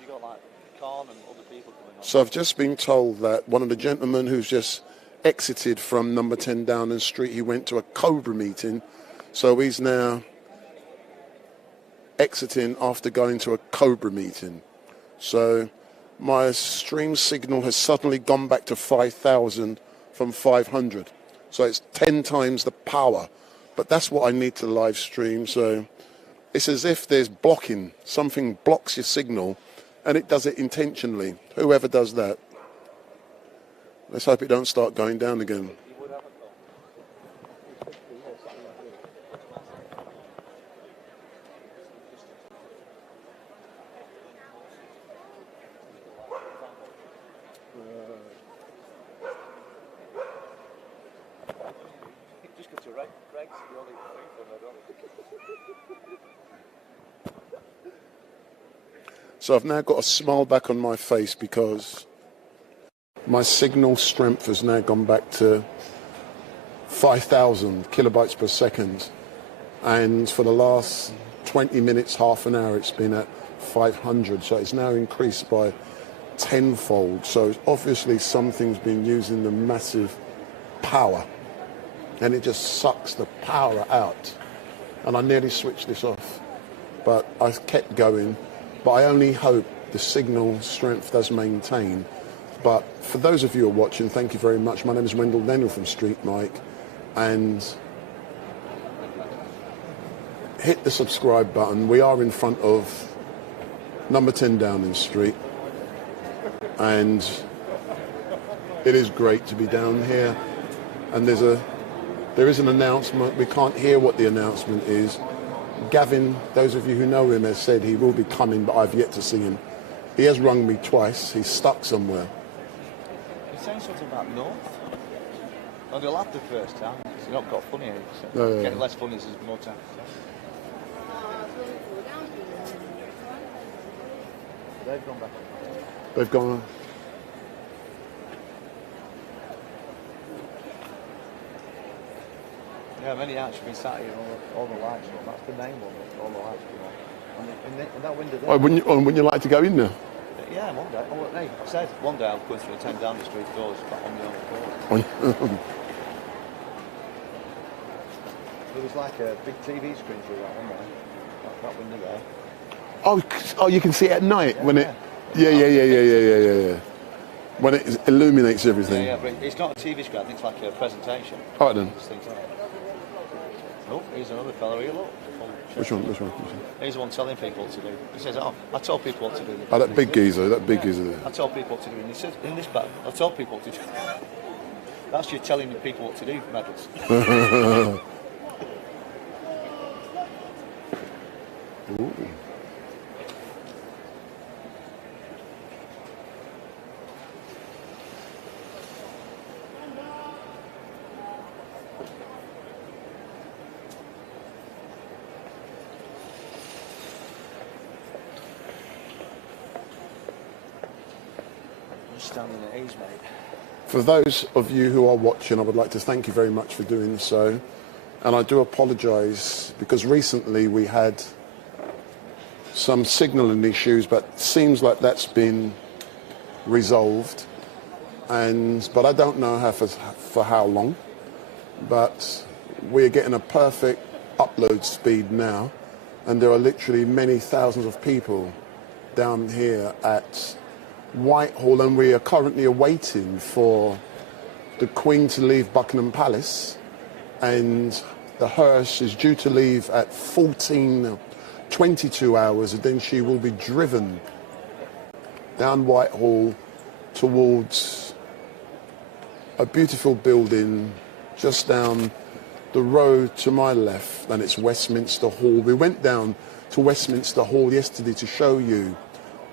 You got like Khan and other people coming on. So I've just been told that one of the gentlemen who's just exited from number 10 Downing Street, he went to a Cobra meeting, so he's now exiting after going to a Cobra meeting. So my stream signal has suddenly gone back to 5,000 from 500. So it's 10 times the power. But that's what I need to live stream. So it's as if there's blocking. Something blocks your signal, and it does it intentionally. Whoever does that. Let's hope it don't start going down again. Just go to Rex, the only thing from there, don't So I've now got a smile back on my face because my signal strength has now gone back to 5,000 kilobytes per second. And for the last 20 minutes, half an hour, it's been at 500. So it's now increased by tenfold. So obviously something's been using the massive power. And it just sucks the power out. And I nearly switched this off. But I kept going. But I only hope the signal strength does maintain. But for those of you who are watching, thank you very much. My name is Wendell Daniel from StreetMic. And hit the subscribe button. We are in front of number 10 Downing Street. And it is great to be down here. And there is an announcement. We can't hear what the announcement is. Gavin, those of you who know him, has said he will be coming, but I've yet to see him. He has rung me twice. He's stuck somewhere. He's saying something about North. Oh, they laughed the first time. It's not got funny. So No, yeah. getting less funny as there's more time. They've gone back. They've gone. Yeah, many actually been sat here, all the lights on. That's the main one, all the lights come on. And that window there. Oh, wouldn't you like to go in there? Yeah, one day. Oh, hey, I said one day I'll go through the 10 Downing Street doors back on the other floor. There was like a big TV screen through that one there. That window there. Oh, you can see it at night when it. Yeah. When it illuminates everything. Yeah, but it's not a TV screen. I think it's like a presentation. All right then. Oh, here's another fellow here. Look. Which one? He's the one telling people what to do. He says, "Oh, I told people what to do." Oh, that big geezer. That big geezer there. I told people what to do. And he says, in this battle, I told people what to do. That's you telling the people what to do, medals. Ooh. Standing at ease, mate. For those of you who are watching, I would like to thank you very much for doing so. And I do apologise because recently we had some signalling issues, but it seems like that's been resolved. But I don't know for how long. but we're getting a perfect upload speed now, and there are literally many thousands of people down here at Whitehall, and we are currently awaiting for the Queen to leave Buckingham Palace, and the hearse is due to leave at 22 hours, and then she will be driven down Whitehall towards a beautiful building just down the road to my left, and it's Westminster Hall. We went down to Westminster Hall yesterday to show you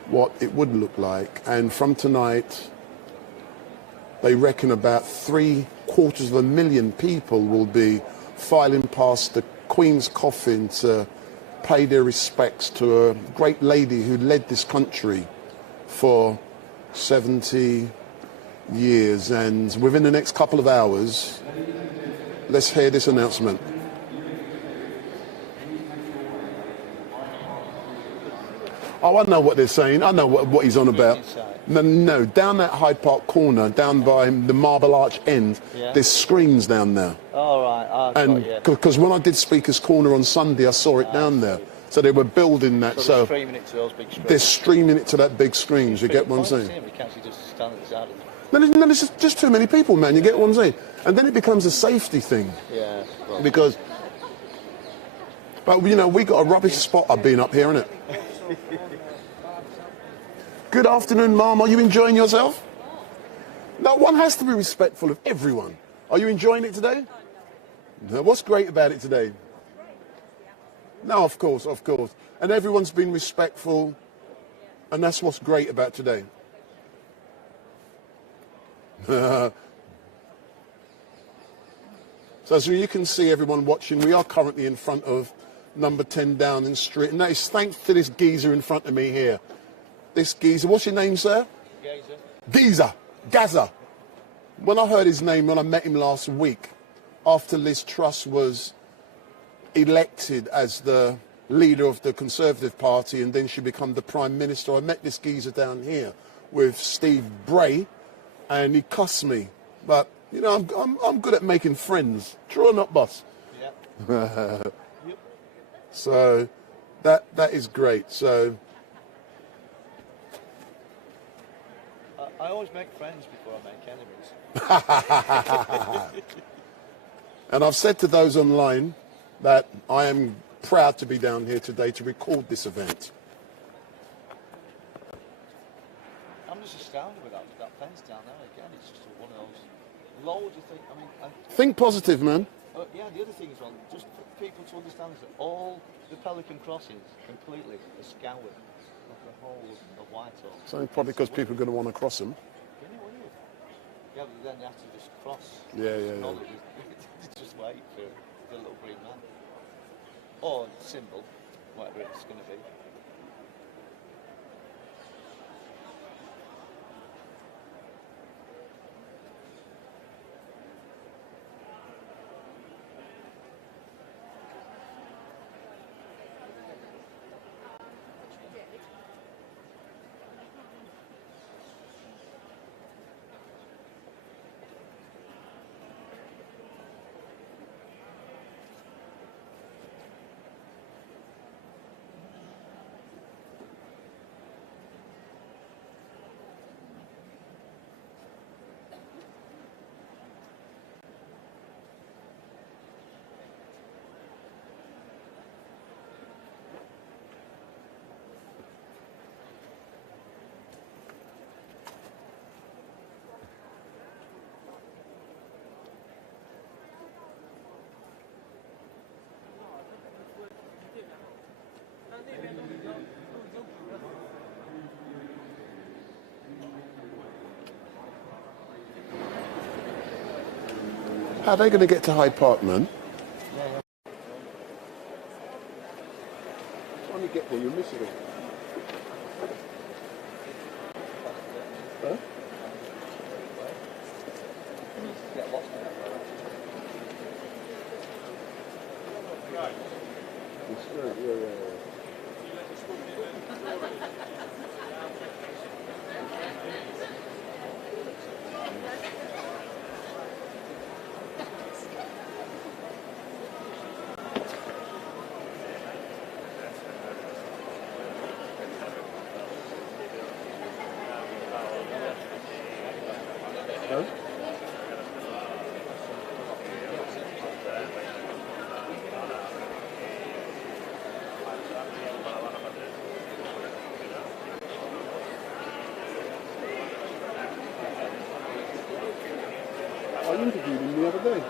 what it would look like, and from tonight they reckon about 750,000 people will be filing past the Queen's coffin to pay their respects to a great lady who led this country for 70 years. And within the next couple of hours, let's hear this announcement. Oh, I know what they're saying. I know what he's on about. No, down that Hyde Park corner, down by the Marble Arch end, there's screens down there. All right. And because when I did Speaker's Corner on Sunday, I saw it down there. So they were building that. So they're streaming it to those big screens. They're streaming it to that big screens. You get what I'm saying? We can't just stand at the side of it. No, there's just too many people, man. You get what I'm saying? And then it becomes a safety thing. Yeah. Well. Because, but you know, we got a rubbish spot I've been up here, innit? Good afternoon, Mum. Are you enjoying yourself? No, one has to be respectful of everyone. Are you enjoying it today? No. What's great about it today? No, of course. And everyone's been respectful, and that's what's great about today. So as you can see, everyone watching, we are currently in front of number 10 Downing Street, and that is thanks to this geezer in front of me here. This geezer, what's your name, sir? Gaza. When I heard his name, when I met him last week, after Liz Truss was elected as the leader of the Conservative Party, and then she became the Prime Minister, I met this geezer down here with Steve Bray, and he cussed me. But, you know, I'm good at making friends. True or not, boss? Yeah. So, that is great. So, I always make friends before I make enemies. and I've said to those online that I am proud to be down here today to record this event. I'm just astounded with that fence down there again. It's just one of those loads of things. I mean, Think positive, man. Yeah, the other thing as well, just for people to understand is that all the Pelican crossings completely are scoured of the whole of Whitehall. So probably because people are going to want to cross them. Yeah, but then you have to just cross. Yeah. Just wait for the little green man. Or symbol, whatever it's going to be. How are they going to get to Hyde Park, man? When you get there, you'll miss it. Huh? interviewed him the other day.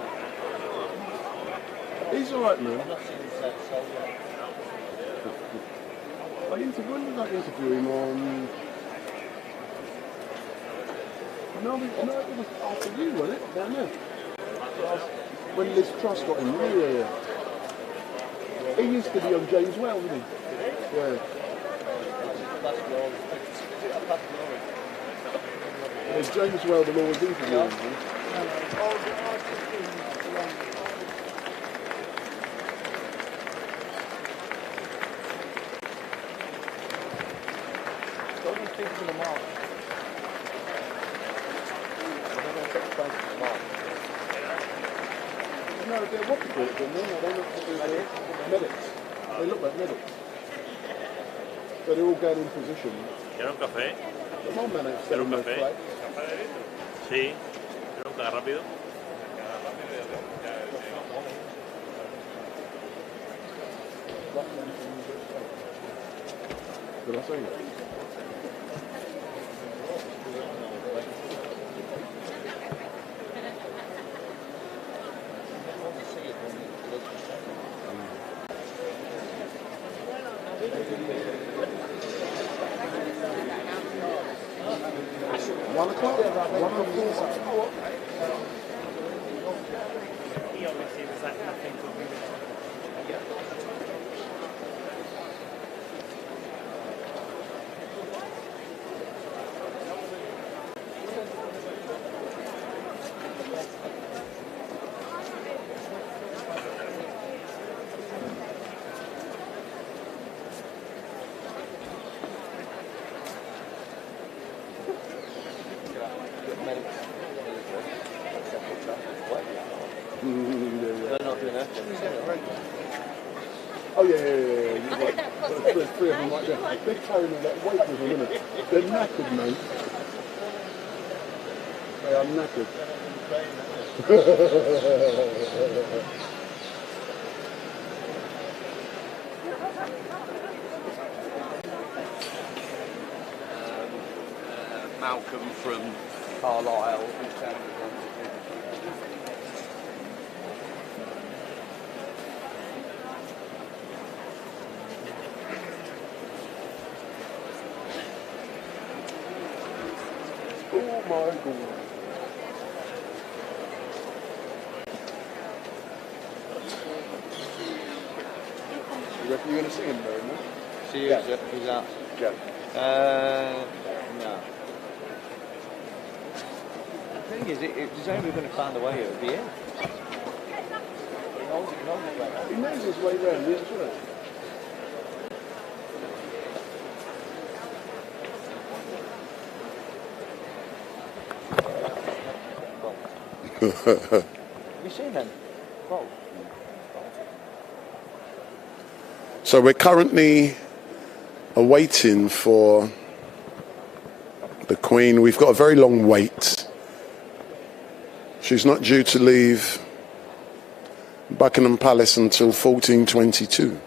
He's alright, man. When did I interview him on? No, it was after you, wasn't it? Down there. When Liz Truss got him. Yeah. He used to be on James Well, didn't he? Yeah. James Well will always interview him. No, they're what you call it, they're not medics. They look like medics. So they're all going in position. ¿Quiero un café? Come on, man, ¿Quiero un café? Sí. ¿Quiero un café rápido? Did I say that? Oh yeah. There's three of them right there. They're carrying all that weight with them, isn't it? They're knackered, mate. They are knackered. Malcolm from Carlisle. Oh my God. You reckon you're going to see him though, no? See who's out? Yeah. No. The thing is, if there's only going to find a way, it would be him. He knows his way round, yes, right. Have you seen them? Both. So we're currently awaiting for the Queen. We've got a very long wait. She's not due to leave Buckingham Palace until 1422.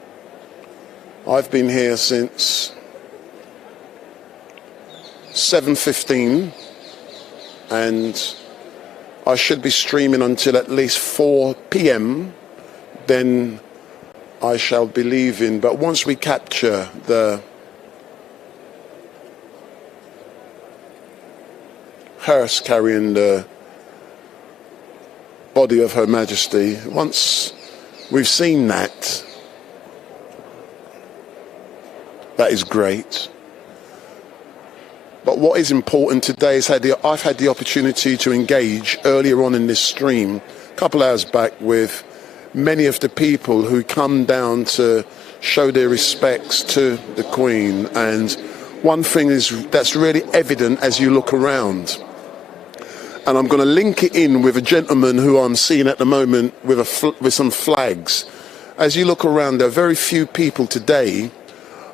I've been here since 7:15 and I should be streaming until at least 4 p.m. Then I shall be leaving. But once we capture the hearse carrying the body of Her Majesty, once we've seen that, that is great. But what is important today is I've had the opportunity to engage earlier on in this stream, a couple hours back, with many of the people who come down to show their respects to the Queen. And one thing that's really evident as you look around, and I'm going to link it in with a gentleman who I'm seeing at the moment with some flags. As you look around, there are very few people today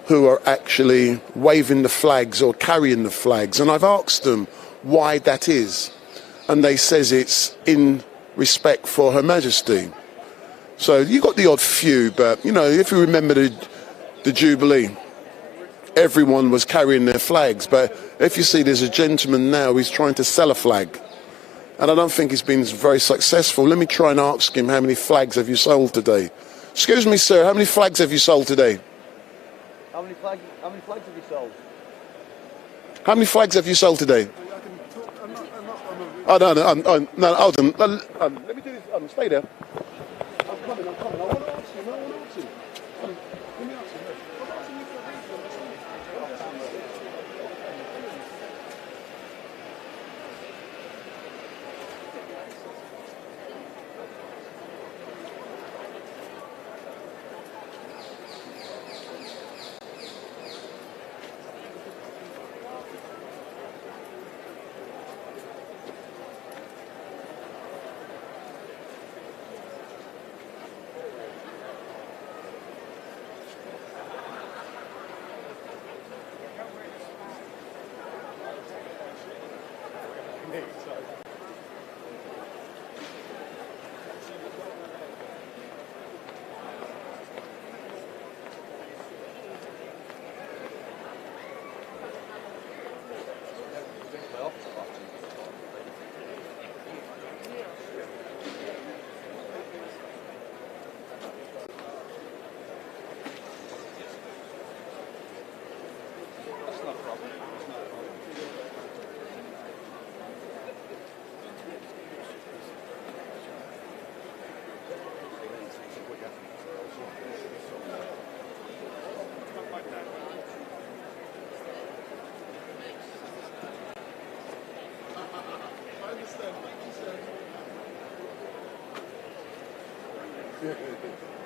who are actually waving the flags or carrying the flags. And I've asked them why that is. And they says it's in respect for Her Majesty. So you got the odd few, but, you know, if you remember the Jubilee, everyone was carrying their flags. But if you see there's a gentleman now, he's trying to sell a flag. And I don't think he's been very successful. Let me try and ask him, how many flags have you sold today? Excuse me, sir, how many flags have you sold today? How many flags have you sold? How many flags have you sold today? Oh, no, hold on. Let me do this. Stay there. I'm coming. I want to ask you. I want to ask you. Let me ask you. I'm asking you for a reason.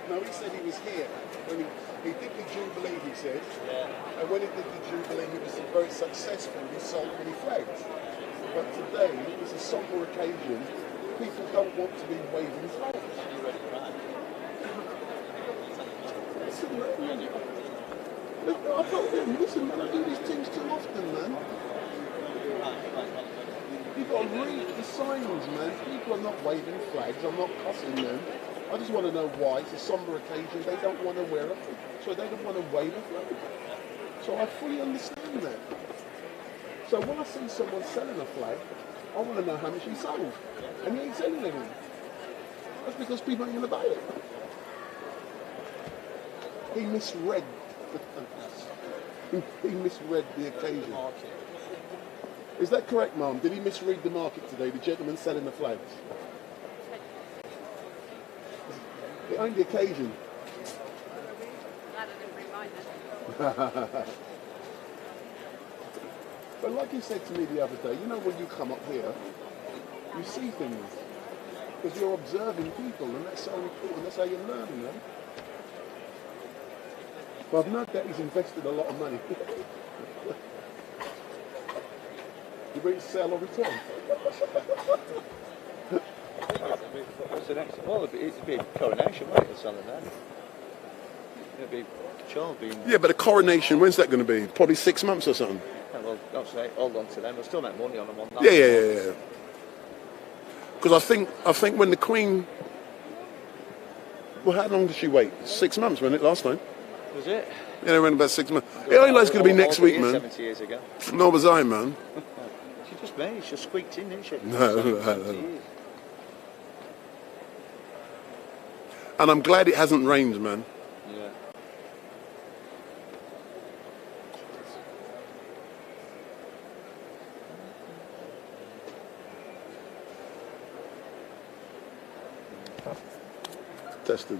No, he said he was here when he did the Jubilee, he said. Yeah. And when he did the Jubilee, he was very successful. He sold many flags. But today, it's a somber occasion. People don't want to be waving flags. Listen, man. I told him, listen, man, I do these things too often, man. You've got to read the signs, man. People are not waving flags. I'm not cussing them. I just want to know why. It's a somber occasion. They don't want to wear a flag. So they don't want to wave a flag. So I fully understand that. So when I see someone selling a flag, I want to know how much he sold. And he ain't selling any. That's because people ain't going to buy it. He misread he misread the occasion. Is that correct, Mum? Did he misread the market today, the gentleman selling the flags? It ain't the occasion. But like you said to me the other day, you know when you come up here, you see things. Because you're observing people, and that's so important. That's how you learn, you know. But I've noted that he's invested a lot of money. You bring sell or return? What's the next? Well, it'd be a coronation, won't it, or something like that? It'd be child being... Yeah, but a coronation, when's that going to be? Probably 6 months or something. Yeah, well, don't say hold on to them. They'll still make money on them on that. Yeah. Because I think when the Queen... Well, how long did she wait? 6 months, wasn't it, last time? Was it? Yeah, they went about 6 months. It only like it's going to be next week, man. 70 years ago. Nor was I, man. She just made. She squeaked in, didn't she? No. And I'm glad it hasn't rained, man. Yeah. Testing.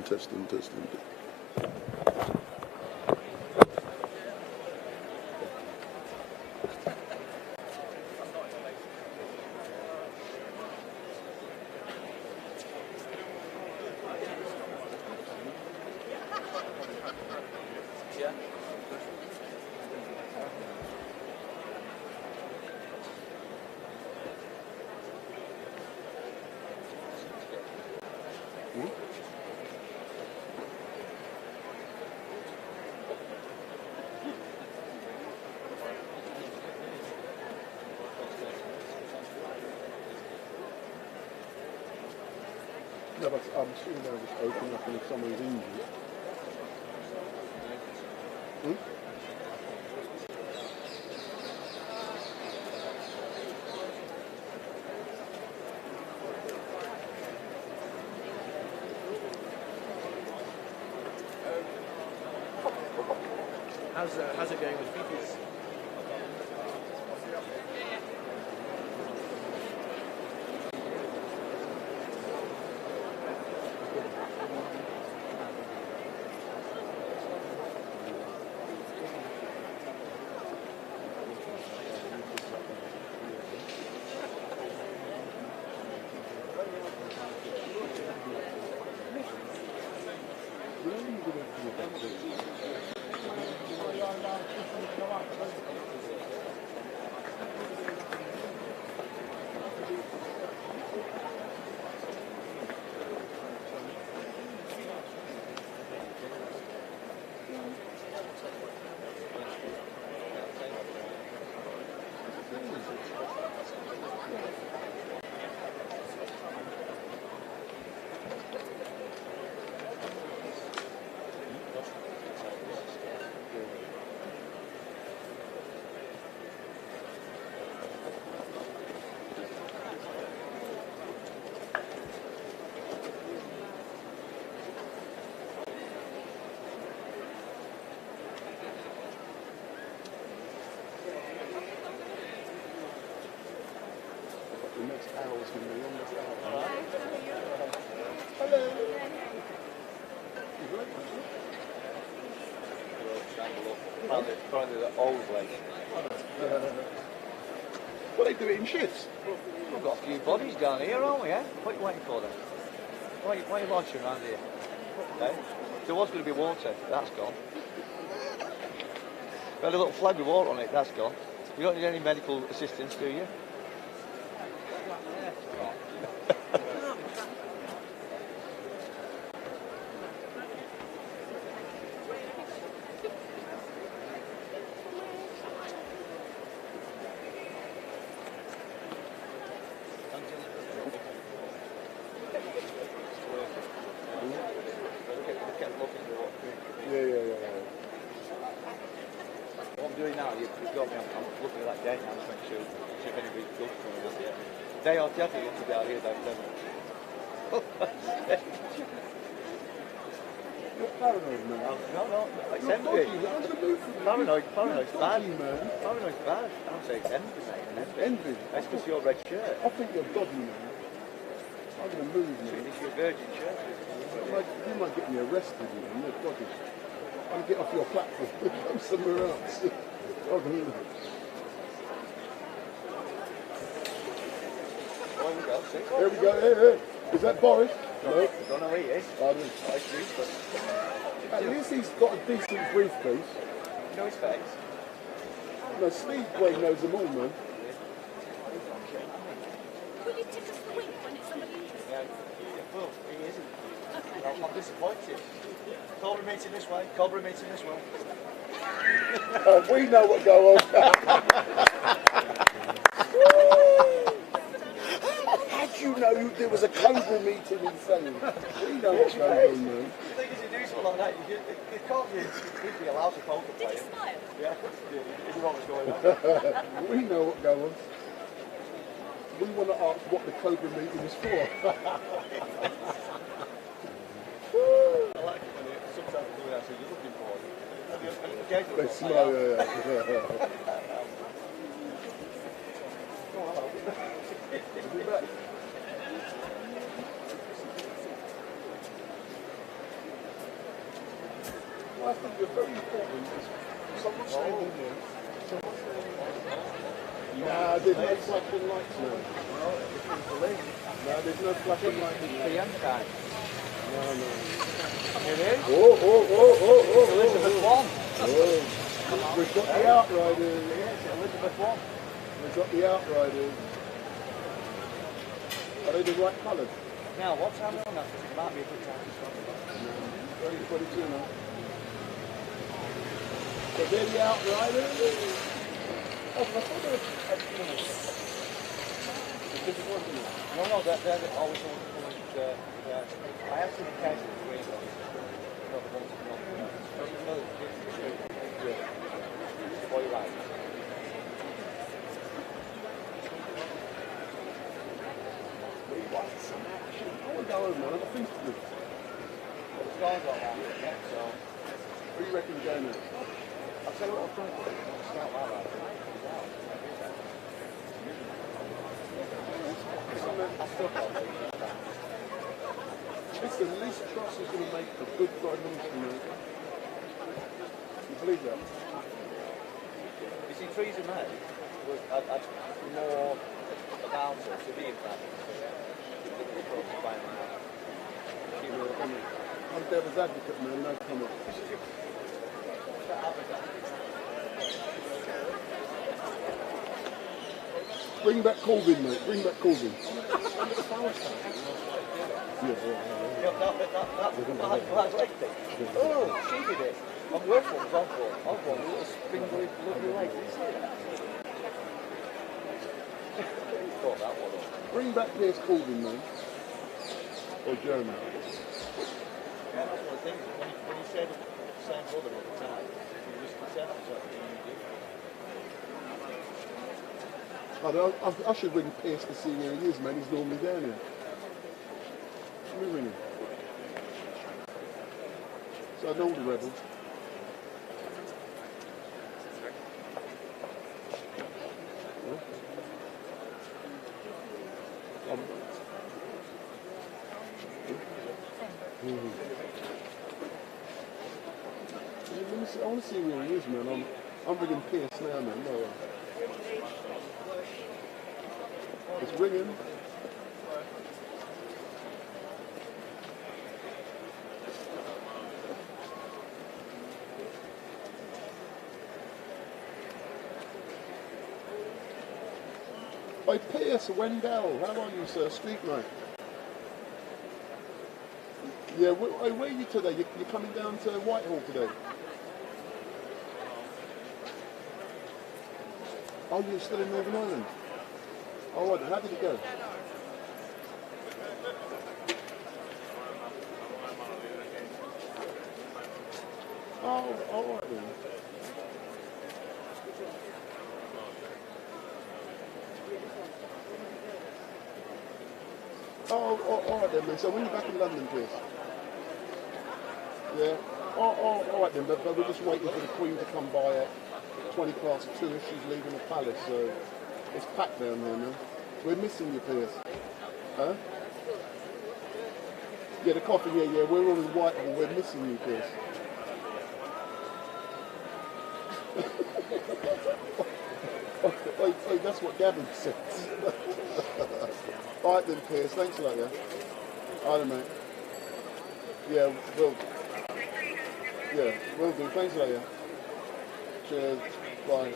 No, but I'm assuming they'll just open up and if someone's injured. How's it going with Fifi's? Apparently they're always late. Well, they do it in shifts. We've got a few bodies down here, aren't we, eh? What are you waiting for then? Why are you launching around here? Okay. There was going to be water, that's gone. We had a little flag with water on it, that's gone. You don't need any medical assistance, do you? What I'm doing now, you've got me, I'm looking at that gate now, just making sure if anybody's good coming out here. They are definitely going to be out here, though, don't they? You're paranoid, man. No, it's You're empty. dodgy, man. What's the move for you? Paranoid's bad. Dodgy, man. Paranoid's bad. I'd say it's envy, mate. Envy? That's because your red shirt. I think you're dodgy, man. I'm going to move, man. It's your virgin shirt. You might get me arrested, man. You're dodgy. I'll get off your platform. Go somewhere else. Oh, there we go. Hey. Is that Boris? No. Don't know who he is. At least he's got a decent briefcase. You know his face? No, Speedway knows them all, man. Will you tip us the wink when it's somebody interesting? Yeah, well, he isn't. I'm disappointed. Cobra meeting this way. Cobra meeting this way. We know what go on. How'd you know there was a Cobra meeting in Selling? We know what's going on, man. The thing is, you do something like that, you can't you'd be allowed to poker play. Did he smile? Yeah, you know what's going on. We know what goes on. We want to ask what the Cobra meeting is for. I like it when sometimes do that, so you're looking for it. They smile, yeah. Well, I think you're very important. Someone's standing here. Nah, there's no flashing lights now. No, there's no flashing lights. The young guy. No. Here it is. Oh. Elizabeth I. Oh. We've got the Outriders. Yes, Elizabeth I. We've got the Outriders. Are they the right colours? Now, what's happening on that? It might be a good time to stop. 3022 now. So they're the Outriders. Oh, I thought they were a different one, isn't it? No, they're always the ones I have seen the case of the green ones. Not the ones that Boy, right. We want some action. I want to go home, man. I've got things to do. The stars are on, yeah, so. What do you reckon going on? tell you what I've done. Scout my life. I still can't think of that. Listen, Liz Truss is going to make a good Prime Minister. You believe that? You see, Theresa May was more about her to be in fact. I'm Devil's advocate, man, no comment. Bring back Corbyn, mate, bring back Corbyn. That's leg thing. Oh, she did it. I'm working on one. I've got a little spindly, lovely leg. Did you see that? Thought that one up. Bring back Piers Corbyn, man. Or Jeremy. Yeah, that's one of the things. When you say the same brother all the time, you just accept something and you do. I should ring Piers to see where he is, man. He's normally down here. Let me ring him. So I know the rebels. I want to see where he is, man. I'm ringing Pierce now, man. No, it's ringing. Hey, Pierce, Wendell, how are you, sir? StreetMic. Yeah, where are you today? You're coming down to Whitehall today? Oh, you're still in Northern Ireland? All right, how did it go? Oh, all right then. Oh, all right then, man. So when you're back in London, please? Yeah. Oh, all right then, but we're just waiting for the Queen to come by at 2:20 if she's leaving the palace, so it's packed down there, man. We're missing you, Piers. Huh? Yeah, the coffee, yeah, we're all in Whitehall, we're missing you, Piers. Wait, that's what Gavin says. Alright then, Piers, thanks a lot, yeah? Alright, mate. Yeah, will do, thanks a lot, yeah? Cheers. Bye.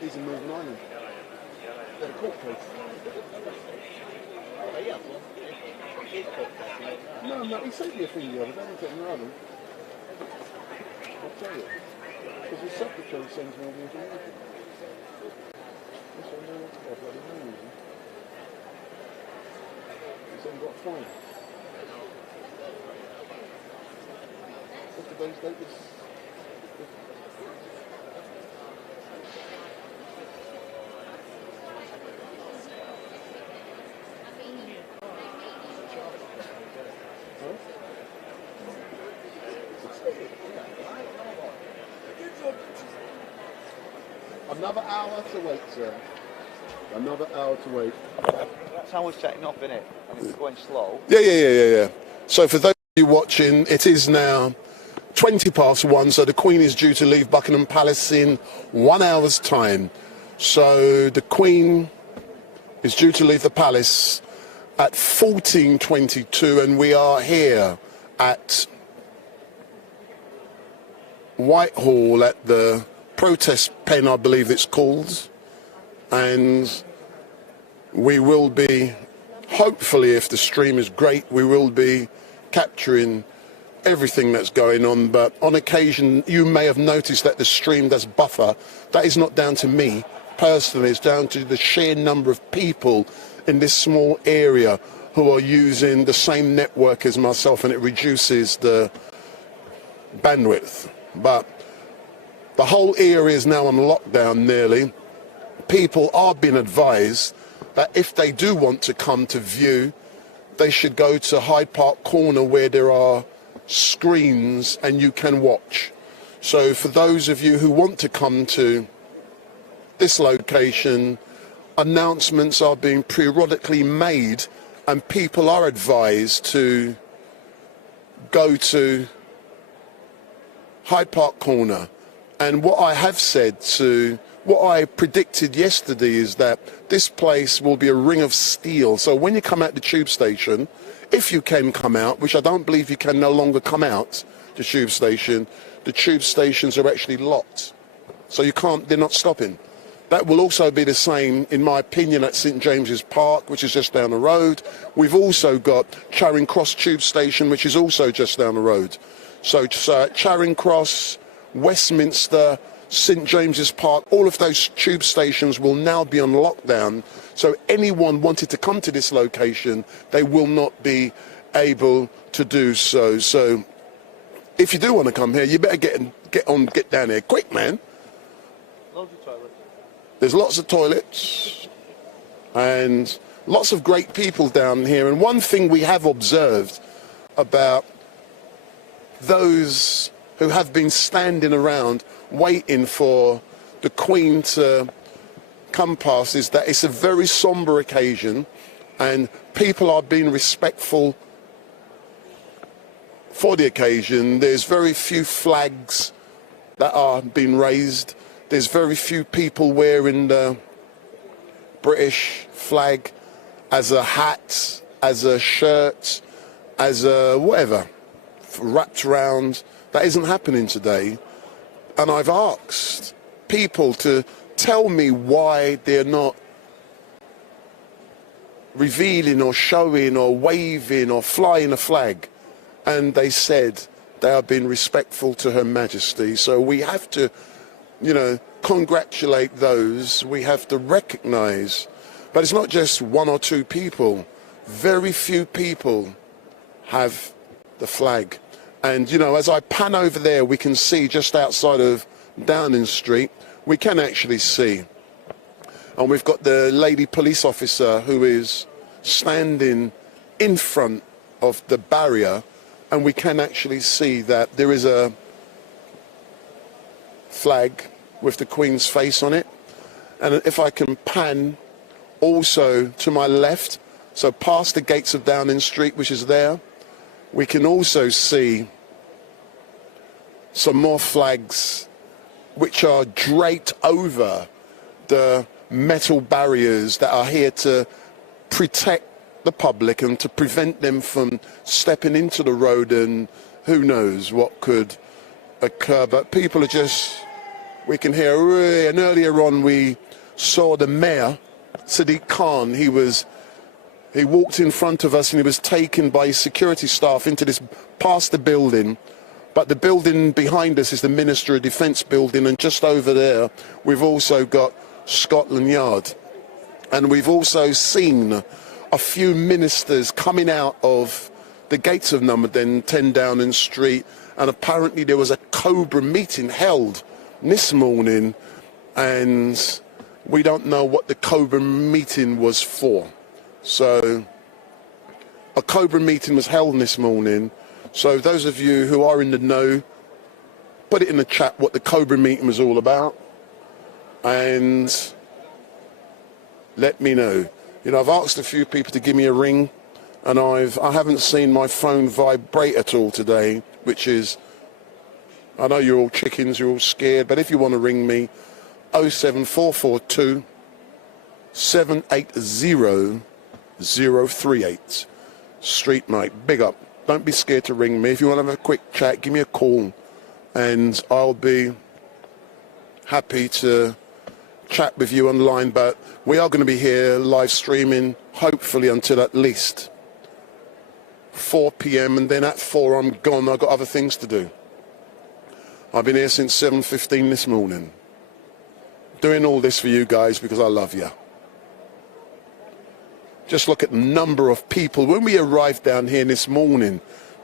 He's in Northern Ireland. Yeah, the court case. No, he sent me a thing the other day, I'm in Ireland. I'll tell you. Because his secretary sends me all the information. That's what I know what's got bloody name. He's only got a fine. What's today's date? Another hour to wait, sir. Another hour to wait. That's how we're setting up, isn't it? And it's going slow. Yeah. So for those of you watching, it is now 1:20, so the Queen is due to leave Buckingham Palace in 1 hour's time. So the Queen is due to leave the palace at 14:22, and we are here at Whitehall at the protest pen, I believe it's called, and we will be, hopefully if the stream is great, we will be capturing everything that's going on. But on occasion you may have noticed that the stream does buffer. That is not down to me personally, it's down to the sheer number of people in this small area who are using the same network as myself, and it reduces the bandwidth. But the whole area is now on lockdown nearly. People are being advised that if they do want to come to view, they should go to Hyde Park Corner, where there are screens and you can watch. So for those of you who want to come to this location, announcements are being periodically made and people are advised to go to Hyde Park Corner. And what I have said what I predicted yesterday is that this place will be a ring of steel. So when you come out the tube station, if you can come out, which I don't believe you can no longer come out the tube stations are actually locked. So you can't, they're not stopping. That will also be the same, in my opinion, at St James's Park, which is just down the road. We've also got Charing Cross Tube Station, which is also just down the road. So Charing Cross, Westminster, St James's Park, all of those tube stations will now be on lockdown. So anyone wanted to come to this location, they will not be able to do so. So if you do want to come here, you better get down here quick, man. Loads of toilets. There's lots of toilets and lots of great people down here. And one thing we have observed about those who have been standing around waiting for the Queen to come past is that it's a very sombre occasion and people are being respectful for the occasion. There's very few flags that are being raised. There's very few people wearing the British flag as a hat, as a shirt, as a whatever, wrapped around. That isn't happening today. And I've asked people to tell me why they're not revealing or showing or waving or flying a flag. And they said they are being respectful to Her Majesty. So we have to, you know, congratulate those. We have to recognise. But it's not just one or two people. Very few people have the flag. And, you know, as I pan over there, we can see just outside of Downing Street, we can actually see. And we've got the lady police officer who is standing in front of the barrier, and we can actually see that there is a flag with the Queen's face on it. And if I can pan also to my left, so past the gates of Downing Street, which is there, we can also see some more flags which are draped over the metal barriers that are here to protect the public and to prevent them from stepping into the road, and who knows what could occur. But people are just, we can hear, and earlier on we saw the mayor, Sadiq Khan. He walked in front of us and he was taken by his security staff into this, past the building. But the building behind us is the Ministry of Defence building, and just over there we've also got Scotland Yard. And we've also seen a few ministers coming out of the gates of number 10 Downing Street, and apparently there was a Cobra meeting held this morning, and we don't know what the Cobra meeting was for. So a Cobra meeting was held this morning. So those of you who are in the know, put it in the chat what the Cobra meeting was all about, and let me know. You know, I've asked a few people to give me a ring, and I haven't seen my phone vibrate at all today, which is, I know you're all chickens, you're all scared, but if you want to ring me, 07442 780 038. StreetMic, big up. Don't be scared to ring me. If you want to have a quick chat, give me a call, and I'll be happy to chat with you online. But we are going to be here live streaming, hopefully until at least 4 p.m. and then at 4 I'm gone. I've got other things to do. I've been here since 7:15 this morning, doing all this for you guys because I love you. Just look at the number of people. When we arrived down here this morning,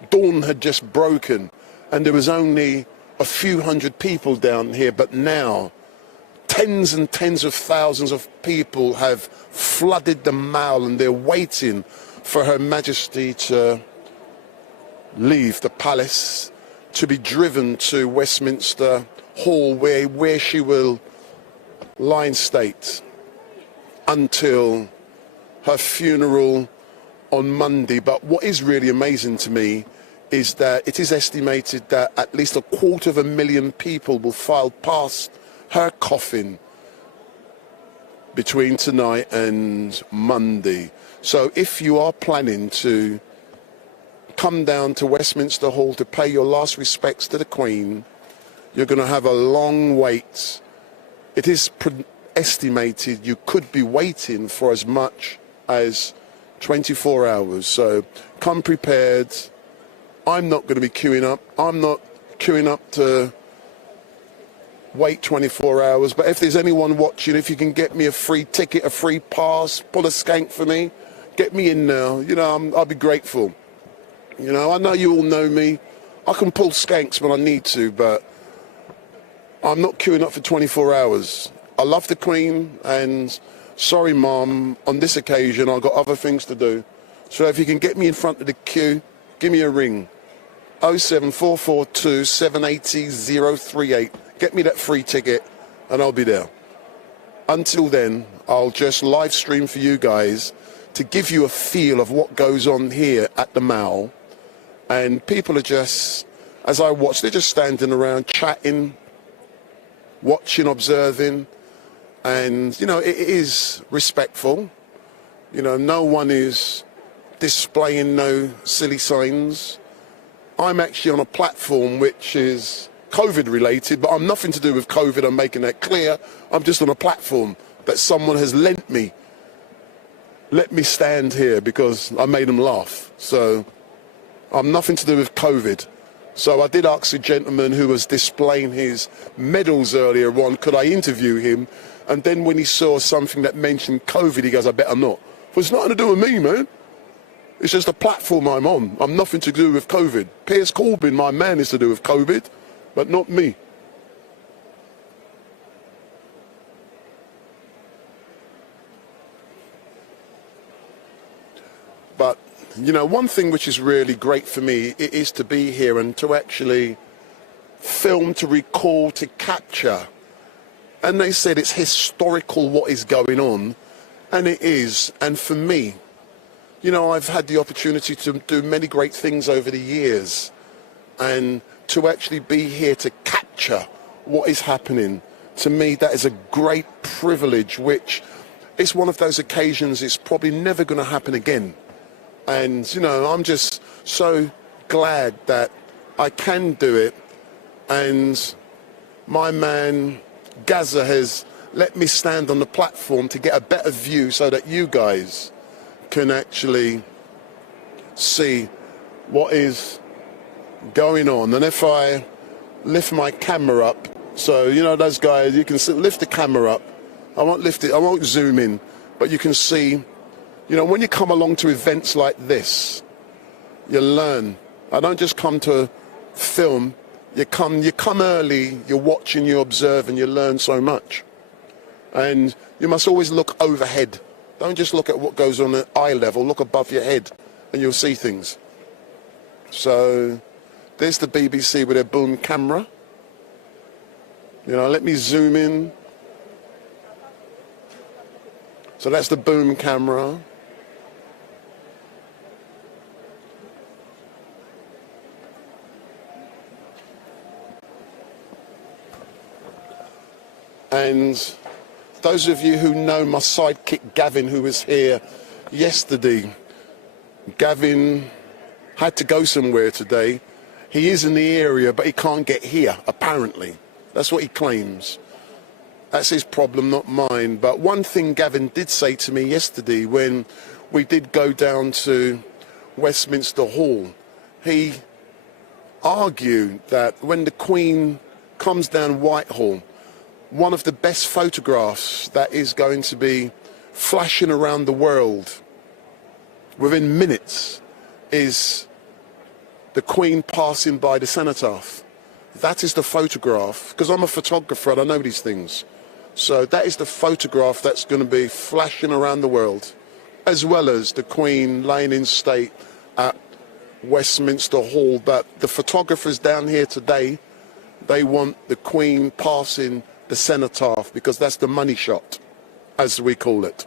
dawn had just broken and there was only a few hundred people down here, but now tens and tens of thousands of people have flooded the Mall, and they're waiting for Her Majesty to leave the palace to be driven to Westminster Hall, where she will lie in state until her funeral on Monday. But what is really amazing to me is that it is estimated that at least 250,000 people will file past her coffin between tonight and Monday. So if you are planning to come down to Westminster Hall to pay your last respects to the Queen, you're going to have a long wait. It is estimated you could be waiting for as much as 24 hours. So come prepared. I'm not going to be queuing up. I'm not queuing up to wait 24 hours. But if there's anyone watching, if you can get me a free ticket, a free pass, pull a skank for me, get me in now. You know, I'll be grateful. You know, I know you all know me. I can pull skanks when I need to, but I'm not queuing up for 24 hours. I love the Queen, and sorry, Mum, on this occasion I've got other things to do. So if you can get me in front of the queue, give me a ring. 07442 780 038. Get me that free ticket and I'll be there. Until then, I'll just live stream for you guys to give you a feel of what goes on here at the Mall. And people are just, as I watch, they're just standing around chatting, watching, observing. And, you know, it is respectful. You know, no one is displaying no silly signs. I'm actually on a platform which is COVID related, but I'm nothing to do with COVID. I'm making that clear. I'm just on a platform that someone has lent me. Let me stand here because I made them laugh. So I'm nothing to do with COVID. So I did ask a gentleman who was displaying his medals earlier on, could I interview him? And then when he saw something that mentioned COVID, he goes, I better not. Well, it's nothing to do with me, man. It's just a platform I'm on. I'm nothing to do with COVID. Piers Corbyn, my man, is to do with COVID, but not me. But, you know, one thing which is really great for me is to be here and to actually film, to recall, to capture. And they said it's historical what is going on, and it is. And for me, you know, I've had the opportunity to do many great things over the years, and to actually be here to capture what is happening, to me, that is a great privilege, which is one of those occasions it's probably never going to happen again. And, you know, I'm just so glad that I can do it. And my man Gaza has let me stand on the platform to get a better view so that you guys can actually see what is going on. And if I lift my camera up, so, you know, those guys, you can lift the camera up. I won't lift it, I won't zoom in, but you can see. You know, when you come along to events like this, you learn. I don't just come to film. You come early, you're watching, you observe, and you learn so much. And you must always look overhead. Don't just look at what goes on at eye level. Look above your head, and you'll see things. So there's the BBC with their boom camera. You know, let me zoom in. So that's the boom camera. And those of you who know my sidekick Gavin, who was here yesterday, Gavin had to go somewhere today. He is in the area, but he can't get here, apparently. That's what he claims. That's his problem, not mine. But one thing Gavin did say to me yesterday when we did go down to Westminster Hall, he argued that when the Queen comes down Whitehall, one of the best photographs that is going to be flashing around the world within minutes is the Queen passing by the cenotaph. That is the photograph, because I'm a photographer and I know these things. So that is the photograph that's going to be flashing around the world, as well as the Queen laying in state at Westminster Hall, but the photographers down here today, they want the Queen passing the cenotaph because that's the money shot, as we call it.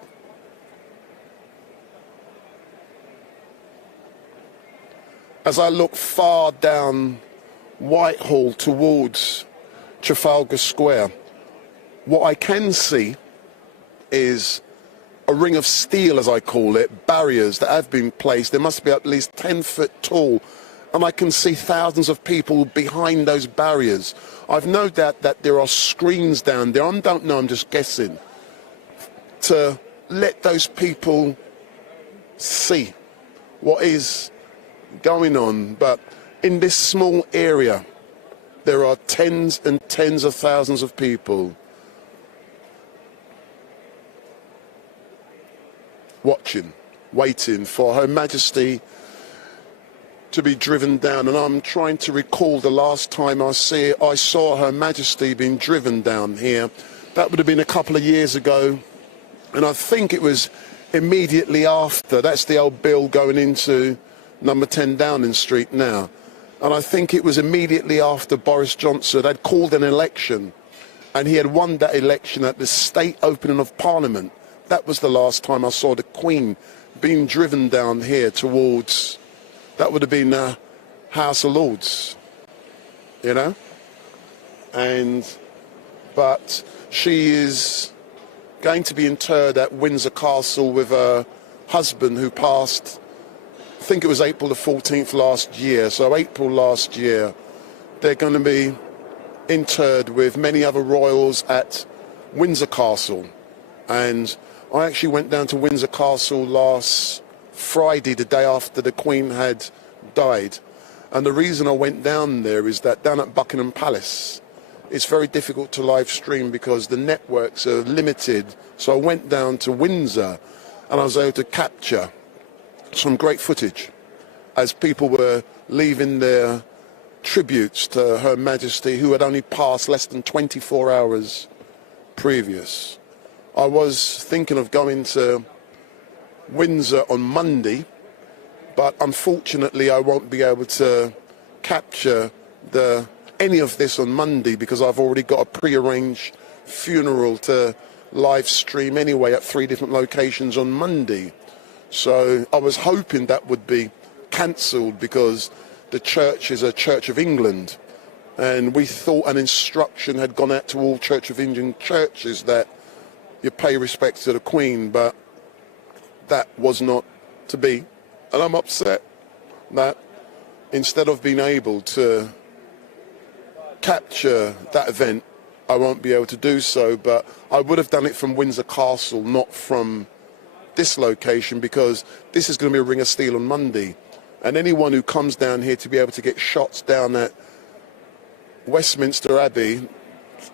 As I look far down Whitehall towards Trafalgar Square, what I can see is a ring of steel, as I call it, barriers that have been placed. They must be at least 10 foot tall, and I can see thousands of people behind those barriers. I've no doubt that there are screens down there, I don't know, I'm just guessing, to let those people see what is going on. But in this small area, there are tens and tens of thousands of people watching, waiting for Her Majesty to be driven down. And I'm trying to recall the last time I saw Her Majesty being driven down here. That would have been a couple of years ago, and I think it was immediately after. That's the old bill going into number 10 Downing Street now. And I think it was immediately after Boris Johnson had called an election, and he had won that election at the state opening of Parliament. That was the last time I saw the Queen being driven down here towards, that would have been House of Lords, you know? But she is going to be interred at Windsor Castle with her husband, who passed, I think it was April the 14th last year. So April last year, they're going to be interred with many other royals at Windsor Castle. And I actually went down to Windsor Castle last Friday, the day after the Queen had died. And the reason I went down there is that down at Buckingham Palace, it's very difficult to live stream because the networks are limited. So I went down to Windsor and I was able to capture some great footage as people were leaving their tributes to Her Majesty, who had only passed less than 24 hours previous. I was thinking of going to Windsor on Monday, but unfortunately I won't be able to capture any of this on Monday because I've already got a pre-arranged funeral to live stream anyway at 3 different locations on Monday. So I was hoping that would be cancelled because the church is a Church of England, and we thought an instruction had gone out to all Church of England churches that you pay respect to the Queen, but that was not to be. And I'm upset that instead of being able to capture that event, I won't be able to do so. But I would have done it from Windsor Castle, not from this location, because this is going to be a ring of steel on Monday. And anyone who comes down here to be able to get shots down at Westminster Abbey,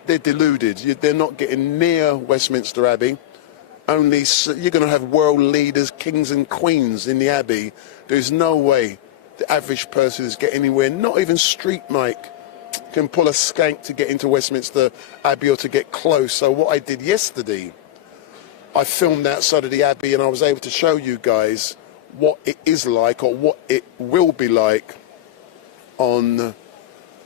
they're deluded. They're not getting near Westminster Abbey. Only you're going to have world leaders, kings and queens in the Abbey. There's no way the average person is getting anywhere. Not even StreetMic can pull a skank to get into Westminster Abbey or to get close. So what I did yesterday, I filmed outside of the Abbey and I was able to show you guys what it is like, or what it will be like on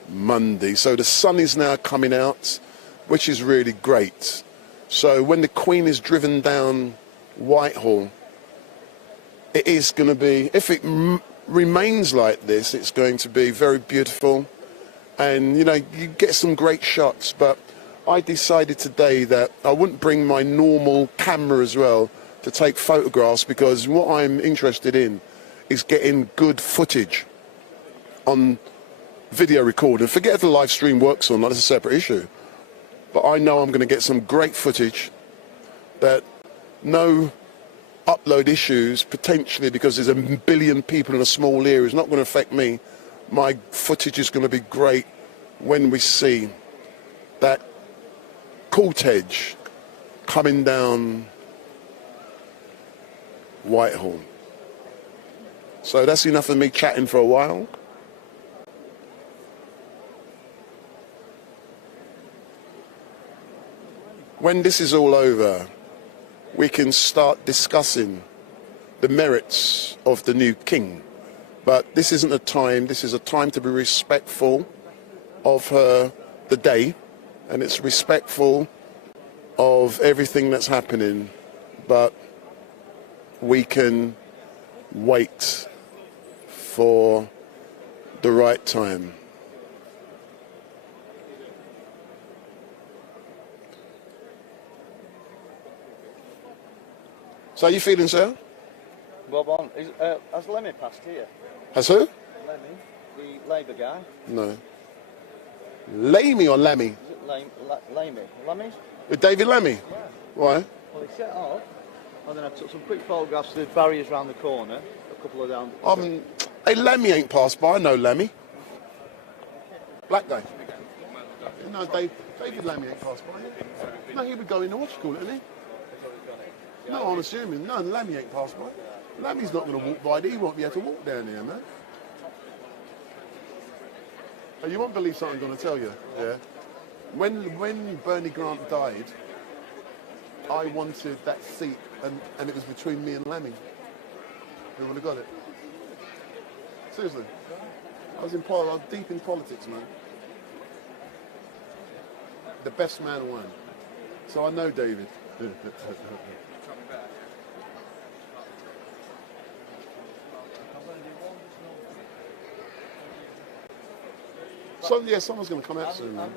Monday. So the sun is now coming out, which is really great. So when the Queen is driven down Whitehall, it is going to be, if it remains like this, it's going to be very beautiful. And, you know, you get some great shots. But I decided today that I wouldn't bring my normal camera as well to take photographs, because what I'm interested in is getting good footage on video recording. Forget if the live stream works or not, that's a separate issue. But I know I'm going to get some great footage that no upload issues, potentially, because there's a billion people in a small area, is not going to affect me. My footage is going to be great when we see that cortege coming down Whitehall. So that's enough of me chatting for a while. When this is all over, we can start discussing the merits of the new king. But this isn't a time. This is a time to be respectful of her, the day, and it's respectful of everything that's happening. But we can wait for the right time. So how you feeling, sir? Well, Bon, has Lemmy passed here? Has who? Lemmy, the Labour guy. No. Lamey or Lemmy? Is it Lemmy? Lemmy? With David Lemmy? Yeah. Why? Well, he set off, and then I took some quick photographs of the barriers round the corner, a couple of down. Hey, Lemmy ain't passed by. I know Lemmy. Black guy. No, David Lemmy ain't passed by. No, he would go in the what you call it, isn't he? No, I'm assuming. No, Lemmy ain't passed by. Lemmy's not going to walk by. He won't be able to walk down here, man. Oh, you won't believe something I'm going to tell you. Yeah. When Bernie Grant died, I wanted that seat, and it was between me and Lemmy. Who would have got it? Seriously. I was deep in politics, man. The best man won. So I know David. So yeah, someone's going to come out soon, man.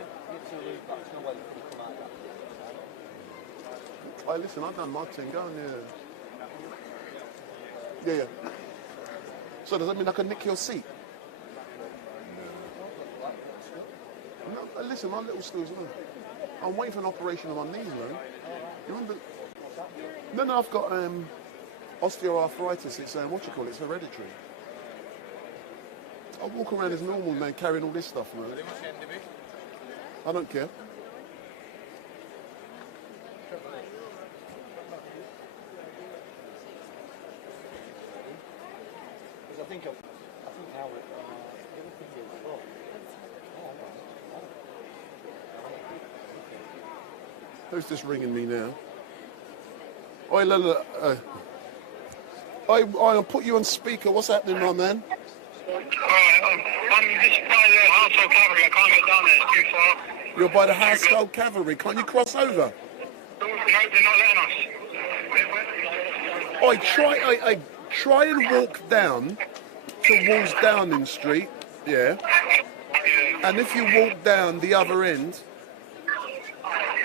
Hey, listen, I've done my thing. Go on, yeah. Yeah. So does that mean I can nick your seat? No. Listen, my little stools, man. I'm waiting for an operation on my knees, man. You remember? No, I've got osteoarthritis. It's what you call it? It's hereditary. I walk around as normal, man, carrying all this stuff, man. I don't care. I think now Who's just ringing me now? Oi, look. I'll put you on speaker. What's happening, my man? I'm just by the household cavalry. I can't get down there. It's too far. You're by the household cavalry. Can't you cross over? No, they're not letting us. Try and walk down towards Downing Street, yeah? And if you walk down the other end,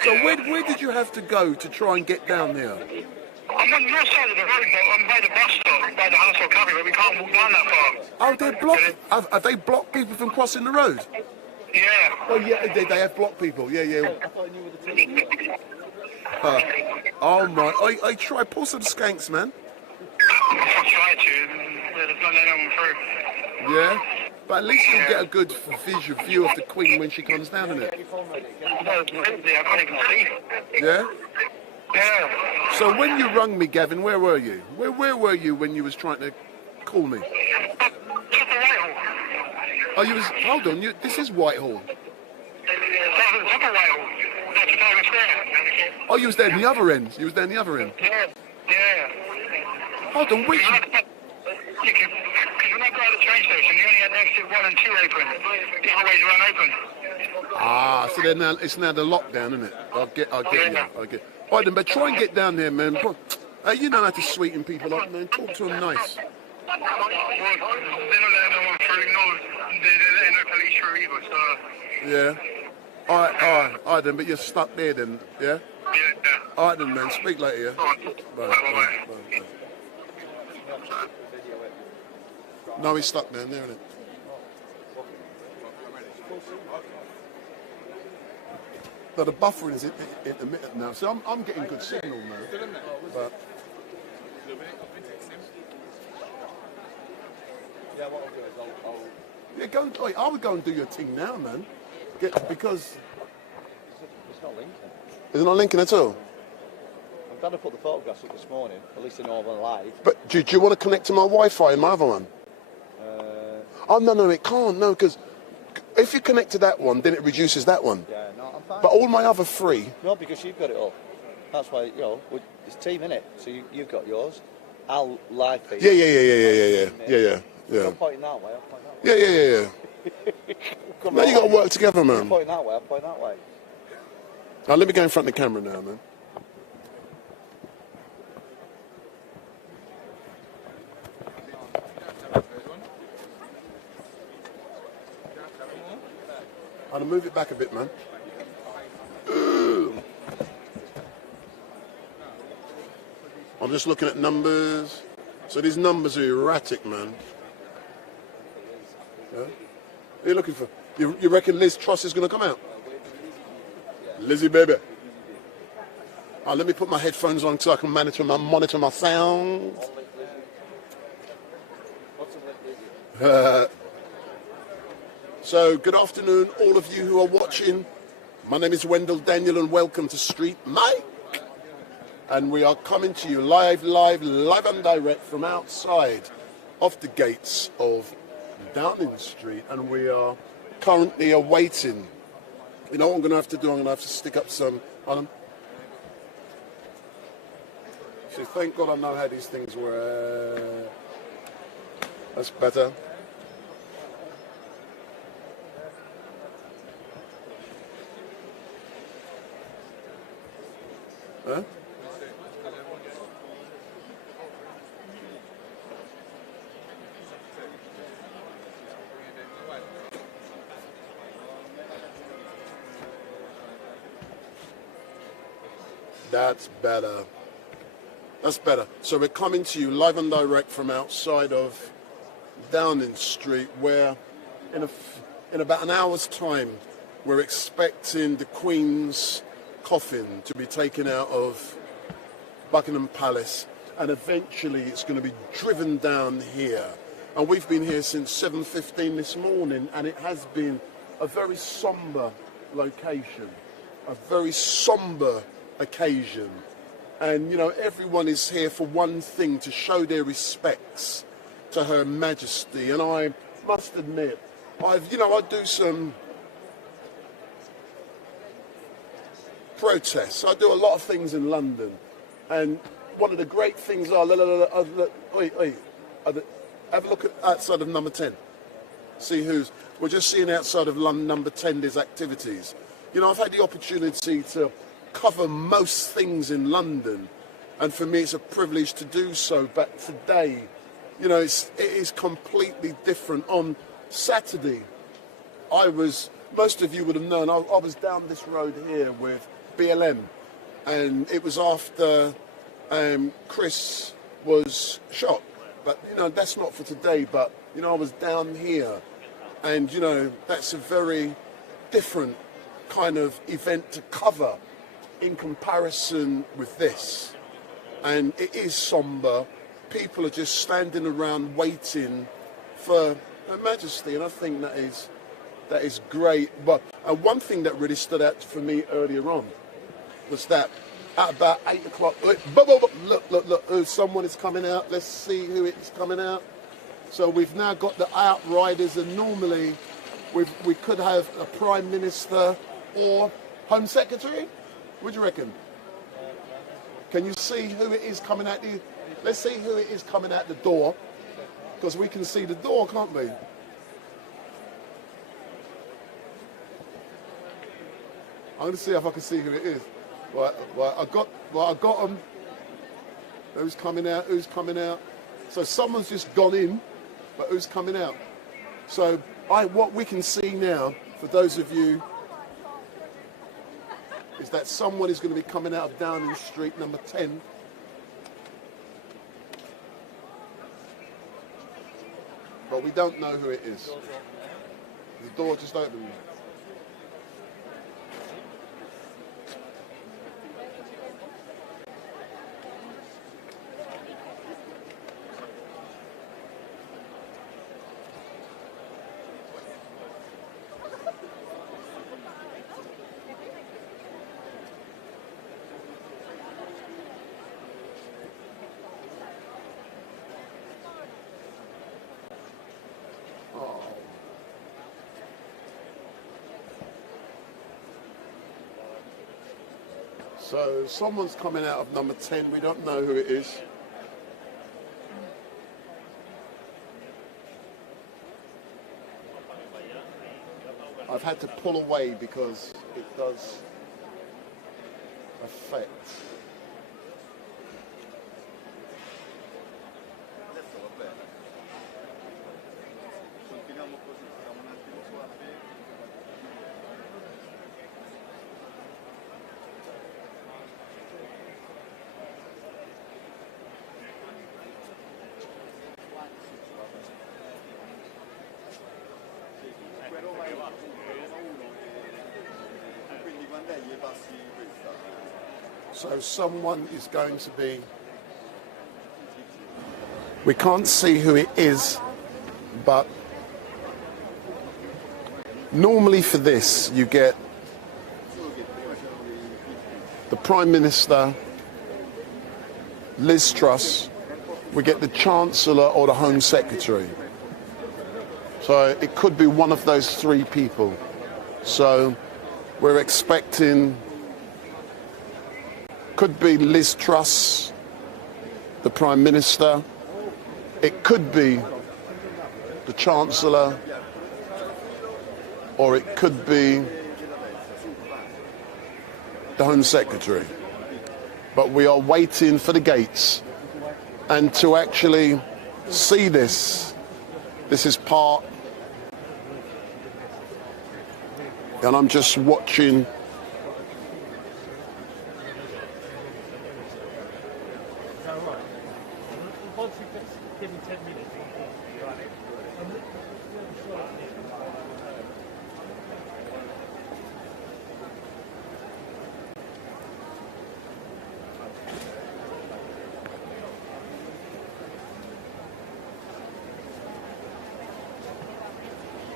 so where did you have to go to try and get down there? I'm on the north side of the road, but I'm by the bus stop, by the household cavalry, but we can't walk down that far. Oh, they're blocked. Have they blocked people from crossing the road? Yeah. Oh, yeah, they have blocked people. Yeah. I thought you were the team. Oh, my. I try, pull some skanks, man. I tried to, but there's not letting them through. Yeah? But at least you'll get a good view of the Queen when she comes down, innit? No, I can't even see. Yeah? Yeah. So when you rung me, Gavin, where were you? Where were you when you was trying to call me? Oh, you was... Hold on, this is Whitehall. Oh, you was there in the other end. You was there in the other end. Yeah. Hold on, which... Because when I got out of the train station, you only had exit 1 and 2 open. The other ways weren't open. Ah, so then it's now the lockdown, isn't it? I get you. All right then, but try and get down there, man. Hey, you know how to sweeten people up, man. Talk to them nice. Well, they're not letting anyone through. No, they're letting no police through either, so... Yeah. All right then, but you're stuck there then, yeah? Yeah. All right then, man. Speak later, yeah? Bye. No, he's stuck down there, isn't it? No, the buffering is intermittent now, so I'm getting good signal now. But Yeah, what I'll do is I would go and do your thing now, man. Because it's not linking. is it not linking at all? I'm glad I put the photographs up this morning, at least in all the live. But do you want to connect to my Wi-Fi in my other one? Oh no, it can't. No, because if you connect to that one, then it reduces that one. Yeah, no, I'm fine. But all my other three. No, because you've got it all. That's why, it's team, innit? So you've got yours. I'll live feed. Yeah. Yeah. You're pointing that way, I'll point that Yeah, way. yeah. No, you got to work together, man. You're pointing that way, I'll point that way. Now, let me go in front of the camera now, man. I'll move it back a bit, man. I'm just looking at numbers. So these numbers are erratic, man. Yeah? What are you looking for? You reckon Liz Truss is going to come out? Lizzie, baby. Oh, let me put my headphones on so I can monitor my sound. So, good afternoon, all of you who are watching. My name is Wendell Daniel, and welcome to StreetMic. And we are coming to you live and direct from outside of the gates of Downing Street. And we are currently awaiting. You know what I'm going to have to do? I'm going to have to stick up some on them. So thank God I know how these things work. That's better. Huh? That's better. That's better. So we're coming to you live and direct from outside of Downing Street, where in about an hour's time we're expecting the Queen's coffin to be taken out of Buckingham Palace, and eventually it's going to be driven down here. And we've been here since 7:15 this morning, and it has been a very somber location, a very somber occasion. And, you know, everyone is here for one thing, to show their respects to Her Majesty. And I must admit, I do some protests. I do a lot of things in London. And one of the great things are, have a look at outside of number 10. See we're just seeing outside of number 10, there's activities. You know, I've had the opportunity to cover most things in London, and for me it's a privilege to do so. But today, you know, it is completely different. On Saturday, most of you would have known, I was down this road here with BLM, and it was after Chris was shot. But, you know, that's not for today. But, you know, I was down here, and, you know, that's a very different kind of event to cover in comparison with this. And it is somber. People are just standing around waiting for Her Majesty, and I think that is great. But one thing that really stood out for me earlier on was that at about 8 o'clock, look, someone is coming out. Let's see who is coming out. So we've now got the outriders, and normally we could have a Prime Minister or Home Secretary. What do you reckon? Can you see who it is coming out? Let's see who it is coming out the door, because we can see the door, can't we? I'm going to see if I can see who it is. Right, I got them. Who's coming out? Who's coming out? So someone's just gone in, but who's coming out? So what we can see now, for those of you, is that someone is going to be coming out of Downing Street, number 10. But we don't know who it is. The door just opened. So someone's coming out of number 10. We don't know who it is. I've had to pull away because it does affect. So someone is going to be, we can't see who it is, but normally for this you get the Prime Minister, Liz Truss, we get the Chancellor or the Home Secretary. So it could be one of those three people. So we're expecting, could be Liz Truss, the Prime Minister. It could be the Chancellor, or it could be the Home Secretary. But we are waiting for the gates. And to actually see this is part, and I'm just watching.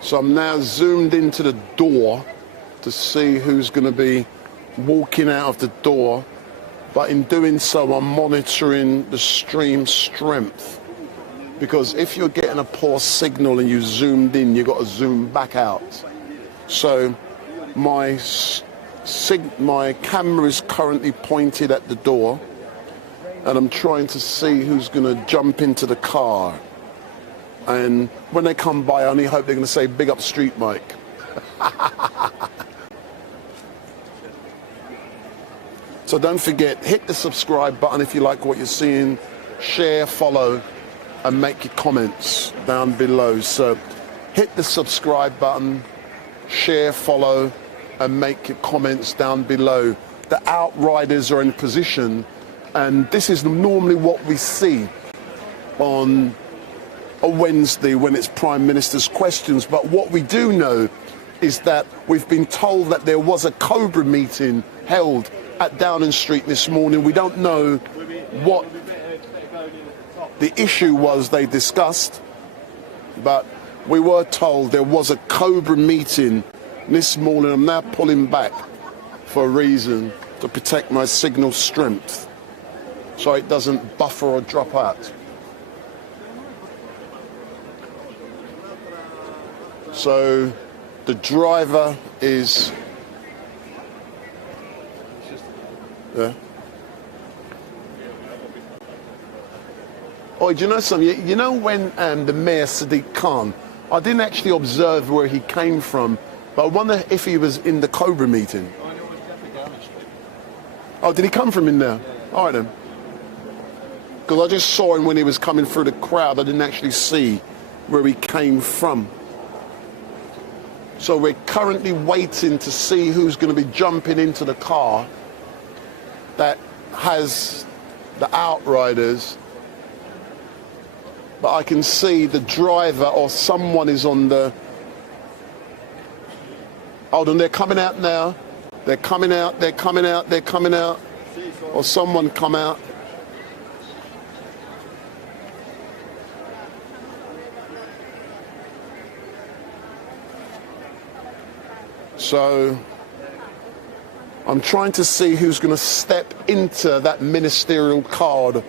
So I'm now zoomed into the door to see who's going to be walking out of the door. But in doing so, I'm monitoring the stream strength. Because if you're getting a poor signal and you zoomed in, you've got to zoom back out. So my camera is currently pointed at the door. And I'm trying to see who's going to jump into the car. And when they come by, I only hope they're going to say, big up StreetMic. So don't forget, hit the subscribe button if you like what you're seeing. Share, follow, and make your comments down below. So hit the subscribe button, share, follow, and make your comments down below. The outriders are in position, and this is normally what we see on a Wednesday when it's Prime Minister's questions. But what we do know is that we've been told that there was a Cobra meeting held at Downing Street this morning. We don't know what the issue was they discussed, but we were told there was a Cobra meeting this morning. I'm now pulling back for a reason, to protect my signal strength so it doesn't buffer or drop out. So the driver is, yeah. Oh, do you know something? You know when the Mayor Sadiq Khan, I didn't actually observe where he came from, but I wonder if he was in the Cobra meeting. Oh, did he come from in there? All right then. Because I just saw him when he was coming through the crowd. I didn't actually see where he came from. So we're currently waiting to see who's going to be jumping into the car that has the outriders. But I can see the driver or someone is on the... Hold on, they're coming out now. They're coming out, they're coming out, they're coming out. Or someone come out. So I'm trying to see who's going to step into that ministerial car.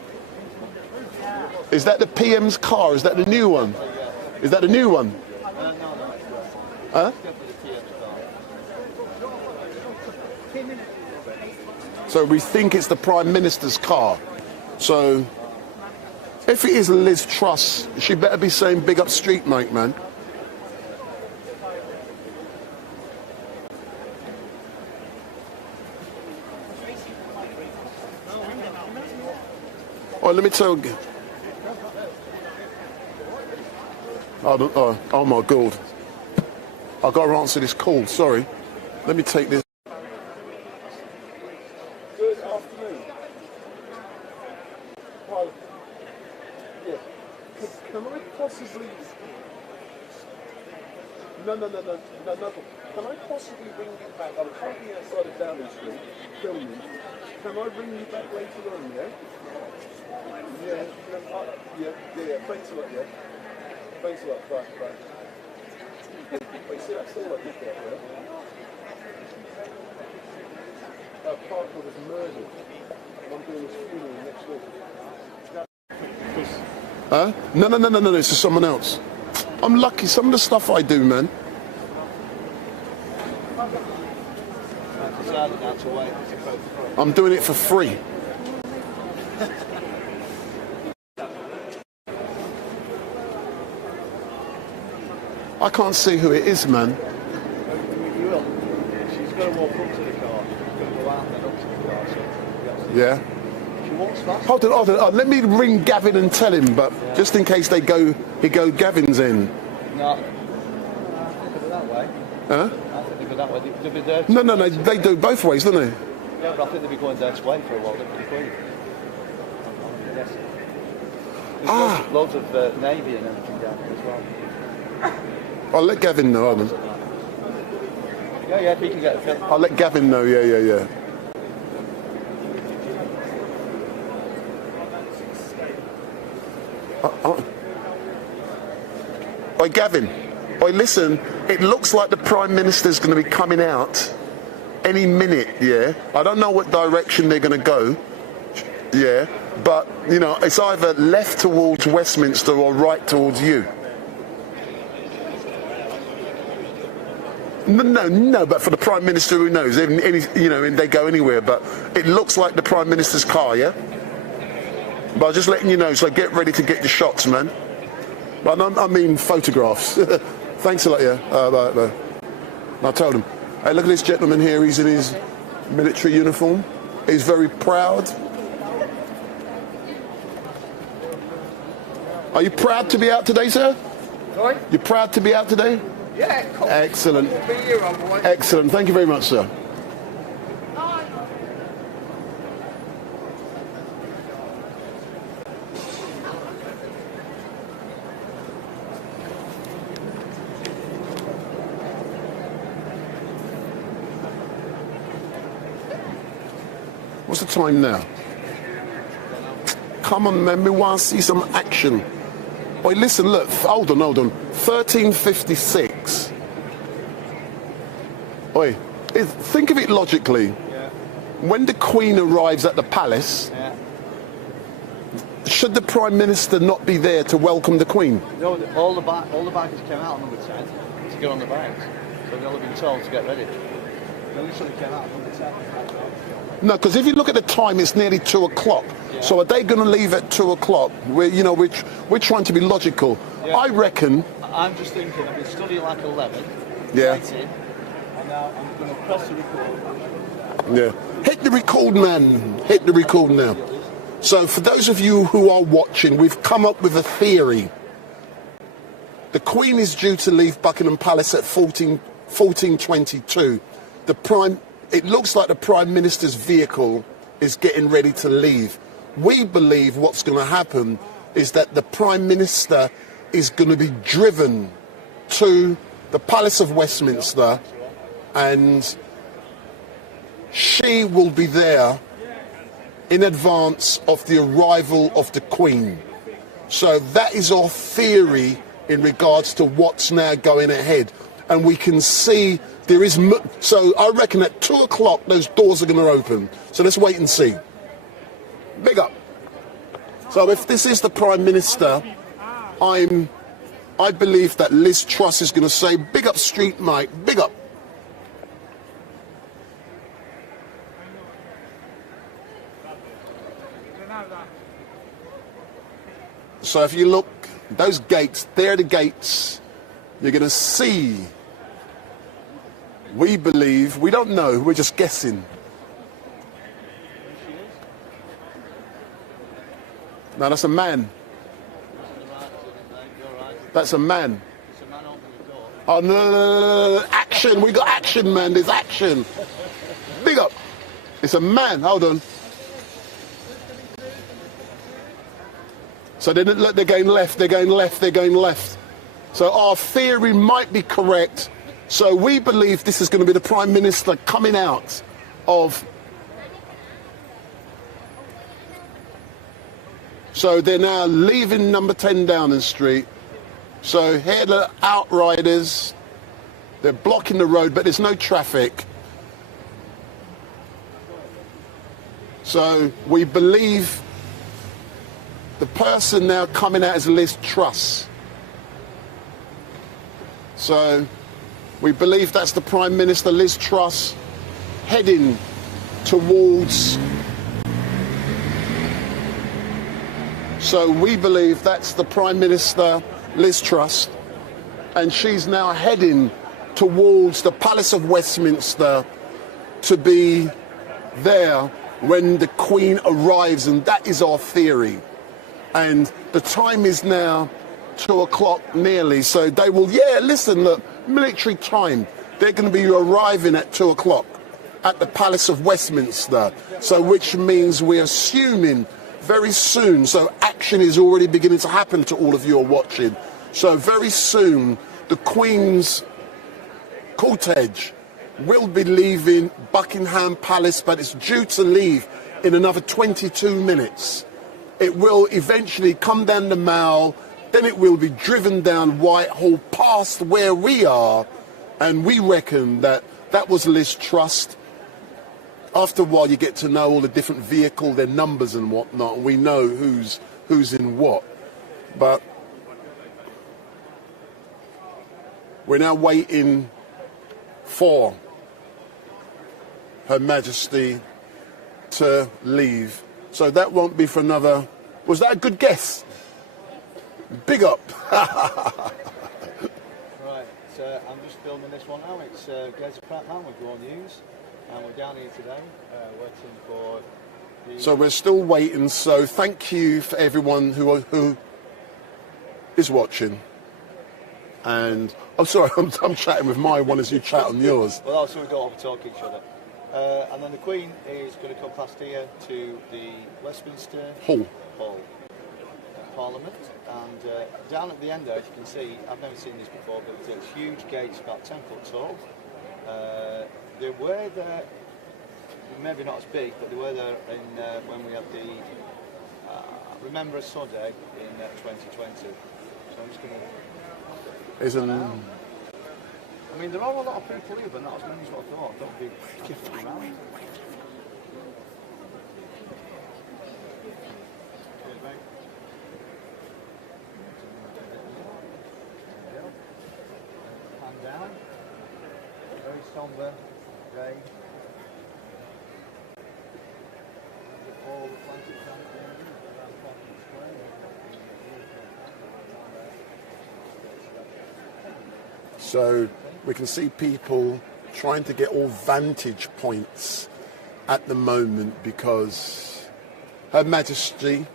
Is that the PM's car? Is that the new one? Is that the new one? Huh? So we think it's the Prime Minister's car. So if it is Liz Truss, she better be saying big up StreetMic, man. Oh, let me tell you. Oh my God. I've got to answer this call, sorry. Let me take this. Good afternoon. Well, yes. Can I possibly... No. Can I possibly bring you back? I'm currently outside of Downing Street, filming. Can I bring you back later on, yeah? Yeah. Thanks a lot, yeah. Thanks a lot, bye. Wait, see, that's still like this there, yeah? Our partner was murdered. I'm doing his funeral next week. Huh? No, it's just someone else. I'm lucky, some of the stuff I do, man. I'm doing it for free. I can't see who it is, man. You will. She's going to walk up to the car. She's going to go out and then up to the car. So yeah. She walks fast. Hold on. Let me ring Gavin and tell him, but just in case Gavin's in. No. I think they go that way. Huh? I think they go that way. They'll be there. No, they do both ways, don't they? Yeah, but I think they'll be going Dad's way for a while. They're pretty quick. There's loads of Navy and everything down here as well. I'll let Gavin know, hold on. Yeah, if he can get a film. I'll let Gavin know, yeah. Oi, Gavin. Oi, listen, it looks like the Prime Minister's going to be coming out any minute, yeah? I don't know what direction they're going to go, yeah? But, you know, it's either left towards Westminster or right towards you. No, but for the Prime Minister, who knows? They go anywhere, but it looks like the Prime Minister's car, yeah? But I'm just letting you know, so get ready to get your shots, man. But I mean photographs. Thanks a lot, yeah. Bye. I told him, hey, look at this gentleman here, he's in his military uniform. He's very proud. Are you proud to be out today, sir? Sorry? You proud to be out today? Yeah, cool. Excellent. I'll be here, otherwise. Excellent. Thank you very much, sir. What's the time now? Come on, man. We want to see some action. Oi, listen, look. Hold on. 13:56. Oi, think of it logically. Yeah. When the Queen arrives at the palace, should the Prime Minister not be there to welcome the Queen? No, all the baggers came out on number 10 to get on the bags. So they'll have been told to get ready. They literally came out on number 10. No, because if you look at the time, it's nearly 2 o'clock. Yeah. So are they going to leave at 2 o'clock? We're trying to be logical. Yeah. I reckon. I'm just thinking. I've been studying like 11. Yeah. 18, and now I'm going to press the record. Yeah. Hit the record, man. Hit the record now. So for those of you who are watching, we've come up with a theory. The Queen is due to leave Buckingham Palace at 14:22. It looks like the Prime Minister's vehicle is getting ready to leave. We believe what's going to happen is that the Prime Minister is going to be driven to the Palace of Westminster and she will be there in advance of the arrival of the Queen. So that is our theory in regards to what's now going ahead. And we can see there is... So I reckon at 2 o'clock those doors are going to open. So let's wait and see. Big up. So if this is the Prime Minister, I believe that Liz Truss is going to say, big up StreetMic, big up. So if you look, those gates, they're the gates. You're going to see, we believe, we don't know, we're just guessing. No, that's a man. That's a man. Oh, no. Action. We got action, man. There's action. Big up. It's a man. Hold on. So they're going left. They're going left. They're going left. So our theory might be correct. So we believe this is going to be the Prime Minister coming out of... So they're now leaving number 10 Downing Street. So here the outriders, they're blocking the road, but there's no traffic. So we believe the person now coming out is Liz Truss. So we believe that's the Prime Minister, Liz Truss, heading towards... So we believe that's the Prime Minister, Liz Truss, and she's now heading towards the Palace of Westminster to be there when the Queen arrives, and that is our theory. And the time is now 2 o'clock nearly, so they will, listen, look, military time. They're going to be arriving at 2 o'clock at the Palace of Westminster, so which means we're assuming very soon, so action is already beginning to happen to all of you who are watching. So very soon, the Queen's cortege will be leaving Buckingham Palace, but it's due to leave in another 22 minutes. It will eventually come down the Mall, then it will be driven down Whitehall past where we are, and we reckon that that was Liz Truss. After a while, you get to know all the different vehicles, their numbers and whatnot, and we know who's in what. But we're now waiting for Her Majesty to leave. So that won't be for another... Was that a good guess? Big up. Right, so I'm just filming this one now. It's Gaza Pratt now with Raw News. And we're down here today, waiting for the... So we're still waiting, so thank you for everyone who is watching. And, I'm sorry, I'm chatting with my one as you chat on yours. Well, also we don't overtalk each other. And then the Queen is going to come past here to the Westminster Hall. Parliament. And down at the end there, as you can see, I've never seen this before, but it's huge gates about 10 foot tall. They were there, maybe not as big, but they were there in, when we had the Remember a Sunday in 2020. So I'm just going to... Isn't... I mean, there are a lot of people here, but not as many as what I thought. Don't be kicking around. Hand down. Very sombre day. All the places down at the end around Parliament Square. So we can see people trying to get all vantage points at the moment because Her Majesty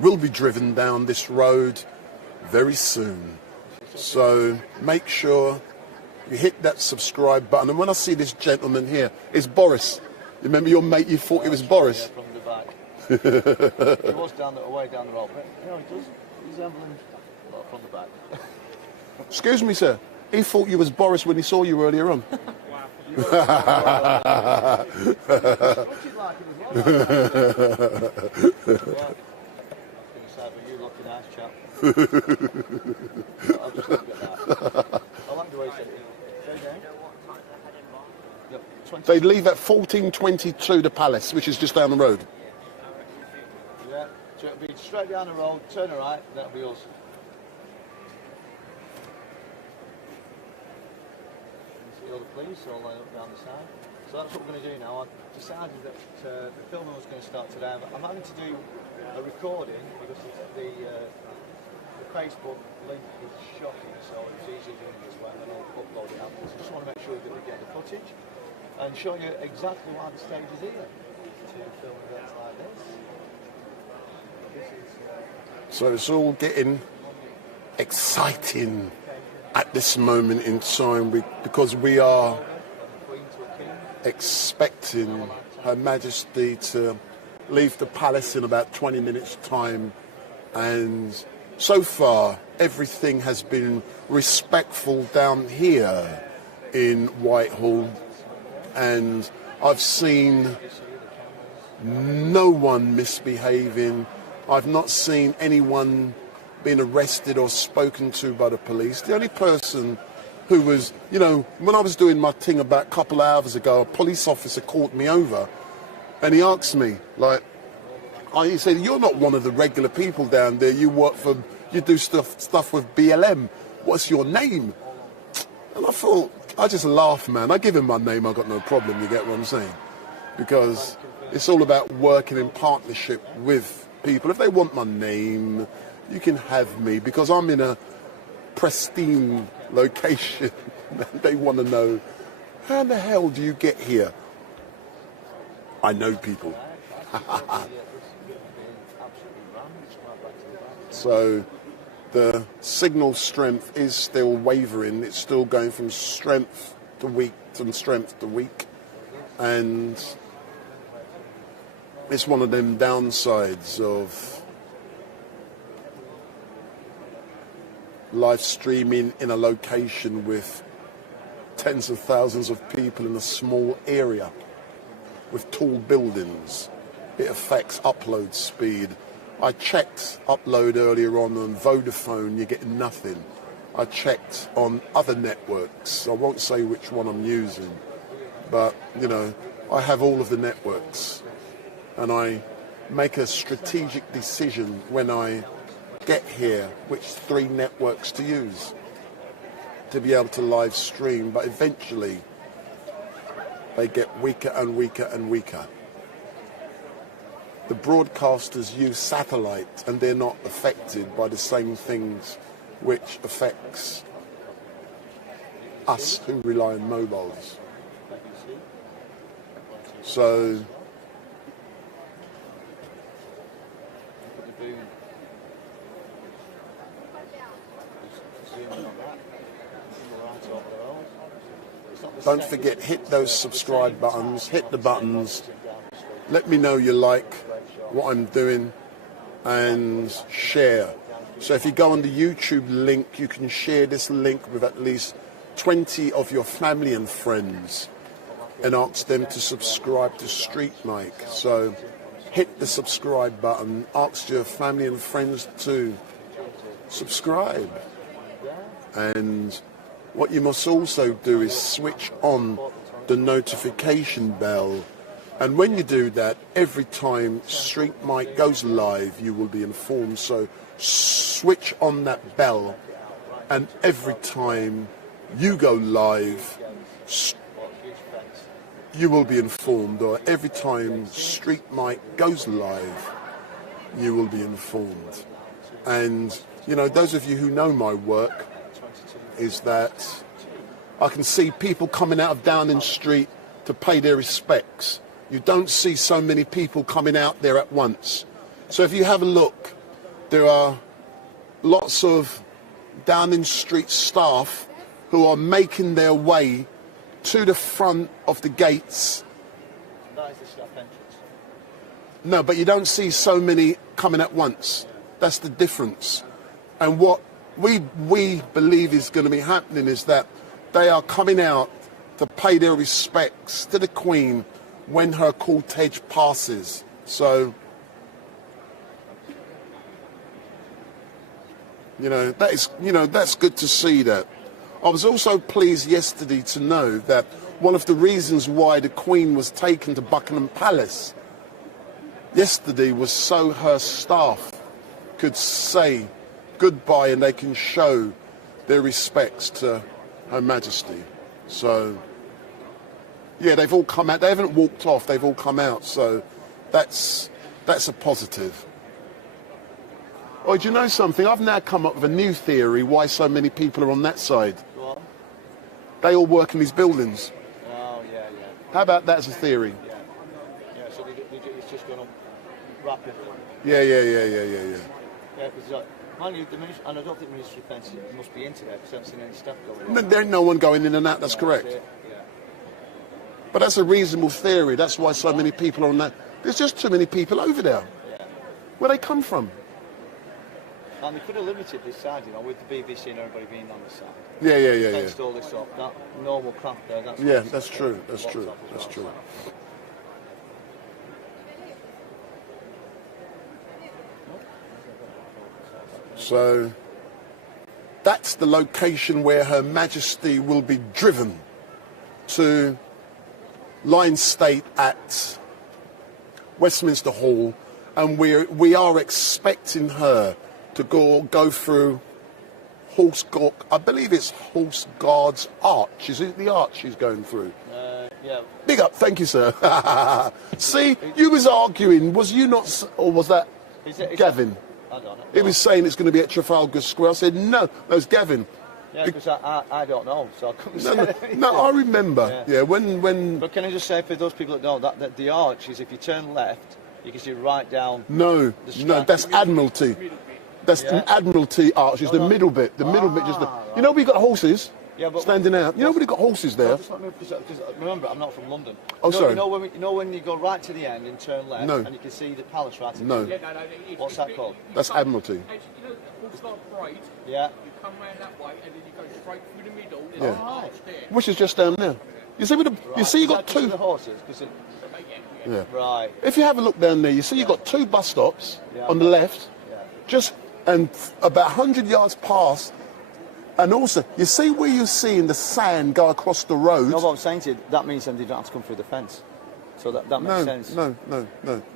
will be driven down this road very soon. So make sure you hit that subscribe button. And when I see this gentleman here, it's Boris. Remember your mate, you thought it was Boris? Yeah, from the back. He was way down the road, but you know, he does resemble him from the back. Excuse me, sir. He thought you was Boris when he saw you earlier on. They leave at 14:22 the Palace, which is just down the road. Yeah, so it'll be straight down the road, turn right, that'll be us. See all the police all lined up down the side. So that's what we're going to do now. I've decided that the filming was going to start today. I'm having to do a recording because the Facebook link is shocking, so it's easier doing this way and then I'll upload it afterwards. I just want to make sure that we get the footage and show you exactly why the stage is here to film events like this. So it's all getting exciting at this moment in time because we are expecting Her Majesty to leave the palace in about 20 minutes' time, and so far everything has been respectful down here in Whitehall, and I've seen no one misbehaving. I've not seen anyone being arrested or spoken to by the police. The only person who was, you know, when I was doing my thing about a couple of hours ago, a police officer called me over and he asked me, like, he said, "You're not one of the regular people down there. You work for, you do stuff with BLM. What's your name?" And I thought, I just laugh, man. I give him my name, I've got no problem, you get what I'm saying? Because it's all about working in partnership with people. If they want my name, you can have me, because I'm in a pristine location. They want to know, how the hell do you get here? I know people. So the signal strength is still wavering. It's still going from strength to weak and strength to weak. And it's one of them downsides of live streaming in a location with tens of thousands of people in a small area with tall buildings. It affects upload speed. I checked upload earlier on Vodafone, you're getting nothing. I checked on other networks. I won't say which one I'm using, but you know, I have all of the networks, and I make a strategic decision when I get here which 3 networks to use to be able to live stream, but eventually they get weaker and weaker and weaker. The broadcasters use satellite and they're not affected by the same things which affects us who rely on mobiles. So don't forget, hit those subscribe buttons, hit the buttons, let me know you like what I'm doing, and share. So if you go on the YouTube link, you can share this link with at least 20 of your family and friends and ask them to subscribe to StreetMic. So hit the subscribe button, ask your family and friends to subscribe. And what you must also do is switch on the notification bell. And when you do that, every time StreetMic goes live, you will be informed. So switch on that bell, and every time you go live, you will be informed. Or every time StreetMic goes live, you will be informed. And, you know, those of you who know my work, is that I can see people coming out of Downing Street to pay their respects. You don't see so many people coming out there at once. So if you have a look, there are lots of Downing Street staff who are making their way to the front of the gates. That is the staff entrance. No, but you don't see so many coming at once. That's the difference. And what we believe is going to be happening is that they are coming out to pay their respects to the Queen when her cortege passes. So, you know, that is, you know, that's good to see that. I was also pleased yesterday to know that one of the reasons why the Queen was taken to Buckingham Palace yesterday was so her staff could say goodbye and they can show their respects to Her Majesty. So, yeah, they've all come out. They haven't walked off. They've all come out. So that's a positive. Oh, do you know something? I've now come up with a new theory why so many people are on that side. Go on. They all work in these buildings. Oh, yeah, yeah. How about that as a theory? Yeah, so it's just gone on. rapidly. Yeah. Yeah, because mind you, and I don't think the Ministry of Defence must be into that because I haven't seen any stuff going on. No, there ain't no one going in and out. That's correct. Yeah. But that's a reasonable theory. That's why so many people are on that. There's just too many people over there. Yeah. Where they come from? And they could have limited this side, you know, with the BBC and everybody being on the side. Yeah. Fenced all this up. That normal craft there. That's true. That's true. So that's the location where Her Majesty will be driven to line state at Westminster Hall, and we are expecting her to go through I believe it's Horse Guard's Arch. Is it the arch she's going through? Yeah. Big up, thank you, sir. See, you was arguing, was you not, or was that Gavin? I don't know. He was saying it's going to be at Trafalgar Square. I said, no, that's Gavin. Yeah, because I don't know, so I couldn't say anything. No, I remember. Yeah, when. But can I just say for those people that know that the arch is if you turn left, you can see right down. No, that's Admiralty. That's an Admiralty arch. Is the middle bit. The middle bit, just the. You know, we got horses standing out. You know, we got horses there. Because remember, I'm not from London. Oh, sorry. You know when you go right to the end and turn left, and you can see the palace right. No. What's that called? That's Admiralty. Yeah. You come round that way and then you go straight through the middle. There's Yeah. a arch there. Which is just down there. You see, you see, you got two. The horses, Yeah. Right. If you have a look down there, you see you got two bus stops on the left, and about 100 yards past, and also you see where you're seeing the sand go across the road. No, what I'm saying to you, that means then they don't have to come through the fence. So that makes sense. No,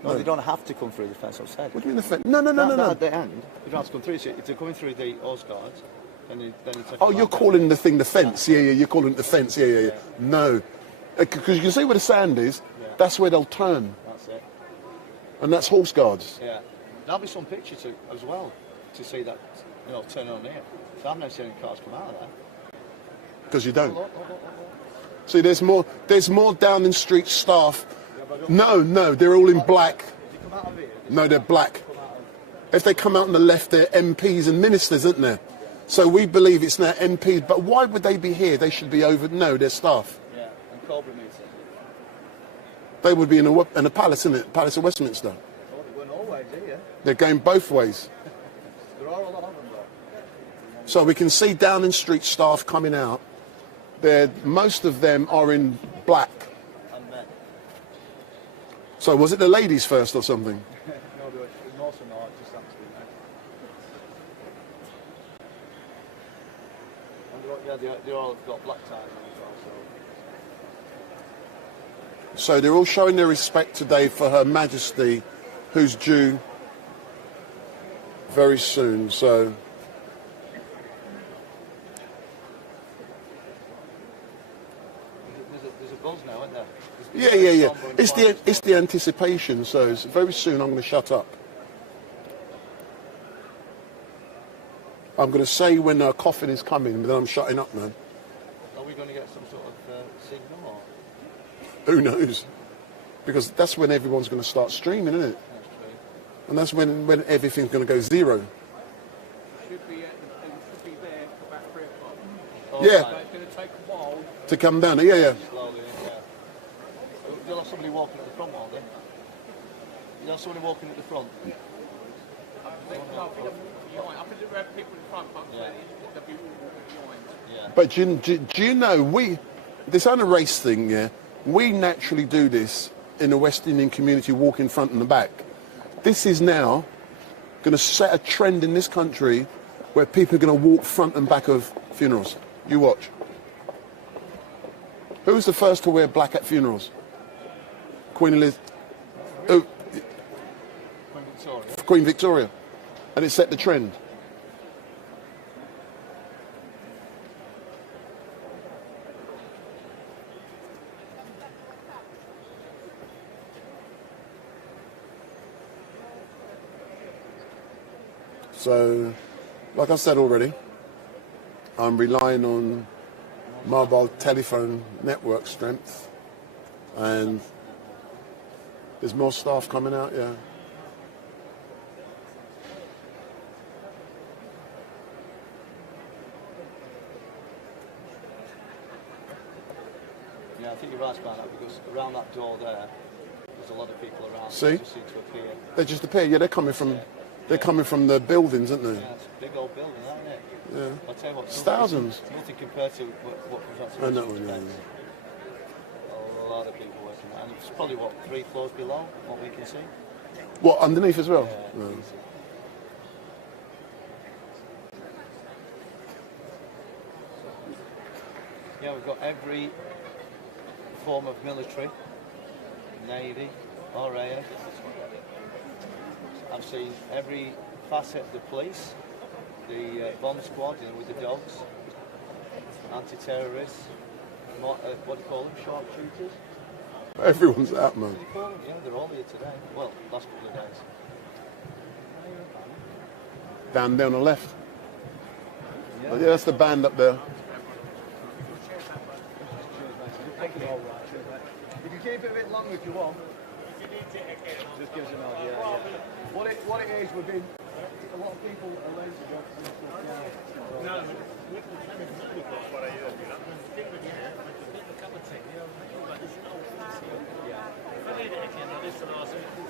they don't have to come through the fence. I've said. What do you mean the fence? No. At the end, you don't have to come through. So if they're coming through the horse guards, then you take. Oh, you're calling the thing the fence? Yeah. You're calling it the fence? Yeah. No, because you can see where the sand is. That's where they'll turn. That's it. And that's horse guards. Yeah. There'll be some picture too as well to see that, turn on here. So I've never seen any cars come out of there. Because you don't. See, there's more Downing Street staff. No, they're all in black. No, they're black. If they come out on the left, they're MPs and ministers, isn't there? So we believe it's now MPs. But why would they be here? They should be over. No, they're staff. Yeah, and Cobra meeting. They would be in a palace, isn't it? Palace of Westminster. Oh, they weren't always here. They're going both ways. There are a lot of them, though. So we can see Downing Street staff coming out. Most of them are in black. And men. So was it the ladies first or something? No, there was also not just happened to be men. And they all got black ties on as well. So they're all showing their respect today for Her Majesty, who's due very soon. So there's a buzz now, isn't there? Yeah. It's the anticipation. So it's very soon I'm going to shut up. I'm going to say when a coffin is coming, but then I'm shutting up, man. Are we going to get some sort of signal? Or? Who knows? Because that's when everyone's going to start streaming, isn't it? That's true. And that's when everything's going to go zero. Should be there about 3 o'clock. Oh, yeah. So it's going to take a while. To come down. Yeah. Slowly, yeah. You'll have somebody walking at the front, won't they? You'll have somebody walking at the front. I think there are people in front, but they'll be behind. But do you know, this on a race thing, yeah, we naturally do this in the West Indian community, walk in front and the back. This is now going to set a trend in this country where people are going to walk front and back of funerals. You watch. Who was the first to wear black at funerals? Queen Elizabeth. Oh, Queen Victoria. And it set the trend. So, like I said already, I'm relying on mobile telephone network strength, and there's more staff coming out, yeah. think you're right about that because around that door there, there's a lot of people around. See? They just seem to appear. They just appear. Yeah, they're coming from the buildings, aren't they? Yeah, it's a big old building, isn't it? Yeah. I'll tell you what, It's thousands. Nothing compared to what was on I know, yeah. A lot of people working there. And it's probably, what, 3 floors below, what we can see? What, underneath as well? Yeah, No. Yeah, we've got every form of military, Navy, RAF. I've seen every facet of the police, the bomb squad, you know, with the dogs, anti-terrorists, what do you call them, sharpshooters? Everyone's out, man. What do you call them? Yeah, they're all here today. Well, last couple of days. Down there on the left. Yeah, that's the band up there. Thank you. All right. You can keep it a bit longer if you want. Just gives an idea. Yeah. What it is, we've been a lot of people are lazy jobs and stuff. Yeah.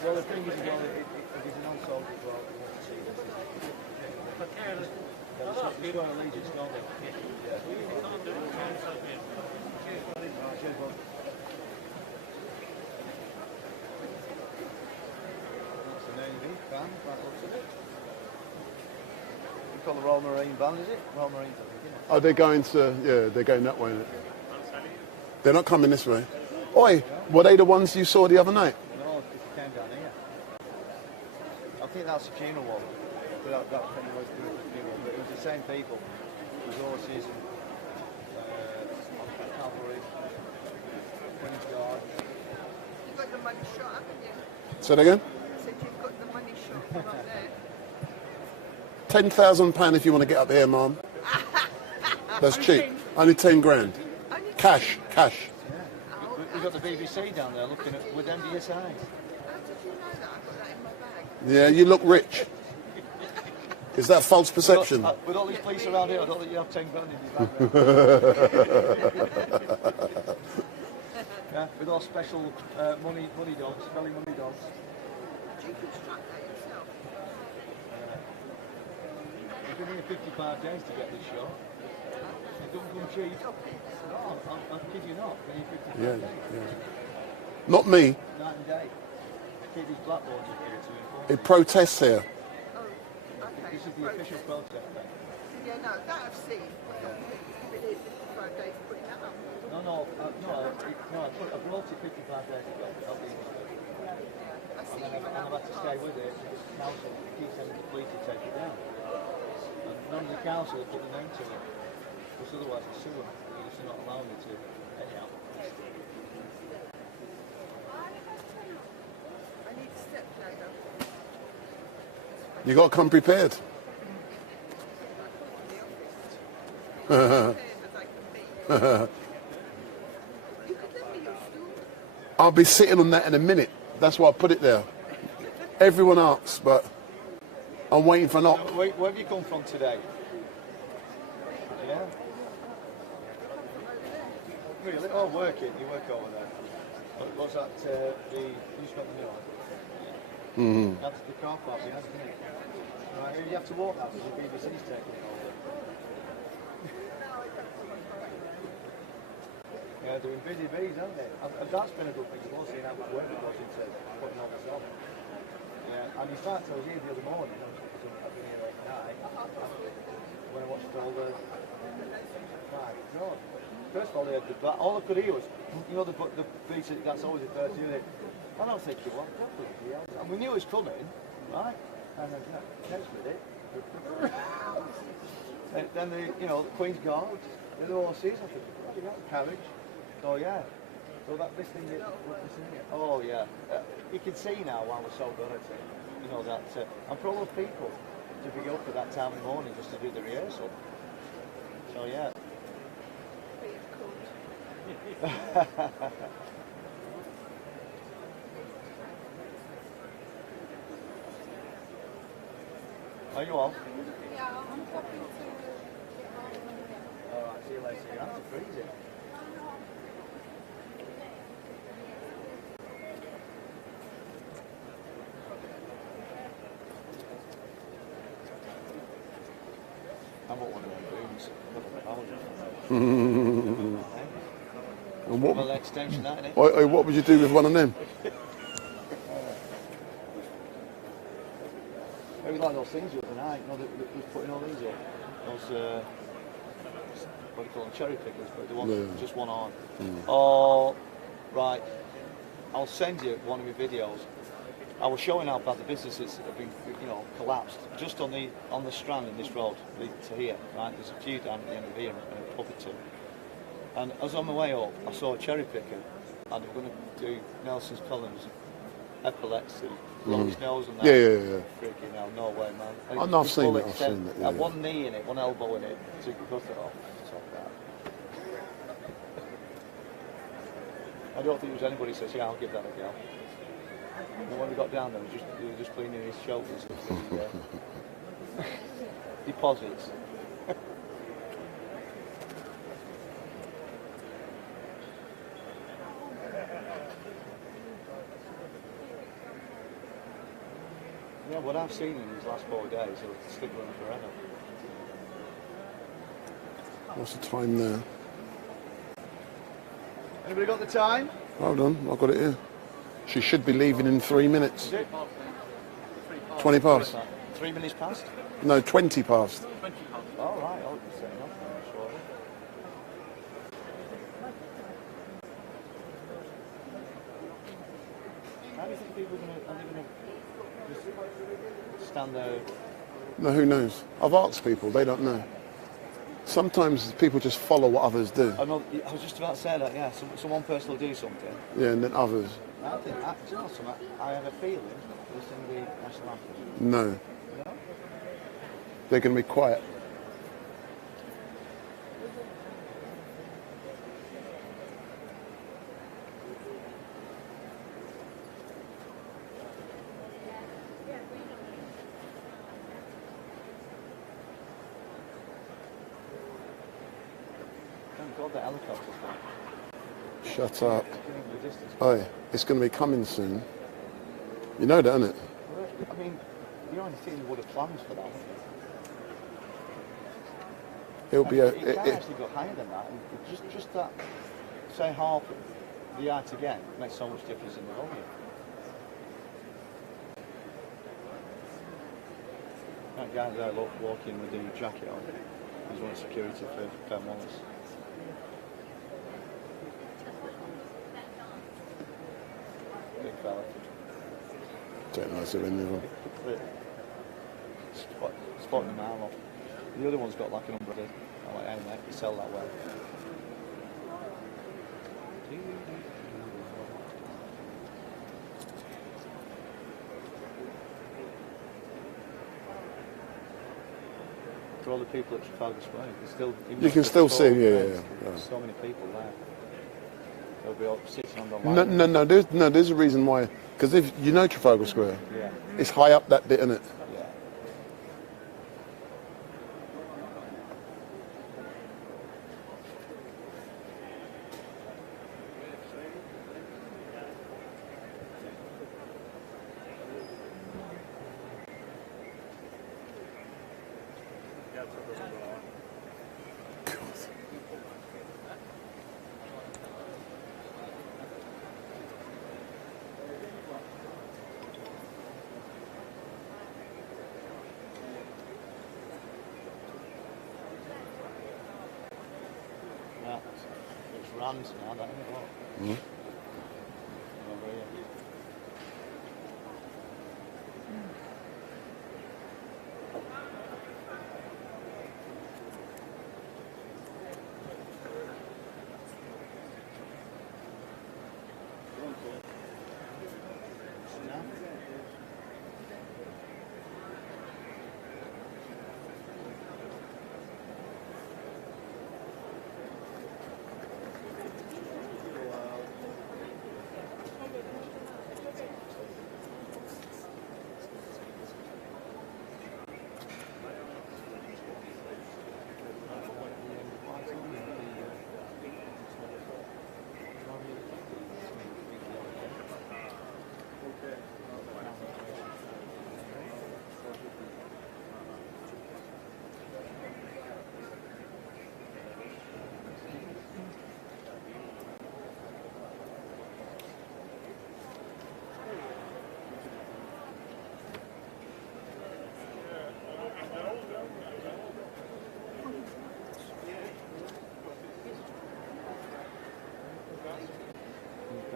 Well, the thing is, well, it is an unsolved as well. It's going to lead us, don't they? Yeah. Cheers, bud. That's the Navy band, that looks of it. We call the Royal Marine band, is it? Royal Marines, I think, isn't it? Oh, they're going to, yeah, they're going that way. They're not coming this way. Oi, were they the ones you saw the other night? No, because they came down here. I think that's the funeral one. That thing was the funeral, but it was the same people. It was horses and cavalry, Queen's Guard. You've got the money shot, haven't you? Say that again? I said you've got the money shot right there. £10,000 if you want to get up here, Mum. That's cheap. Only 10 grand. Cash. We've got the BBC down there looking at with envious eyes. How did you know that? I got that in my bag. Yeah, you look rich. Is that false perception? With all these police around here, I don't think you have 10 grand in your bag. Yeah, with our special money dogs, smelly money dogs. You construct that yourself. We've been here 55 days to get this shot. It doesn't come cheap. No, I kid you not. Been here 55 days. Not me. Night and day. Keep these blackboards up here to inform. It protests here. This is the official protest thing. Yeah, no, that I've seen. Been here 55 days putting that on. No, I brought it 55 days ago. And I've had to stay with it because the council keeps sending the police to take it down. And none of the council have put the name to it. Because otherwise it's sue them. They're just not allowing me to. Anyhow. I need a step ladder. You got to come prepared. I'll be sitting on that in a minute. That's why I put it there. Everyone asks, but I'm waiting for an op. Where have you come from today? Yeah? Really? Oh, working. You work over there. Was that you just got the new one? Mm-hmm. That's the car park, yeah, isn't it? Right, you have to walk that because the BBC's taking it over. Yeah, they're in busy bees, aren't they? And that's been a good thing as well, seeing how much work it goes into putting all this on. Yeah, and in fact, I was here the other morning, I've been here late night, when I watched all the... Right, no. First of all, they had all I could hear was, you know, the beats, that's always the first unit. And I was thinking, what happened? And we knew it was coming, right? And then, next minute, then the Queen's Guard, the other horses, I think, you know, carriage. So yeah, so this thing, oh yeah, you can see now why we're so good at it. You know that, and for all those people to be up at that time in the morning just to do the rehearsal. So yeah. Are you off? Yeah, I'm hoping to. Alright, see you later. You have to freeze it. And what, Well, extension, that, innit? what would you do with one of them? It was like those things the other night, you know, that was putting all these up. Those, what do you call them, cherry pickers, but the ones, just one arm. Oh, right. I'll send you one of my videos. I was showing how bad the businesses have been, you know, collapsed. Just on the strand in this road, to here, right? There's a few down at the end of here and a pub or two. And as on my way up, I saw a cherry picker, and they were going to do Nelson's columns, epilepsy, blow his nose and that. Yeah. Freaking hell, no way, man. I've seen that. Yeah. Had one knee in it, one elbow in it, took the gutter off. I don't think there was anybody who says, yeah, I'll give that a go. And when we got down there, we were just cleaning his shoulders. Deposits. Yeah, what I've seen in these last 4 days, it'll stick with them forever. What's the time there? Anybody got the time? Hold on, I've got it here. She should be leaving in 3 minutes. Is it? 20 past. 3 minutes past? No, 20 past. 20 past. All right, I'll be saying that. Sure. How do you think people are going to stand there? No, who knows? I've asked people, they don't know. Sometimes people just follow what others do. I was just about to say that, yeah. So one person will do something. Yeah, and then others. I think, you know something, I have a feeling there's going to be national anthem. No. No? They're going to be quiet. Thank God the helicopter's back. Shut up. Oi, it's going to be coming soon. You know that, innit? I mean, you only think they would have plans for that, wouldn't you? It'll be a... It can actually go higher than that. And just that, say half the height again, makes so much difference in the volume. That guy there walking with the jacket on, he's one of security for Ben Wallace. Big fella. Don't know, so when you're... Spotting the arm off. The other one's got like an umbrella. I'm like, hey mate, you sell that way. For all the people at Trafalgar Square, you can still see, yeah. There's so many people there. They'll be all sitting on the line. No, there's a reason why. Because if you know Trafalgar Square, yeah. It's high up that bit, isn't it? Yeah. It's runs now, that ain't a lot. Over here.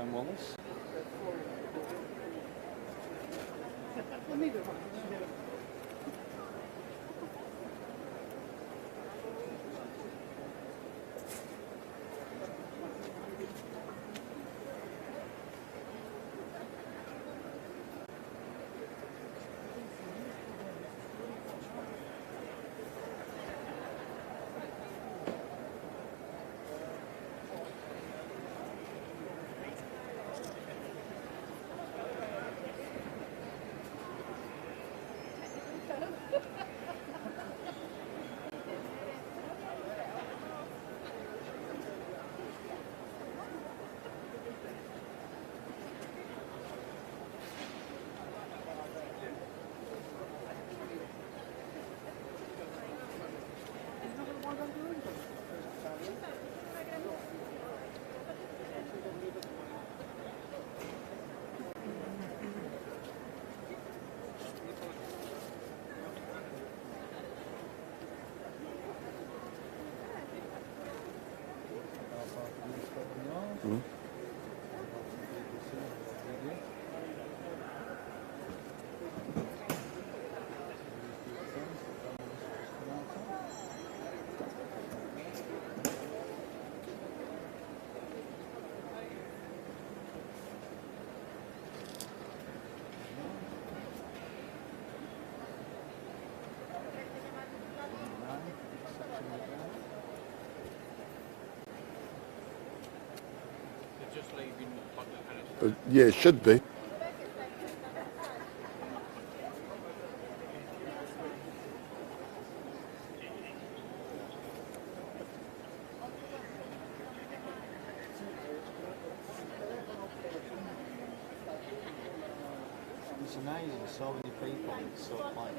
Ben Wallace. Yeah, it should be. It's amazing, so many people. It's so like.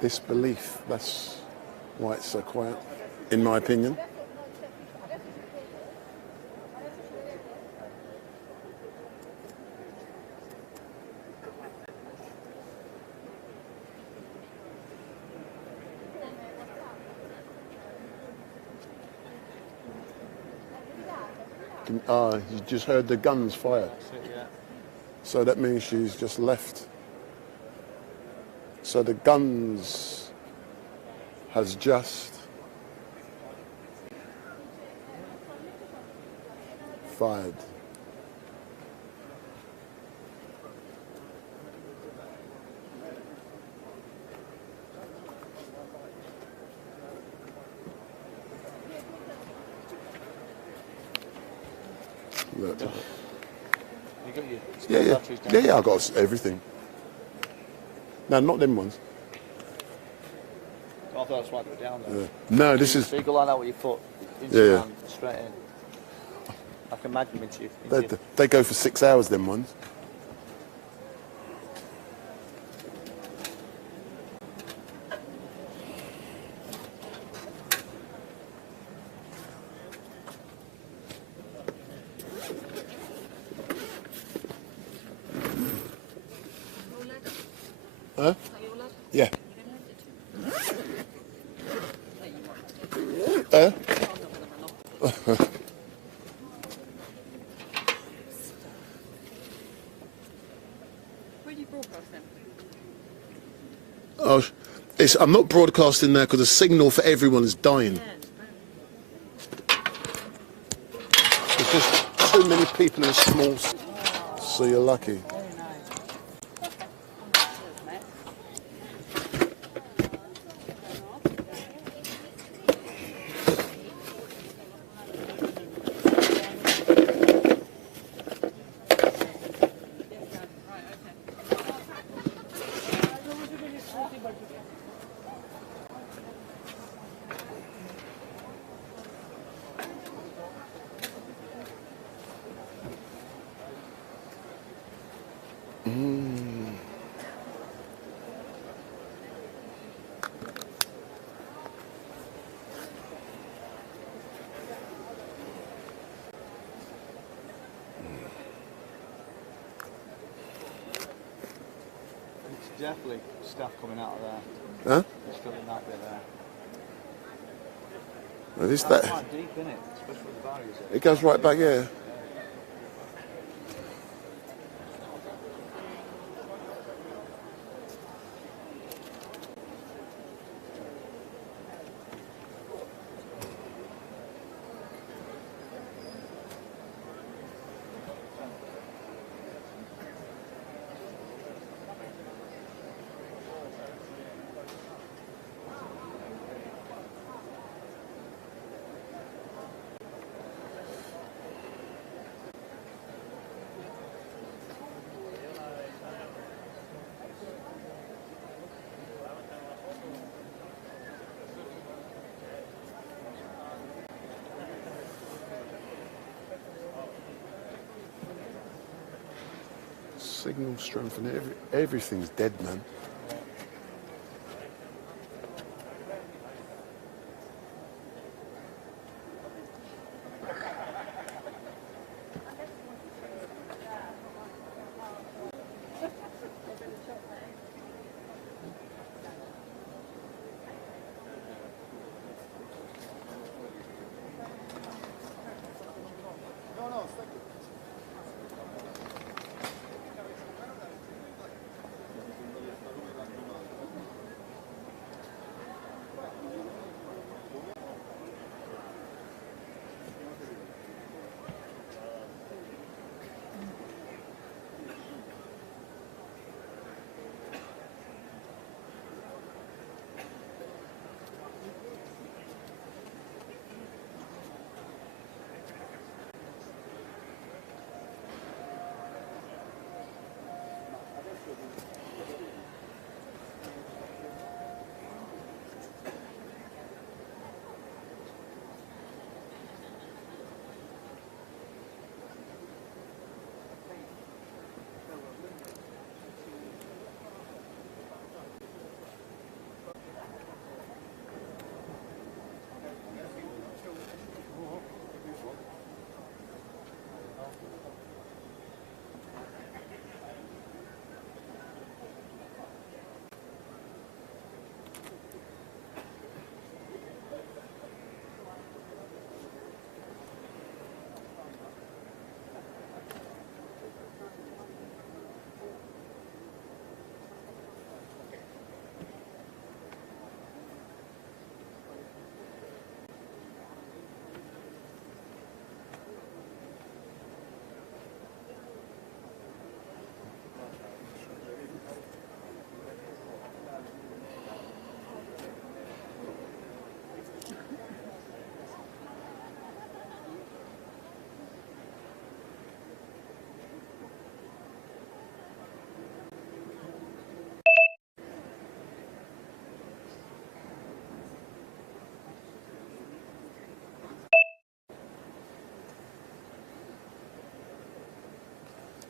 Disbelief, that's why it's so quiet, in my opinion. You just heard the guns fired. Yeah. So that means she's just left. So the guns has just fired. Look. You got your Yeah, batteries down? yeah, I got everything. No, not them ones. I thought that's why they were down there. Yeah. No, this is. So you go like that with your foot, into Yeah, your yeah. hand, straight in. I can imagine them into you. They go for 6 hours, them ones. Huh? Yeah. Where do you broadcast them? Oh, I'm not broadcasting now because the signal for everyone is dying. There's just too many people in a small. So you're lucky. It's definitely stuff coming out of there. Huh? There's still a nightmare there. Now this, that. Quite deep, isn't it? Especially with the barriers. It goes right back, yeah. Signal strength and everything's dead, man.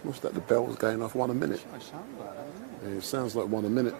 What's that? The bell's going off 1 a minute. It sounds like that, doesn't it? Yeah, it sounds like 1 a minute.